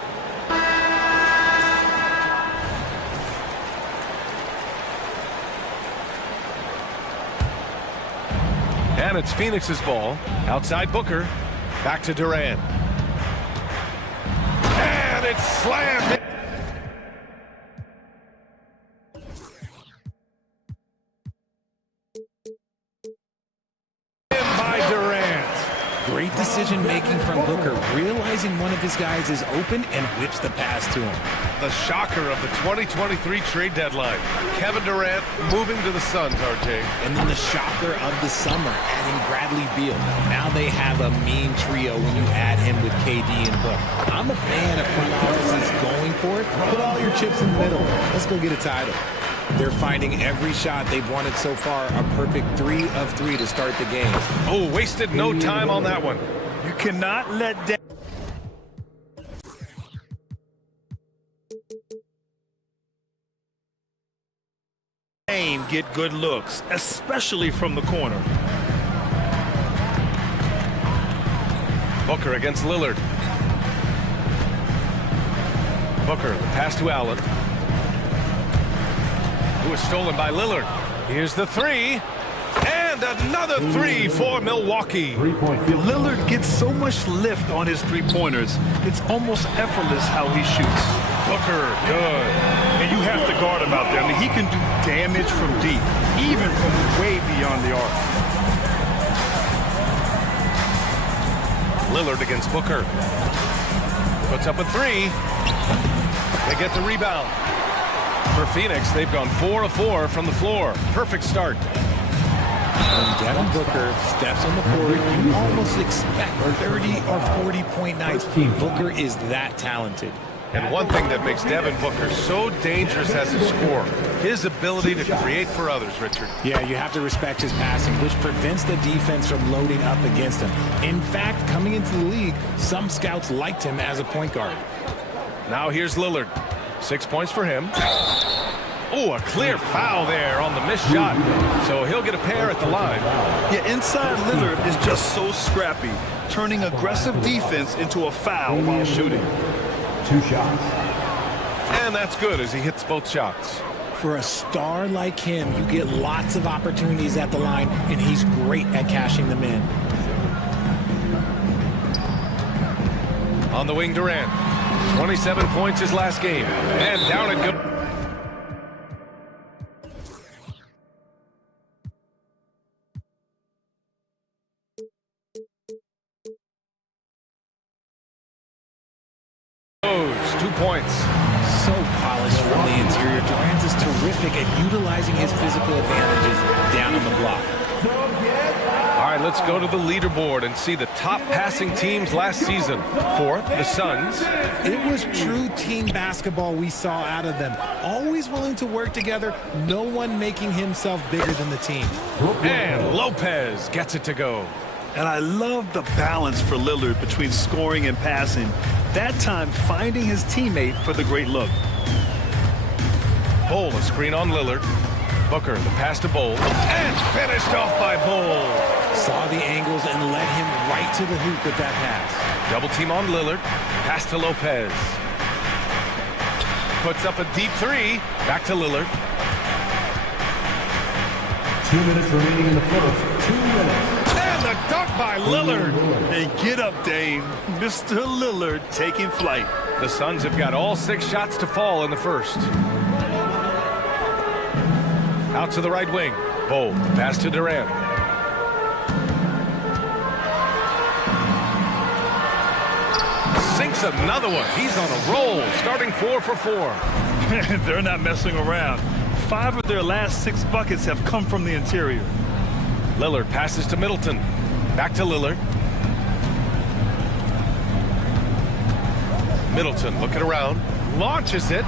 And it's Phoenix's ball. Outside Booker. Back to Durant. And it's slammed. By Durant. Great decision-making from Booker, realizing one of his guys is open and whips the pass to him. The shocker of the 2023 trade deadline. Kevin Durant moving to the Suns, RJ. And then the shocker of the summer, adding Bradley Beal. Now they have a mean trio when you add him with KD and Book. I'm a fan of front offices going for it. Put all your chips in the middle. Let's go get a title. They're finding every shot they've wanted so far a perfect 3 of 3 to start the game. Oh, wasted no time on that one. You cannot let Dame get good looks, especially from the corner. Booker against Lillard. Booker, the pass to Allen. Who was stolen by Lillard. Here's the three. And another three for Milwaukee. Lillard gets so much lift on his three-pointers. It's almost effortless how he shoots. Booker, good. And you have to guard him out there. I mean, he can do damage from deep, even from way beyond the arc. Lillard against Booker. Puts up a three. They get the rebound. For Phoenix, they've gone 4 of 4 from the floor. Perfect start. When Devin Booker steps on the court, you almost expect 30 or 40-point nights. Booker is that talented. And one thing that makes Devin Booker so dangerous as a scorer, his ability to create for others, Richard. Yeah, you have to respect his passing, which prevents the defense from loading up against him. In fact, coming into the league, some scouts liked him as a point guard. Now here's Lillard. 6 points for him. Oh, a clear foul there on the missed shot. So he'll get a pair at the line. Yeah, inside Lillard is just so scrappy, turning aggressive defense into a foul while shooting. 2 shots. And that's good as he hits both shots. For a star like him, you get lots of opportunities at the line, and he's great at cashing them in. On the wing, Durant. 27 points his last game. And down it goes. Goes 2 points. So polished from the interior. Durant is terrific at utilizing his physical advantages down on the block. All right, let's go to the leaderboard and see the top passing teams last season. Fourth, the Suns. It was true team basketball we saw out of them. Always willing to work together, no one making himself bigger than the team. And Lopez gets it to go. And I love the balance for Lillard between scoring and passing. That time finding his teammate for the great look. Bol, a screen on Lillard. Booker, the pass to Bol. And finished off by Bol. Saw the angles and led him right to the hoop with that pass. Double team on Lillard. Pass to Lopez. Puts up a deep three. Back to Lillard. 2 minutes remaining in the first. 2 minutes. And the dunk by Lillard. And get up, Dame. Mr. Lillard taking flight. The Suns have got all 6 shots to fall in the first. Out to the right wing. Bol, pass to Durant. sinks another one. He's on a roll, starting 4 for 4. They're not messing around. 5 of their last 6 buckets have come from the interior. Lillard passes to Middleton. Back to Lillard. Middleton looking around, launches it.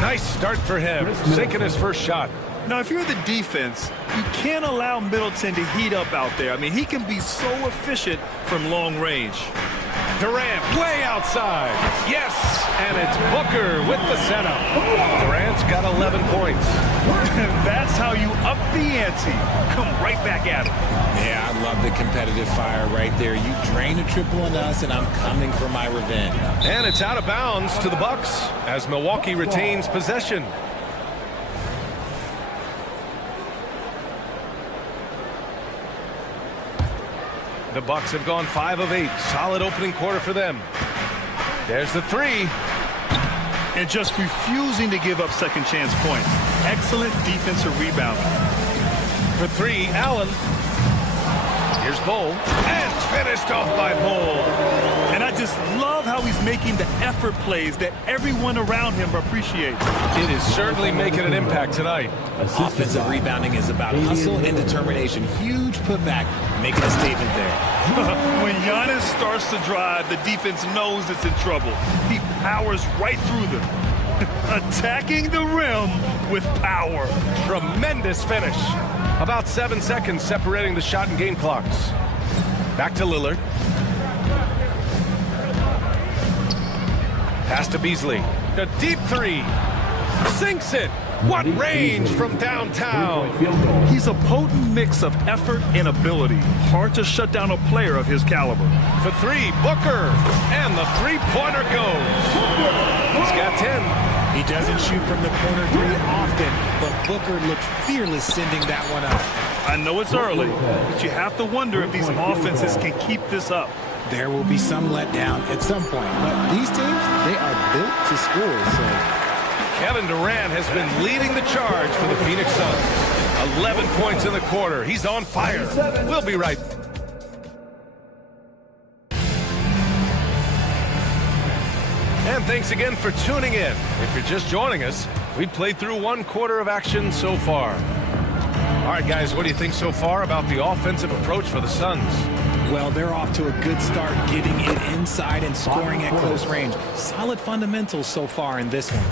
Nice start for him, sinking his first shot. Now, if you're the defense, you can't allow Middleton to heat up out there. I mean, he can be so efficient from long range. Durant way outside. Yes, and it's Booker with the setup. Durant's got 11 points. That's how you up the ante. Come right back at him. Yeah, I love the competitive fire right there. You drain a triple on us, and I'm coming for my revenge. And it's out of bounds to the Bucks as Milwaukee retains possession. The Bucks have gone 5 of 8. Solid opening quarter for them. There's the 3. And just refusing to give up second chance points. Excellent defensive rebound. For 3, Allen. Here's Bull. And finished off by Bull. And I just love how he's making the effort plays that everyone around him appreciates. It is certainly making an impact tonight. Offensive rebounding is about hustle and determination. Huge putback, making a statement there. When Giannis starts to drive, the defense knows it's in trouble. He powers right through them. Attacking the rim with power. Tremendous finish. About 7 seconds separating the shot and game clocks. Back to Lillard. Pass to Beasley. A deep 3. Sinks it. What range from downtown. He's a potent mix of effort and ability. Hard to shut down a player of his caliber. For 3, Booker. And the three-pointer goes. He's got 10. He doesn't shoot from the corner 3 often, but Booker looked fearless sending that one up. I know it's early, but you have to wonder if these offenses can keep this up. There will be some letdown at some point, but these teams, they are built to score, so... Kevin Durant has been leading the charge for the Phoenix Suns. 11 points in the quarter. He's on fire. We'll be right back. And thanks again for tuning in. If you're just joining us, we played through 1 quarter of action so far. All right, guys, what do you think so far about the offensive approach for the Suns? Well, they're off to a good start getting it inside and scoring at close range. Solid fundamentals so far in this one.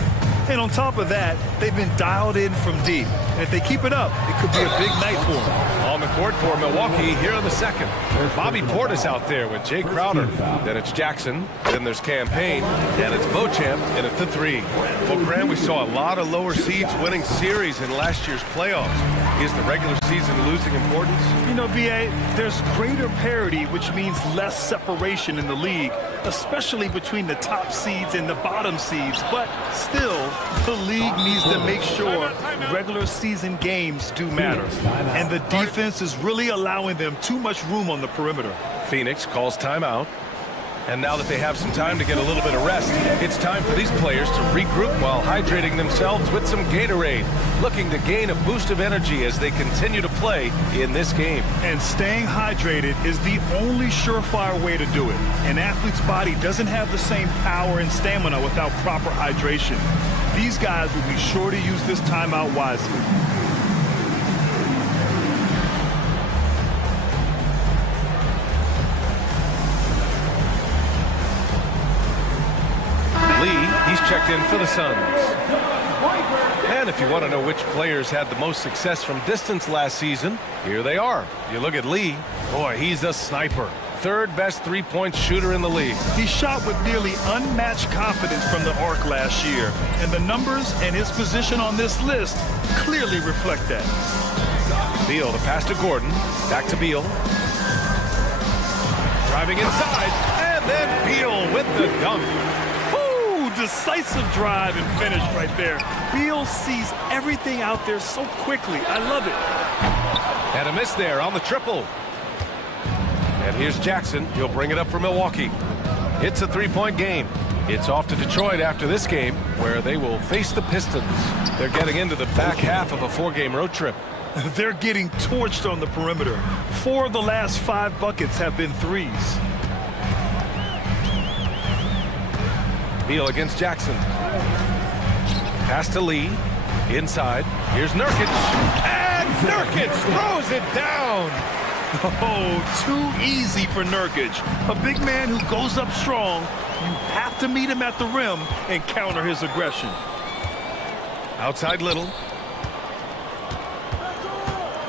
And on top of that, they've been dialed in from deep. And if they keep it up, it could be a big night for them. On the court for Milwaukee here in the second. Bobby Portis out there with Jay Crowder. Then it's Jackson. Then there's Campaign. And it's Beauchamp in at the 3. Well, Graham, we saw a lot of lower seeds winning series in last year's playoffs. Is the regular season losing importance? You know, B.A., there's greater parity, which means less separation in the league, especially between the top seeds and the bottom seeds. But still, the league needs to make sure regular season games do matter. And the defense is really allowing them too much room on the perimeter. Phoenix calls timeout. And now that they have some time to get a little bit of rest, it's time for these players to regroup while hydrating themselves with some Gatorade, looking to gain a boost of energy as they continue to play in this game. And staying hydrated is the only surefire way to do it. An athlete's body doesn't have the same power and stamina without proper hydration. These guys will be sure to use this timeout wisely. He's checked in for the Suns. And if you want to know which players had the most success from distance last season, here they are. You look at Lee. Boy, he's a sniper. 3rd best three-point shooter in the league. He shot with nearly unmatched confidence from the arc last year. And the numbers and his position on this list clearly reflect that. Beal, the pass to Gordon. Back to Beal. Driving inside. And then Beal with the dunk. Decisive drive and finish right there. Beal sees everything out there so quickly. I love it. And a miss there on the triple. And here's Jackson. He'll bring it up for Milwaukee. It's a 3-point game. It's off to Detroit after this game, where they will face the Pistons. They're getting into the back half of a 4-game road trip. They're getting torched on the perimeter. 4 of the last 5 buckets have been threes. Beal against Jackson. Pass to Lee. Inside. Here's Nurkic. And Nurkic throws it down. Oh, too easy for Nurkic. A big man who goes up strong. You have to meet him at the rim and counter his aggression. Outside Little.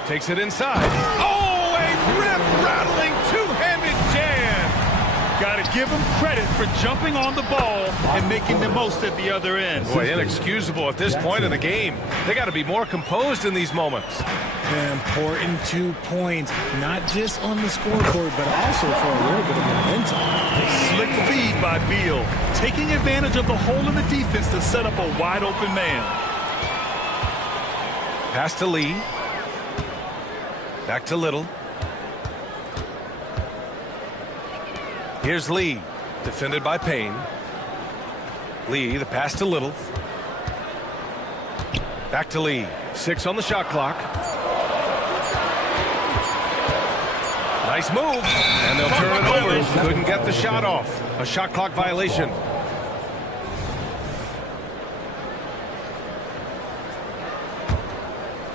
Takes it inside. Oh, a rip-rattling two-handed jam. Got to give him credit for jumping on the ball and making the most at the other end. Boy, inexcusable at this point in the game. They got to be more composed in these moments. An important 2 points, not just on the scoreboard, but also for a little bit of momentum. Slick feed by Beal, taking advantage of the hole in the defense to set up a wide-open man. Pass to Lee. Back to Little. Here's Lee, defended by Payne. Lee, the pass to Little. Back to Lee. 6 on the shot clock. Nice move, and they'll turn it over. Couldn't get the shot off. A shot clock violation.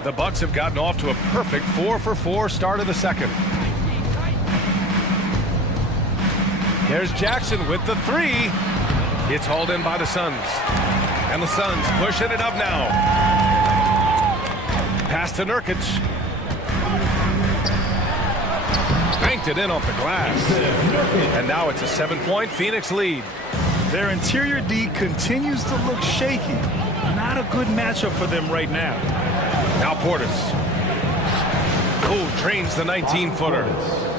The Bucks have gotten off to a perfect 4-for-4 start of the second. There's Jackson with the three. It's hauled in by the Suns. And the Suns pushing it up now. Pass to Nurkic. Banked it in off the glass. And now it's a 7-point Phoenix lead. Their interior D continues to look shaky. Not a good matchup for them right now. Now Portis. Oh, drains the 19-footer.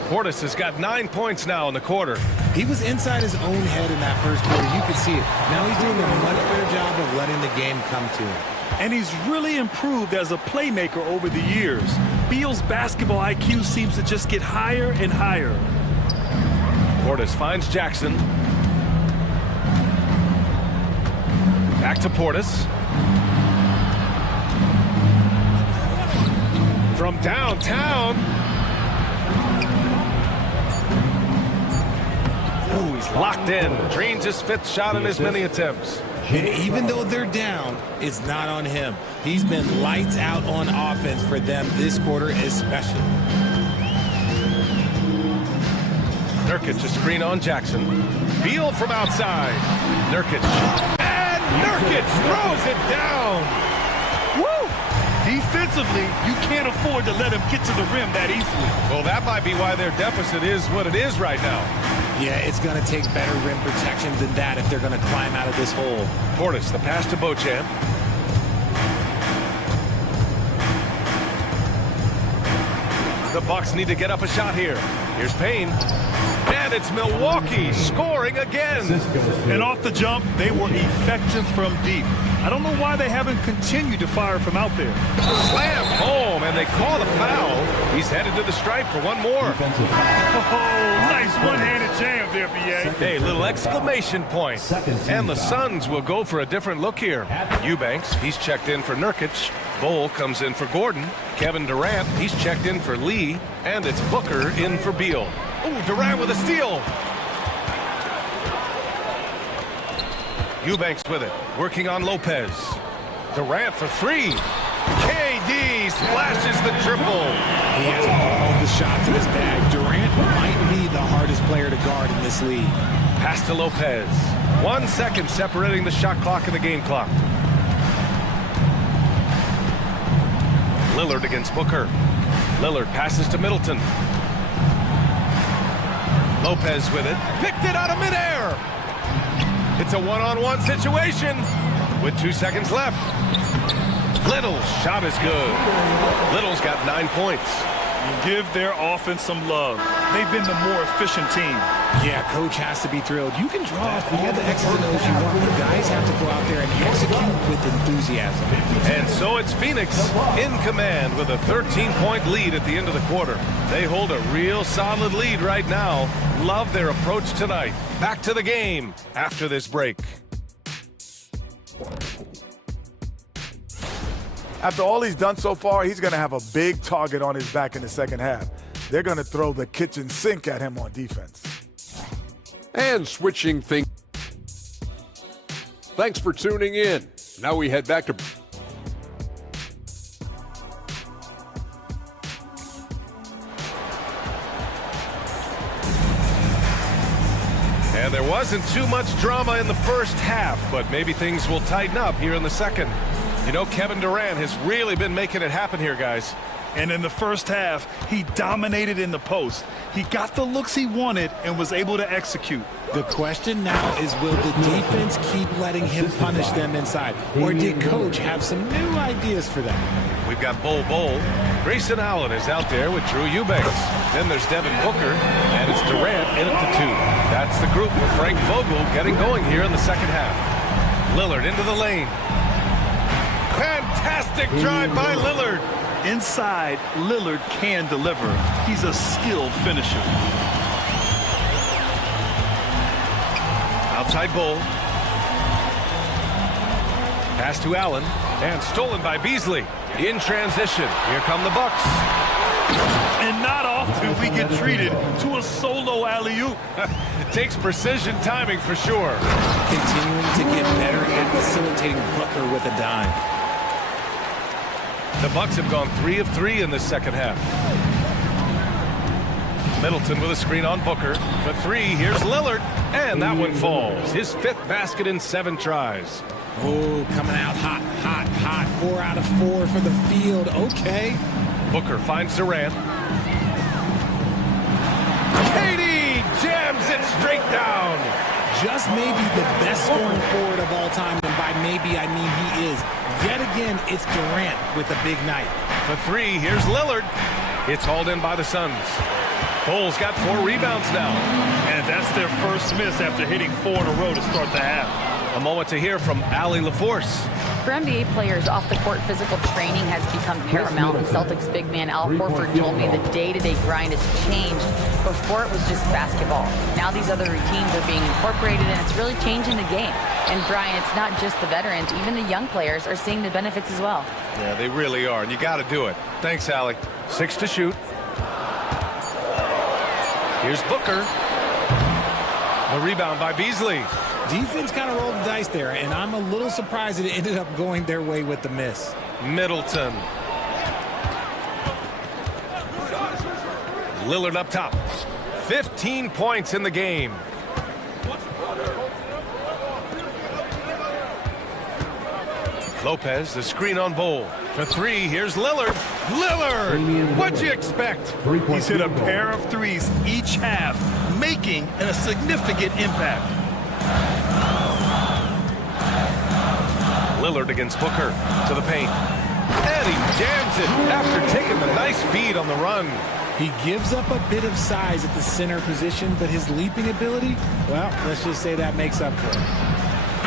Portis has got 9 points now in the quarter. He was inside his own head in that first quarter. You could see it. Now he's doing a much better job of letting the game come to him. And he's really improved as a playmaker over the years. Beal's basketball IQ seems to just get higher and higher. Portis finds Jackson. Back to Portis. From downtown. Oh, he's locked in. Drains his 5th shot in as many attempts. And even though they're down, it's not on him. He's been lights out on offense for them this quarter especially. Nurkic a screen on Jackson. Beal from outside. Nurkic. And Nurkic throws it down. Woo! Defensively, you can't afford to let him get to the rim that easily. Well, that might be why their deficit is what it is right now. Yeah, it's going to take better rim protection than that if they're going to climb out of this hole. Portis, the pass to Beauchamp. The Bucks need to get up a shot here. Here's Payne. And it's Milwaukee scoring again. And off the jump, they were effective from deep. I don't know why they haven't continued to fire from out there. Slam home, and they call the foul. He's headed to the stripe for one more. Oh, nice one-handed jam there, B.A. Hey, little exclamation point. And the Suns will go for a different look here. Eubanks, he's checked in for Nurkic. Bowl comes in for Gordon. Kevin Durant, he's checked in for Lee. And it's Booker in for Beal. Oh, Durant with a steal. Eubanks with it, working on Lopez. Durant for 3. KD splashes the triple. He has all the shots in his bag. Durant might be the hardest player to guard in this league. Pass to Lopez. 1 second separating the shot clock and the game clock. Lillard against Booker. Lillard passes to Middleton. Lopez with it. Picked it out of midair. It's a one-on-one situation with 2 seconds left. Little's shot is good. Little's got 9 points. You give their offense some love. They've been the more efficient team. Yeah, coach has to be thrilled. You can draw up all the X's and O's you want, but guys have to go out there and execute with enthusiasm. And so it's Phoenix in command with a 13-point lead at the end of the quarter. They hold a real solid lead right now. Love their approach tonight. Back to the game after this break. After all he's done so far, he's going to have a big target on his back in the second half. They're going to throw the kitchen sink at him on defense. And switching things. Thanks for tuning in. Now we head back to... And there wasn't too much drama in the first half, but maybe things will tighten up here in the second. You know, Kevin Durant has really been making it happen here, guys. And in the first half, he dominated in the post. He got the looks he wanted and was able to execute. The question now is, will the defense keep letting him punish them inside? Or did Coach have some new ideas for them? We've got Bol. Grayson Allen is out there with Drew Eubanks. Then there's Devin Booker, and it's Durant in at the 2. That's the group for Frank Vogel getting going here in the second half. Lillard into the lane. Fantastic drive by Lillard. Inside, Lillard can deliver. He's a skilled finisher. Outside Bol. Pass to Allen, and stolen by Beasley. In transition, here come the Bucks. And not often we get treated to a solo alley-oop. Takes precision timing for sure. Continuing to get better at facilitating Booker with a dime. The Bucks have gone 3 of 3 in this second half. Middleton with a screen on Booker. For 3, here's Lillard. And that one falls. His 5th basket in 7 tries. Oh, coming out hot. 4 out of 4 for the field. Okay. Booker finds Durant. Katie jams it straight down. Just maybe the best scoring forward of all time. And by maybe, I mean he is. Yet again, it's Durant with a big night. For 3, here's Lillard. It's hauled in by the Suns. Bol's got 4 rebounds now. And that's their first miss after hitting 4 in a row to start the half. A moment to hear from Allie LaForce. For NBA players, off-the-court physical training has become paramount. And Celtics big man Al Horford told me the day-to-day grind has changed. Before it was just basketball. Now these other routines are being incorporated, and it's really changing the game. And Brian, it's not just the veterans. Even the young players are seeing the benefits as well. Yeah, they really are, and you got to do it. Thanks, Allie. 6 to shoot. Here's Booker. The rebound by Beasley. Defense kind of rolled the dice there, and I'm a little surprised that it ended up going their way with the miss. Middleton. Lillard up top. 15 points in the game. Lopez, the screen on Bol. For 3, here's Lillard. Lillard! What'd you expect? He's hit a pair of 3s each half, making a significant impact. Lillard against Booker to the paint. And he jams it after taking the nice feed on the run. He gives up a bit of size at the center position, but his leaping ability, well, let's just say that makes up for it.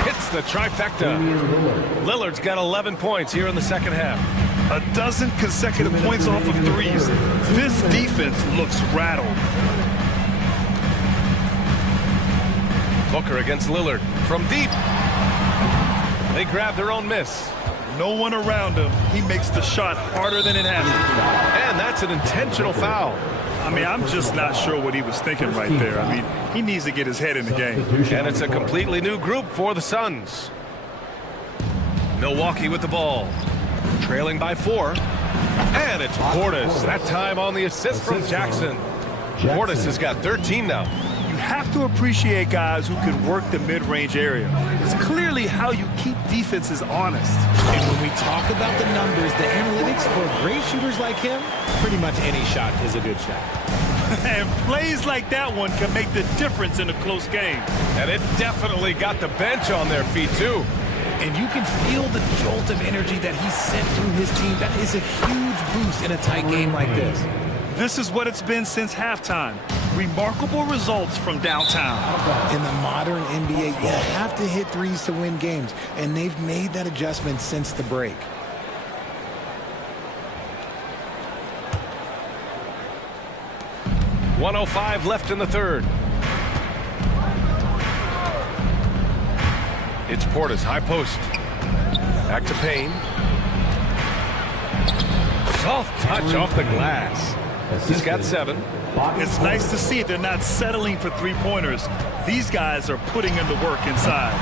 Hits the trifecta. Lillard's got 11 points here in the second half. A dozen consecutive points off of 3s. This defense looks rattled. Booker against Lillard from deep. They grab their own miss. No one around him. He makes the shot harder than it has to be. And that's an intentional foul. I mean, I'm just not sure what he was thinking right there. I mean, he needs to get his head in the game. And it's a completely new group for the Suns. Milwaukee with the ball. Trailing by 4. And it's Portis. That time on the assist from Jackson. Portis has got 13 now. You have to appreciate guys who can work the mid-range area. It's clearly how you keep defenses honest. And when we talk about the numbers, the analytics for great shooters like him, pretty much any shot is a good shot. And plays like that one can make the difference in a close game. And it definitely got the bench on their feet, too. And you can feel the jolt of energy that he sent through his team. That is a huge boost in a tight game like this. This is what it's been since halftime. Remarkable results from downtown. In the modern NBA, you have to hit 3s to win games, and they've made that adjustment since the break. .105 left in the third. It's Portis, high post. Back to Payne. Soft touch off the glass. He's got 7. It's nice to see they're not settling for 3-pointers. These guys are putting in the work inside.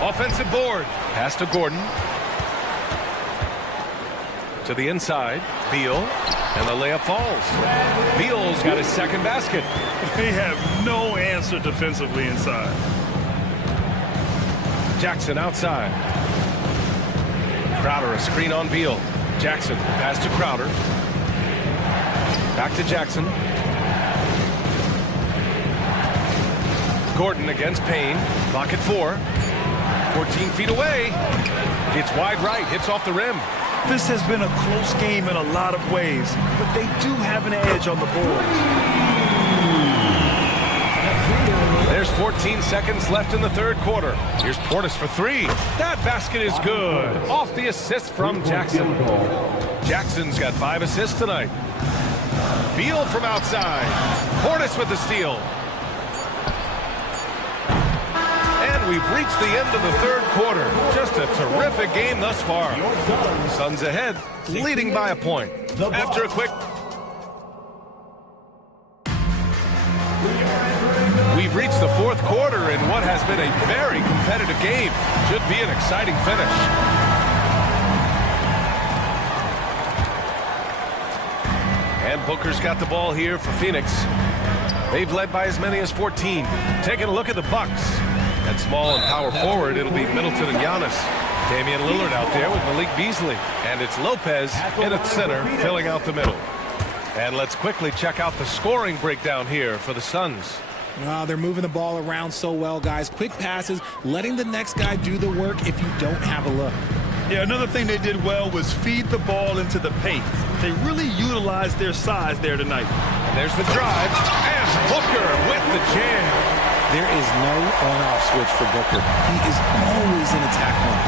Offensive board. Pass to Gordon. To the inside. Beal. And the layup falls. Beal's got his second basket. They have no answer defensively inside. Jackson outside. Crowder, a screen on Beal. Jackson, pass to Crowder. Back to Jackson. Gordon against Payne. Clock at 4. 14 feet away. It's wide right, hits off the rim. This has been a close game in a lot of ways, but they do have an edge on the boards. There's 14 seconds left in the third quarter. Here's Portis for 3. That basket is good. Off the assist from Jackson. Jackson's got 5 assists tonight. Beal from outside. Portis with the steal. And we've reached the end of the third quarter. Just a terrific game thus far. Suns ahead, leading by a point. After a quick... We've reached the fourth quarter in what has been a very competitive game. Should be an exciting finish. And Booker's got the ball here for Phoenix. They've led by as many as 14. Taking a look at the Bucks. At small and power forward, it'll be Middleton and Giannis. Damian Lillard out there with Malik Beasley. And it's Lopez in at center, filling out the middle. And let's quickly check out the scoring breakdown here for the Suns. They're moving the ball around so well, guys. Quick passes, letting the next guy do the work if you don't have a look. Yeah, another thing they did well was feed the ball into the paint. They really utilized their size there tonight. And there's the drive, and Booker with the jam. There is no on-off switch for Booker. He is always in attack mode.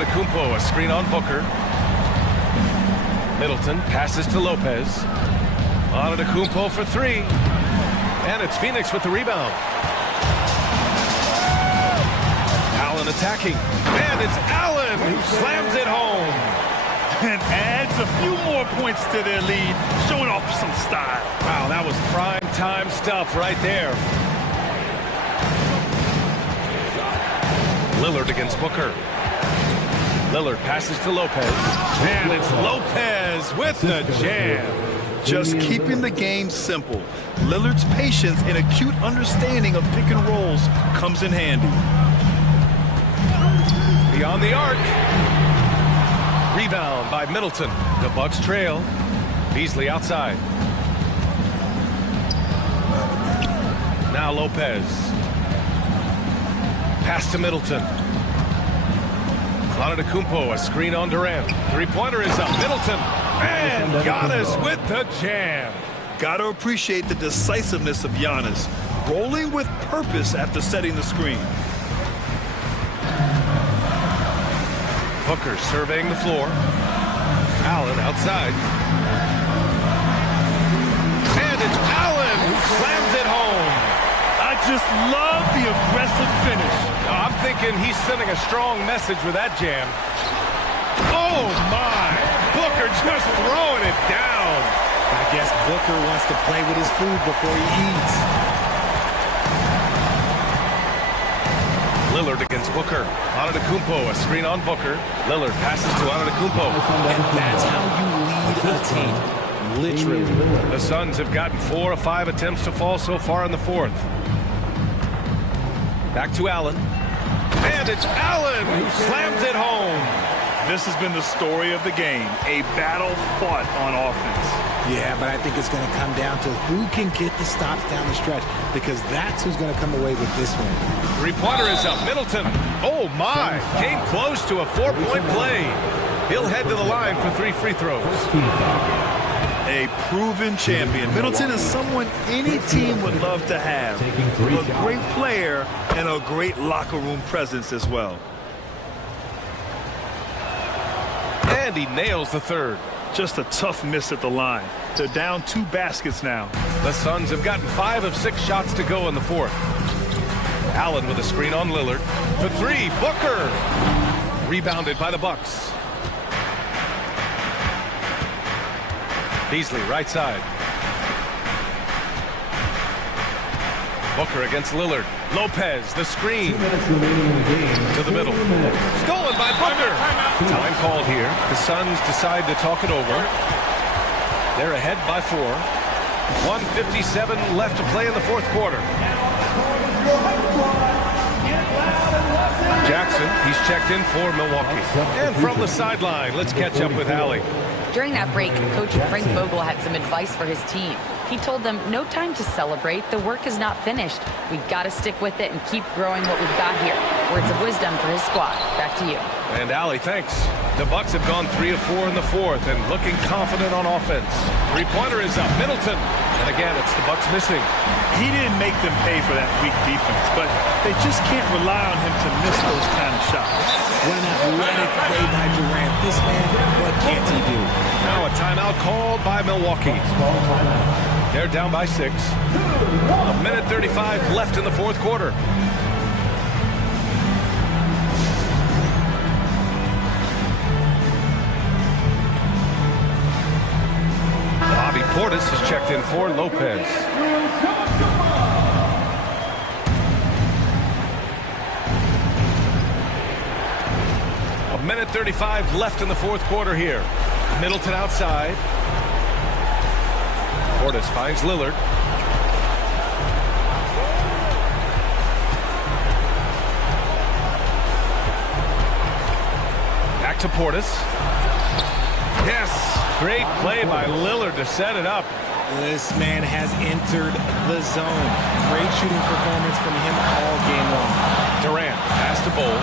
Antetokounmpo, a screen on Booker. Middleton passes to Lopez. Antetokounmpo for 3. And it's Phoenix with the rebound. Allen attacking. And it's Allen who slams it home. And adds a few more points to their lead, showing off some style. Wow, that was prime time stuff right there. Lillard against Booker. Lillard passes to Lopez. And it's Lopez with the jam. Just keeping the game simple. Lillard's patience and acute understanding of pick and rolls comes in handy. Beyond the arc. Rebound by Middleton. The Bucks trail. Beasley outside. Now Lopez. Pass to Middleton. Antetokounmpo, a screen on Durant. Three-pointer is up. Middleton. And Giannis with the jam. Got to appreciate the decisiveness of Giannis. Rolling with purpose after setting the screen. Booker surveying the floor. Allen outside. And it's Allen who slams it home. I just love the aggressive finish. I'm thinking he's sending a strong message with that jam. Oh, my. Booker just throwing it down. I guess Booker wants to play with his food before he eats. Lillard against Booker. Antetokounmpo, a screen on Booker. Lillard passes to Antetokounmpo. And that's how you lead a team. Literally. The Suns have gotten 4 of 5 attempts to fall so far in the fourth. Back to Allen. And it's Allen who slams it home. This has been the story of the game. A battle fought on offense. Yeah, but I think it's going to come down to who can get the stops down the stretch, because that's who's going to come away with this one. Three-pointer is up. Middleton. Oh, my. Came close to a 4-point play. He'll head to the line for 3 free throws. A proven champion. Middleton is someone any team would love to have. A great player and a great locker room presence as well. And he nails the third. Just a tough miss at the line. They're down 2 baskets now. The Suns have gotten 5 of 6 shots to go in the fourth. Allen with a screen on Lillard. For 3, Booker. Rebounded by the Bucks. Beasley, right side. Booker against Lillard. Lopez, the screen. To the middle. Stolen by Booker. Time called here. The Suns decide to talk it over. They're ahead by 4. 1:57 left to play in the fourth quarter. Jackson, he's checked in for Milwaukee. And from the sideline, let's catch up with Allie. During that break, Coach Frank Vogel had some advice for his team. He told them, no time to celebrate. The work is not finished. We've got to stick with it and keep growing what we've got here. Words of wisdom for his squad. Back to you. And Allie, thanks. The Bucks have gone 3 of 4 in the fourth and looking confident on offense. Three-pointer is up. Middleton. And again, it's the Bucks missing. He didn't make them pay for that weak defense, but they just can't rely on him to miss those kind of shots. What an athletic play by Durant. This man, what can't he do? Now a timeout called by Milwaukee. They're down by 6. 1:35 left in the fourth quarter. Bobby Portis has checked in for Lopez. A minute 35 left in the fourth quarter here. Middleton outside. Portis finds Lillard. Back to Portis. Yes, great play by Lillard to set it up. This man has entered the zone. Great shooting performance from him all game long. Durant pass to Bowl.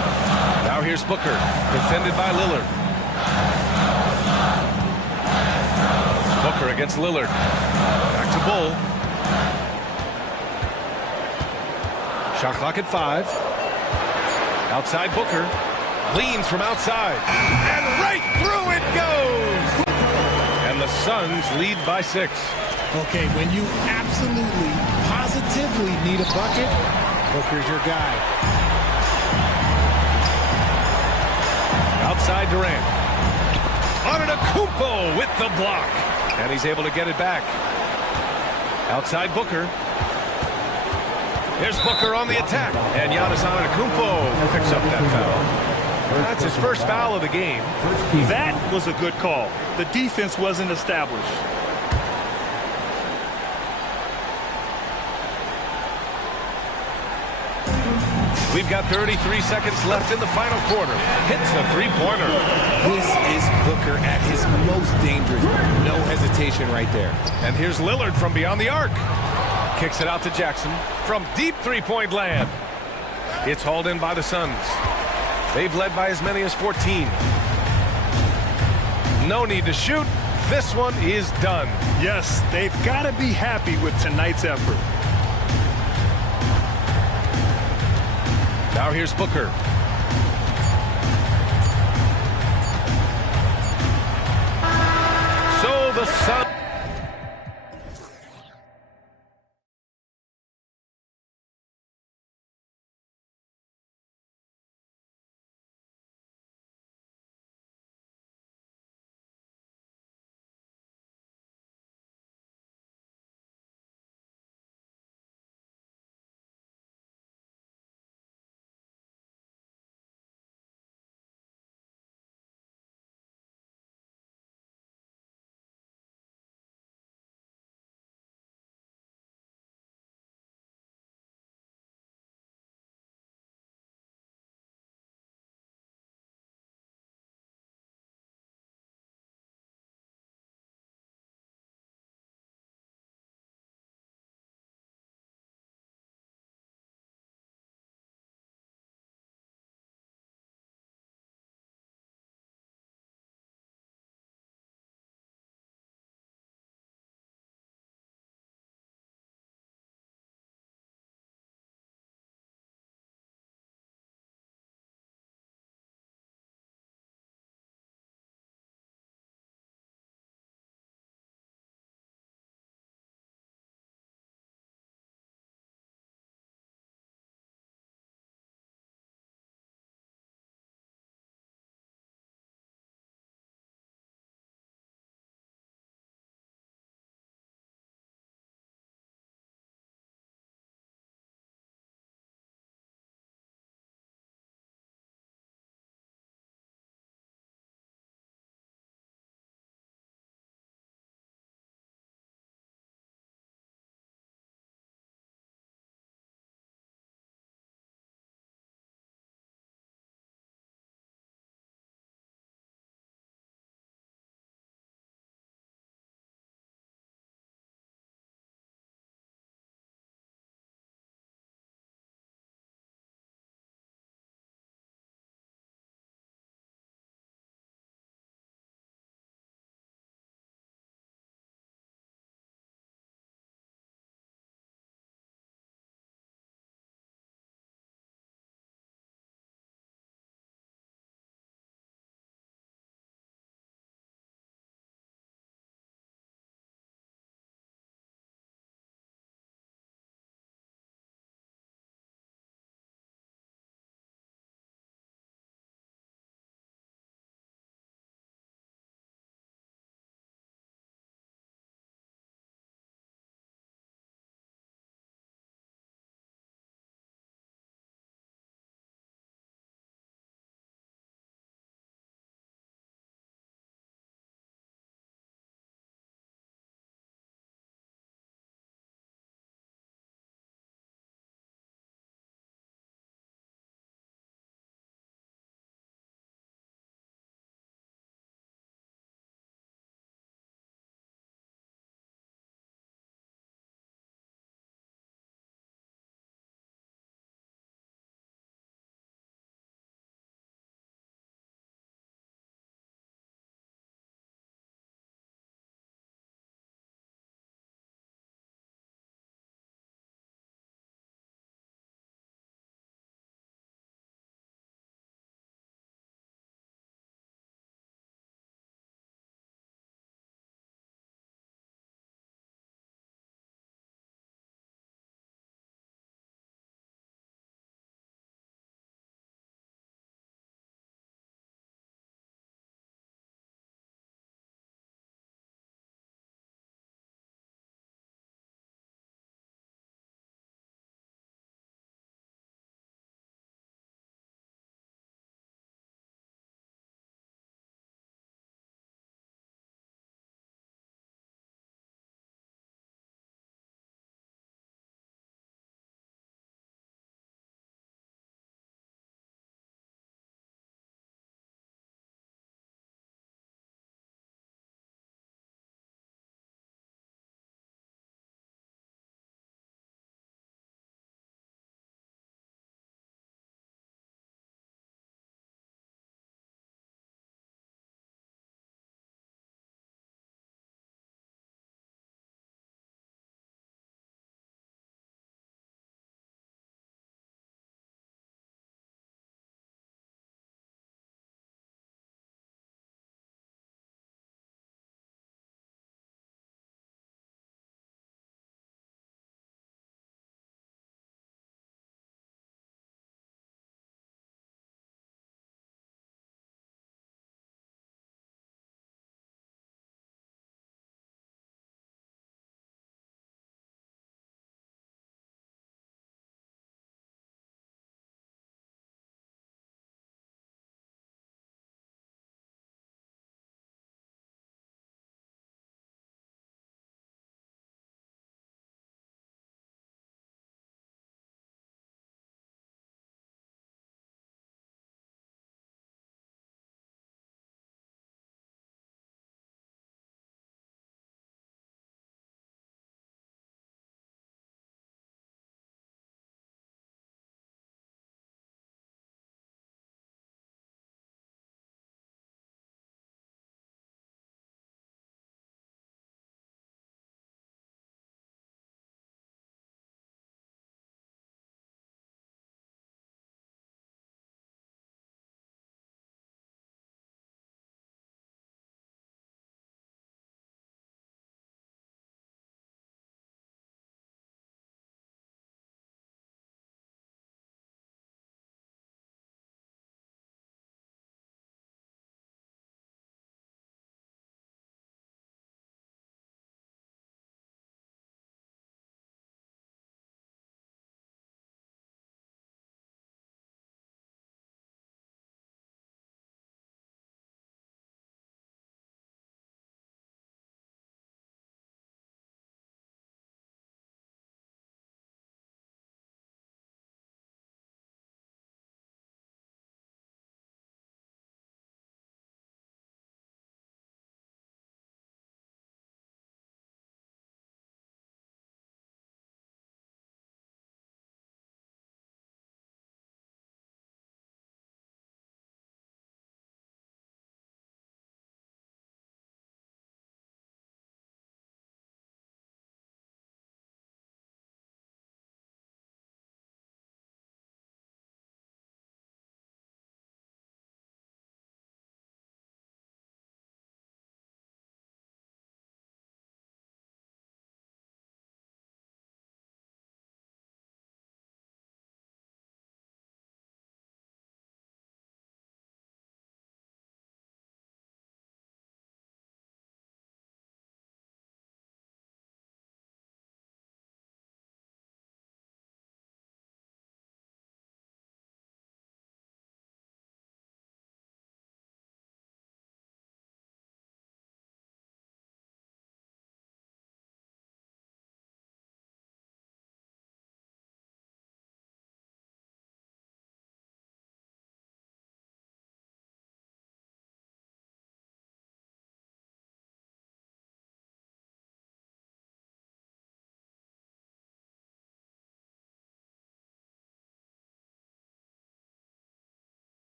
Now here's Booker, defended by Lillard. Booker against Lillard. Back to Bull. Shot clock at 5. Outside Booker. Leans from outside. And right through it goes! And the Suns lead by 6. Okay, when you absolutely, positively need a bucket, Booker's your guy. Outside Durant. Antetokounmpo with the block. And he's able to get it back. Outside Booker. Here's Booker on the attack. And Giannis Antetokounmpo picks up that foul. That's his first foul of the game. That was a good call. The defense wasn't established. We've got 33 seconds left in the final quarter. Hits the three-pointer. This is Booker at his most dangerous. No hesitation right there. And here's Lillard from beyond the arc. Kicks it out to Jackson from deep three-point land. It's hauled in by the Suns. They've led by as many as 14. No need to shoot. This one is done. Yes, they've got to be happy with tonight's effort. Now here's Booker. So the Suns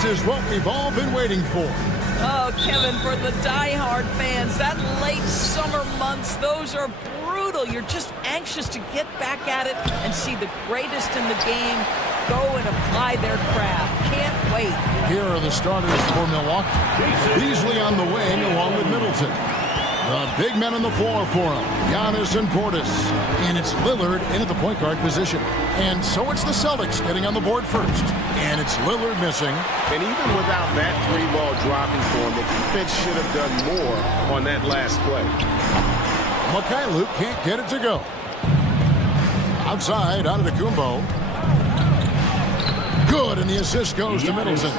This is what we've all been waiting for. Oh, Kevin, for the diehard fans, that late summer months, those are brutal. You're just anxious to get back at it and see the greatest in the game go and apply their craft. Can't wait. Here are the starters for Milwaukee. Beasley on the wing along with Middleton. The big men on the floor for him, Giannis and Portis. And it's Lillard in at the point guard position. And so it's the Celtics getting on the board first. And it's Lillard missing. And even without that three-ball dropping for him, the defense should have done more on that last play. Mikhailuk can't get it to go. Outside, out of the Kumbo. Good, and the assist goes to Middleton.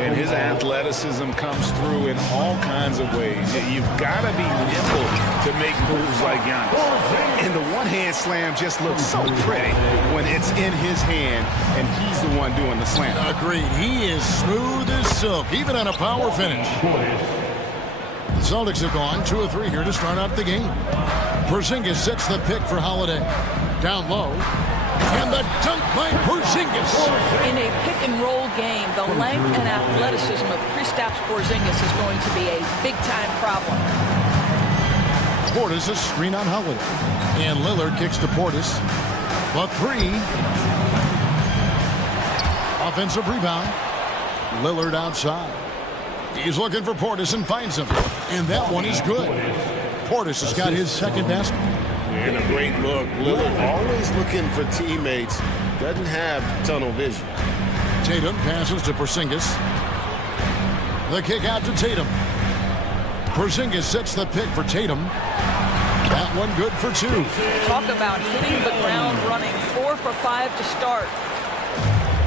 And his athleticism comes through in all kinds of ways. You've got to be nimble to make moves like Giannis. And the one-hand slam just looks so pretty when it's in his hand and he's the one doing the slam. Agreed. He is smooth as silk, even on a power finish. The Celtics have gone 2 of 3 here to start out the game. Porzingis sets the pick for Holiday. Down low. And the dunk by Porzingis. In a pick-and-roll game, the length and athleticism of Kristaps Porzingis is going to be a big-time problem. Portis a screen on Holiday. And Lillard kicks to Portis. The 3. Offensive rebound. Lillard outside. He's looking for Portis and finds him. And that one is good. Portis has got his second basket. And a great look. Lillard always looking for teammates. Doesn't have tunnel vision. Tatum passes to Porzingis. The kick out to Tatum. Porzingis sets the pick for Tatum. That one good for 2. Talk about hitting the ground running. 4 for 5 to start.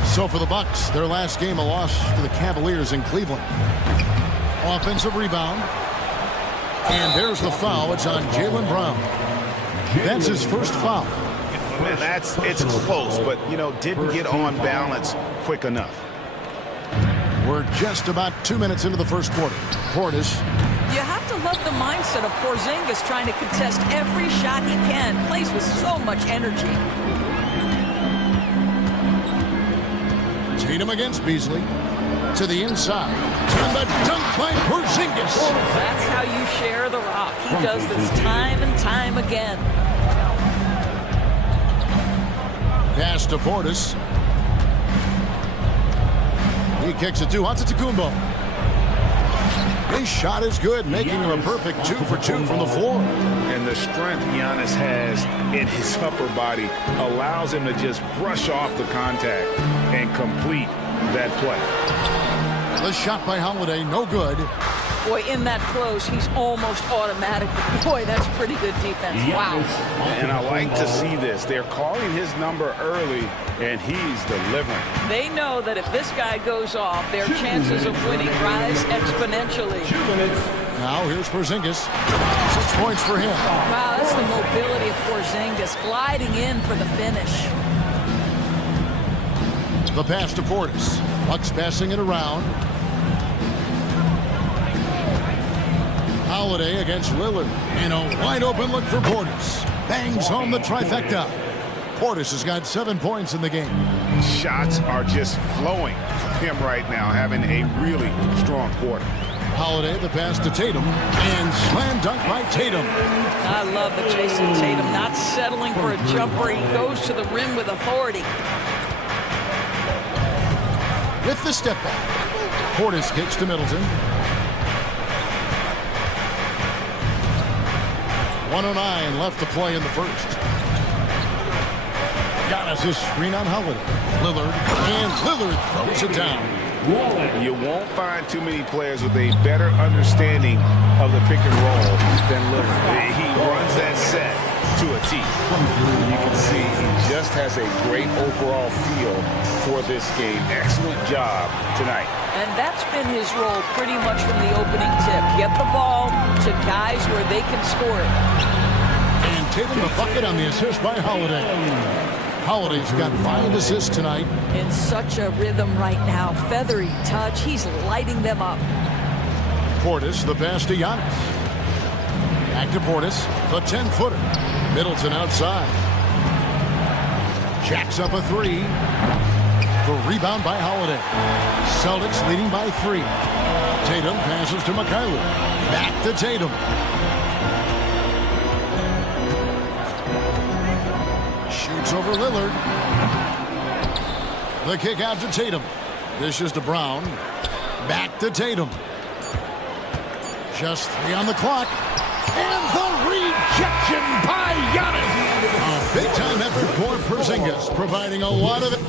So for the Bucks, their last game a loss to the Cavaliers in Cleveland. Offensive rebound. And there's the foul. It's on Jaylen Brown. That's his first foul. And it's close, but, didn't get on balance quick enough. We're just about 2 minutes into the first quarter. Portis. You have to love the mindset of Porzingis trying to contest every shot he can. Plays with so much energy. Tatum against Beasley. To the inside. And the dunk by Porzingis. That's how you share the rock. He does this time and time again. Pass to Portis. He kicks it to Antetokounmpo. His shot is good, making him a perfect 2 for 2 from the floor. And the strength Giannis has in his upper body allows him to just brush off the contact and complete that play. The shot by Holiday, no good. Boy, in that close, he's almost automatic. Boy, that's pretty good defense. Wow. And I like to see this. They're calling his number early, and he's delivering. They know that if this guy goes off, their chances of winning rise exponentially. Now here's Porzingis. 6 points for him. Wow, that's the mobility of Porzingis gliding in for the finish. The pass to Portis. Bucks passing it around. Holiday against Lillard. And a wide open look for Portis. Bangs home the trifecta. Portis has got 7 points in the game. Shots are just flowing from him right now, having a really strong quarter. Holiday, the pass to Tatum. And slam dunk by Tatum. I love the Jason Tatum not settling for a jumper. He goes to the rim with authority. With the step back. Portis kicks to Middleton. 1:09 left to play in the first. Giannis is screen on Holiday. Lillard, and Lillard throws it down. You won't find too many players with a better understanding of the pick and roll than Lillard. He runs that set to a T. You can see he just has a great overall feel for this game. Excellent job tonight. And that's been his role pretty much from the opening tip. Get the ball to guys where they can score it. And Tatum the bucket on the assist by Holiday. Holiday's got 5 assists tonight. In such a rhythm right now. Feathery touch. He's lighting them up. Portis, the pass to Giannis. Back to Portis, the 10-footer. Middleton outside. Jacks up a 3. The rebound by Holiday. Celtics leading by 3. Tatum passes to Mikhailuk. Back to Tatum. Shoots over Lillard. The kick out to Tatum. Dishes to Brown. Back to Tatum. Just 3 on the clock. And the rejection by Giannis. A big-time effort for Porzingis, providing a lot of it.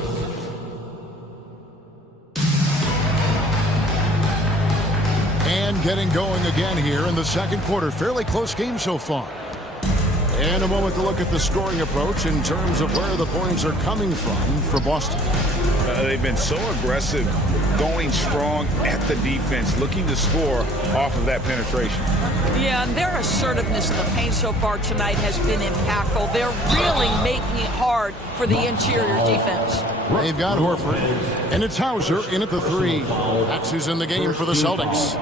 And getting going again here in the second quarter. Fairly close game so far. And a moment to look at the scoring approach in terms of where the points are coming from for Boston. They've been so aggressive, going strong at the defense, looking to score off of that penetration. Yeah, and their assertiveness in the paint so far tonight has been impactful. They're really making it hard for the interior defense. They've got Horford, and it's Hauser in at the 3. That's who's in the game for the Celtics.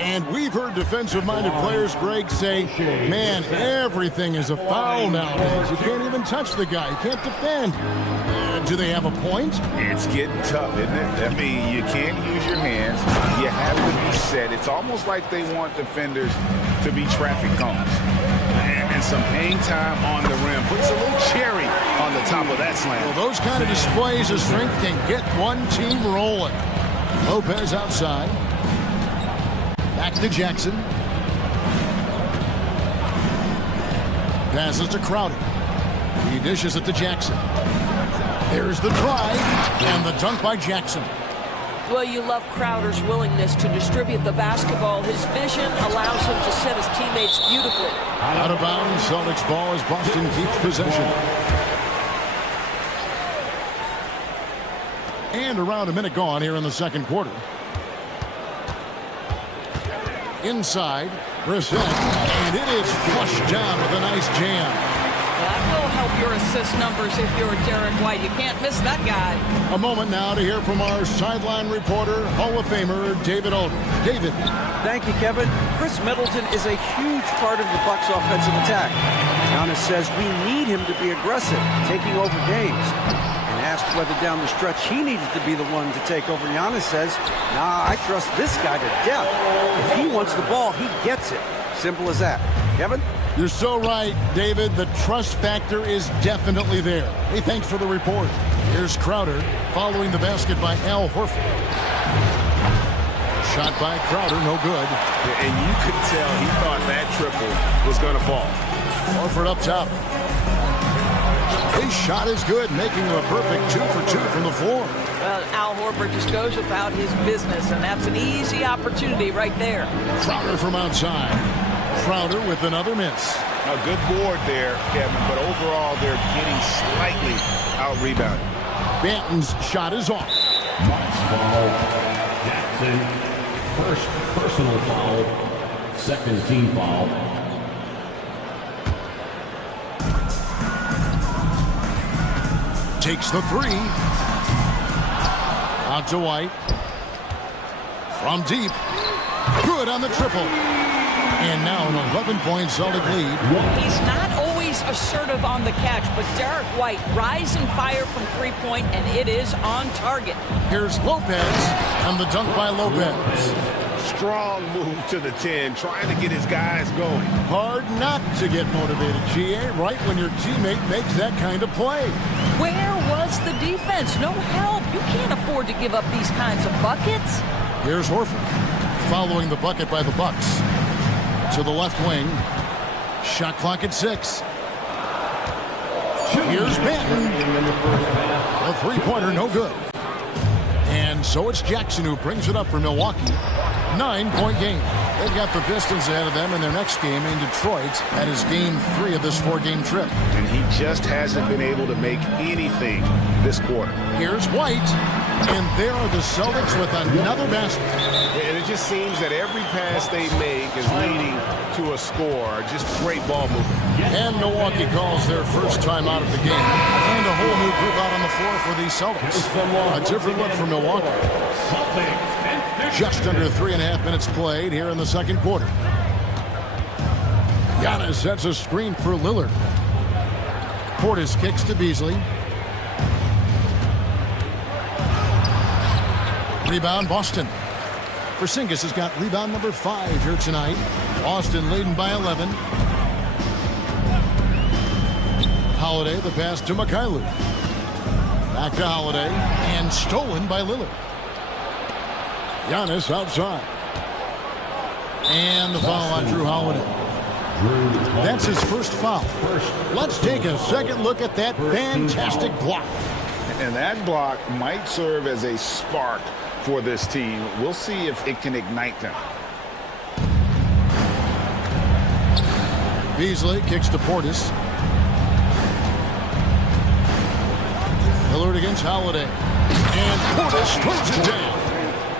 And we've heard defensive-minded players, Greg, say, man, everything is a foul nowadays. You can't even touch the guy. You can't defend. Do they have a point? It's getting tough, isn't it? I mean, you can't use your hands. You have to be set. It's almost like they want defenders to be traffic cones. And some hang time on the rim. Puts a little cherry on the top of that slam. Well, those kind of displays of strength can get one team rolling. Lopez outside. Back to Jackson. Passes to Crowder. He dishes it to Jackson. There's the drive and the dunk by Jackson. Well, you love Crowder's willingness to distribute the basketball. His vision allows him to set his teammates beautifully. Out of bounds, Celtics ball as Boston keeps possession. And around a minute gone here in the second quarter. Inside, Brissett, and it is flushed down with a nice jam. That will help your assist numbers if you're Derek White. You can't miss that guy. A moment now to hear from our sideline reporter, Hall of Famer David Aldridge. David. Thank you, Kevin. Chris Middleton is a huge part of the Bucks' offensive attack. Giannis says we need him to be aggressive, taking over games. And asked whether down the stretch he needed to be the one to take over, Giannis says, nah, I trust this guy to death. If he wants the ball, he gets it. Simple as that. Kevin? You're so right, David. The trust factor is definitely there. Hey, thanks for the report. Here's Crowder following the basket by Al Horford. Shot by Crowder, no good. And you could tell he thought that triple was going to fall. Horford up top. His shot is good, making a perfect 2 for 2 from the floor. Well, Al Horford just goes about his business, and that's an easy opportunity right there. Crowder from outside. Crowder with another miss. A good board there, Kevin, but overall they're getting slightly out-rebounded. Banton's shot is off. Marks foul. Jackson, first personal foul, second team foul. Takes the 3. Out to White. From deep. Good on the triple. And now an 11-point Celtic lead. He's not always assertive on the catch, but Derek White rising fire from three-point, and it is on target. Here's Lopez, and the dunk by Lopez. Strong move to the 10, trying to get his guys going. Hard not to get motivated, GA, right when your teammate makes that kind of play. Where was the defense? No help. You can't afford to give up these kinds of buckets. Here's Horford, following the bucket by the Bucks. To the left wing. Shot clock at 6. Here's Banton. A three-pointer, no good. And so it's Jackson who brings it up for Milwaukee. 9-point game. They've got the Pistons ahead of them in their next game in Detroit. That is game 3 of this 4-game trip. And he just hasn't been able to make anything this quarter. Here's White. And there are the Celtics with another basket. And it just seems that every pass they make is leading to a score. Just great ball movement. And Milwaukee calls their first time out of the game. And a whole new group out on the floor for these Celtics. A different look for Milwaukee. Just under 3.5 minutes played here in the second quarter. Giannis sets a screen for Lillard. Portis kicks to Beasley. Rebound, Boston. Porzingis has got rebound number 5 here tonight. Boston leading by 11. Holiday, the pass to Mikhailuk. Back to Holiday, and stolen by Lillard. Giannis outside. And the foul on Drew Holiday. That's his first foul. Let's take a second look at that fantastic block. And that block might serve as a spark for this team. We'll see if it can ignite them. Beasley kicks to Portis. Lillard against Holiday. And Portis throws it down.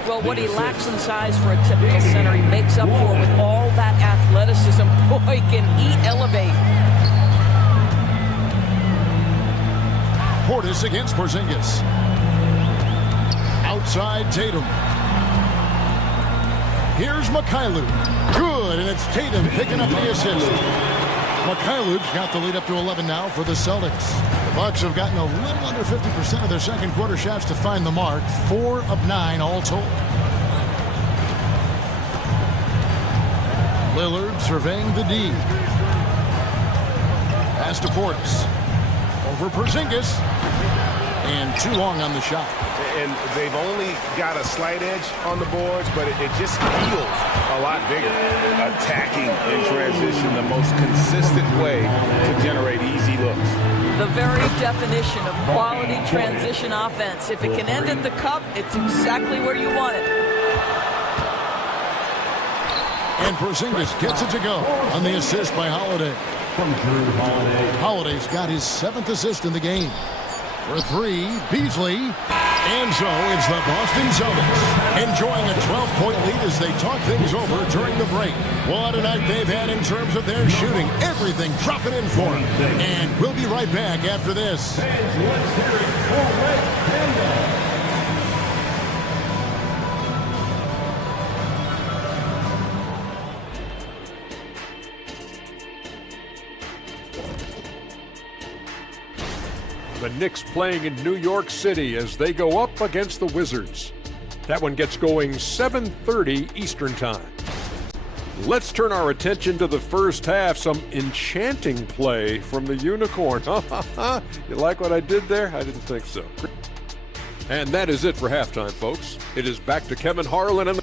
Well, what he lacks in size for a typical center, he makes up for with all that athleticism. Boy, can he elevate. Portis against Porzingis. Outside Tatum. Here's Mikhailuk. Good, and it's Tatum picking up the assist. Mikhailuk's got the lead up to 11 now for the Celtics. The Bucks have gotten a little under 50% of their second quarter shots to find the mark. 4 of 9 all told. Lillard surveying the D. Pass to Portis. Over Porzingis. And too long on the shot. And they've only got a slight edge on the boards, but it just feels a lot bigger. Attacking in transition, the most consistent way to generate easy looks. The very definition of quality transition offense. If it can end at the cup, it's exactly where you want it. And Porzingis gets it to go on the assist by Holiday. From Drew Holiday. Holiday's got his 7th assist in the game. For 3, Beasley. And so it's the Boston Celtics enjoying a 12-point lead as they talk things over during the break. What a night they've had in terms of their shooting. Everything dropping in for them. And we'll be right back after this. The Knicks playing in New York City as they go up against the Wizards. That one gets going 7:30 Eastern Time. Let's turn our attention to the first half. Some enchanting play from the Unicorn. You like what I did there? I didn't think so. And that is it for halftime, folks. It is back to Kevin Harlan and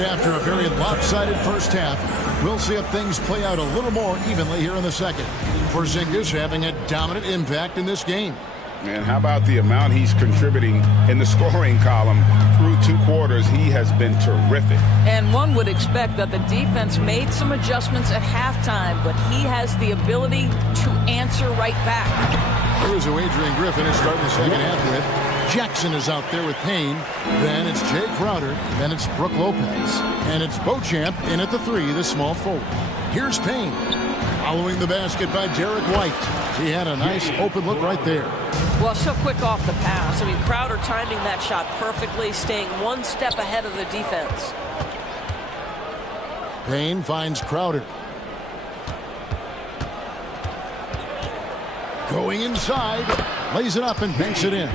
after a very lopsided first half, we'll see if things play out a little more evenly here in the second. Porzingis having a dominant impact in this game. And how about the amount he's contributing in the scoring column through 2 quarters? He has been terrific. And one would expect that the defense made some adjustments at halftime, but he has the ability to answer right back. Here's who Adrian Griffin is starting the second half with. Jackson is out there with Payne. Then it's Jay Crowder. Then it's Brook Lopez. And it's Beauchamp in at the 3, the small forward. Here's Payne. Following the basket by Derek White. He had a nice open look right there. Well, so quick off the pass. I mean, Crowder timing that shot perfectly, staying 1 step ahead of the defense. Payne finds Crowder. Going inside. Lays it up and banks it in.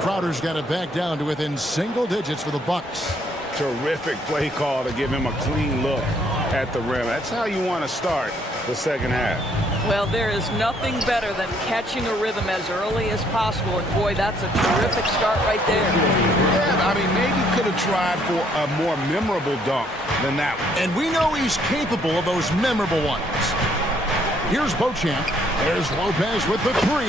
Crowder's got it back down to within single digits for the Bucks. Terrific play call to give him a clean look at the rim. That's how you want to start the second half. Well, there is nothing better than catching a rhythm as early as possible. And boy, that's a terrific start right there. Yeah, I mean, maybe could have tried for a more memorable dunk than that one. And we know he's capable of those memorable ones. Here's Beauchamp. There's Lopez with the 3.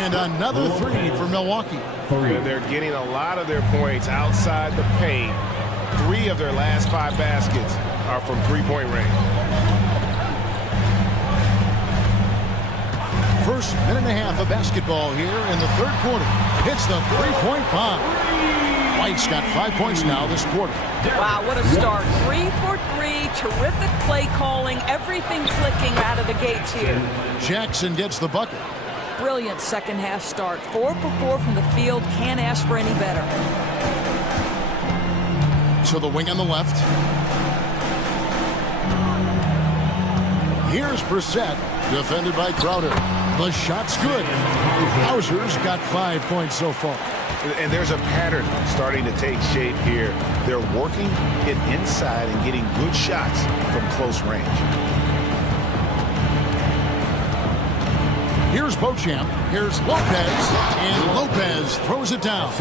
And another 3 for Milwaukee. And they're getting a lot of their points outside the paint. 3 of their last 5 baskets are from 3-point range. First minute and a half of basketball here in the third quarter. Hits the 3-point bomb. White's got 5 points now this quarter. Wow, what a start. 3 for 3. Terrific play calling. Everything clicking out of the gates here. Jackson gets the bucket. Brilliant second half start. 4 for 4 from the field. Can't ask for any better. So the wing on the left. Here's Brissett, defended by Crowder. The shot's good. Hauser's got 5 points so far. And there's a pattern starting to take shape here. They're working it inside and getting good shots from close range. Here's Beauchamp. Here's Lopez. And Lopez throws it down.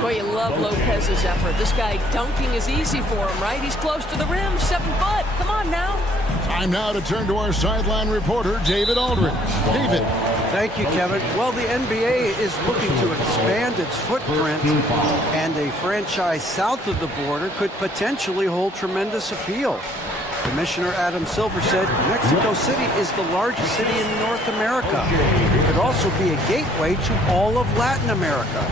Boy, you love Lopez's effort. This guy dunking is easy for him, right? He's close to the rim, 7 foot. Come on now. Time now to turn to our sideline reporter, David Aldridge. David. Thank you, Kevin. Well, the NBA is looking to expand its footprint, and a franchise south of the border could potentially hold tremendous appeal. Commissioner Adam Silver said Mexico City is the largest city in North America. It could also be a gateway to all of Latin America.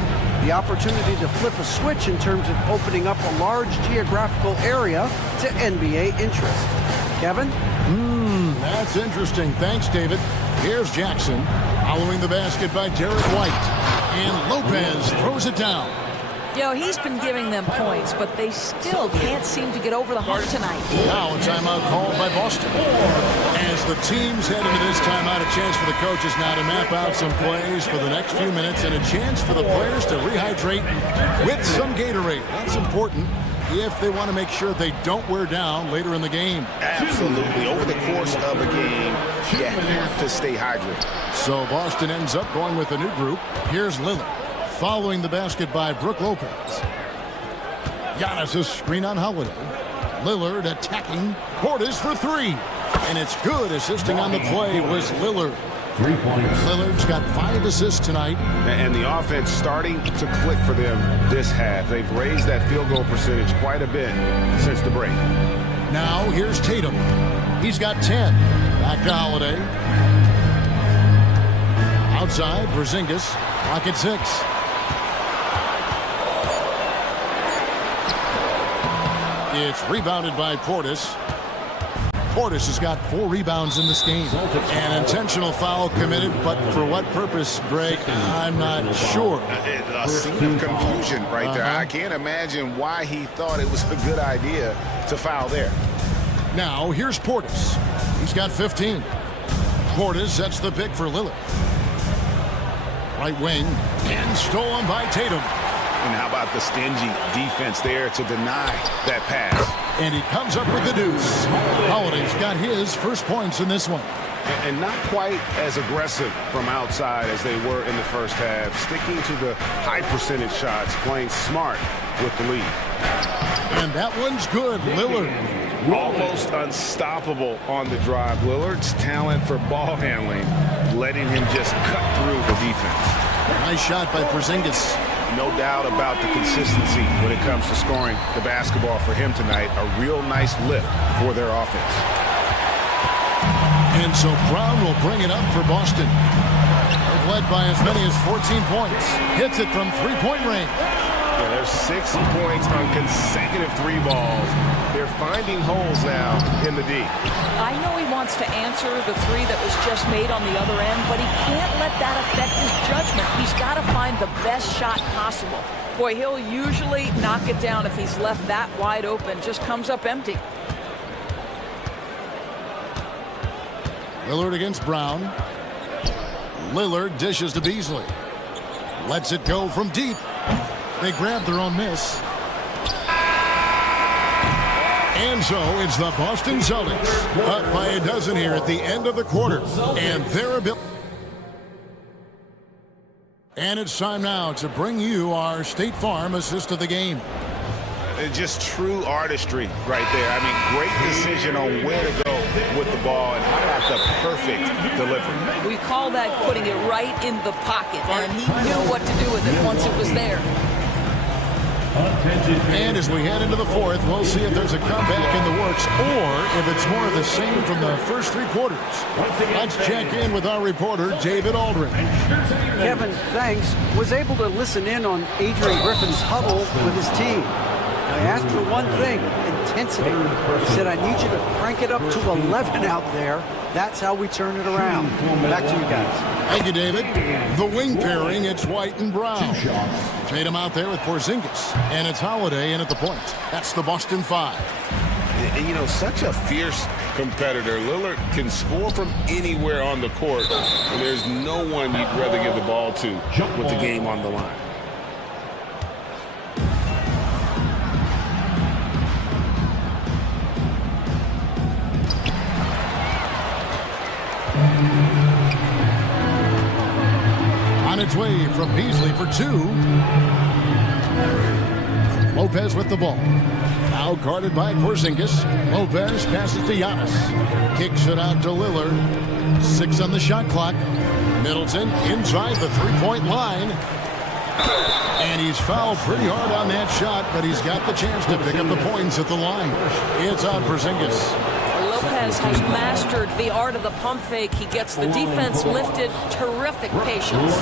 The opportunity to flip a switch in terms of opening up a large geographical area to NBA interest. Kevin? That's interesting. Thanks, David. Here's Jackson, following the basket by Derek White. And Lopez throws it down. You know, he's been giving them points, but they still can't seem to get over the hump tonight. Now a timeout called by Boston. As the teams head into this timeout, a chance for the coaches now to map out some plays for the next few minutes and a chance for the players to rehydrate with some Gatorade. That's important if they want to make sure they don't wear down later in the game. Absolutely. Over the course of a game, you have to stay hydrated. So Boston ends up going with a new group. Here's Lillard, following the basket by Brook Lopez. Giannis' screen on Holiday. Lillard attacking. Portis for 3. And it's good. Assisting on the play was Lillard. 3 points. Lillard's got 5 assists tonight. And the offense starting to click for them this half. They've raised that field goal percentage quite a bit since the break. Now here's Tatum. He's got 10. Back to Holiday. Outside, Porzingis. Clock at 6. It's rebounded by Portis. Portis has got 4 rebounds in this game. An intentional foul committed, but for what purpose, Greg, I'm not sure. A scene of confusion right there. I can't imagine why he thought it was a good idea to foul there. Now, here's Portis. He's got 15. Portis sets the pick for Lillard. Right wing, and stolen by Tatum. And how about the stingy defense there to deny that pass? And he comes up with the deuce. Holiday's got his first points in this one. And not quite as aggressive from outside as they were in the first half. Sticking to the high percentage shots, playing smart with the lead. And that one's good. Lillard. Almost unstoppable on the drive. Lillard's talent for ball handling, letting him just cut through the defense. Nice shot by Porzingis. No doubt about the consistency when it comes to scoring the basketball for him tonight. A real nice lift for their offense. And so Brown will bring it up for Boston. They've led by as many as 14 points. Hits it from 3-point range. Yeah, there's 6 points on consecutive 3 balls. They're finding holes now in the D. I know he wants to answer the 3 that was just made on the other end, but he can't let that affect his judgment. He's got to find the best shot possible. Boy, he'll usually knock it down if he's left that wide open. Just comes up empty. Lillard against Brown. Lillard dishes to Beasley. Lets it go from deep. They grab their own miss. And so it's the Boston Celtics up by a dozen here at the end of the quarter. And their ability. And it's time now to bring you our State Farm assist of the game. Just true artistry right there. I mean, great decision on where to go with the ball, and how about the perfect delivery? We call that putting it right in the pocket, and he knew what to do with it once it was there. And as we head into the fourth, we'll see if there's a comeback in the works or if it's more of the same from the first 3 quarters. Let's check in with our reporter, David Aldridge. Kevin, thanks, was able to listen in on Adrian Griffin's huddle with his team. I asked for one thing, intensity. He said, I need you to crank it up to 11 out there. That's how we turn it around. Back to you guys. Thank you, David. The wing pairing, it's White and Brown. Tatum out there with Porzingis. And it's Holiday in at the point. That's the Boston 5. And, you know, such a fierce competitor. Lillard can score from anywhere on the court, and there's no one you'd rather give the ball to with the game on the line. On its way from Beasley for two. Lopez with the ball. Now guarded by Porzingis. Lopez passes to Giannis. Kicks it out to Lillard. 6 on the shot clock. Middleton inside the three-point line. And he's fouled pretty hard on that shot, but he's got the chance to pick up the points at the line. It's on Porzingis. Lopez has mastered the art of the pump fake. He gets the defense lifted. Terrific patience.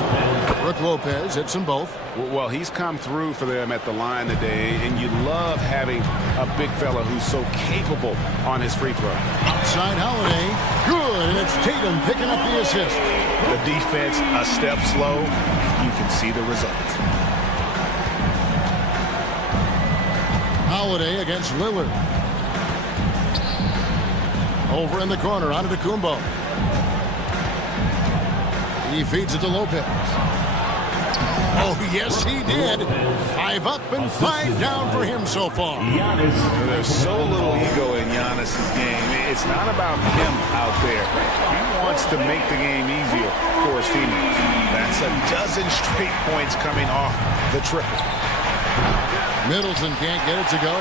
Brook Lopez hits them both. Well, he's come through for them at the line today, and you love having a big fella who's so capable on his free throw. Outside Holiday. Good, and it's Tatum picking up the assist. The defense a step slow. You can see the results. Holiday against Lillard. Over in the corner, onto Kumbo. He feeds it to Lopez. Oh, yes, he did. 5 up and 5 down for him so far. There's so little ego in Giannis's game. It's not about him out there. He wants to make the game easier for his teammates. That's a dozen straight points coming off the triple. Middleton can't get it to go.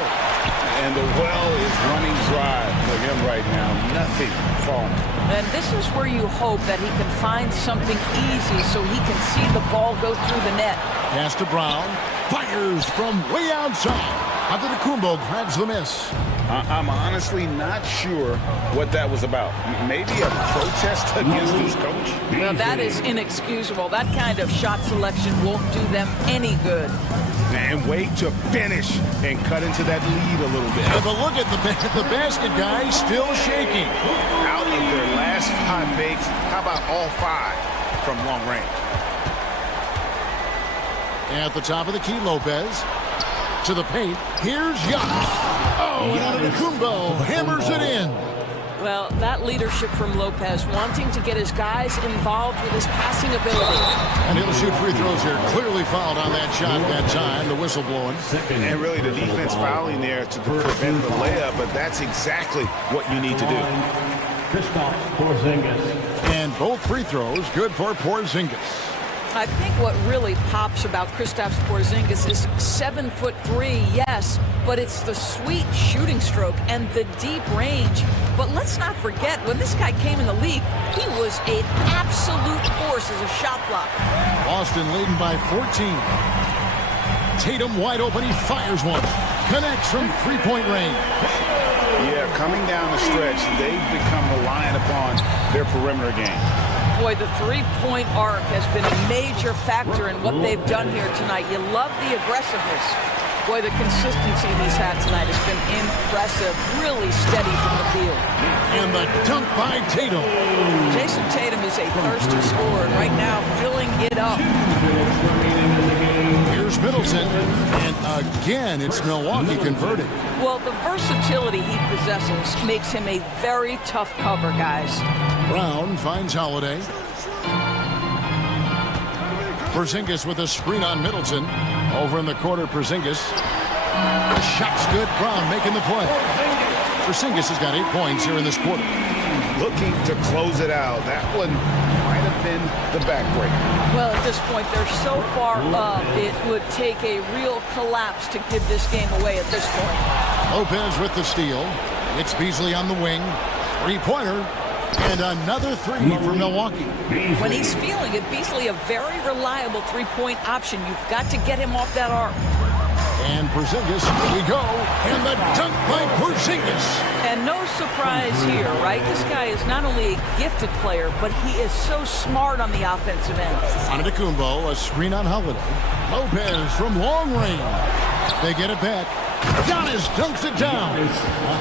And the well is running dry for him right now. Nothing falling. And this is where you hope that he can find something easy so he can see the ball go through the net. Pass to Brown. Fires from way outside. Antetokounmpo grabs the miss. I'm honestly not sure what that was about. Maybe a protest against his coach? Well, that is inexcusable. That kind of shot selection won't do them any good. And wait to finish and cut into that lead a little bit. But look at the basket guy still shaking. Out of their last 5 makes, how about all 5 from long range? At the top of the key, Lopez. To the paint. Here's Giannis. Oh, and Antetokounmpo hammers it in. Well, that leadership from Lopez, wanting to get his guys involved with his passing ability. And he'll shoot free throws here. Clearly fouled on that shot that time. The whistle blowing. And really the defense fouling there to prevent the layup, but that's exactly what you need to do. And both free throws good for Porzingis. I think what really pops about Kristaps Porzingis is 7'3", yes, but it's the sweet shooting stroke and the deep range. But let's not forget, when this guy came in the league, he was an absolute force as a shot blocker. Boston leading by 14. Tatum wide open, he fires one. Connects from three-point range. Yeah, coming down the stretch, they've become reliant upon their perimeter game. Boy, the three-point arc has been a major factor in what they've done here tonight. You love the aggressiveness. Boy, the consistency he's had tonight has been impressive. Really steady from the field. And the dunk by Tatum. Jason Tatum is a thirsty scorer, and right now filling it up. Here's Middleton. And again, it's Milwaukee converting. Well, the versatility he possesses makes him a very tough cover, guys. Brown finds Holiday. Porzingis with a screen on Middleton. Over in the corner, Porzingis. The shot's good. Brown making the play. Porzingis has got 8 points here in this quarter. Looking to close it out. That one might have been the backbreaker. Well, at this point, they're so far up, it would take a real collapse to give this game away at this point. Lopez with the steal. It's Beasley on the wing. Three-pointer. And another three for Milwaukee. When he's feeling it, Beasley a very reliable three-point option. You've got to get him off that arc. And Porzingis, here we go. And the dunk by Porzingis. And no surprise here, right? This guy is not only a gifted player, but he is so smart on the offensive end. Antetokounmpo, a screen on Holiday. Lopez from long range. They get it back. Giannis dunks it down.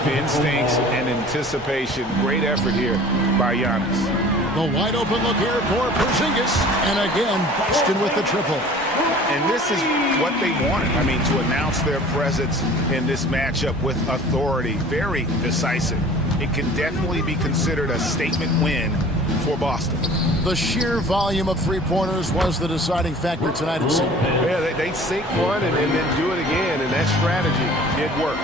Instincts and anticipation. Great effort here by Giannis. The wide open look here for Porzingis. And again, Boston with the triple. And this is what they wanted. I mean, to announce their presence in this matchup with authority. Very decisive. It can definitely be considered a statement win for Boston. The sheer volume of three-pointers was the deciding factor tonight at St. Yeah, they sink one and then do it again, and that strategy did work.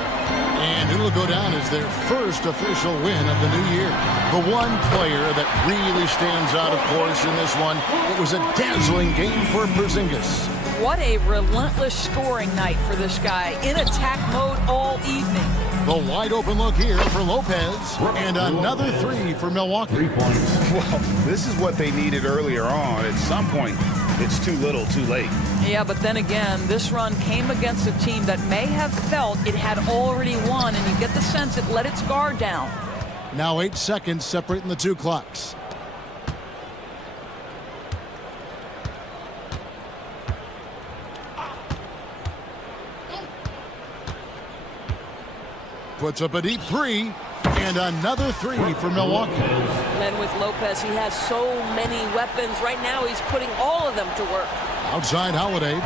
And it'll go down as their first official win of the new year. The one player that really stands out, of course, in this one, it was a dazzling game for Porzingis. What a relentless scoring night for this guy. In attack mode all evening. The wide open look here for Lopez. And another three for Milwaukee. Well, this is what they needed earlier on. At some point, it's too little, too late. Yeah, but then again, this run came against a team that may have felt it had already won, and you get the sense it let its guard down. Now 8 seconds separating the two clocks. Puts up a deep three, and another three for Milwaukee. And with Lopez, he has so many weapons. Right now, he's putting all of them to work. Outside Holiday.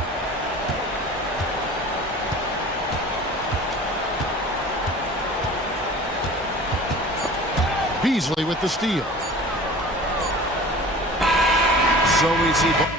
Beasley with the steal. So easy.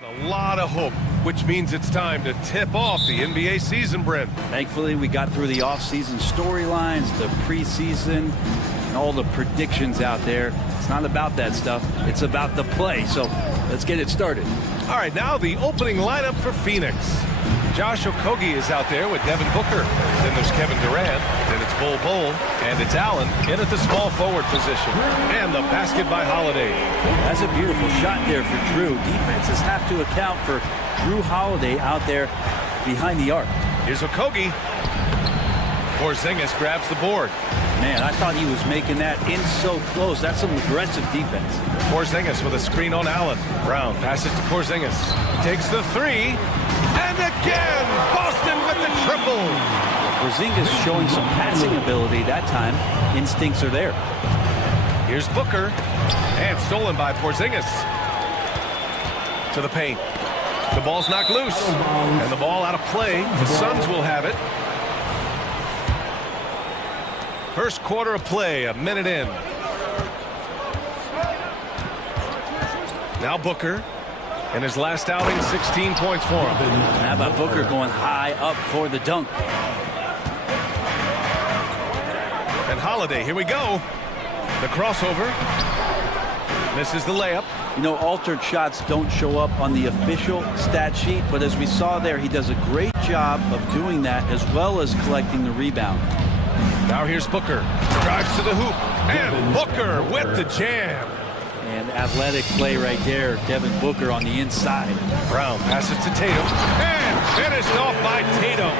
A lot of hope, which means it's time to tip off the NBA season, Brent. Thankfully, we got through the offseason storylines, the preseason, and all the predictions out there. It's not about that stuff. It's about the play. So let's get it started. All right, now the opening lineup for Phoenix. Josh Okogie is out there with Devin Booker. Then there's Kevin Durant. Then it's Bol, and it's Allen in at the small forward position. And the basket by Holiday. That's a beautiful shot there for Drew. Defenses have to account for Drew Holiday out there behind the arc. Here's Okogie. Porzingis grabs the board. Man, I thought he was making that in so close. That's some aggressive defense. Porzingis with a screen on Allen. Brown passes to Porzingis. Takes the three. And again, Boston with the triple. Porzingis showing some passing ability that time. Instincts are there. Here's Booker. And stolen by Porzingis. To the paint. The ball's knocked loose. And the ball out of play. The Suns will have it. First quarter of play, a minute in. Now Booker. In his last outing, 16 points for him. How about Booker going high up for the dunk? And Holiday, here we go. The crossover. Misses the layup. You know, altered shots don't show up on the official stat sheet, but as we saw there, he does a great job of doing that as well as collecting the rebound. Now here's Booker. Drives to the hoop. And Booker with the jam. And athletic play right there. Devin Booker on the inside. Brown passes to Tatum. And finished off by Tatum.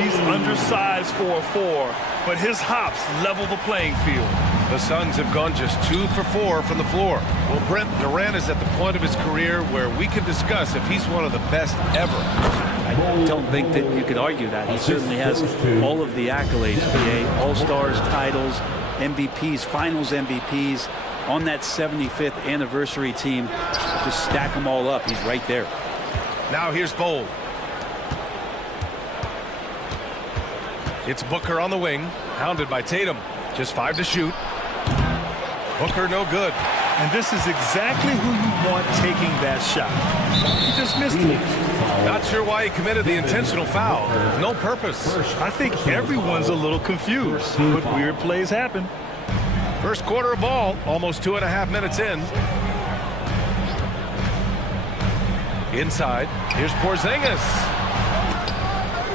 He's undersized for a 4, but his hops level the playing field. The Suns have gone just 2 for 4 from the floor. Well, Brent, Durant is at the point of his career where we can discuss if he's one of the best ever. I don't think that you could argue that. He certainly has all of the accolades. PA, All-Stars, titles, MVPs, Finals MVPs. On that 75th anniversary team, just stack them all up. He's right there. Now here's Bol. It's Booker on the wing, hounded by Tatum. Just 5 to shoot. Booker no good. And this is exactly who you want taking that shot. He just missed it. Not sure why he committed the intentional foul. No purpose. I think everyone's a little confused, but weird plays happen. First quarter of ball, almost 2.5 minutes in. Inside, here's Porzingis.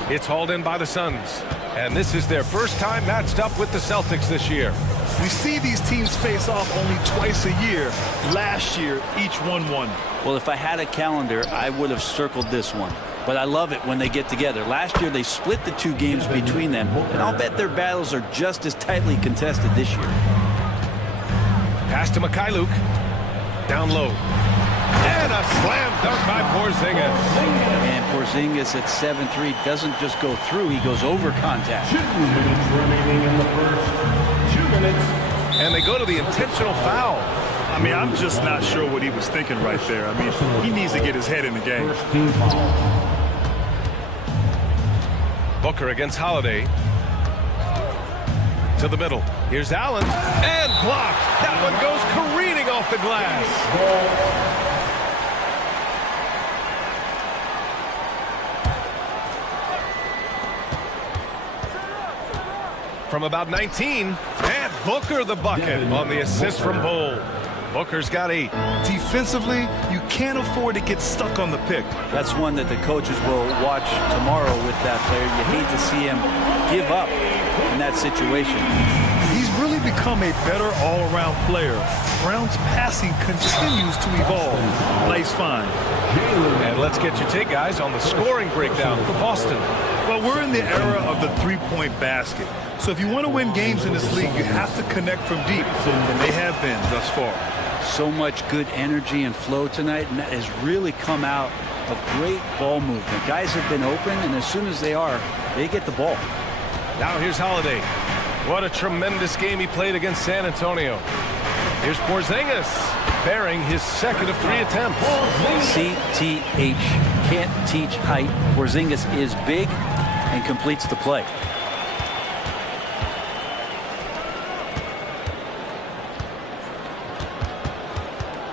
It's hauled in by the Suns. And this is their first time matched up with the Celtics this year. We see these teams face off only twice a year. Last year, each won one. Well, if I had a calendar, I would have circled this one. But I love it when they get together. Last year, they split the 2 games between them. And I'll bet their battles are just as tightly contested this year. Pass to Mikhailuk. Down low. And a slam dunk by Porzingis. And Porzingis at 7'3" doesn't just go through, he goes over contact. 2 minutes remaining in the first. 2 minutes. And they go to the intentional foul. I mean, I'm just not sure what he was thinking right there. I mean, he needs to get his head in the game. First team foul. Booker against Holiday. To the middle. Here's Allen. And blocked. That one goes careening off the glass. From about 19. And Booker the bucket on the assist from Bol. Booker's got 8. Defensively, you can't afford to get stuck on the pick. That's one that the coaches will watch tomorrow with that player. You hate to see him give up in that situation. He's really become a better all-around player. Brown's passing continues to evolve. Plays fine. And let's get your take, guys, on the scoring breakdown for Boston. Well, we're in the era of the three-point basket. So if you want to win games in this league, you have to connect from deep, and they have been thus far. So much good energy and flow tonight, and that has really come out of great ball movement. Guys have been open, and as soon as they are, they get the ball. Now here's Holiday. What a tremendous game he played against San Antonio. Here's Porzingis, bearing his second of 3 attempts. CTH, can't teach height. Porzingis is big and completes the play.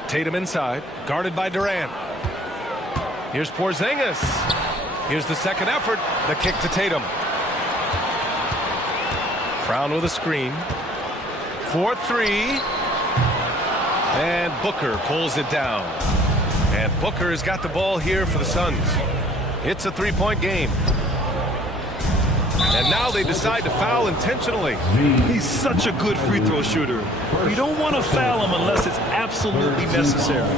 Tatum inside, guarded by Durant. Here's Porzingis. Here's the second effort. The kick to Tatum. Brown with a screen. 4-3. And Booker pulls it down. And Booker has got the ball here for the Suns. It's a three-point game. And now they decide to foul intentionally. He's such a good free throw shooter. You don't want to foul him unless it's absolutely necessary.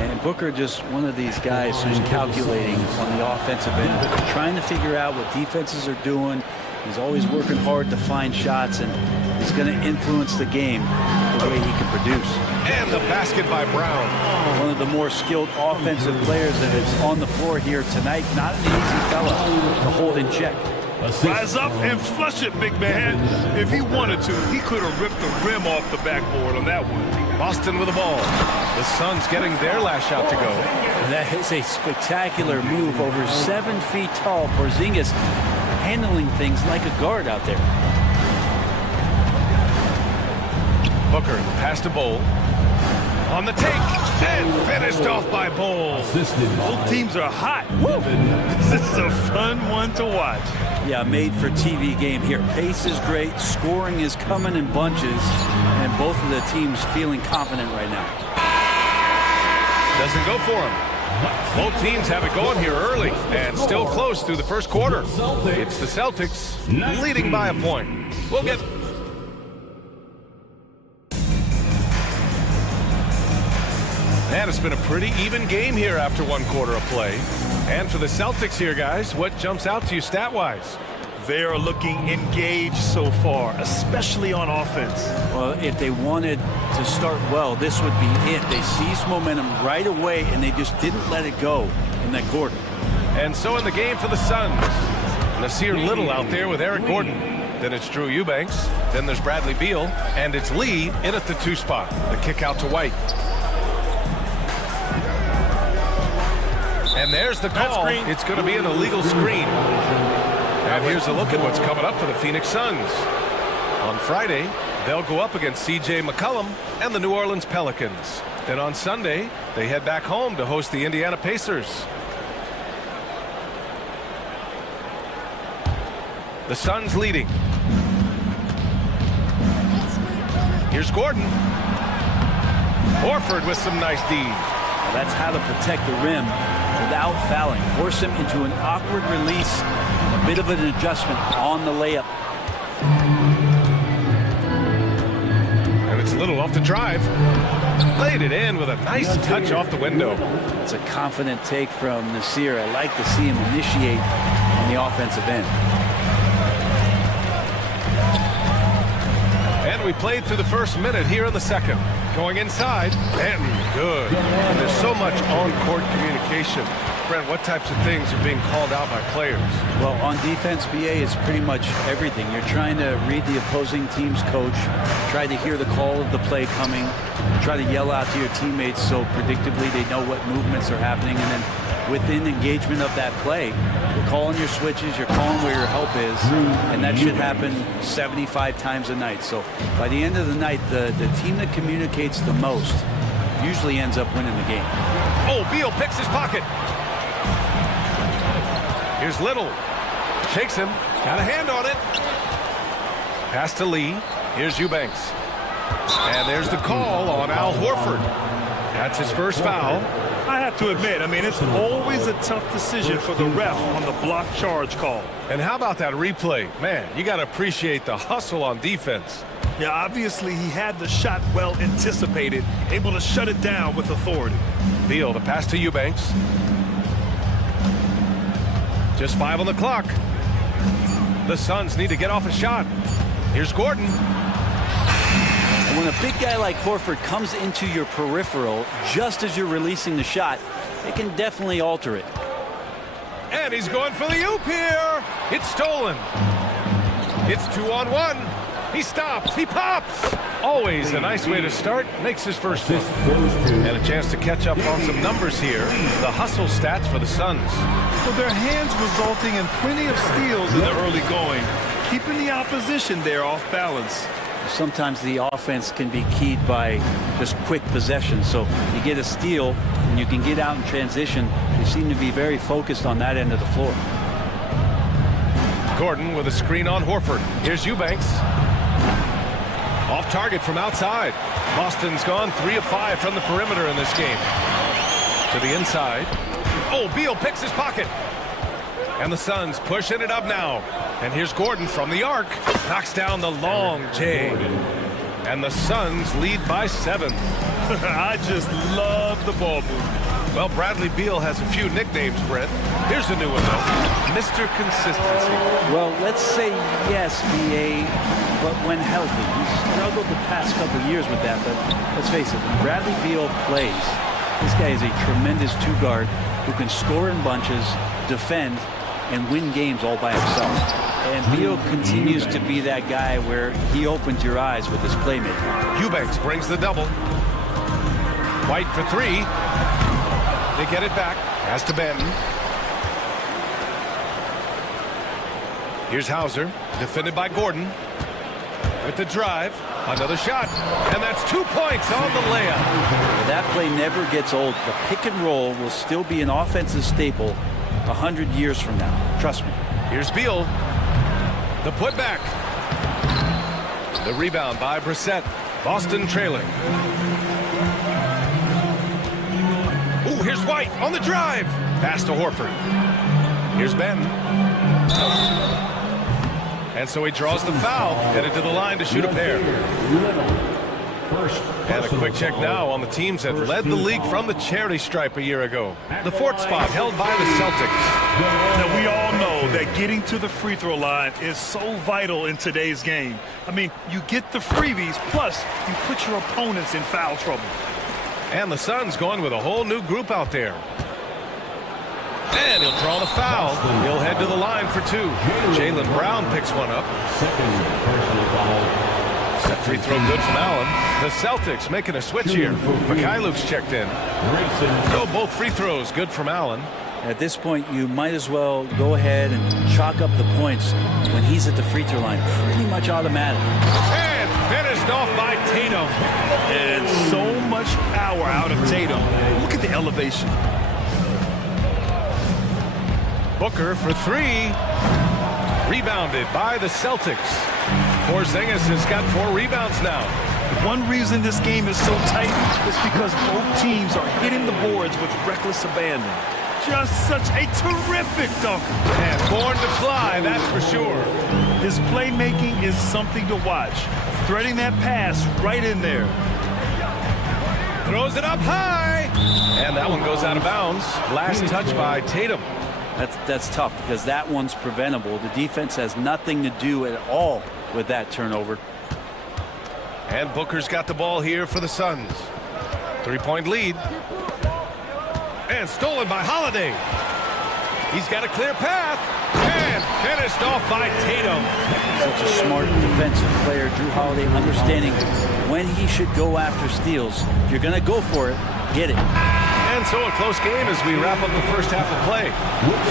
And Booker just one of these guys who's calculating on the offensive end, trying to figure out what defenses are doing. He's always working hard to find shots, and he's going to influence the game the way he can produce. And the basket by Brown. One of the more skilled offensive players that is on the floor here tonight. Not an easy fella to hold in check. Rise up and flush it, big man. If he wanted to, he could have ripped the rim off the backboard on that one. Boston with the ball. The Suns getting their last shot to go. That is a spectacular move. Over 7 feet tall. Porzingis handling things like a guard out there. Booker, the pass to Bowl. On the take, and finished off by Bowl. Both teams are hot. Woo. This is a fun one to watch. Yeah, made for TV game here. Pace is great, scoring is coming in bunches, and both of the teams feeling confident right now. Doesn't go for him. Both teams have it going here early and still close through the first quarter. It's the Celtics leading by a point. We'll get... And it's been a pretty even game here after one quarter of play. And for the Celtics here, guys, what jumps out to you stat-wise? They are looking engaged so far, especially on offense. Well, if they wanted to start well, this would be it. They seized momentum right away, and they just didn't let it go in that quarter. And so in the game for the Suns, Nasir Little out there with Eric Gordon. Then it's Drew Eubanks. Then there's Bradley Beal. And it's Lee in at the 2 spot. The kick out to White. And there's the call. It's going to be an illegal screen. And here's a look at what's coming up for the Phoenix Suns. On Friday, they'll go up against C.J. McCollum and the New Orleans Pelicans. Then on Sunday, they head back home to host the Indiana Pacers. The Suns leading. Here's Gordon. Horford with some nice D. Well, that's how to protect the rim without fouling. Force him into an awkward release. A bit of an adjustment on the layup. And it's Little off the drive. Laid it in with a nice touch off the window. It's a confident take from Nasir. I like to see him initiate on the offensive end. And we played through the first minute here in the second. Going inside, and good. And there's so much on-court communication. Brent, what types of things are being called out by players? Well, on defense, BA, it's pretty much everything. You're trying to read the opposing team's coach, try to hear the call of the play coming, try to yell out to your teammates so predictably they know what movements are happening, and then within engagement of that play, you're calling your switches, you're calling where your help is, and that should happen 75 times a night. So by the end of the night, the team that communicates the most usually ends up winning the game. Oh, Beal picks his pocket. Here's Little. Shakes him. Got a hand on it. Pass to Lee. Here's Eubanks. And there's the call on Al Horford. That's his first foul. I have to admit, I mean, it's always a tough decision for the ref on the block charge call. And how about that replay? Man, you got to appreciate the hustle on defense. Yeah, obviously he had the shot well anticipated, able to shut it down with authority. Beal, the pass to Eubanks. Just 5 on the clock. The Suns need to get off a shot. Here's Gordon. And when a big guy like Horford comes into your peripheral just as you're releasing the shot, it can definitely alter it. And he's going for the oop here. It's stolen. It's 2-on-1. He stops. He pops. Always a nice way to start. Makes his first look. And a chance to catch up on some numbers here. The hustle stats for the Suns. Well, their hands resulting in plenty of steals in the early going, keeping the opposition there off balance. Sometimes the offense can be keyed by just quick possession. So you get a steal and you can get out in transition. They seem to be very focused on that end of the floor. Gordon with a screen on Horford. Here's Eubanks. Off target from outside. Boston's gone 3 of 5 from the perimeter in this game. To the inside. Oh, Beal picks his pocket. And the Suns pushing it up now. And here's Gordon from the arc. Knocks down the long J. And the Suns lead by 7. I just love the ball movement. Well, Bradley Beal has a few nicknames, Brent. Here's a new one, though. Mr. Consistency. Well, let's say yes, BA, but when healthy. He's struggled the past couple years with that, but let's face it, when Bradley Beal plays, this guy is a tremendous two-guard who can score in bunches, defend, and win games all by himself. And Beal continues to be that guy where he opens your eyes with his playmaking. Eubanks brings the double. White for 3. They get it back. Has to Benton. Here's Hauser, defended by Gordon. With the drive, another shot, and that's 2 points on the layup. Well, that play never gets old. The pick and roll will still be an offensive staple 100 years from now. Trust me. Here's Beal. The putback. The rebound by Brissett. Boston trailing. Ooh, here's White on the drive. Pass to Horford. Here's Benton. And so he draws the foul, headed to the line to shoot a pair. And a quick check now on the teams that led the league from the charity stripe a year ago. The 4th spot held by the Celtics. Now, we all know that getting to the free throw line is so vital in today's game. I mean, you get the freebies, plus you put your opponents in foul trouble. And the Suns going with a whole new group out there. And he'll draw the foul. He'll head to the line for 2. Jaylen Brown picks one up. That free throw good from Allen. The Celtics making a switch here. Mikhailuk's checked in. So both free throws good from Allen. At this point, you might as well go ahead and chalk up the points when he's at the free throw line. Pretty much automatic. And finished off by Tatum. And so much power out of Tatum. Look at the elevation. Booker for 3. Rebounded by the Celtics. Porzingis has got 4 rebounds now. One reason this game is so tight is because both teams are hitting the boards with reckless abandon. Just such a terrific dunker. And born to fly, that's for sure. His playmaking is something to watch. Threading that pass right in there. Throws it up high. And that one goes out of bounds. Last touch by Tatum. That's tough because that one's preventable. The defense has nothing to do at all with that turnover. And Booker's got the ball here for the Suns. 3-point lead. And stolen by Holiday. He's got a clear path. And finished off by Tatum. Such a smart defensive player, Drew Holiday, understanding when he should go after steals. If you're going to go for it, get it. And so a close game as we wrap up the first half of play.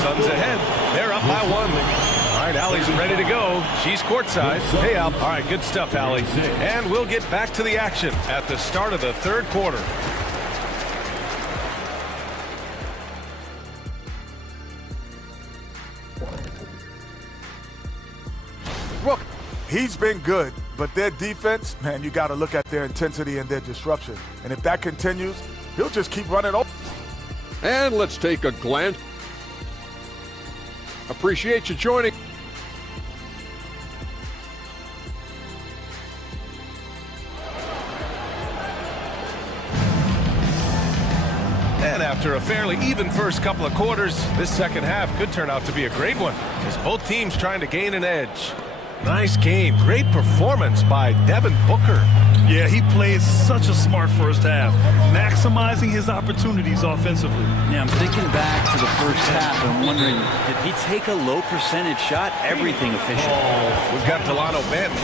Suns ahead. They're up by 1. All right, Allie's ready to go. She's courtside. Hey, Al. All right, good stuff, Allie. And we'll get back to the action at the start of the 3rd quarter. Look, he's been good, but their defense, man, you got to look at their intensity and their disruption. And if that continues, he'll just keep running over. And let's take a glance. Appreciate you joining. And after a fairly even first couple of quarters, this second half could turn out to be a great one, as both teams trying to gain an edge. Nice game. Great performance by Devin Booker. Yeah, he played such a smart first half, maximizing his opportunities offensively. Yeah, I'm thinking back to the first half and wondering, did he take a low percentage shot? Everything efficient. We've got Delano Benton,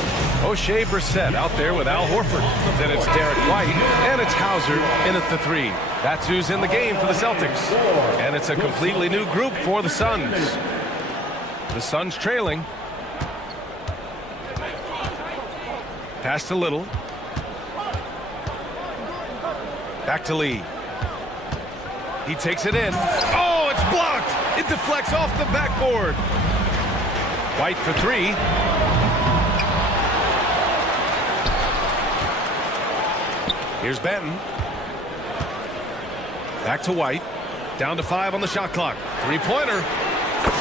O'Shea Brissett out there with Al Horford. Then it's Derek White, and it's Hauser in at the 3. That's who's in the game for the Celtics. And it's a completely new group for the Suns. The Suns trailing. Pass to Little. Back to Lee. He takes it in. Oh, it's blocked. It deflects off the backboard. White for three. Here's Benton. Back to White. Down to 5 on the shot clock. Three-pointer.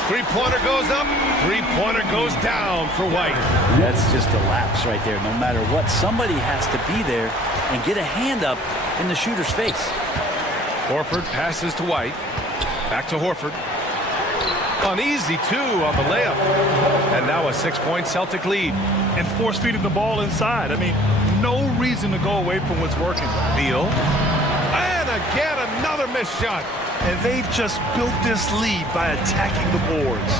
Three-pointer goes up. Three-pointer goes down for White. That's just a lapse right there. No matter what, somebody has to be there and get a hand up in the shooter's face. Horford passes to White. Back to Horford. An easy 2 on the layup. And now a 6-point Celtic lead. And force-feeding the ball inside. I mean, no reason to go away from what's working. Beal. And again, another missed shot. And they've just built this lead by attacking the boards.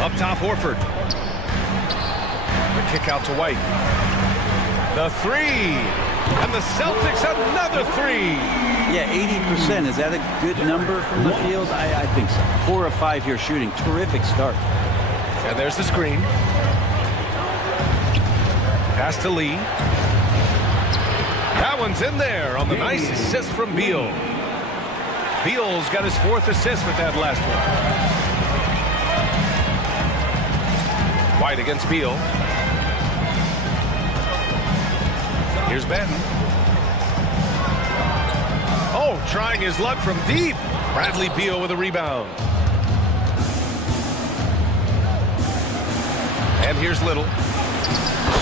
Up top, Horford. The kick out to White. The three. And the Celtics another three. Yeah, 80%. Is that a good number from the field? I think so. 4 of 5 here shooting. Terrific start. And there's the screen. Pass to Lee. That one's in there on the nice assist from Beal. Beal's got his 4th assist with that last one. White against Beal. Here's Benton. Oh, trying his luck from deep. Bradley Beal with a rebound. And here's Little.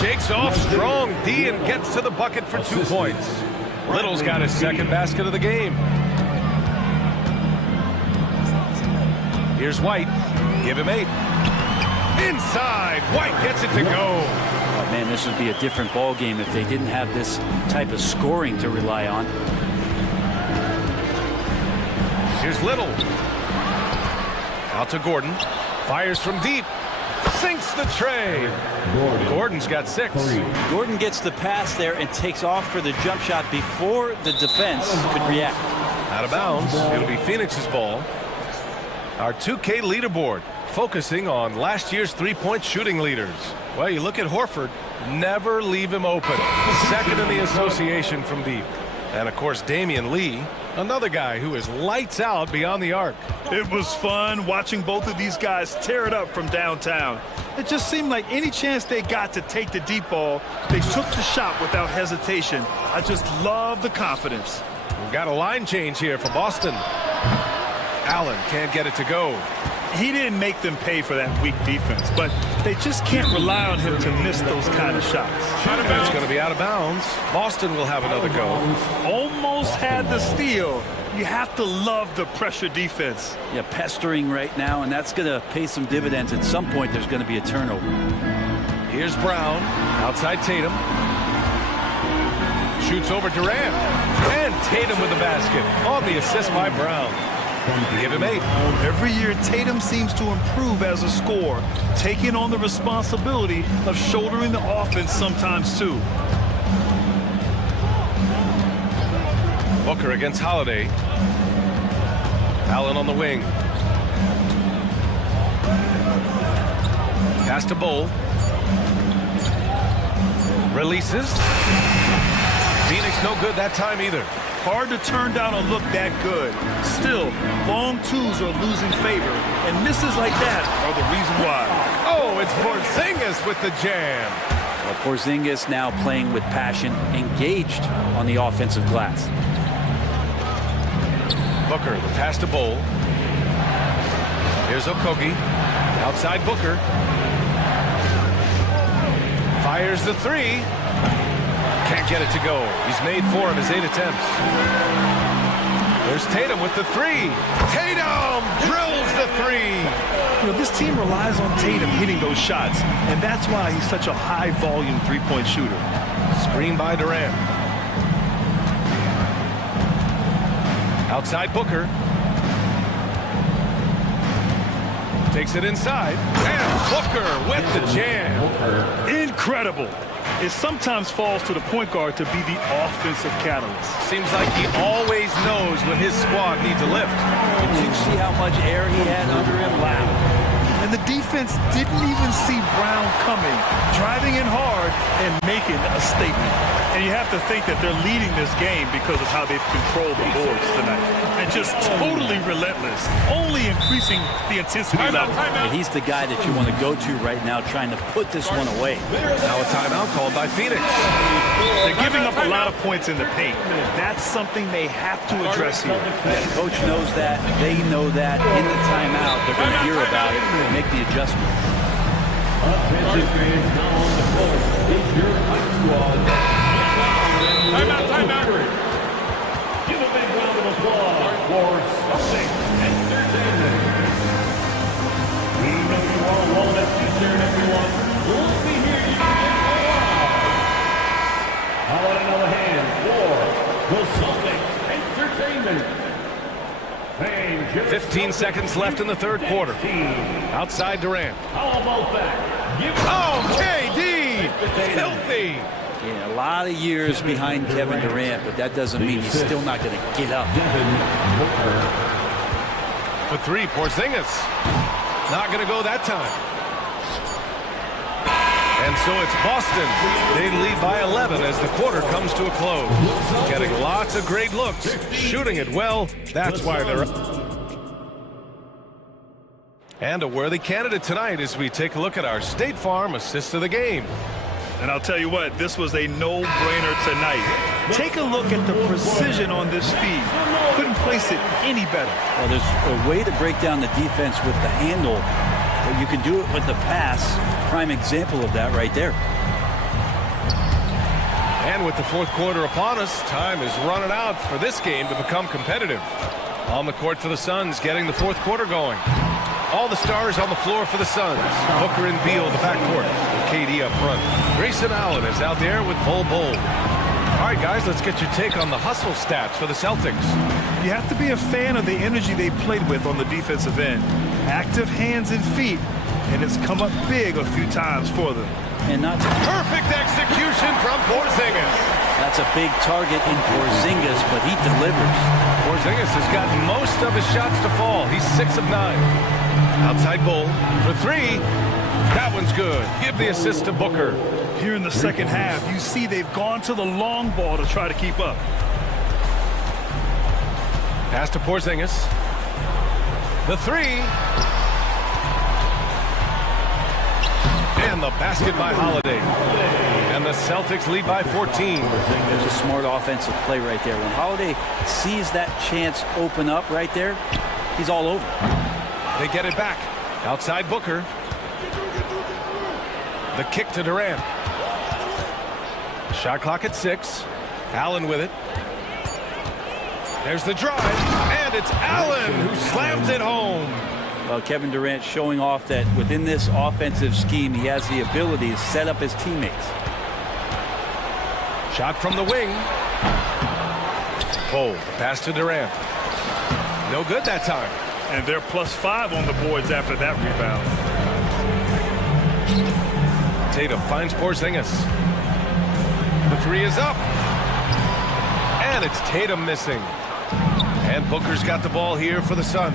Shakes off strong D and gets to the bucket for 2 points. Little's got his 2nd basket of the game. Here's White. Give him 8. Inside. White gets it to go. Oh, man, this would be a different ball game if they didn't have this type of scoring to rely on. Here's Little. Out to Gordon. Fires from deep. Sinks the tray. Gordon's got 6. Gordon gets the pass there and takes off for the jump shot before the defense could react. Out of bounds. It'll be Phoenix's ball. Our 2K leaderboard focusing on last year's 3-point shooting leaders. Well, you look at Horford. Never leave him open. 2nd in the association from deep. And, of course, Damian Lee, another guy who is lights out beyond the arc. It was fun watching both of these guys tear it up from downtown. It just seemed like any chance they got to take the deep ball, they took the shot without hesitation. I just love the confidence. We've got a line change here for Boston. Allen can't get it to go. He didn't make them pay for that weak defense, but they just can't rely on him to miss those kind of shots. It's going to be out of bounds. Boston will have another go. Almost had the steal. You have to love the pressure defense. Yeah, pestering right now, and that's going to pay some dividends. At some point, there's going to be a turnover. Here's Brown. Outside Tatum. Shoots over Durant. And Tatum with the basket on the assist by Brown. Give him 8. Every year, Tatum seems to improve as a scorer, taking on the responsibility of shouldering the offense sometimes, too. Booker against Holiday. Allen on the wing. Pass to Bull. Releases. Phoenix no good that time either. Hard to turn down a look that good. Still, long twos are losing favor, and misses like that are the reason why. Oh, it's Porzingis with the jam. Well, Porzingis now playing with passion, engaged on the offensive glass. Booker, the pass to Bull. Here's Okogie. Outside Booker. Fires the 3. Can't get it to go. He's made 4 of his 8 attempts. There's Tatum with the 3. Tatum drills the 3. You know, this team relies on Tatum hitting those shots, and that's why he's such a high-volume three-point shooter. Screen by Durant. Outside Booker. Takes it inside. And Booker with the jam. Incredible. It sometimes falls to the point guard to be the offensive catalyst. Seems like he always knows when his squad needs a lift. Did you see how much air he had under him? Wow. And And the defense didn't even see Brown coming, driving in hard and making a statement. And you have to think that they're leading this game because of how they've controlled the boards tonight. And just totally relentless, only increasing the intensity level. And he's the guy that you want to go to right now, trying to put this one away. Now a timeout called by Phoenix. They're giving up a lot of points in the paint. That's something they have to address here. The coach knows that. They know that. In the timeout, they're going to hear about it and make the adjustment. Attention fans, now on the floor. It's your high squad. Timeout. Give a big round of applause for Celtics Entertainment. We know you all want that t-shirt, everyone. We'll be here to get How about another hand for the Celtics Entertainment? 15 seconds left in the third quarter. Outside Durant. How about that? Oh, KD! Filthy! Yeah, a lot of years behind Kevin Durant, but that doesn't mean he's still not going to get up. For three, Porzingis. Not going to go that time. And so it's Boston. They lead by 11 as the quarter comes to a close. Getting lots of great looks, shooting it well. That's why they're up. And a worthy candidate tonight as we take a look at our State Farm assist of the game. And I'll tell you what, this was a no-brainer tonight. Take a look at the precision on this feed. Couldn't place it any better. Well, there's a way to break down the defense with the handle, but you can do it with the pass. Prime example of that right there. And with the fourth quarter upon us, time is running out for this game to become competitive. On the court for the Suns, getting the fourth quarter going. All the stars on the floor for the Suns. Booker and Beal the backcourt. KD up front. Grayson Allen is out there with Bol Bol. All right, guys, let's get your take on the hustle stats for the Celtics. You have to be a fan of the energy they've played with on the defensive end. Active hands and feet, and it's come up big a few times for them. And not perfect execution from Porzingis. That's a big target in Porzingis, but he delivers. Porzingis has got most of his shots to fall. He's 6 of 9. Outside Bol for three. That one's good. Give the assist to Booker. Here in the second half, you see they've gone to the long ball to try to keep up. Pass to Porzingis. The three. And the basket by Holiday. And the Celtics lead by 14. There's a smart offensive play right there. When Holiday sees that chance open up right there, he's all over. They get it back. Outside Booker. The kick to Durant. Shot clock at 6. Allen with it. There's the drive. And it's Allen who slams it home. Well, Kevin Durant showing off that within this offensive scheme, he has the ability to set up his teammates. Shot from the wing. Bol, pass to Durant. No good that time. And they're +5 on the boards after that rebound. Tatum finds Porzingis. The three is up. And it's Tatum missing. And Booker's got the ball here for the Suns.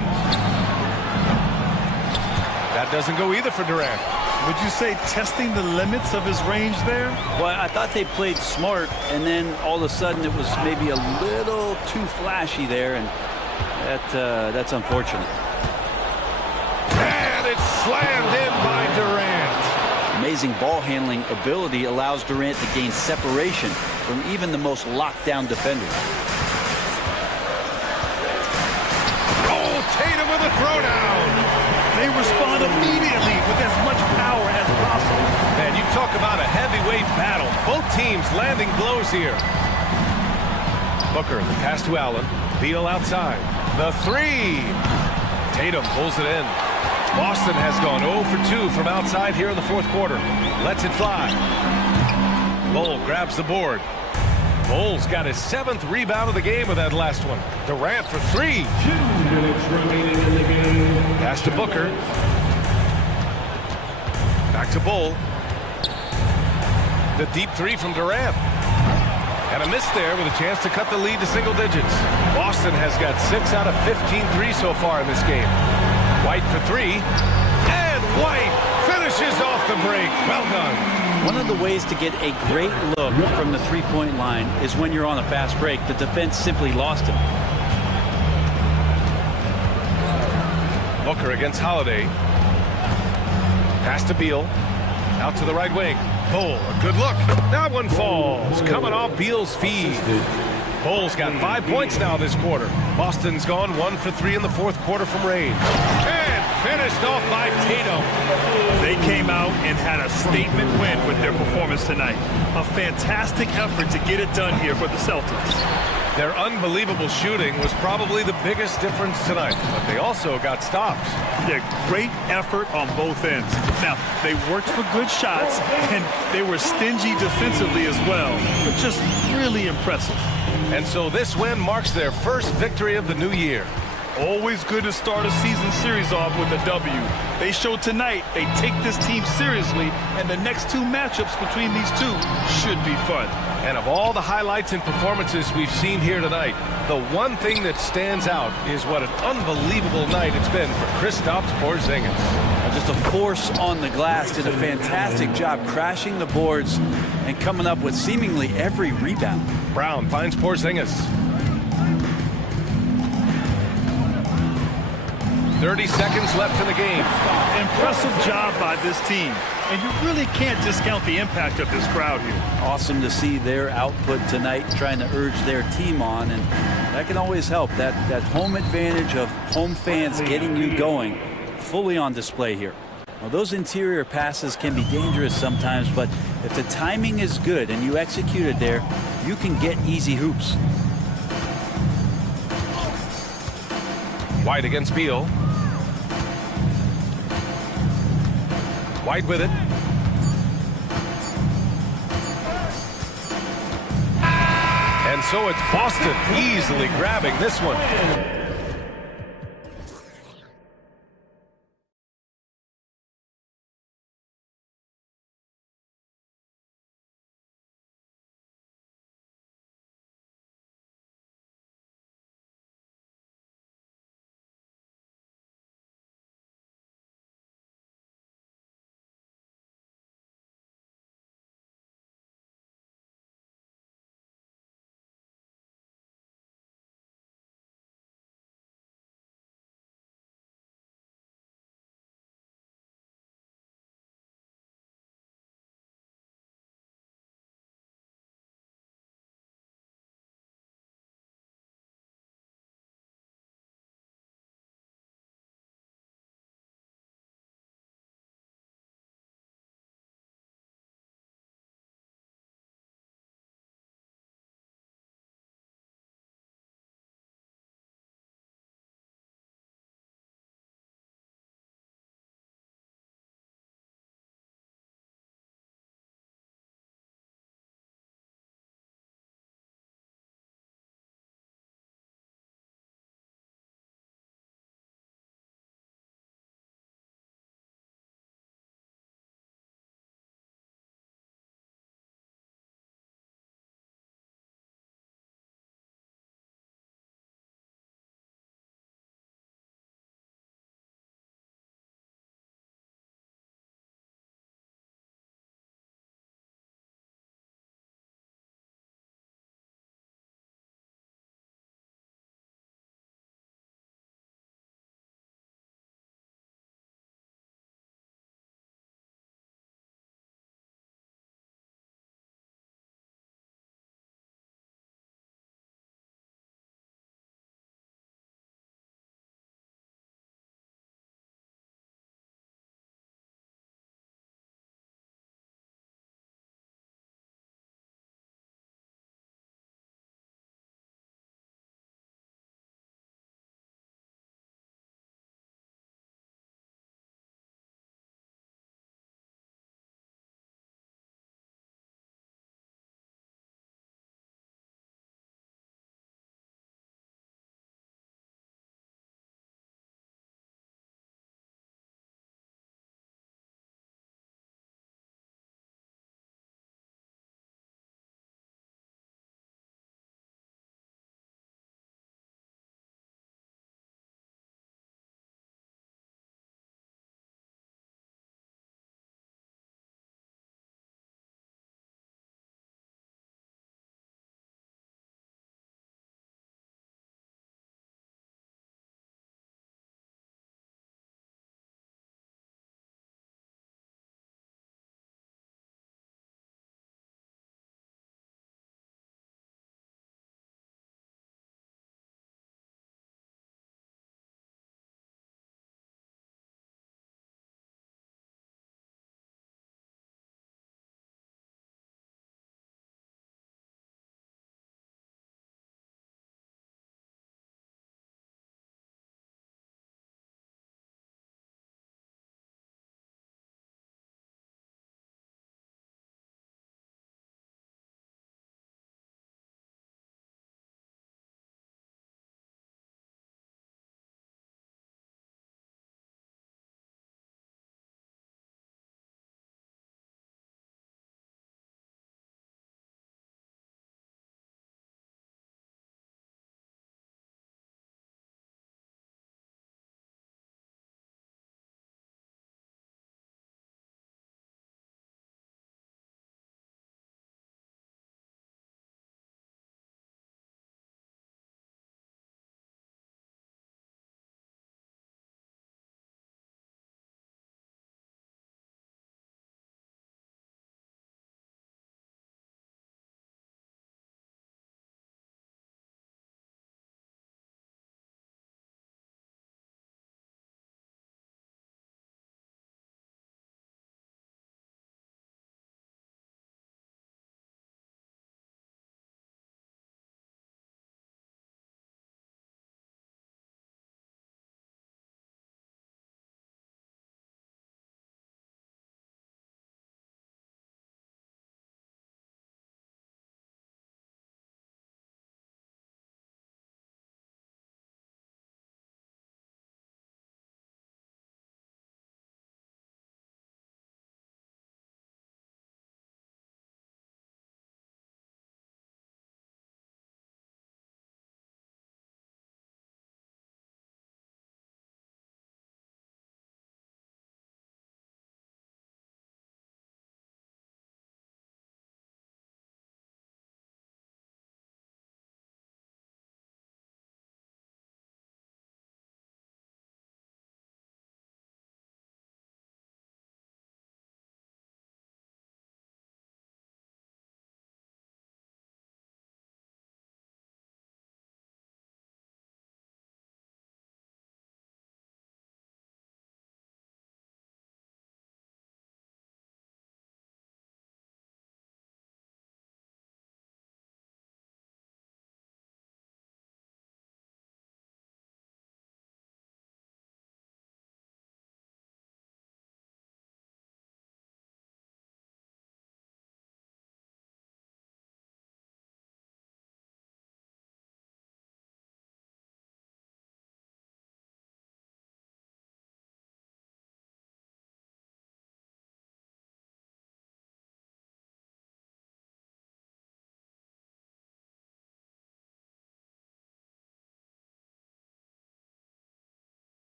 That doesn't go either for Durant. Would you say testing the limits of his range there? Well, I thought they played smart, and then all of a sudden it was maybe a little too flashy there, and that's unfortunate. And it's slammed in by Durant. Amazing ball handling ability allows Durant to gain separation from even the most locked down defenders. Oh, Tatum with a throwdown. They respond immediately with as much power as possible. Man, you talk about a heavyweight battle. Both teams landing blows here. Booker, the pass to Allen. Beal outside. The three. Tatum pulls it in. Boston has gone 0 for 2 from outside here in the fourth quarter. Lets it fly. Bol grabs the board. Bol's got his 7th rebound of the game with that last one. Durant for 3. 2 minutes remaining in the game. Pass to Booker. Back to Bol. The deep 3 from Durant. And a miss there with a chance to cut the lead to single digits. Boston has got 6 out of 15 threes so far in this game. White for 3. And White finishes off the break. Well done. One of the ways to get a great look from the three-point line is when you're on a fast break. The defense simply lost him. Booker against Holiday. Pass to Beal. Out to the right wing. Bull, a good look. That one falls. Coming off Beal's feed. Bull's got 5 points now this quarter. Boston's gone 1 for 3 in the fourth quarter from range. And finished off by Tatum. They came out and had a statement win with their performance tonight. A fantastic effort to get it done here for the Celtics. Their unbelievable shooting was probably the biggest difference tonight, but they also got stops. Yeah, great effort on both ends. Now, they worked for good shots, and they were stingy defensively as well, but just really impressive. And so this win marks their first victory of the new year. Always good to start a season series off with a W. They showed tonight they take this team seriously, and the next two matchups between these two should be fun. And of all the highlights and performances we've seen here tonight, the one thing that stands out is what an unbelievable night it's been for Kristaps Porzingis. Just a force on the glass, did a fantastic job crashing the boards and coming up with seemingly every rebound. Brown finds Porzingis. 30 seconds left in the game. Impressive job by this team. And you really can't discount the impact of this crowd here. Awesome to see their output tonight, trying to urge their team on, and that can always help. That home advantage of home fans getting you going, fully on display here. Now, those interior passes can be dangerous sometimes, but if the timing is good and you execute it there, you can get easy hoops. White against Beal. White with it. And so it's Boston easily grabbing this one.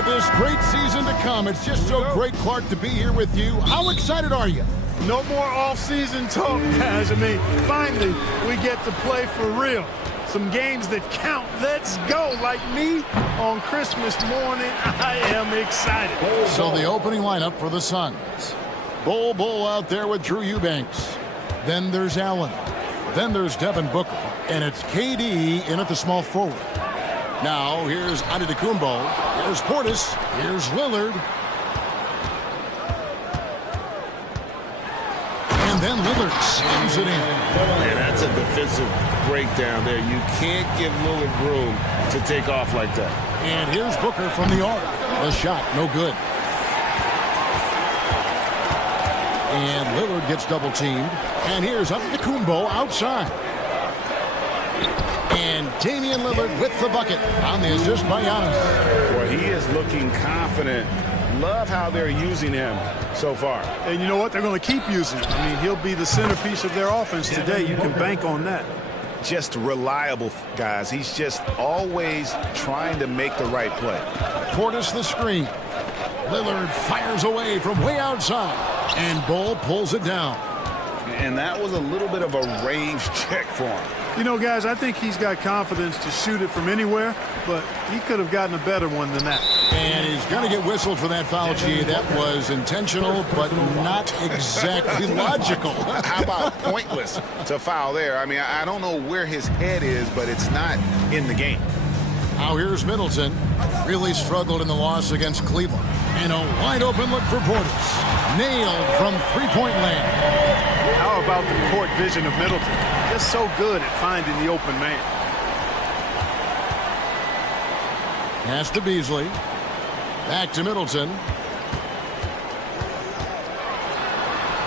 of this great season to come. It's just so great, Clark, to be here with you. How excited are you? No more off-season talk, guys. I mean, finally, we get to play for real. Some games that count. Let's go. Like me on Christmas morning, I am excited. So the opening lineup for the Suns. Bull out there with Drew Eubanks. Then there's Allen. Then there's Devin Booker. And it's KD in at the small forward. Now, here's Antetokounmpo. Here's Portis. Here's Lillard. And then Lillard slams it in. Man, that's a defensive breakdown there. You can't give Lillard room to take off like that. And here's Booker from the arc. The shot, no good. And Lillard gets double-teamed. And here's Antetokounmpo outside. And Damian Lillard with the bucket on the assist by Giannis. Boy, he is looking confident. Love how they're using him so far. And you know what? They're going to keep using him. I mean, he'll be the centerpiece of their offense today. You can bank on that. Just reliable, guys. He's just always trying to make the right play. Portis the screen. Lillard fires away from way outside. And Bull pulls it down. And that was a little bit of a range check for him. You know, guys, I think he's got confidence to shoot it from anywhere, but he could have gotten a better one than that. And he's going to get whistled for that foul, G. That was intentional, but not exactly logical. How about pointless to foul there? I mean, I don't know where his head is, but it's not in the game. Now here's Middleton. Really struggled in the loss against Cleveland. And a wide open look for Portis. Nailed from three-point land. How about the court vision of Middleton? Just so good at finding the open man. Pass to Beasley. Back to Middleton.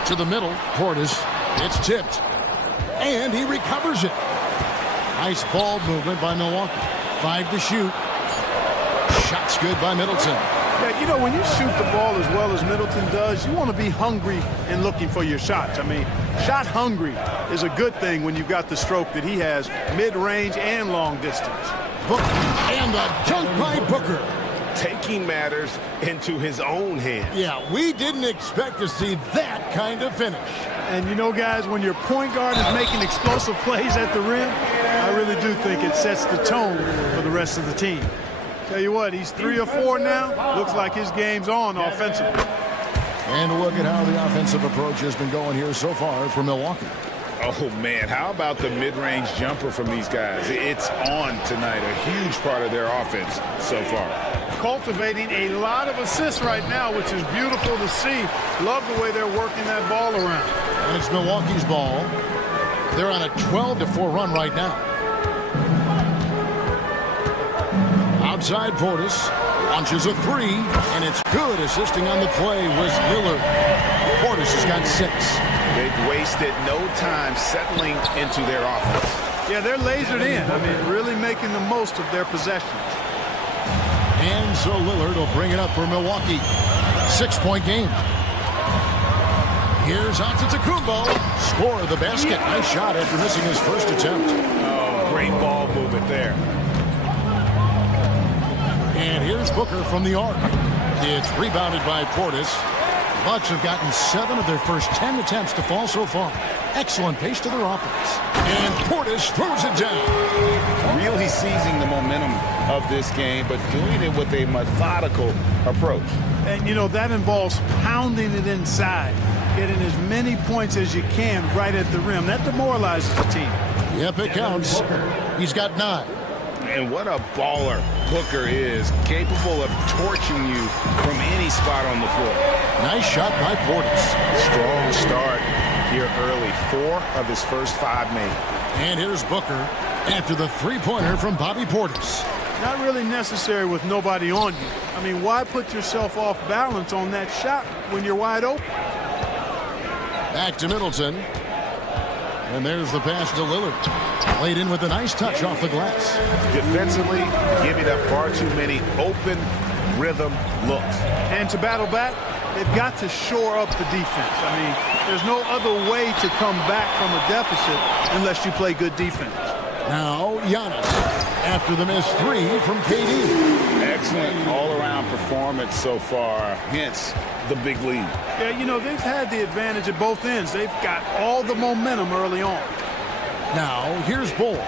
To the middle. Portis. It's tipped. And he recovers it. Nice ball movement by Milwaukee. 5 to shoot. Shot's good by Middleton. Yeah, you know, when you shoot the ball as well as Middleton does, you want to be hungry and looking for your shots. I mean, shot hungry is a good thing when you've got the stroke that he has, mid-range and long distance. Booker and a dunk by Booker. Taking matters into his own hands. Yeah, we didn't expect to see that kind of finish. And you know, guys, when your point guard is making explosive plays at the rim, I really do think it sets the tone for the rest of the team. Tell you what, he's 3 or 4 now. Looks like his game's on offensively. And look at how the offensive approach has been going here so far for Milwaukee. Oh, man, how about the mid-range jumper from these guys? It's on tonight, a huge part of their offense so far. Cultivating a lot of assists right now, which is beautiful to see. Love the way they're working that ball around. And it's Milwaukee's ball. They're on a 12-4 run right now. Outside Portis launches a 3, and it's good. Assisting on the play was Lillard. Portis has got 6. They've wasted no time settling into their offense. Yeah, they're lasered in. I mean, really making the most of their possessions. And so Lillard will bring it up for Milwaukee. 6-point game. Here's Antetokounmpo. Score of the basket. Nice shot after missing his first attempt. Oh, great ball movement there. And here's Booker from the arc. It's rebounded by Portis. Bucks have gotten 7 of their first 10 attempts to fall so far. Excellent pace to their offense. And Portis throws it down. Really seizing the momentum of this game, but doing it with a methodical approach. And, you know, that involves pounding it inside, getting as many points as you can right at the rim. That demoralizes the team. Yep, it counts. He's got 9. And what a baller Booker is, capable of torching you from any spot on the floor. Nice shot by Portis. Strong start here early. 4 of his first 5 made. And here's Booker after the three-pointer from Bobby Portis. Not really necessary with nobody on you. I mean, why put yourself off balance on that shot when you're wide open? Back to Middleton. And there's the pass to Lillard. Played in with a nice touch off the glass. Defensively, giving up far too many open rhythm looks. And to battle back, they've got to shore up the defense. I mean, there's no other way to come back from a deficit unless you play good defense. Now, Giannis. after the missed three from KD. Excellent all-around performance so far, hence the big lead. Yeah, you know, they've had the advantage at both ends. They've got all the momentum early on. Now, here's Bull.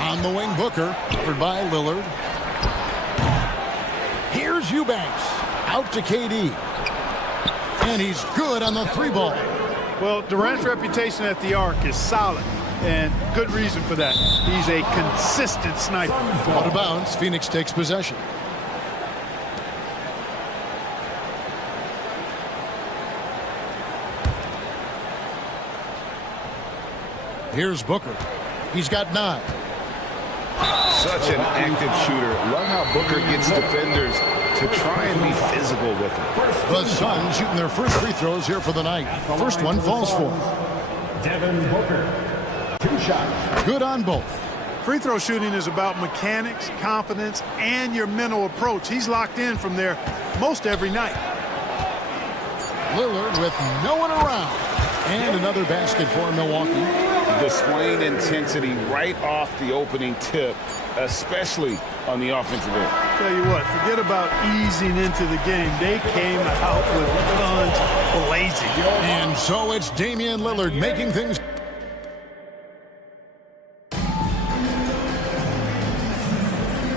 On the wing, Booker, covered by Lillard. Here's Eubanks, out to KD. And he's good on the three ball. Well, Durant's reputation at the arc is solid, and good reason for that. He's a consistent sniper. Out of bounds, Phoenix takes possession. Here's Booker. He's got 9. Such an active shooter. Love how Booker gets defenders to try and be physical with him. The Suns shooting their first free throws here for the night. First one falls for Devin Booker. 2 shots. good on both. Free throw shooting is about mechanics, confidence, and your mental approach. He's locked in from there most every night. Lillard with no one around. And another basket for Milwaukee. Displaying intensity right off the opening tip, especially on the offensive end. Tell you what, forget about easing into the game. They came out with guns blazing. And so it's Damian Lillard making things.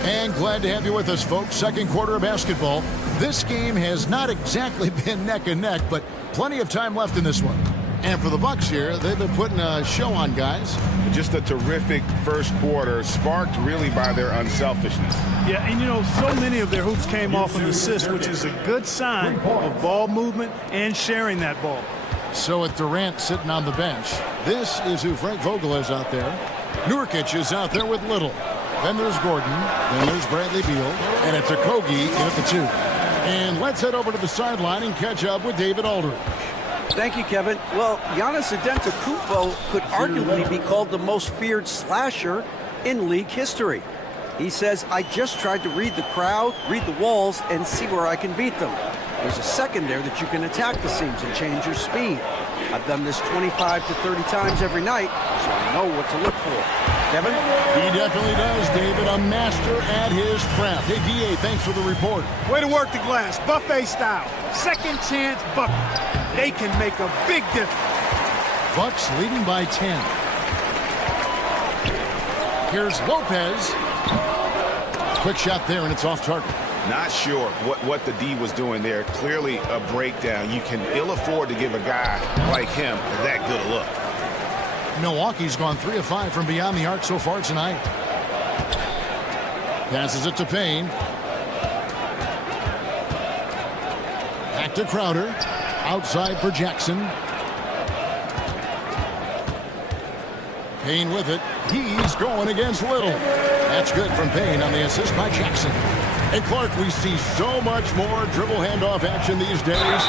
And glad to have you with us, folks. Second quarter of basketball. This game has not exactly been neck and neck, but plenty of time left in this one. And for the Bucks here, they've been putting a show on, guys. Just a terrific first quarter, sparked really by their unselfishness. Yeah, and you know, so many of their hoops came off an assist, which is a good sign of ball movement and sharing that ball. So with Durant sitting on the bench, this is who Frank Vogel is out there. Nurkic is out there with Little. Then there's Gordon. Then there's Bradley Beal. And it's Okogie in at the 2. And let's head over to the sideline and catch up with David Aldridge. Thank you, Kevin. Well, Giannis Antetokounmpo could arguably be called the most feared slasher in league history. He says, I just tried to read the crowd, read the walls, and see where I can beat them. There's a second there that you can attack the seams and change your speed. I've done this 25 to 30 times every night, so I know what to look for. Kevin? He definitely does, David. A master at his craft. Hey, D.A., thanks for the report. Way to work the glass, buffet style. Second chance bucket. They can make a big difference. Bucks leading by 10. Here's Lopez. Quick shot there, and it's off target. Not sure what the D was doing there. Clearly a breakdown. You can ill afford to give a guy like him that good a look. Milwaukee's gone 3 of 5 from beyond the arc so far tonight. Passes it to Payne. Back to Crowder. Outside for Jackson. Payne with it. He's going against Little. That's good from Payne on the assist by Jackson. And Clark, we see so much more dribble handoff action these days.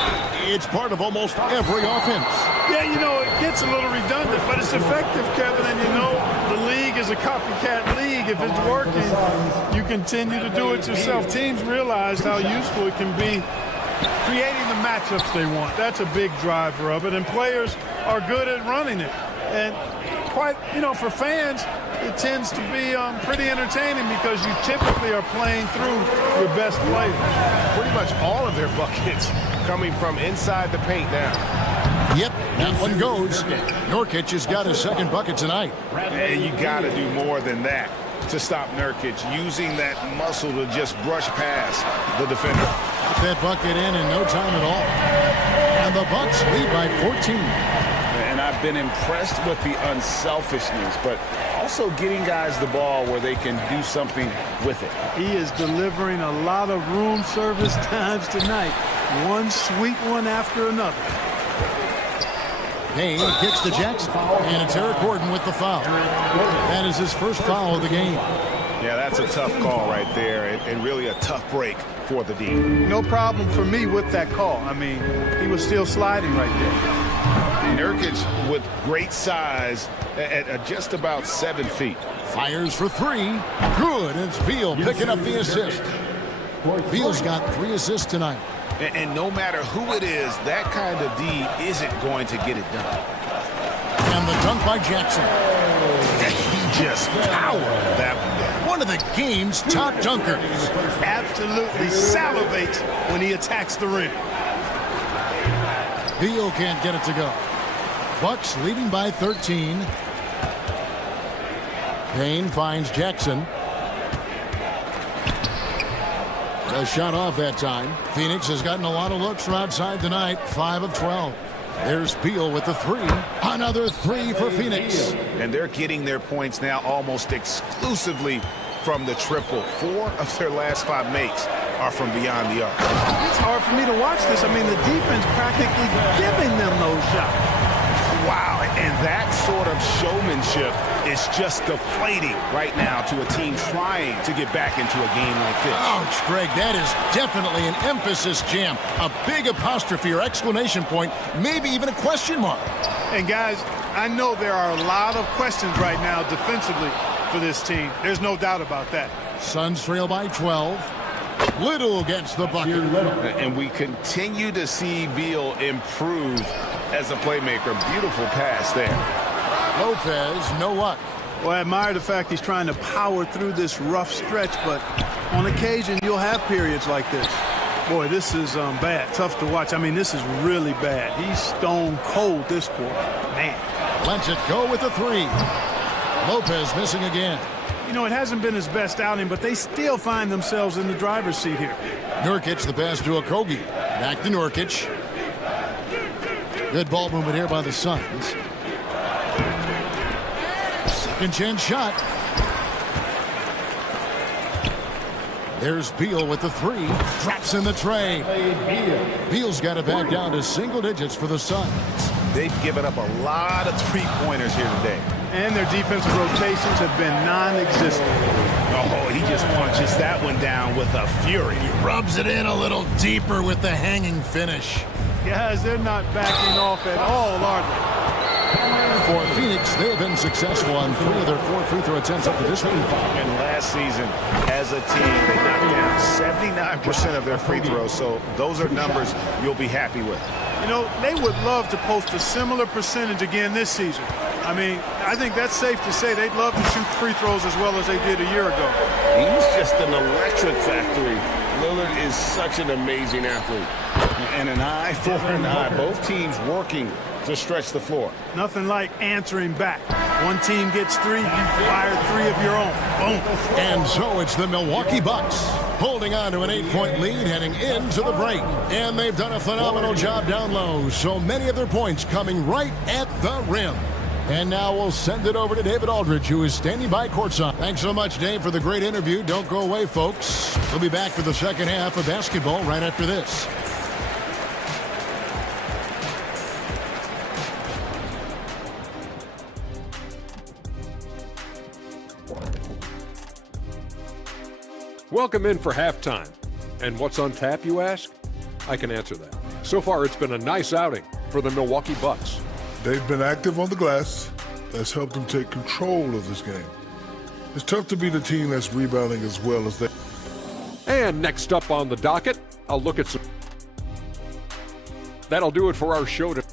It's part of almost every offense. Yeah, you know, it gets a little redundant, but it's effective, Kevin. And you know, the league is a copycat league. If it's working, you continue to do it yourself. Teams realize how useful it can be creating the matchups they want. That's a big driver of it, and players are good at running it. And quite, you know, for fans, it tends to be pretty entertaining because you typically are playing through your best players. Pretty much all of their buckets coming from inside the paint now. Yep, that one goes. Nurkic has got his second bucket tonight. And you got to do more than that to stop Nurkic, using that muscle to just brush past the defender. Got that bucket in no time at all. And the Bucks lead by 14. And I've been impressed with the unselfishness, but also getting guys the ball where they can do something with it. He is delivering a lot of room service times tonight. One sweet one after another. Payne kicks to Jackson, and it's Eric Gordon with the foul. That is his first foul of the game. Yeah, that's a tough call right there, and really a tough break for the D. No problem for me with that call. I mean, he was still sliding right there. Nurkic with great size at just about 7 feet. Fires for 3. Good. It's Beal picking up the assist. Beal's got 3 assists tonight. And no matter who it is, that kind of D isn't going to get it done. And the dunk by Jackson. just powered that one down. One of the game's top dunkers. Absolutely salivates when he attacks the rim. Beal can't get it to go. Bucks leading by 13. Payne finds Jackson. A shot off that time. Phoenix has gotten a lot of looks from outside tonight. 5 of 12. There's Beal with the three. Another three for Phoenix. And they're getting their points now almost exclusively from the triple. 4 of their last 5 makes are from beyond the arc. It's hard for me to watch this. I mean, the defense practically giving them those shots. Wow, and that sort of showmanship is just deflating right now to a team trying to get back into a game like this. Ouch, Greg, that is definitely an emphasis jam. A big apostrophe or exclamation point, maybe even a question mark. And guys, I know there are a lot of questions right now defensively for this team. There's no doubt about that. Suns trail by 12. Little gets the bucket. And we continue to see Beal improve as a playmaker. Beautiful pass there. Lopez, no luck. Well, I admire the fact he's trying to power through this rough stretch, but on occasion you'll have periods like this. Boy, this is bad. Tough to watch. I mean, this is really bad. He's stone cold this quarter. Man. Lets it go with a three. Lopez missing again. You know, it hasn't been his best outing, but they still find themselves in the driver's seat here. Nurkic, the pass to Okogie. Back to Nurkic. Good ball movement here by the Suns. Second chance shot. There's Beal with the three. Traps in the tray. Beal's got it back down to single digits for the Suns. They've given up a lot of three-pointers here today. And their defensive rotations have been non-existent. Oh, he just punches that one down with a fury. He rubs it in a little deeper with the hanging finish. Guys, they're not backing off at all, are they? For Phoenix, they have been successful on 3 of their 4 free throw attempts up to this point. And last season, as a team, they knocked down 79% of their free throws, so those are numbers you'll be happy with. You know, they would love to post a similar percentage again this season. I mean, I think that's safe to say they'd love to shoot free throws as well as they did a year ago. He's just an electric factory. Lillard is such an amazing athlete. And an eye for an eye. Both teams working to stretch the floor. Nothing like answering back. One team gets 3, you fire 3 of your own. Boom. And so it's the Milwaukee Bucks holding on to an 8-point lead heading into the break. And they've done a phenomenal job down low. So many of their points coming right at the rim. And now we'll send it over to David Aldridge, who is standing by courtside. Thanks so much, Dave, for the great interview. Don't go away, folks. We'll be back for the second half of basketball right after this. Welcome in for halftime. And what's on tap, you ask? I can answer that. So far, it's been a nice outing for the Milwaukee Bucks. They've been active on the glass. That's helped them take control of this game. It's tough to beat a team that's rebounding as well as they. And next up on the docket, I'll look at some. That'll do it for our show today.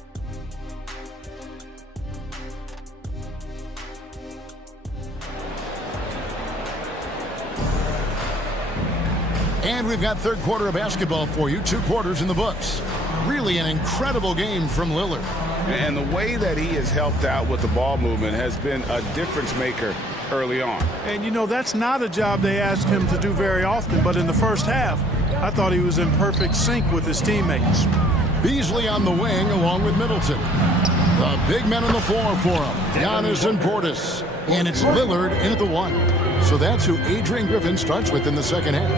And we've got third quarter of basketball for you. 2 quarters in the books. Really an incredible game from Lillard. And the way that he has helped out with the ball movement has been a difference maker early on. And, you know, that's not a job they asked him to do very often. But in the first half, I thought he was in perfect sync with his teammates. Beasley on the wing along with Middleton. The big men on the floor for him. Giannis and Portis. And it's Lillard in at the 1. So that's who Adrian Griffin starts with in the second half.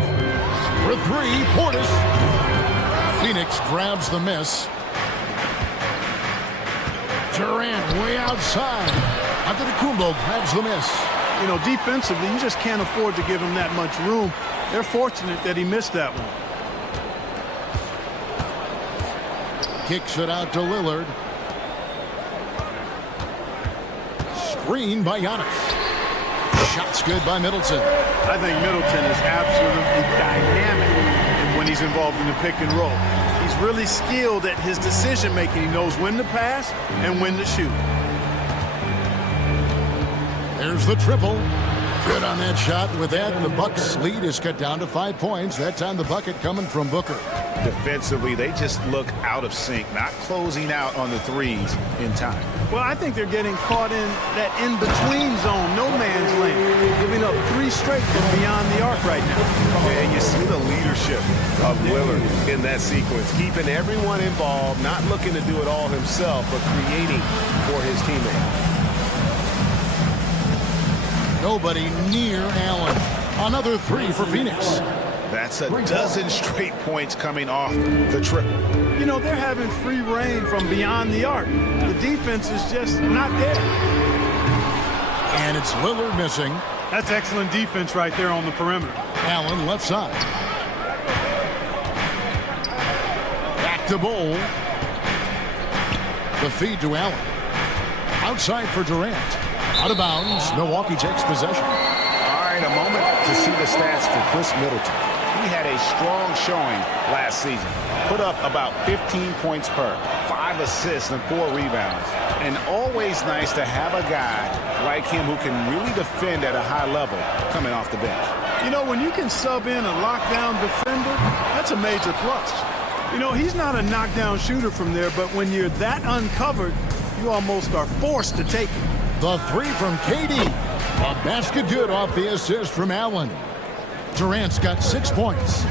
For 3, Portis. Phoenix grabs the miss. Durant way outside. Antetokounmpo grabs the miss. You know, defensively, you just can't afford to give him that much room. They're fortunate that he missed that one. Kicks it out to Lillard. Screen by Giannis. Shots good by Middleton. I think Middleton is absolutely dynamic when he's involved in the pick and roll. He's really skilled at his decision making. He knows when to pass and when to shoot. There's the triple. Good on that shot. With that, the Bucks' lead is cut down to 5 points. That time the bucket coming from Booker. Defensively, they just look out of sync, not closing out on the threes in time. Well, I think they're getting caught in that in-between zone, no man's land, giving up 3 straight from beyond the arc right now. And you see the leadership of Lillard in that sequence, keeping everyone involved, not looking to do it all himself, but creating for his teammates. Nobody near Allen. Another 3 for Phoenix. That's a dozen straight points coming off the triple. You know, they're having free reign from beyond the arc. The defense is just not there. And it's Lillard missing. That's excellent defense right there on the perimeter. Allen left side. Back to Bowl. The feed to Allen. Outside for Durant. Out of bounds. Milwaukee takes possession. All right, a moment to see the stats for Chris Middleton. He had a strong showing last season. Put up about 15 points per, 5 assists and 4 rebounds. And always nice to have a guy like him who can really defend at a high level coming off the bench. You know, when you can sub in a lockdown defender, that's a major plus. You know, he's not a knockdown shooter from there, but when you're that uncovered, you almost are forced to take it. The 3 from KD. A basket good off the assist from Allen. Durant's got 6 points.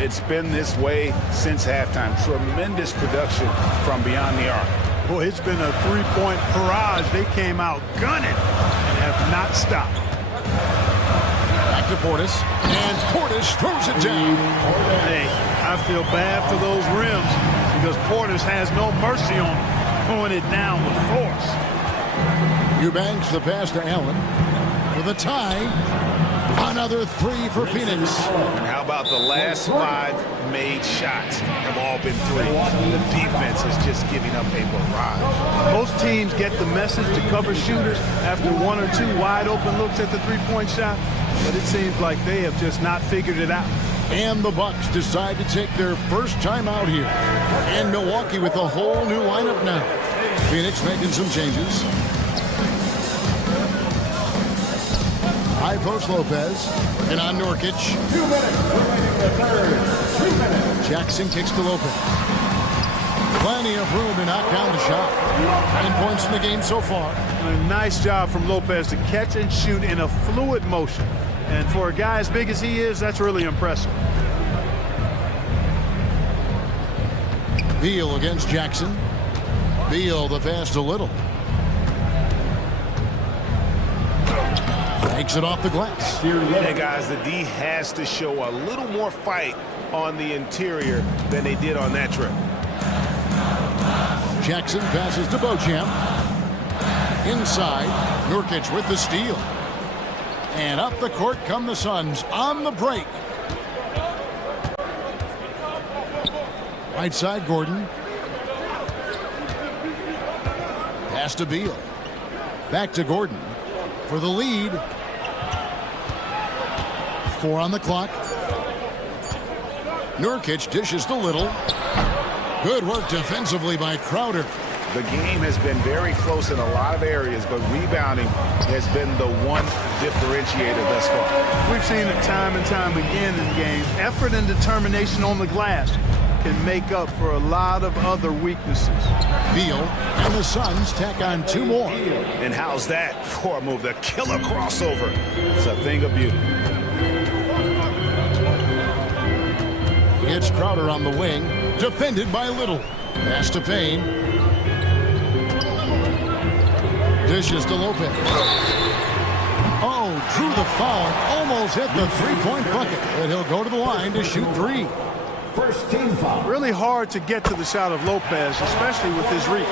It's been this way since halftime. Tremendous production from beyond the arc. Boy, it's been a 3-point barrage. They came out gunning and have not stopped. Back to Portis. And Portis throws it down. Hey, I feel bad for those rims because Portis has no mercy on them, throwing it down with force. Eubanks the pass to Allen. For the tie. Another 3 for Phoenix. And how about the last 5 made shots have all been threes? The defense is just giving up a barrage. Most teams get the message to cover shooters after 1 or 2 wide open looks at the 3-point shot, but it seems like they have just not figured it out. And the Bucks decide to take their first time out here. And Milwaukee with a whole new lineup now. Phoenix making some changes. High post Lopez. And on Nurkic. 2 minutes remaining the third. 3 minutes. Jackson kicks to Lopez. Plenty of room to knock down the shot. 9 points in the game so far. A nice job from Lopez to catch and shoot in a fluid motion. And for a guy as big as he is, that's really impressive. Beal against Jackson. Beal the pass to Little. Takes it off the glass. Hey guys, the D has to show a little more fight on the interior than they did on that trip. Jackson passes to Beauchamp. Inside, Nurkic with the steal. And up the court come the Suns on the break. Right side, Gordon. Pass to Beal. Back to Gordon for the lead. 4 on the clock. Nurkic dishes to Little. Good work defensively by Crowder. The game has been very close in a lot of areas, but rebounding has been the one differentiator thus far. We've seen it time and time again in games. Effort and determination on the glass can make up for a lot of other weaknesses. Beal and the Suns tack on 2 more. And how's that for a move? The killer crossover. It's a thing of beauty. It's Crowder on the wing, defended by Little. Pass to Payne. Dishes to Lopez. Oh, drew the foul. Almost hit the 3-point bucket. But he'll go to the line to shoot 3. First team foul. Really hard to get to the shot of Lopez, especially with his reach.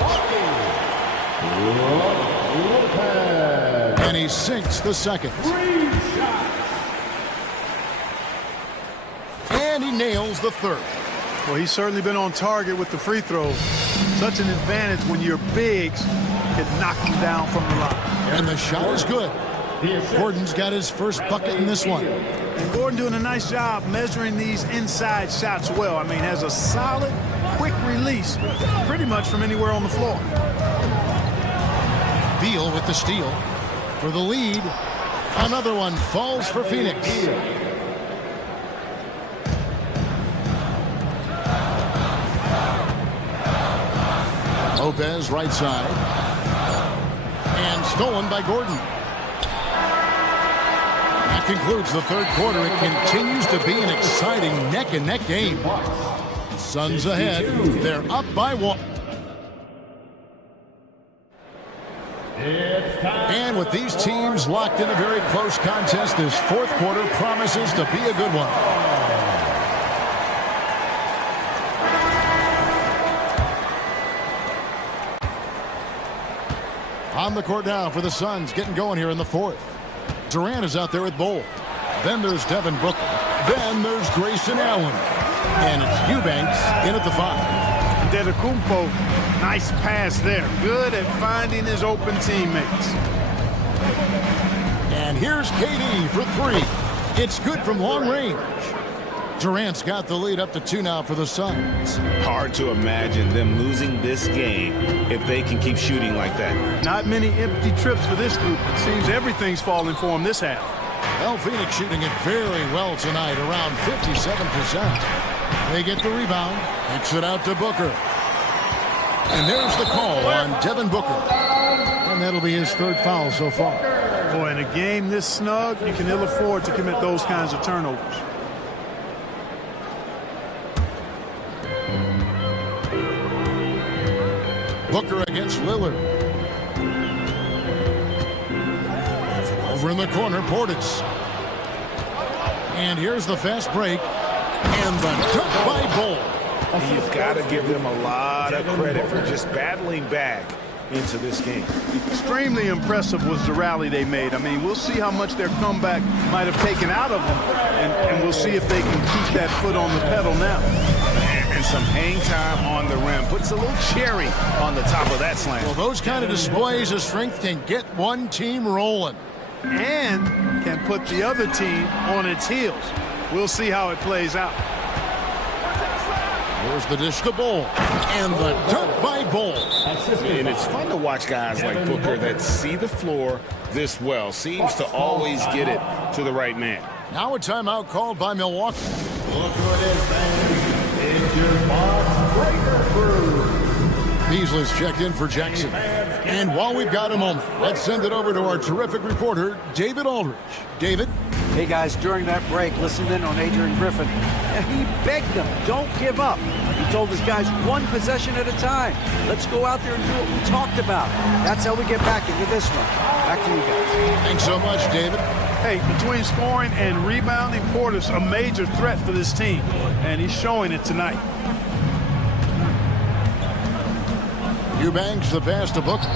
Lopez. And he sinks the second. 3 shots. And he nails the third. Well, he's certainly been on target with the free throws. Such an advantage when your bigs can knock him down from the line. And the shot is good. Gordon's got his first bucket in this one. And Gordon doing a nice job measuring these inside shots well. I mean, has a solid, quick release pretty much from anywhere on the floor. Beal with the steal. for the lead. Another one falls for Phoenix. Lopez right side. And stolen by Gordon. That concludes the third quarter. It continues to be an exciting neck-and-neck game. Suns ahead. They're up by 1. And with these teams locked in a very close contest, this fourth quarter promises to be a good one. On the court now for the Suns, getting going here in the fourth. Durant is out there with Bowl. Then there's Devin Booker. Then there's Grayson Allen. And it's Eubanks in at the 5. Antetokounmpo, nice pass there. Good at finding his open teammates. And here's KD for 3. It's good from long range. Durant's got the lead up to 2 now for the Suns. Hard to imagine them losing this game if they can keep shooting like that. Not many empty trips for this group. It seems everything's falling for them this half. Well, Phoenix shooting it very well tonight, around 57%. They get the rebound, kicks it out to Booker. And there's the call on Devin Booker. And that'll be his 3rd foul so far. Boy, in a game this snug, you can ill afford to commit those kinds of turnovers. Booker against Lillard. Over in the corner, Portis. And here's the fast break. And the dunk by Bull. You've got to give them a lot of credit for just battling back into this game. Extremely impressive was the rally they made. I mean, we'll see how much their comeback might have taken out of them, and we'll see if they can keep that foot on the pedal now. And some hang time on the rim. Puts a little cherry on the top of that slam. Well, those kind of displays of strength can get one team rolling. And can put the other team on its heels. We'll see how it plays out. There's the dish to Bull. And the dunk by Bull. And it's fun to watch guys like Booker that see the floor this well. Seems to always get it to the right man. Now a timeout called by Milwaukee. Look who it is, fans. It's your box breaker crew. Beasley's checked in for Jackson. And while we've got a moment, let's send it over to our terrific reporter, David Aldridge. David? Hey, guys, during that break, listen in on Adrian Griffin. He begged them, don't give up. He told his guys, one possession at a time. Let's go out there and do what we talked about. That's how we get back into this one. Back to you guys. Thanks so much, David. Hey, between scoring and rebounding, Portis a major threat for this team, and he's showing it tonight. Eubanks, the pass to Booker.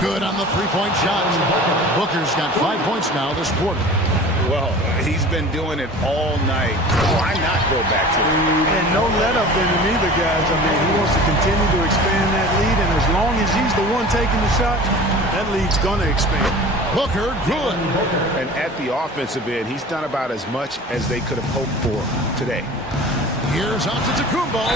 Good on the three-point shot. Booker's got 5 points now this quarter. Well, he's been doing it all night. Why not go back to it? And no let-up in him either, guys. I mean, he wants to continue to expand that lead, and as long as he's the one taking the shots, that lead's going to expand. Booker, good. And at the offensive end, he's done about as much as they could have hoped for today. Here's Antetokounmpo.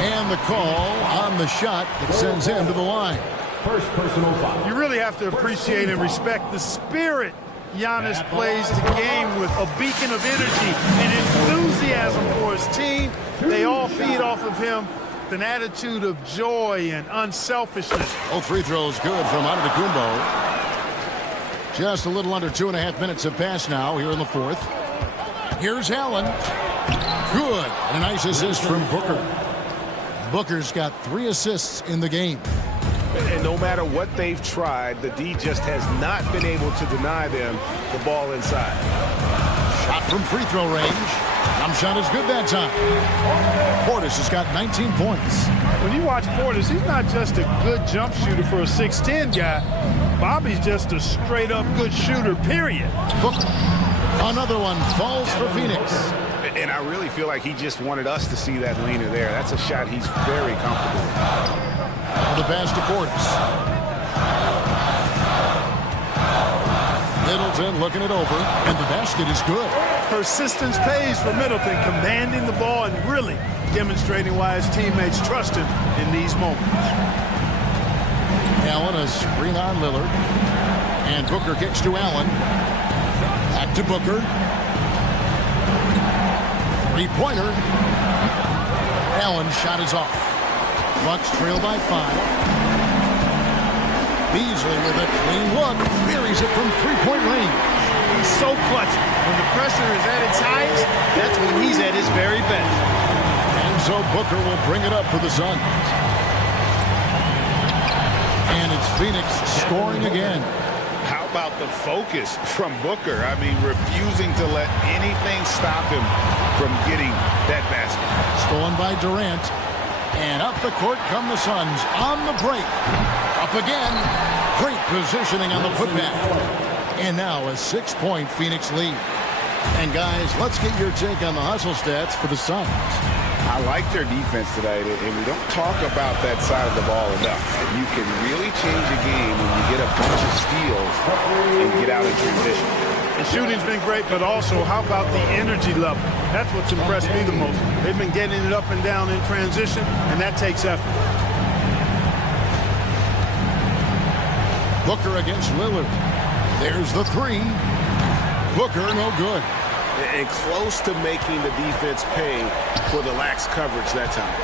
And the call on the shot that sends him to the line. First personal foul. You really have to appreciate and respect the spirit Giannis plays the game with, a beacon of energy and enthusiasm for his team. They all feed off of him with an attitude of joy and unselfishness. All free throws good from Antetokounmpo. Just a little under 2.5 minutes have passed now here in the fourth. Here's Allen. Good. And a nice assist from Booker. Booker's got 3 assists in the game. And no matter what they've tried, the D just has not been able to deny them the ball inside. Shot from free throw range. Jump shot is good that time. Portis has got 19 points. When you watch Portis, he's not just a good jump shooter for a 6'10 guy. Bobby's just a straight-up good shooter, period. Booker. Another one falls for Phoenix. And I really feel like he just wanted us to see that leaner there. That's a shot he's very comfortable with. The pass to Portis. Middleton looking it over, and the basket is good. Persistence pays for Middleton, commanding the ball and really demonstrating why his teammates trust him in these moments. Allen, a screen on Lillard. And Booker kicks to Allen. Back to Booker. Three-pointer. Allen's shot is off. Bucks trail by 5. Beasley with a clean look. Buries it from three-point range. He's so clutch. When the pressure is at its highest, that's when he's at his very best. And so Booker will bring it up for the Suns. And it's Phoenix scoring again. How about the focus from Booker? I mean, refusing to let anything stop him from getting that basket. Stolen by Durant. And up the court come the Suns on the break. Up again. Great positioning on the putback. And now a 6-point Phoenix lead. And guys, let's get your take on the hustle stats for the Suns. I like their defense today, and we don't talk about that side of the ball enough. You can really change a game when you get a bunch of steals and get out in transition. The shooting's been great, but also how about the energy level? That's what's impressed me the most. They've been getting it up and down in transition, and that takes effort. Booker against Lillard. There's the three. Booker, no good. And close to making the defense pay for the lax coverage that time.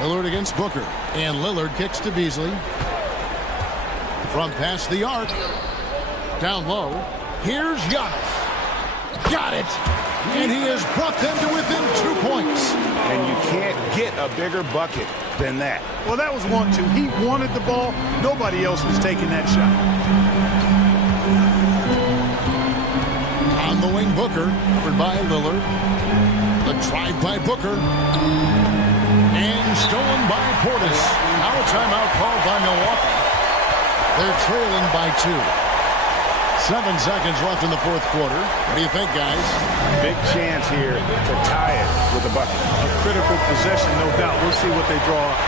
Lillard against Booker. And Lillard kicks to Beasley. From past the arc. Down low. Here's Giannis. Got it. And he has brought them to within 2 points. And you can't get a bigger bucket than that. Well, that was 1-2. He wanted the ball. Nobody else was taking that shot. On the wing, Booker, covered by Lillard. The drive by Booker. And stolen by Portis. Now a timeout called by Milwaukee. They're trailing by 2. 7 seconds left in the fourth quarter. What do you think, guys? Big chance here to tie it with a bucket. A critical possession, no doubt. We'll see what they draw up.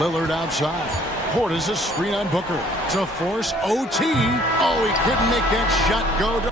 Lillard outside. Portis a screen on Booker to force OT. Oh, he couldn't make that shot go to